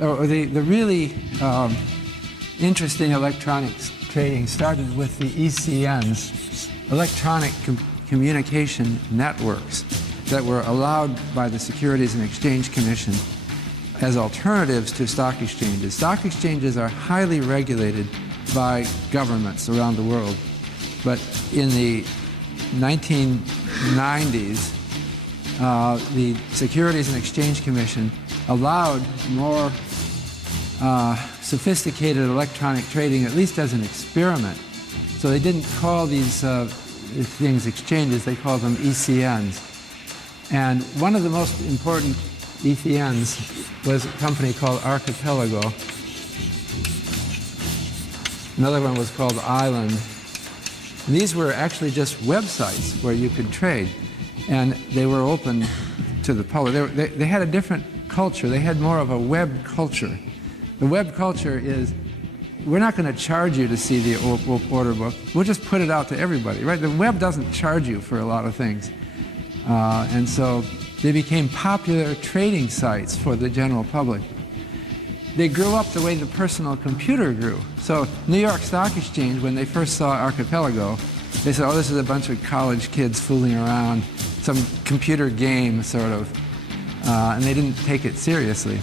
or the really interesting electronic trading started with the ECNs, electronic communication networks, that were allowed by the Securities and Exchange Commission as alternatives to stock exchanges. Stock exchanges are highly regulated by governments around the world. But in the 1990s, the Securities and Exchange Commission allowed more sophisticated electronic trading, at least as an experiment. So they didn't call these things exchanges, they called them ECNs. And one of the most important ECNs was a company called Archipelago. Another one was called Island. And these were actually just websites where you could trade, and they were open to the public. They had a different culture. They had more of a web culture. The web culture is, we're not going to charge you to see the order book. We'll just put it out to everybody, right? The web doesn't charge you for a lot of things. And so they became popular trading sites for the general public. They grew up the way the personal computer grew. So New York Stock Exchange, when they first saw Archipelago, they said, oh, this is a bunch of college kids fooling around, some computer game, sort of. And they didn't take it seriously.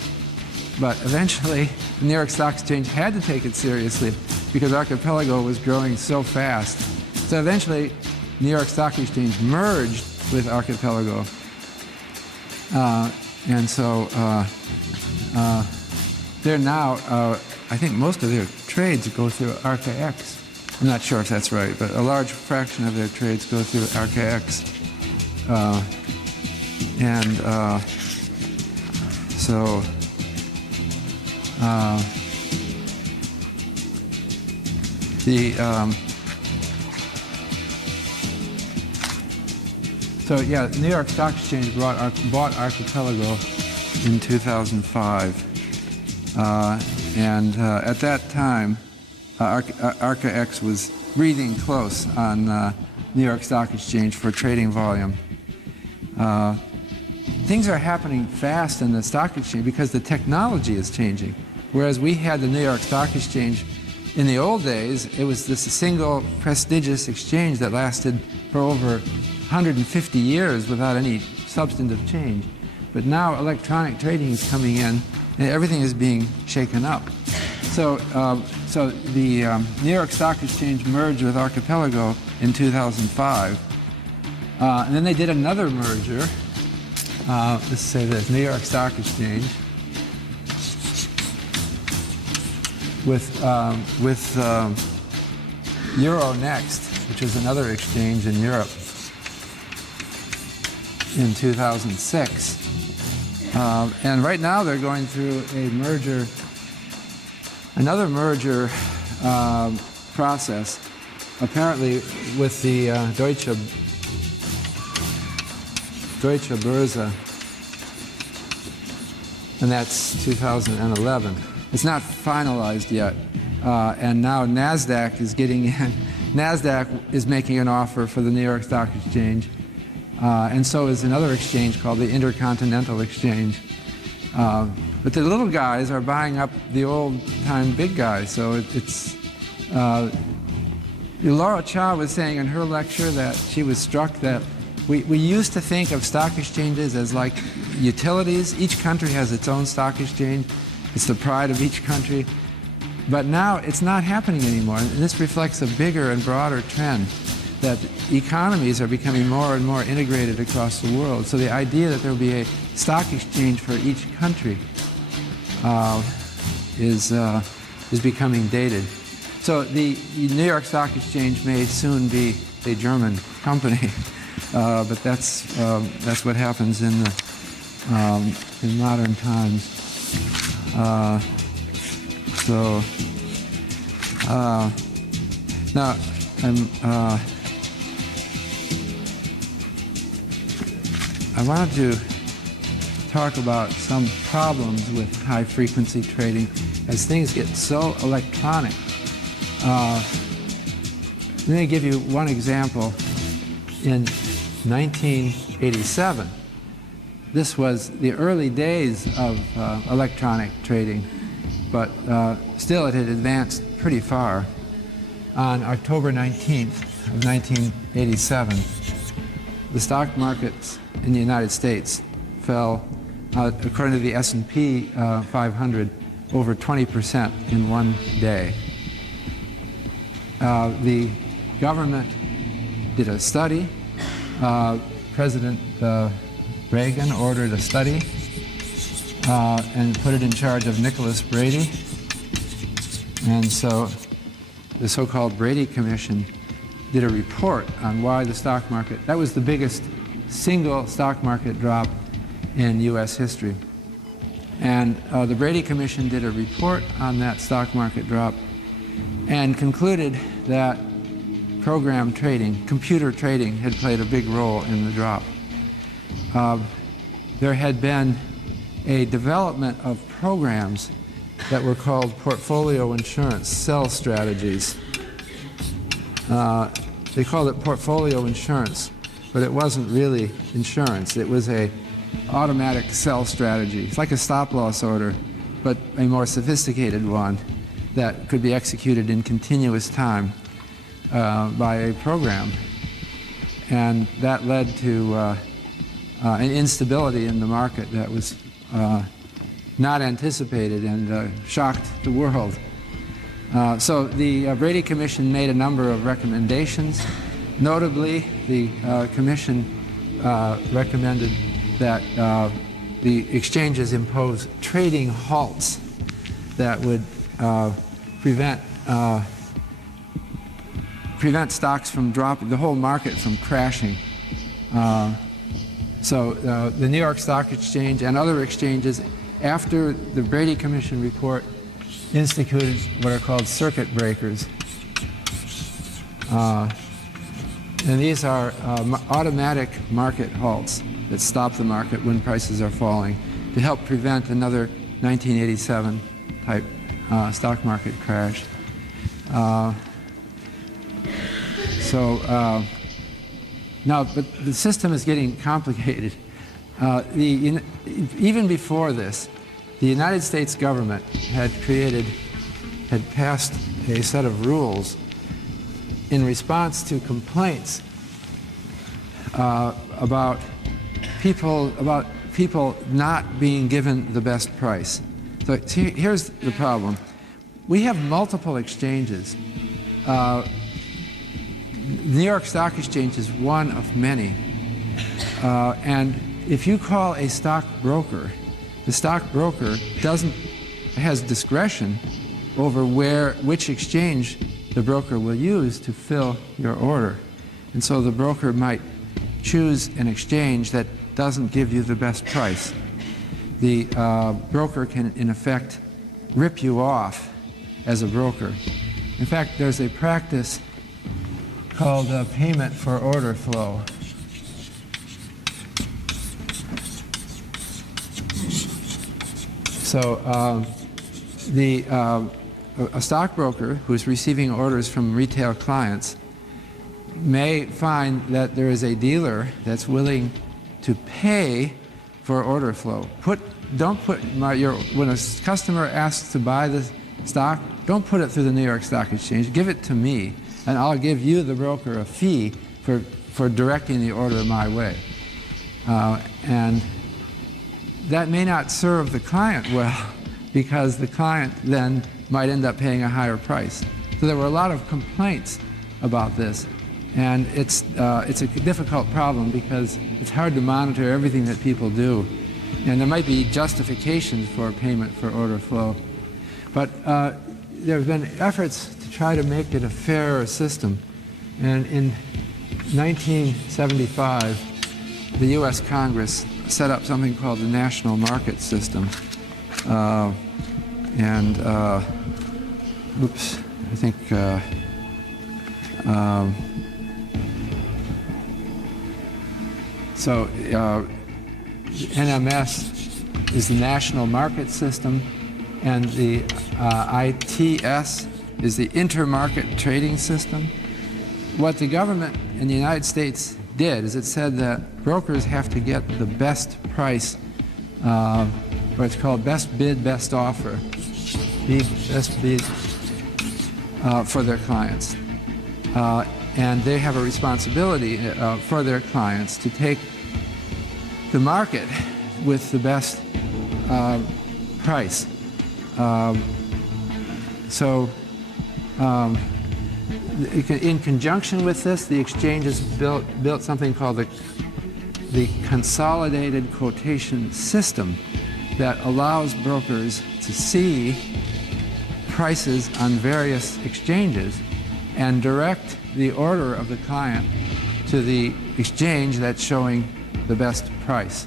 But eventually, the New York Stock Exchange had to take it seriously because Archipelago was growing so fast. So eventually, New York Stock Exchange merged with Archipelago. And so they're now, I think most of their trades go through RKX. I'm not sure if that's right, but a large fraction of their trades go through RKX. So yeah, New York Stock Exchange bought Archipelago in 2005. At that time, ArcaX was breathing close on New York Stock Exchange for trading volume. Things are happening fast in the stock exchange because the technology is changing. Whereas we had the New York Stock Exchange in the old days, it was this single prestigious exchange that lasted for over 150 years without any substantive change. But now electronic trading is coming in and everything is being shaken up. So the New York Stock Exchange merged with Archipelago in 2005. And then they did another merger. Let's say this, New York Stock Exchange with Euronext, which is another exchange in Europe, in 2006. And right now they're going through another merger process, apparently with the Deutsche Börse, and that's 2011. It's not finalized yet. And now NASDAQ is getting in. NASDAQ is making an offer for the New York Stock Exchange. And so is another exchange called the Intercontinental Exchange. But the little guys are buying up the old-time big guys. So it's Laura Cha was saying in her lecture that she was struck that we used to think of stock exchanges as like utilities. Each country has its own stock exchange. It's the pride of each country. But now it's not happening anymore. And this reflects a bigger and broader trend that economies are becoming more and more integrated across the world. So the idea that there will be a stock exchange for each country is becoming dated. So the New York Stock Exchange may soon be a German company, but that's what happens in modern times. Now I wanted to talk about some problems with high-frequency trading as things get so electronic. Let me give you one example. In 1987, this was the early days of electronic trading, but still it had advanced pretty far. On October 19th of 1987, the stock markets in the United States fell, according to the S&P 500, over 20% in one day. The government did a study. President Reagan ordered a study and put it in charge of Nicholas Brady. And so the so-called Brady Commission did a report on why the stock market, that was the biggest single stock market drop in U.S. history. And the Brady Commission did a report on that stock market drop and concluded that program trading, computer trading, had played a big role in the drop. There had been a development of programs that were called portfolio insurance, sell strategies. They called it portfolio insurance, but it wasn't really insurance. It was a automatic sell strategy. It's like a stop-loss order, but a more sophisticated one that could be executed in continuous time by a program. And that led to an instability in the market that was not anticipated and shocked the world. So the Brady Commission made a number of recommendations. Notably, the Commission recommended that the exchanges impose trading halts that would prevent stocks from dropping, the whole market from crashing. So the New York Stock Exchange and other exchanges, after the Brady Commission report, instituted what are called circuit breakers. And these are automatic market halts that stop the market when prices are falling to help prevent another 1987 type stock market crash. Now, but the system is getting complicated. Even before this, the United States government had passed a set of rules in response to complaints about people not being given the best price. So here's the problem. We have multiple exchanges. New York Stock Exchange is one of many. And if you call a stock broker, the stock broker has discretion over which exchange the broker will use to fill your order. And so the broker might choose an exchange that doesn't give you the best price. The broker can, in effect, rip you off as a broker. In fact, there's a practice called payment for order flow. So A stockbroker who's receiving orders from retail clients may find that there is a dealer that's willing to pay for order flow. Don't put when a customer asks to buy the stock, don't put it through the New York Stock Exchange. Give it to me, and I'll give you, the broker, a fee for directing the order my way. And that may not serve the client well, because the client then might end up paying a higher price. So there were a lot of complaints about this, and it's a difficult problem because it's hard to monitor everything that people do, and there might be justifications for payment for order flow. But there have been efforts to try to make it a fairer system, and in 1975, the U.S. Congress set up something called the National Market System. NMS is the National Market System, and the ITS is the Intermarket Trading System. What the government in the United States did is it said that brokers have to get the best price, or it's called best bid, best offer, best bid for their clients. And they have a responsibility for their clients to take the market with the best price. In conjunction with this, the exchanges built something called the Consolidated Quotation System that allows brokers to see prices on various exchanges and direct the order of the client to the exchange that's showing the best price.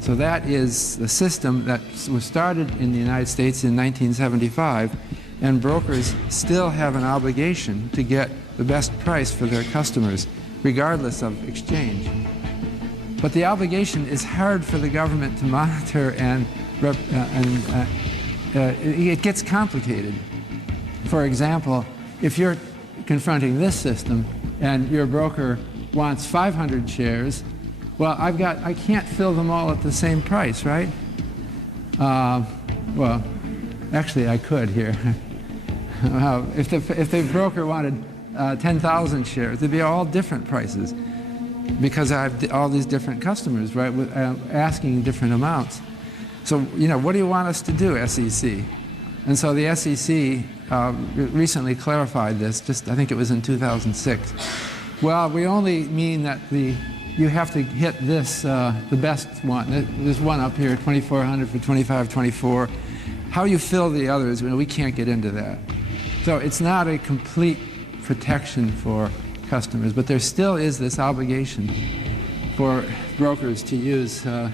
So that is the system that was started in the United States in 1975, and brokers still have an obligation to get the best price for their customers, regardless of exchange. But the obligation is hard for the government to monitor, and it gets complicated. For example, if you're confronting this system and your broker wants 500 shares, well, I can't fill them all at the same price, right? Well, actually, I could here. If the broker wanted 10,000 shares, they'd be all different prices because I have all these different customers, right, asking different amounts. So, what do you want us to do, SEC? And so the SEC recently clarified this, I think it was in 2006. Well, we only mean that you have to hit this, the best one. There's one up here, 2,400 for 2524. How you fill the others, we can't get into that. So it's not a complete protection for customers, but there still is this obligation for brokers to use the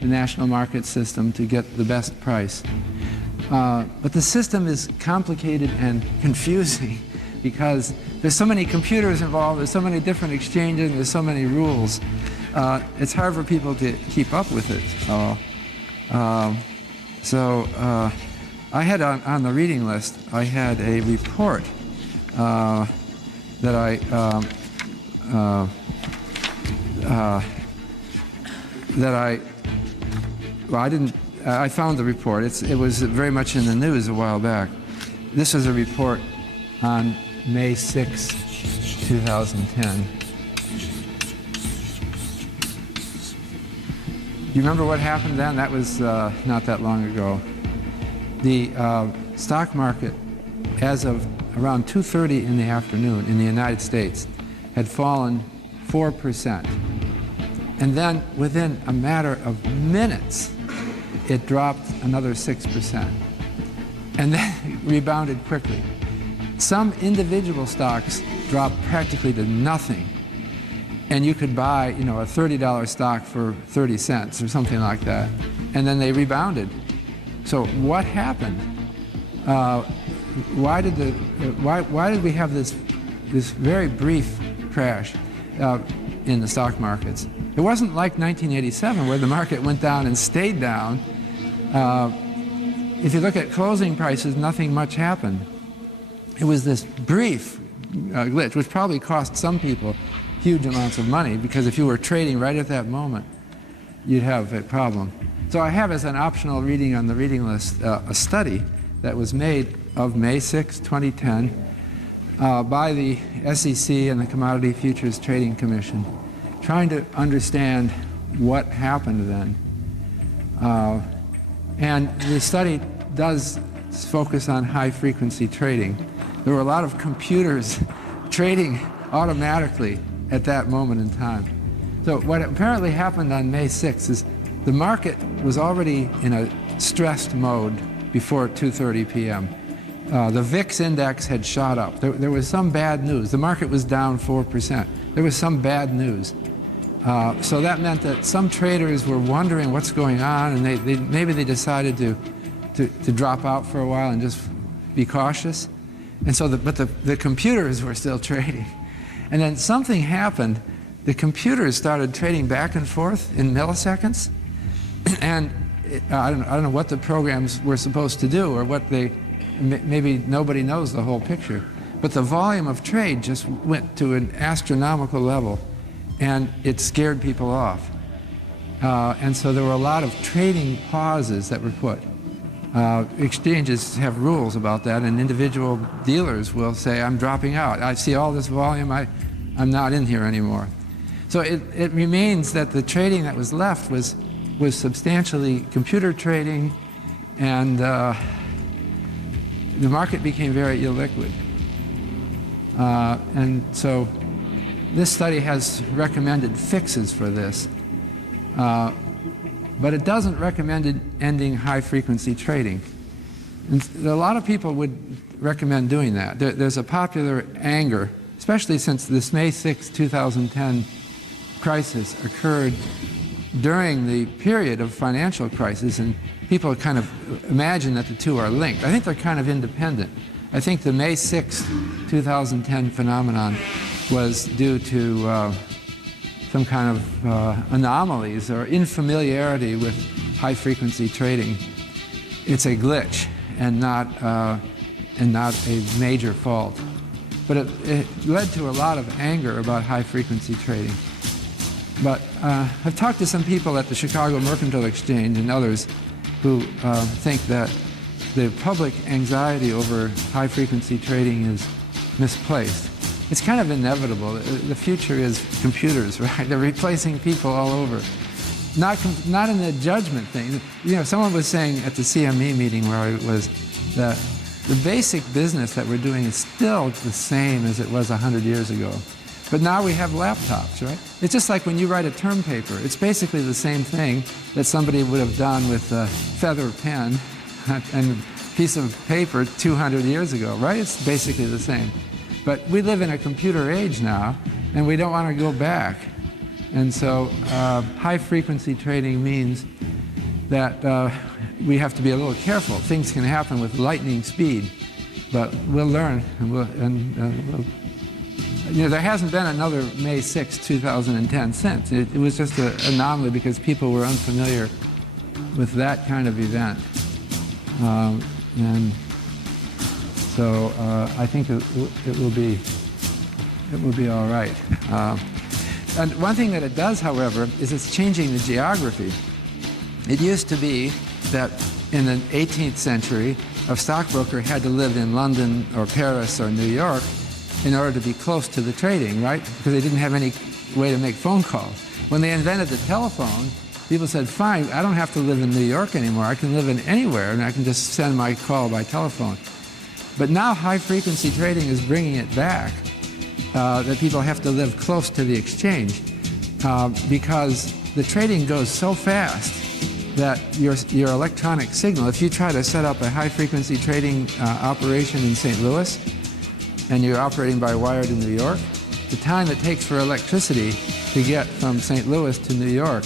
national market system to get the best price. But the system is complicated and confusing because there's so many computers involved, there's so many different exchanges, there's so many rules. It's hard for people to keep up with it. I had on the reading list, I had a report that I found the report. It was very much in the news a while back. This was a report on May 6, 2010. You remember what happened then? That was not that long ago. The stock market, as of around 2:30 in the afternoon in the United States, had fallen 4%. And then within a matter of minutes, it dropped another 6%. And then rebounded quickly. Some individual stocks dropped practically to nothing. And you could buy, a $30 stock for 30 cents or something like that. And then they rebounded. So what happened? Why did we have this very brief crash in the stock markets? It wasn't like 1987 where the market went down and stayed down. if you look at closing prices, nothing much happened. It was this brief glitch, which probably cost some people huge amounts of money, because if you were trading right at that moment, you'd have a problem. So I have as an optional reading on the reading list a study that was made of May 6, 2010 by the SEC and the Commodity Futures Trading Commission, trying to understand what happened then. And the study does focus on high-frequency trading. There were a lot of computers trading automatically at that moment in time. So what apparently happened on May 6th is the market was already in a stressed mode before 2:30 p.m. The VIX index had shot up. There was some bad news. The market was down 4%. There was some bad news. So that meant that some traders were wondering what's going on, and maybe they decided to drop out for a while and just be cautious. And so, but the computers were still trading. And then something happened. The computers started trading back and forth in milliseconds. And I don't know what the programs were supposed to do, or what maybe nobody knows the whole picture. But the volume of trade just went to an astronomical level, and it scared people off. And so there were a lot of trading pauses that were put. Exchanges have rules about that, and individual dealers will say, I'm dropping out. I see all this volume, I'm not in here anymore. So it remains that the trading that was left was substantially computer trading, and the market became very illiquid. And so this study has recommended fixes for this. But it doesn't recommend ending high-frequency trading. And a lot of people would recommend doing that. There's a popular anger, especially since this May 6, 2010 crisis occurred during the period of financial crisis, and people kind of imagine that the two are linked. I think they're kind of independent. I think the May 6, 2010 phenomenon was due to some kind of anomalies or infamiliarity with high-frequency trading. It's a glitch and not a major fault. But it led to a lot of anger about high-frequency trading. But I've talked to some people at the Chicago Mercantile Exchange and others who think that the public anxiety over high-frequency trading is misplaced. It's kind of inevitable. The future is computers, right? They're replacing people all over. Not in the judgment thing. You know, someone was saying at the CME meeting where I was that the basic business that we're doing is still the same as it was 100 years ago. But now we have laptops, right? It's just like when you write a term paper. It's basically the same thing that somebody would have done with a feather pen and a piece of paper 200 years ago, right? It's basically the same. But we live in a computer age now, and we don't want to go back. And so high-frequency trading means that we have to be a little careful. Things can happen with lightning speed, but we'll learn. And you know, there hasn't been another May 6, 2010 since. It was just an anomaly because people were unfamiliar with that kind of event. And so I think it will be all right. And one thing that it does, however, is it's changing the geography. It used to be that in the 18th century, a stockbroker had to live in London or Paris or New York in order to be close to the trading, right? Because they didn't have any way to make phone calls. When they invented the telephone, people said, fine, I don't have to live in New York anymore. I can live in anywhere, and I can just send my call by telephone. But now high-frequency trading is bringing it back, that people have to live close to the exchange because the trading goes so fast that your electronic signal, if you try to set up a high-frequency trading operation in St. Louis and you're operating by wire to New York, the time it takes for electricity to get from St. Louis to New York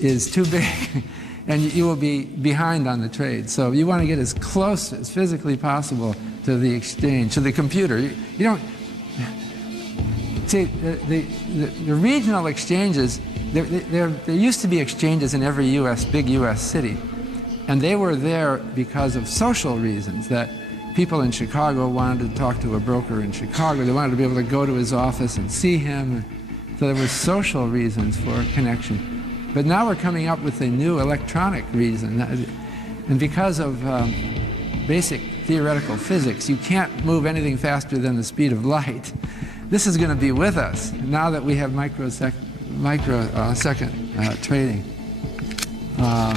is too big, and you will be behind on the trade. So you want to get as close as physically possible to the exchange, to the computer. You don't see the regional exchanges. There used to be exchanges in every big U.S. city, And they were there because of social reasons, that people in Chicago wanted to talk to a broker in Chicago. They wanted to be able to go to his office and see him. So there were social reasons for connection. But now we're coming up with a new electronic reason. And because of basic theoretical physics, you can't move anything faster than the speed of light. This is going to be with us now that we have microsecond trading. I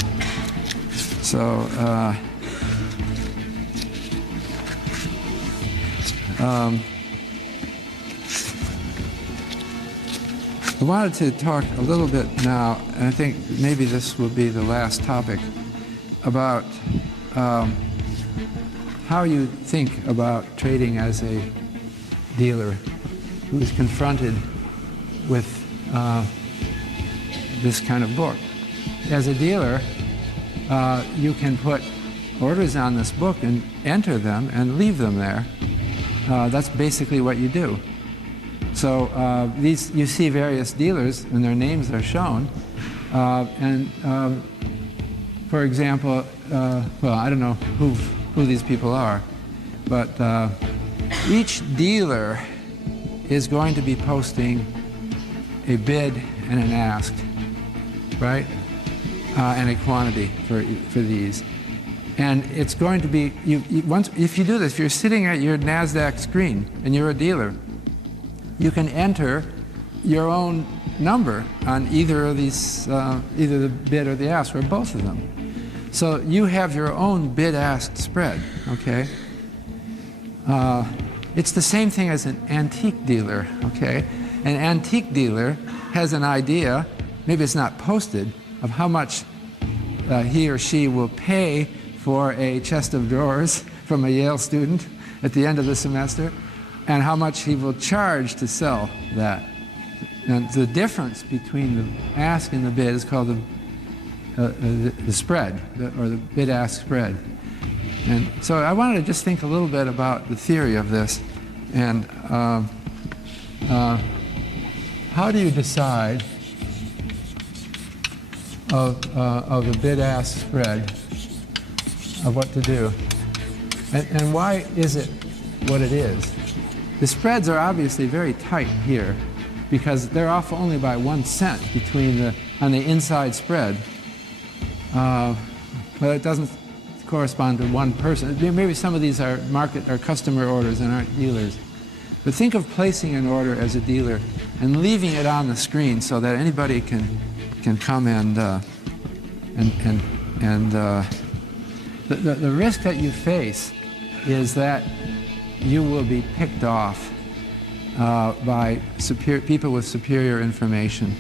wanted to talk a little bit now, and I think maybe this will be the last topic, about how you think about trading as a dealer who is confronted with this kind of book. As a dealer, you can put orders on this book and enter them and leave them there. That's basically what you do. So you see various dealers and their names are shown. For example, well, I don't know who these people are, but each dealer is going to be posting a bid and an ask, right? And a quantity for these. And it's going to be, if you do this, if you're sitting at your NASDAQ screen and you're a dealer, you can enter your own number on either of these, either the bid or the ask, or both of them. So you have your own bid-ask spread, okay? It's the same thing as an antique dealer, okay? An antique dealer has an idea, maybe it's not posted, of how much he or she will pay for a chest of drawers from a Yale student at the end of the semester, and how much he will charge to sell that. And the difference between the ask and the bid is called the spread, or the bid-ask spread. And so I wanted to just think a little bit about the theory of this, and how do you decide of the bid-ask spread of what to do, and why is it what it is? The spreads are obviously very tight here because they're off only by 1 cent between on the inside spread. But it doesn't correspond to one person. Maybe some of these are customer orders and aren't dealers. But think of placing an order as a dealer and leaving it on the screen so that anybody can come and the risk that you face is that you will be picked off by people with superior information.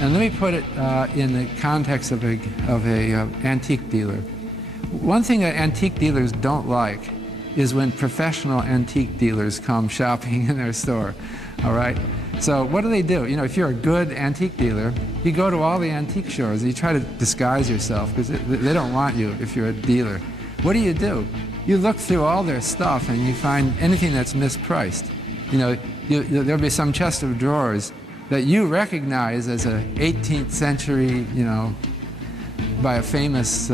And let me put it in the context of a antique dealer. One thing that antique dealers don't like is when professional antique dealers come shopping in their store, all right? So what do? You know, if you're a good antique dealer, you go to all the antique shows, you try to disguise yourself because they don't want you if you're a dealer. What do? You look through all their stuff and you find anything that's mispriced. You know, there'll be some chest of drawers that you recognize as a 18th century, you know, by a famous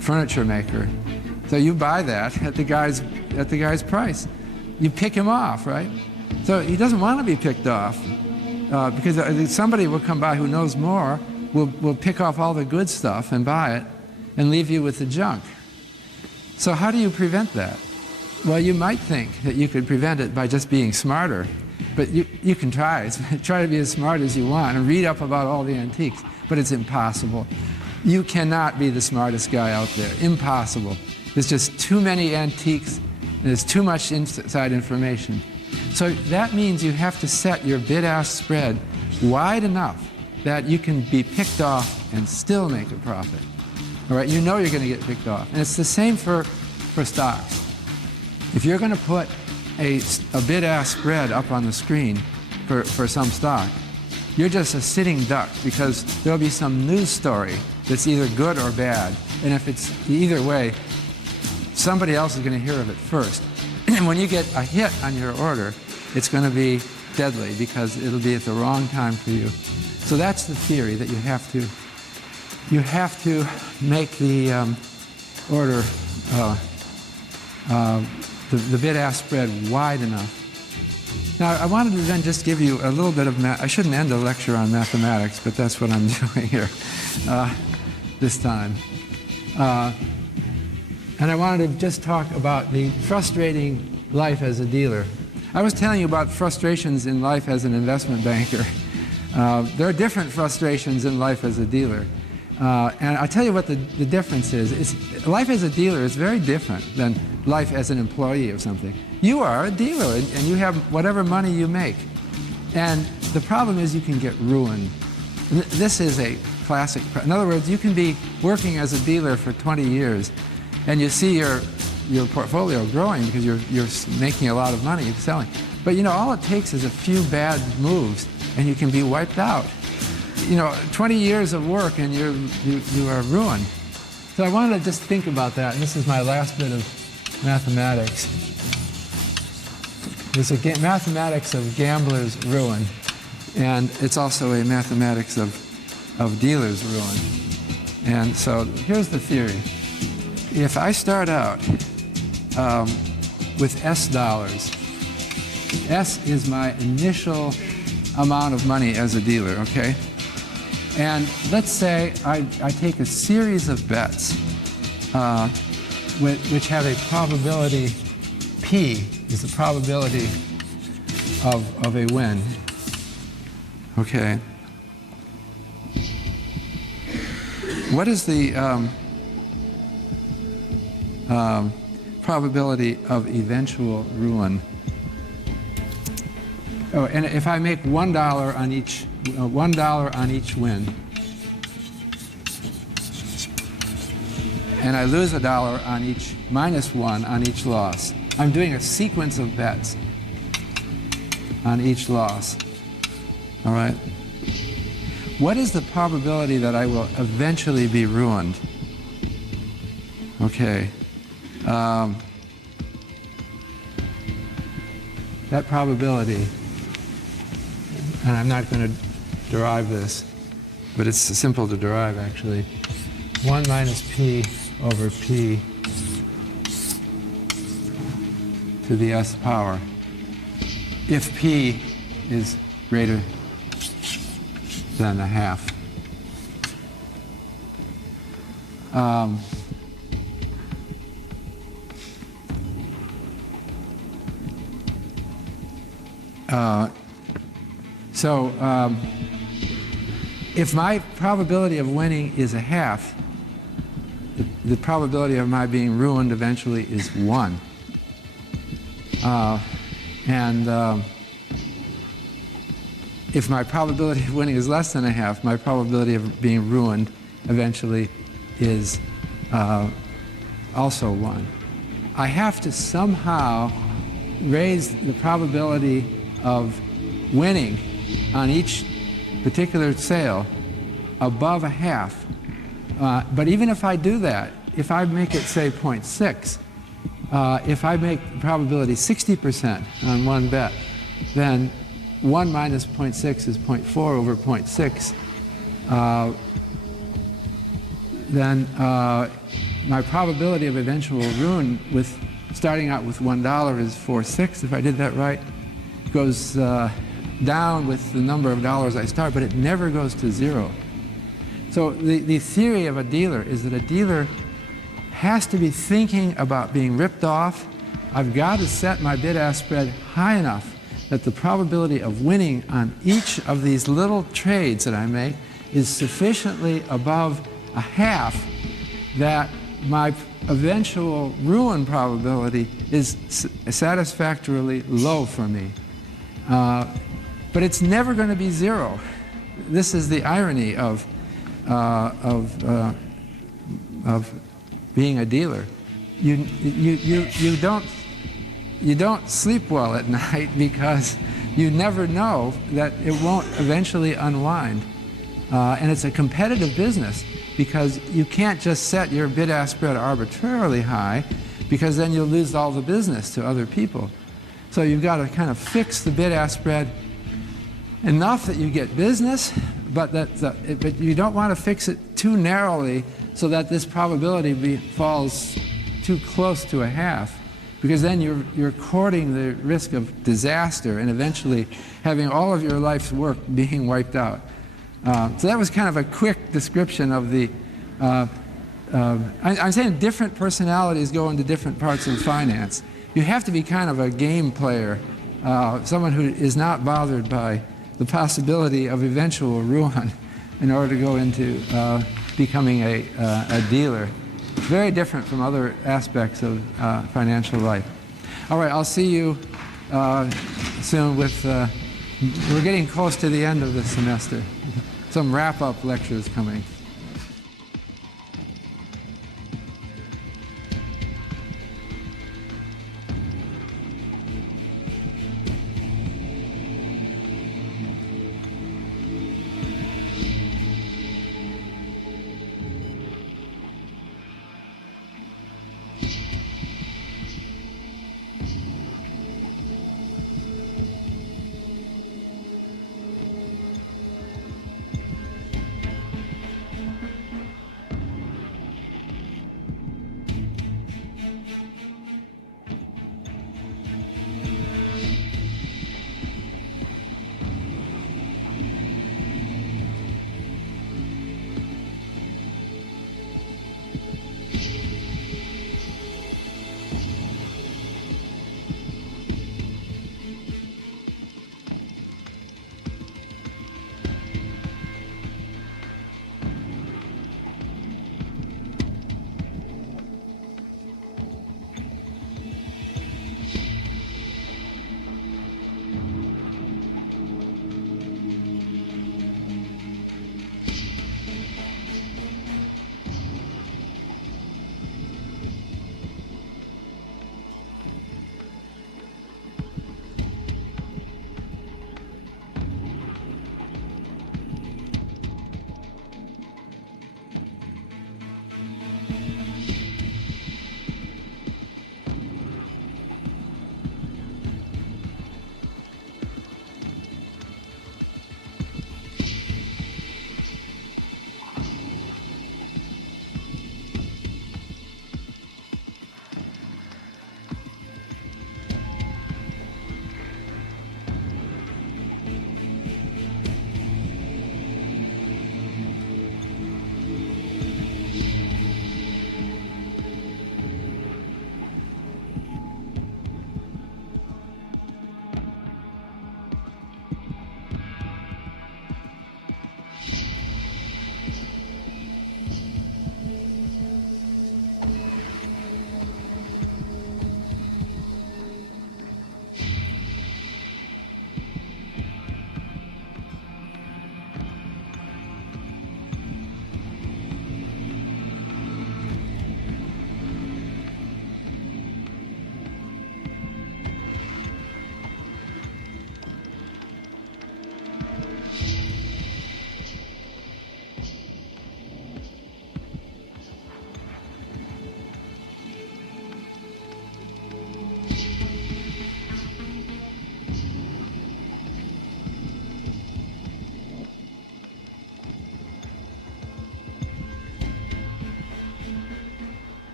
furniture maker. So you buy that at the guy's price. You pick him off, right? So he doesn't want to be picked off because somebody will come by who knows more, will pick off all the good stuff and buy it and leave you with the junk. So how do you prevent that? Well, you might think that you could prevent it by just being smarter, but you can try to be as smart as you want and read up about all the antiques, but it's impossible. You cannot be the smartest guy out there. Impossible. There's just too many antiques, and there's too much inside information. So that means you have to set your bid-ask spread wide enough that you can be picked off and still make a profit. All right, you know you're going to get picked off. And it's the same for stocks. If you're going to put a bid-ask spread up on the screen for some stock, you're just a sitting duck because there'll be some news story that's either good or bad. And if it's either way, somebody else is going to hear of it first. And when you get a hit on your order, it's going to be deadly because it'll be at the wrong time for you. So that's the theory, that you have to make the order, the bid-ask spread wide enough. Now, I wanted to then just give you a little bit of I shouldn't end a lecture on mathematics, but that's what I'm doing here this time. And I wanted to just talk about the frustrating life as a dealer. I was telling you about frustrations in life as an investment banker. There are different frustrations in life as a dealer. And I'll tell you what the difference is. Life as a dealer is very different than life as an employee of something. You are a dealer, and you have whatever money you make. And the problem is you can get ruined. This is a classic. In other words, you can be working as a dealer for 20 years, and you see your portfolio growing because you're making a lot of money selling. But you know, all it takes is a few bad moves, and you can be wiped out. 20 years of work and you are ruined. So I wanted to just think about that, and this is my last bit of mathematics. There's a mathematics of gamblers' ruin, and it's also a mathematics of dealers' ruin. And so here's the theory. If I start out with S dollars, S is my initial amount of money as a dealer, okay? And let's say I take a series of bets which have a probability, P is the probability of a win. Okay. What is the probability of eventual ruin? Oh, and if I make $1 on each $1 on each win, and I lose $1 on each -1 on each loss. I'm doing a sequence of bets on each loss. All right. What is the probability that I will eventually be ruined? Okay. That probability, and I'm not going to derive this, but it's simple to derive actually. 1 minus P over P to the S power. If P is greater than a half. If my probability of winning is a half, the probability of my being ruined eventually is 1. If my probability of winning is less than a half, my probability of being ruined eventually is also 1. I have to somehow raise the probability of winning on each particular sale above a half. But even if I do that, if I make it, say, 0.6, if I make the probability 60% on one bet, then 1 minus 0.6 is 0.4 over 0.6. Then my probability of eventual ruin with starting out with $1 is 4/6, if I did that right. It goes down with the number of dollars I start, but it never goes to 0. So the theory of a dealer is that a dealer has to be thinking about being ripped off. I've got to set my bid-ask spread high enough that the probability of winning on each of these little trades that I make is sufficiently above a half that my eventual ruin probability is satisfactorily low for me. But it's never going to be 0. This is the irony of being a dealer. You don't sleep well at night because you never know that it won't eventually unwind. And it's a competitive business because you can't just set your bid-ask spread arbitrarily high because then you'll lose all the business to other people. So you've got to kind of fix the bid-ask spread enough that you get business, but you don't want to fix it too narrowly so that this probability falls too close to a half, because then you're courting the risk of disaster and eventually having all of your life's work being wiped out. So that was kind of a quick description of the. I'm saying different personalities go into different parts of finance. You have to be kind of a game player, someone who is not bothered by the possibility of eventual ruin in order to go into becoming a dealer. Very different from other aspects of financial life. All right, I'll see you soon with, we're getting close to the end of the semester. Some wrap-up lectures coming.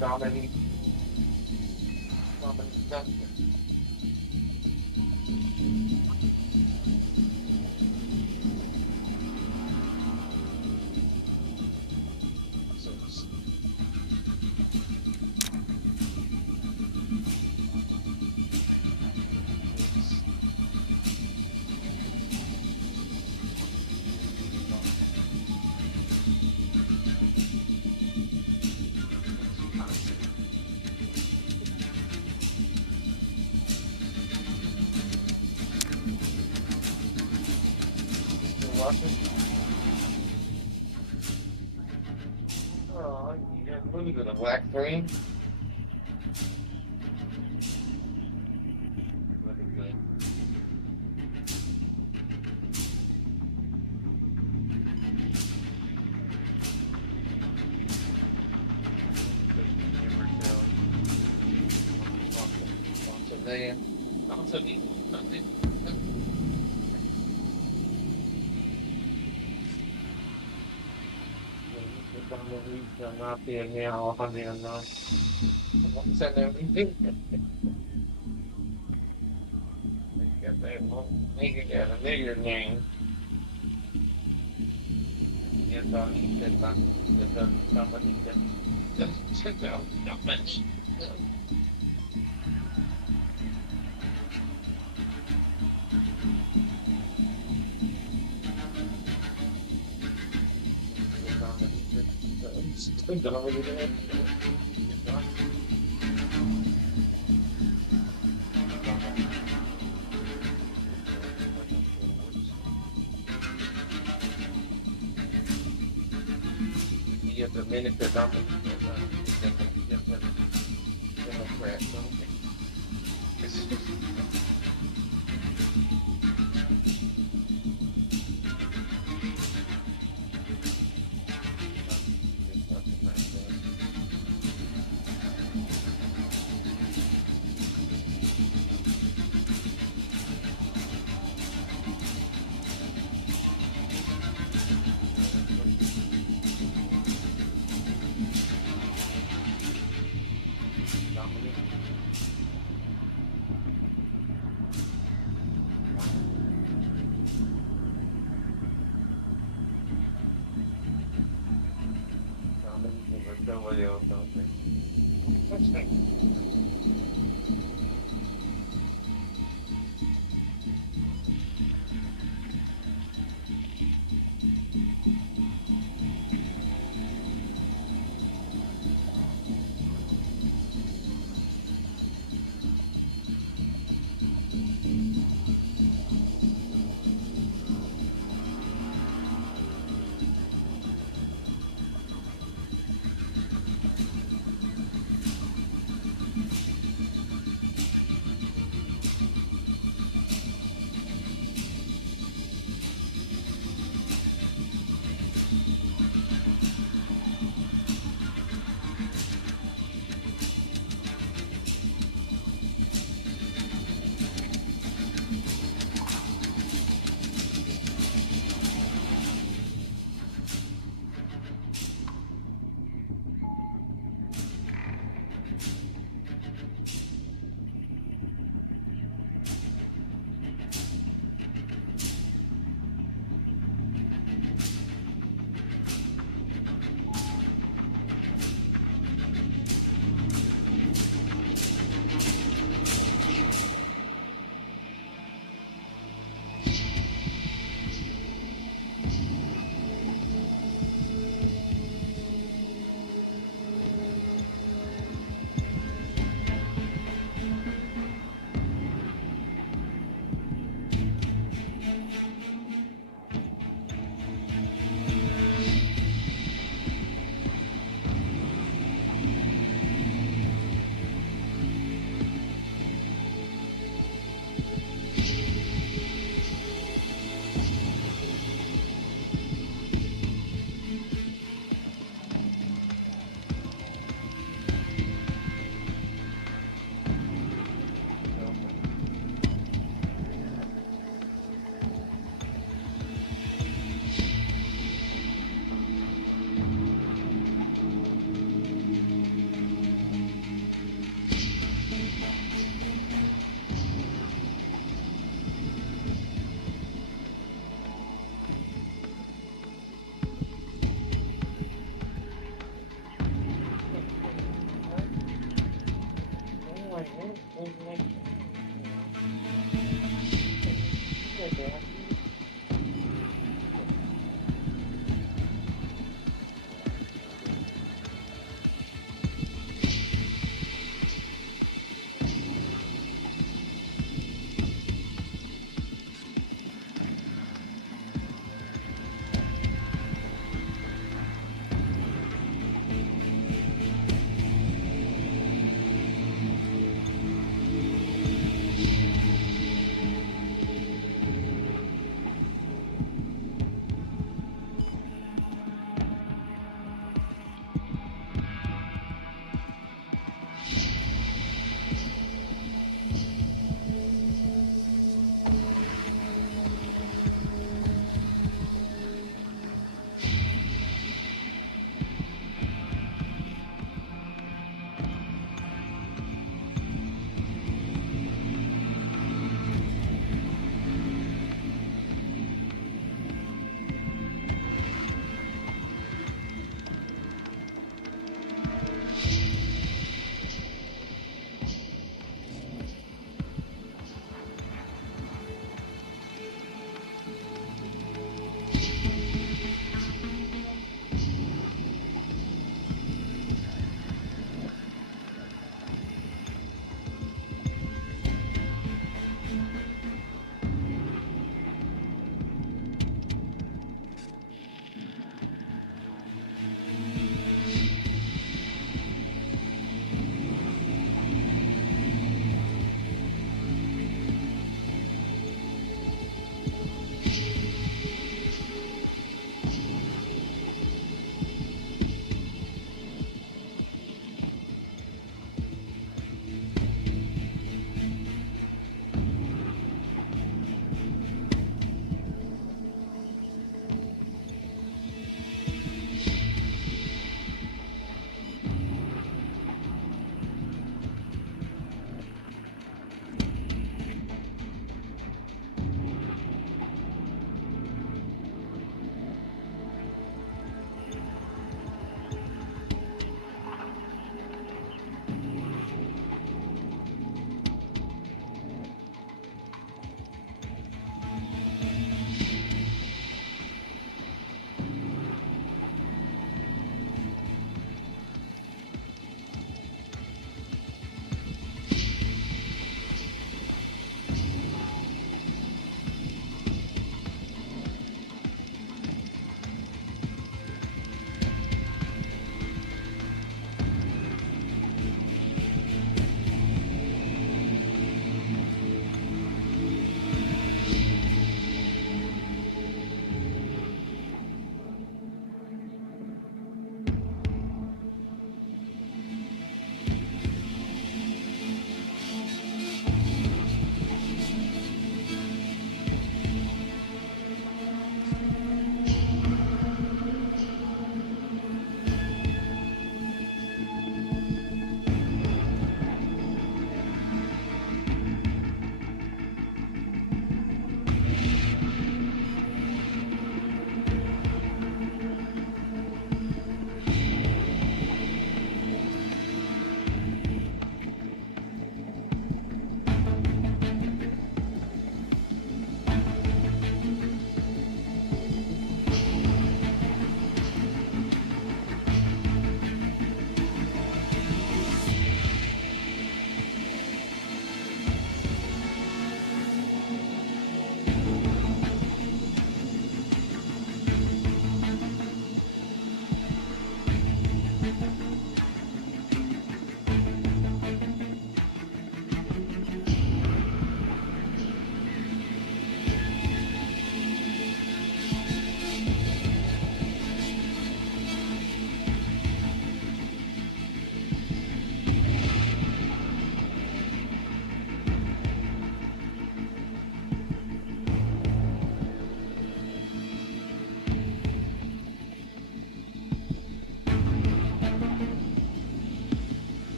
Dominique Duncan. Oh, yeah, what is it, a black screen? Not being here all honey and send everything. Nigga got a nigger name. Yes, I need that. Somebody just check out that much. Just a minute because I'm Democrat. Somebody else don't think.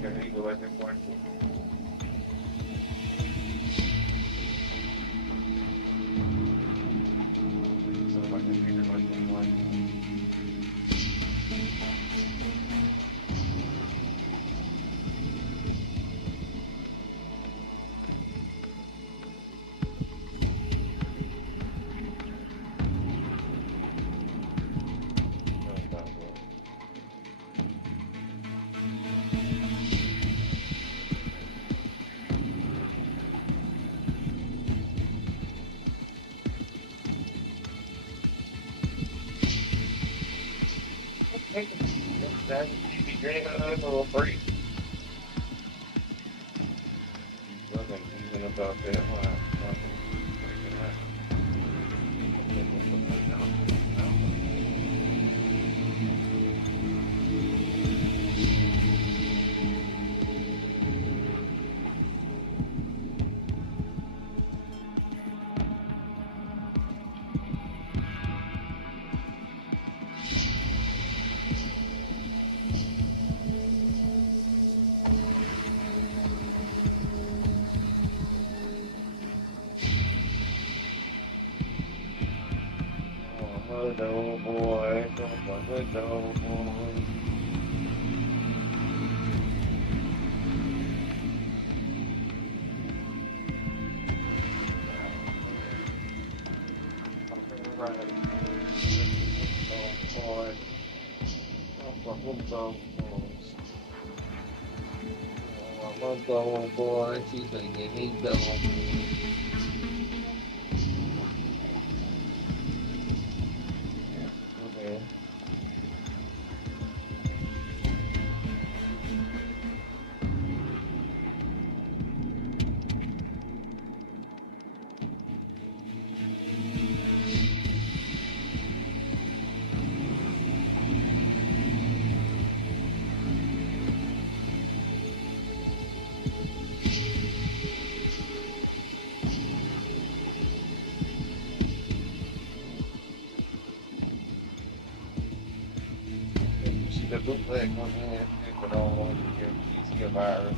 que digo, ese cuerpo. That should be great a little free. Wasn't even about that one. Hello, boy. Hello, boy. I'm going, boy. She's gonna get me going. Okay. The bootleg one hand, but all your virus.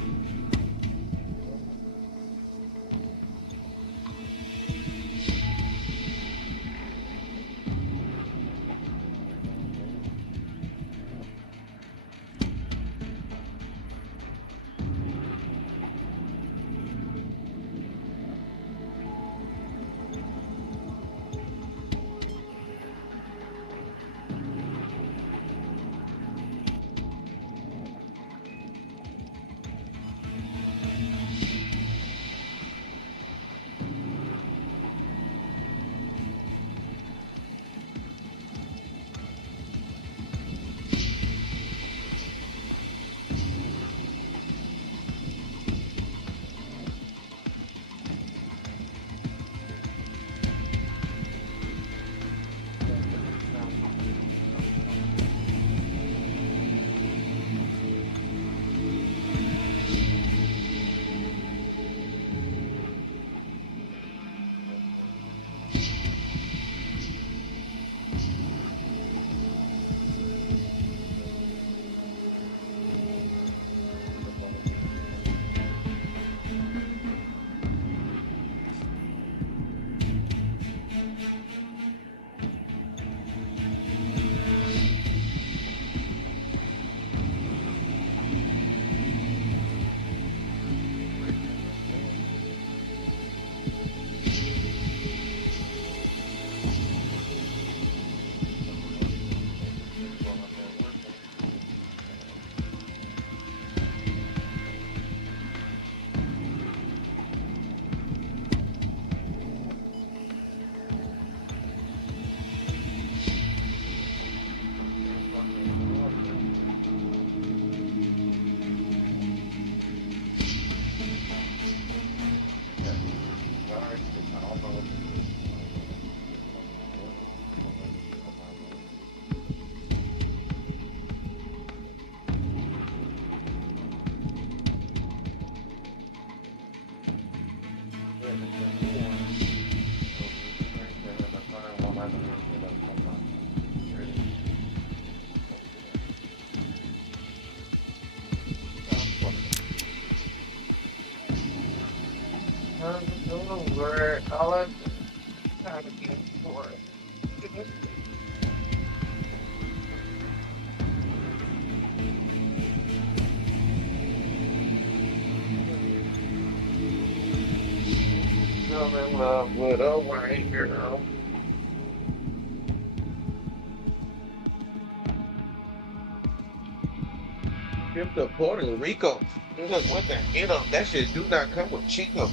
Oh, Lord. All I'm trying to get for it. I'm in love with a white girl. Trip to Puerto Rico. Look, what the hell? That shit do not come with Chico.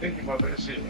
thinking about that shit.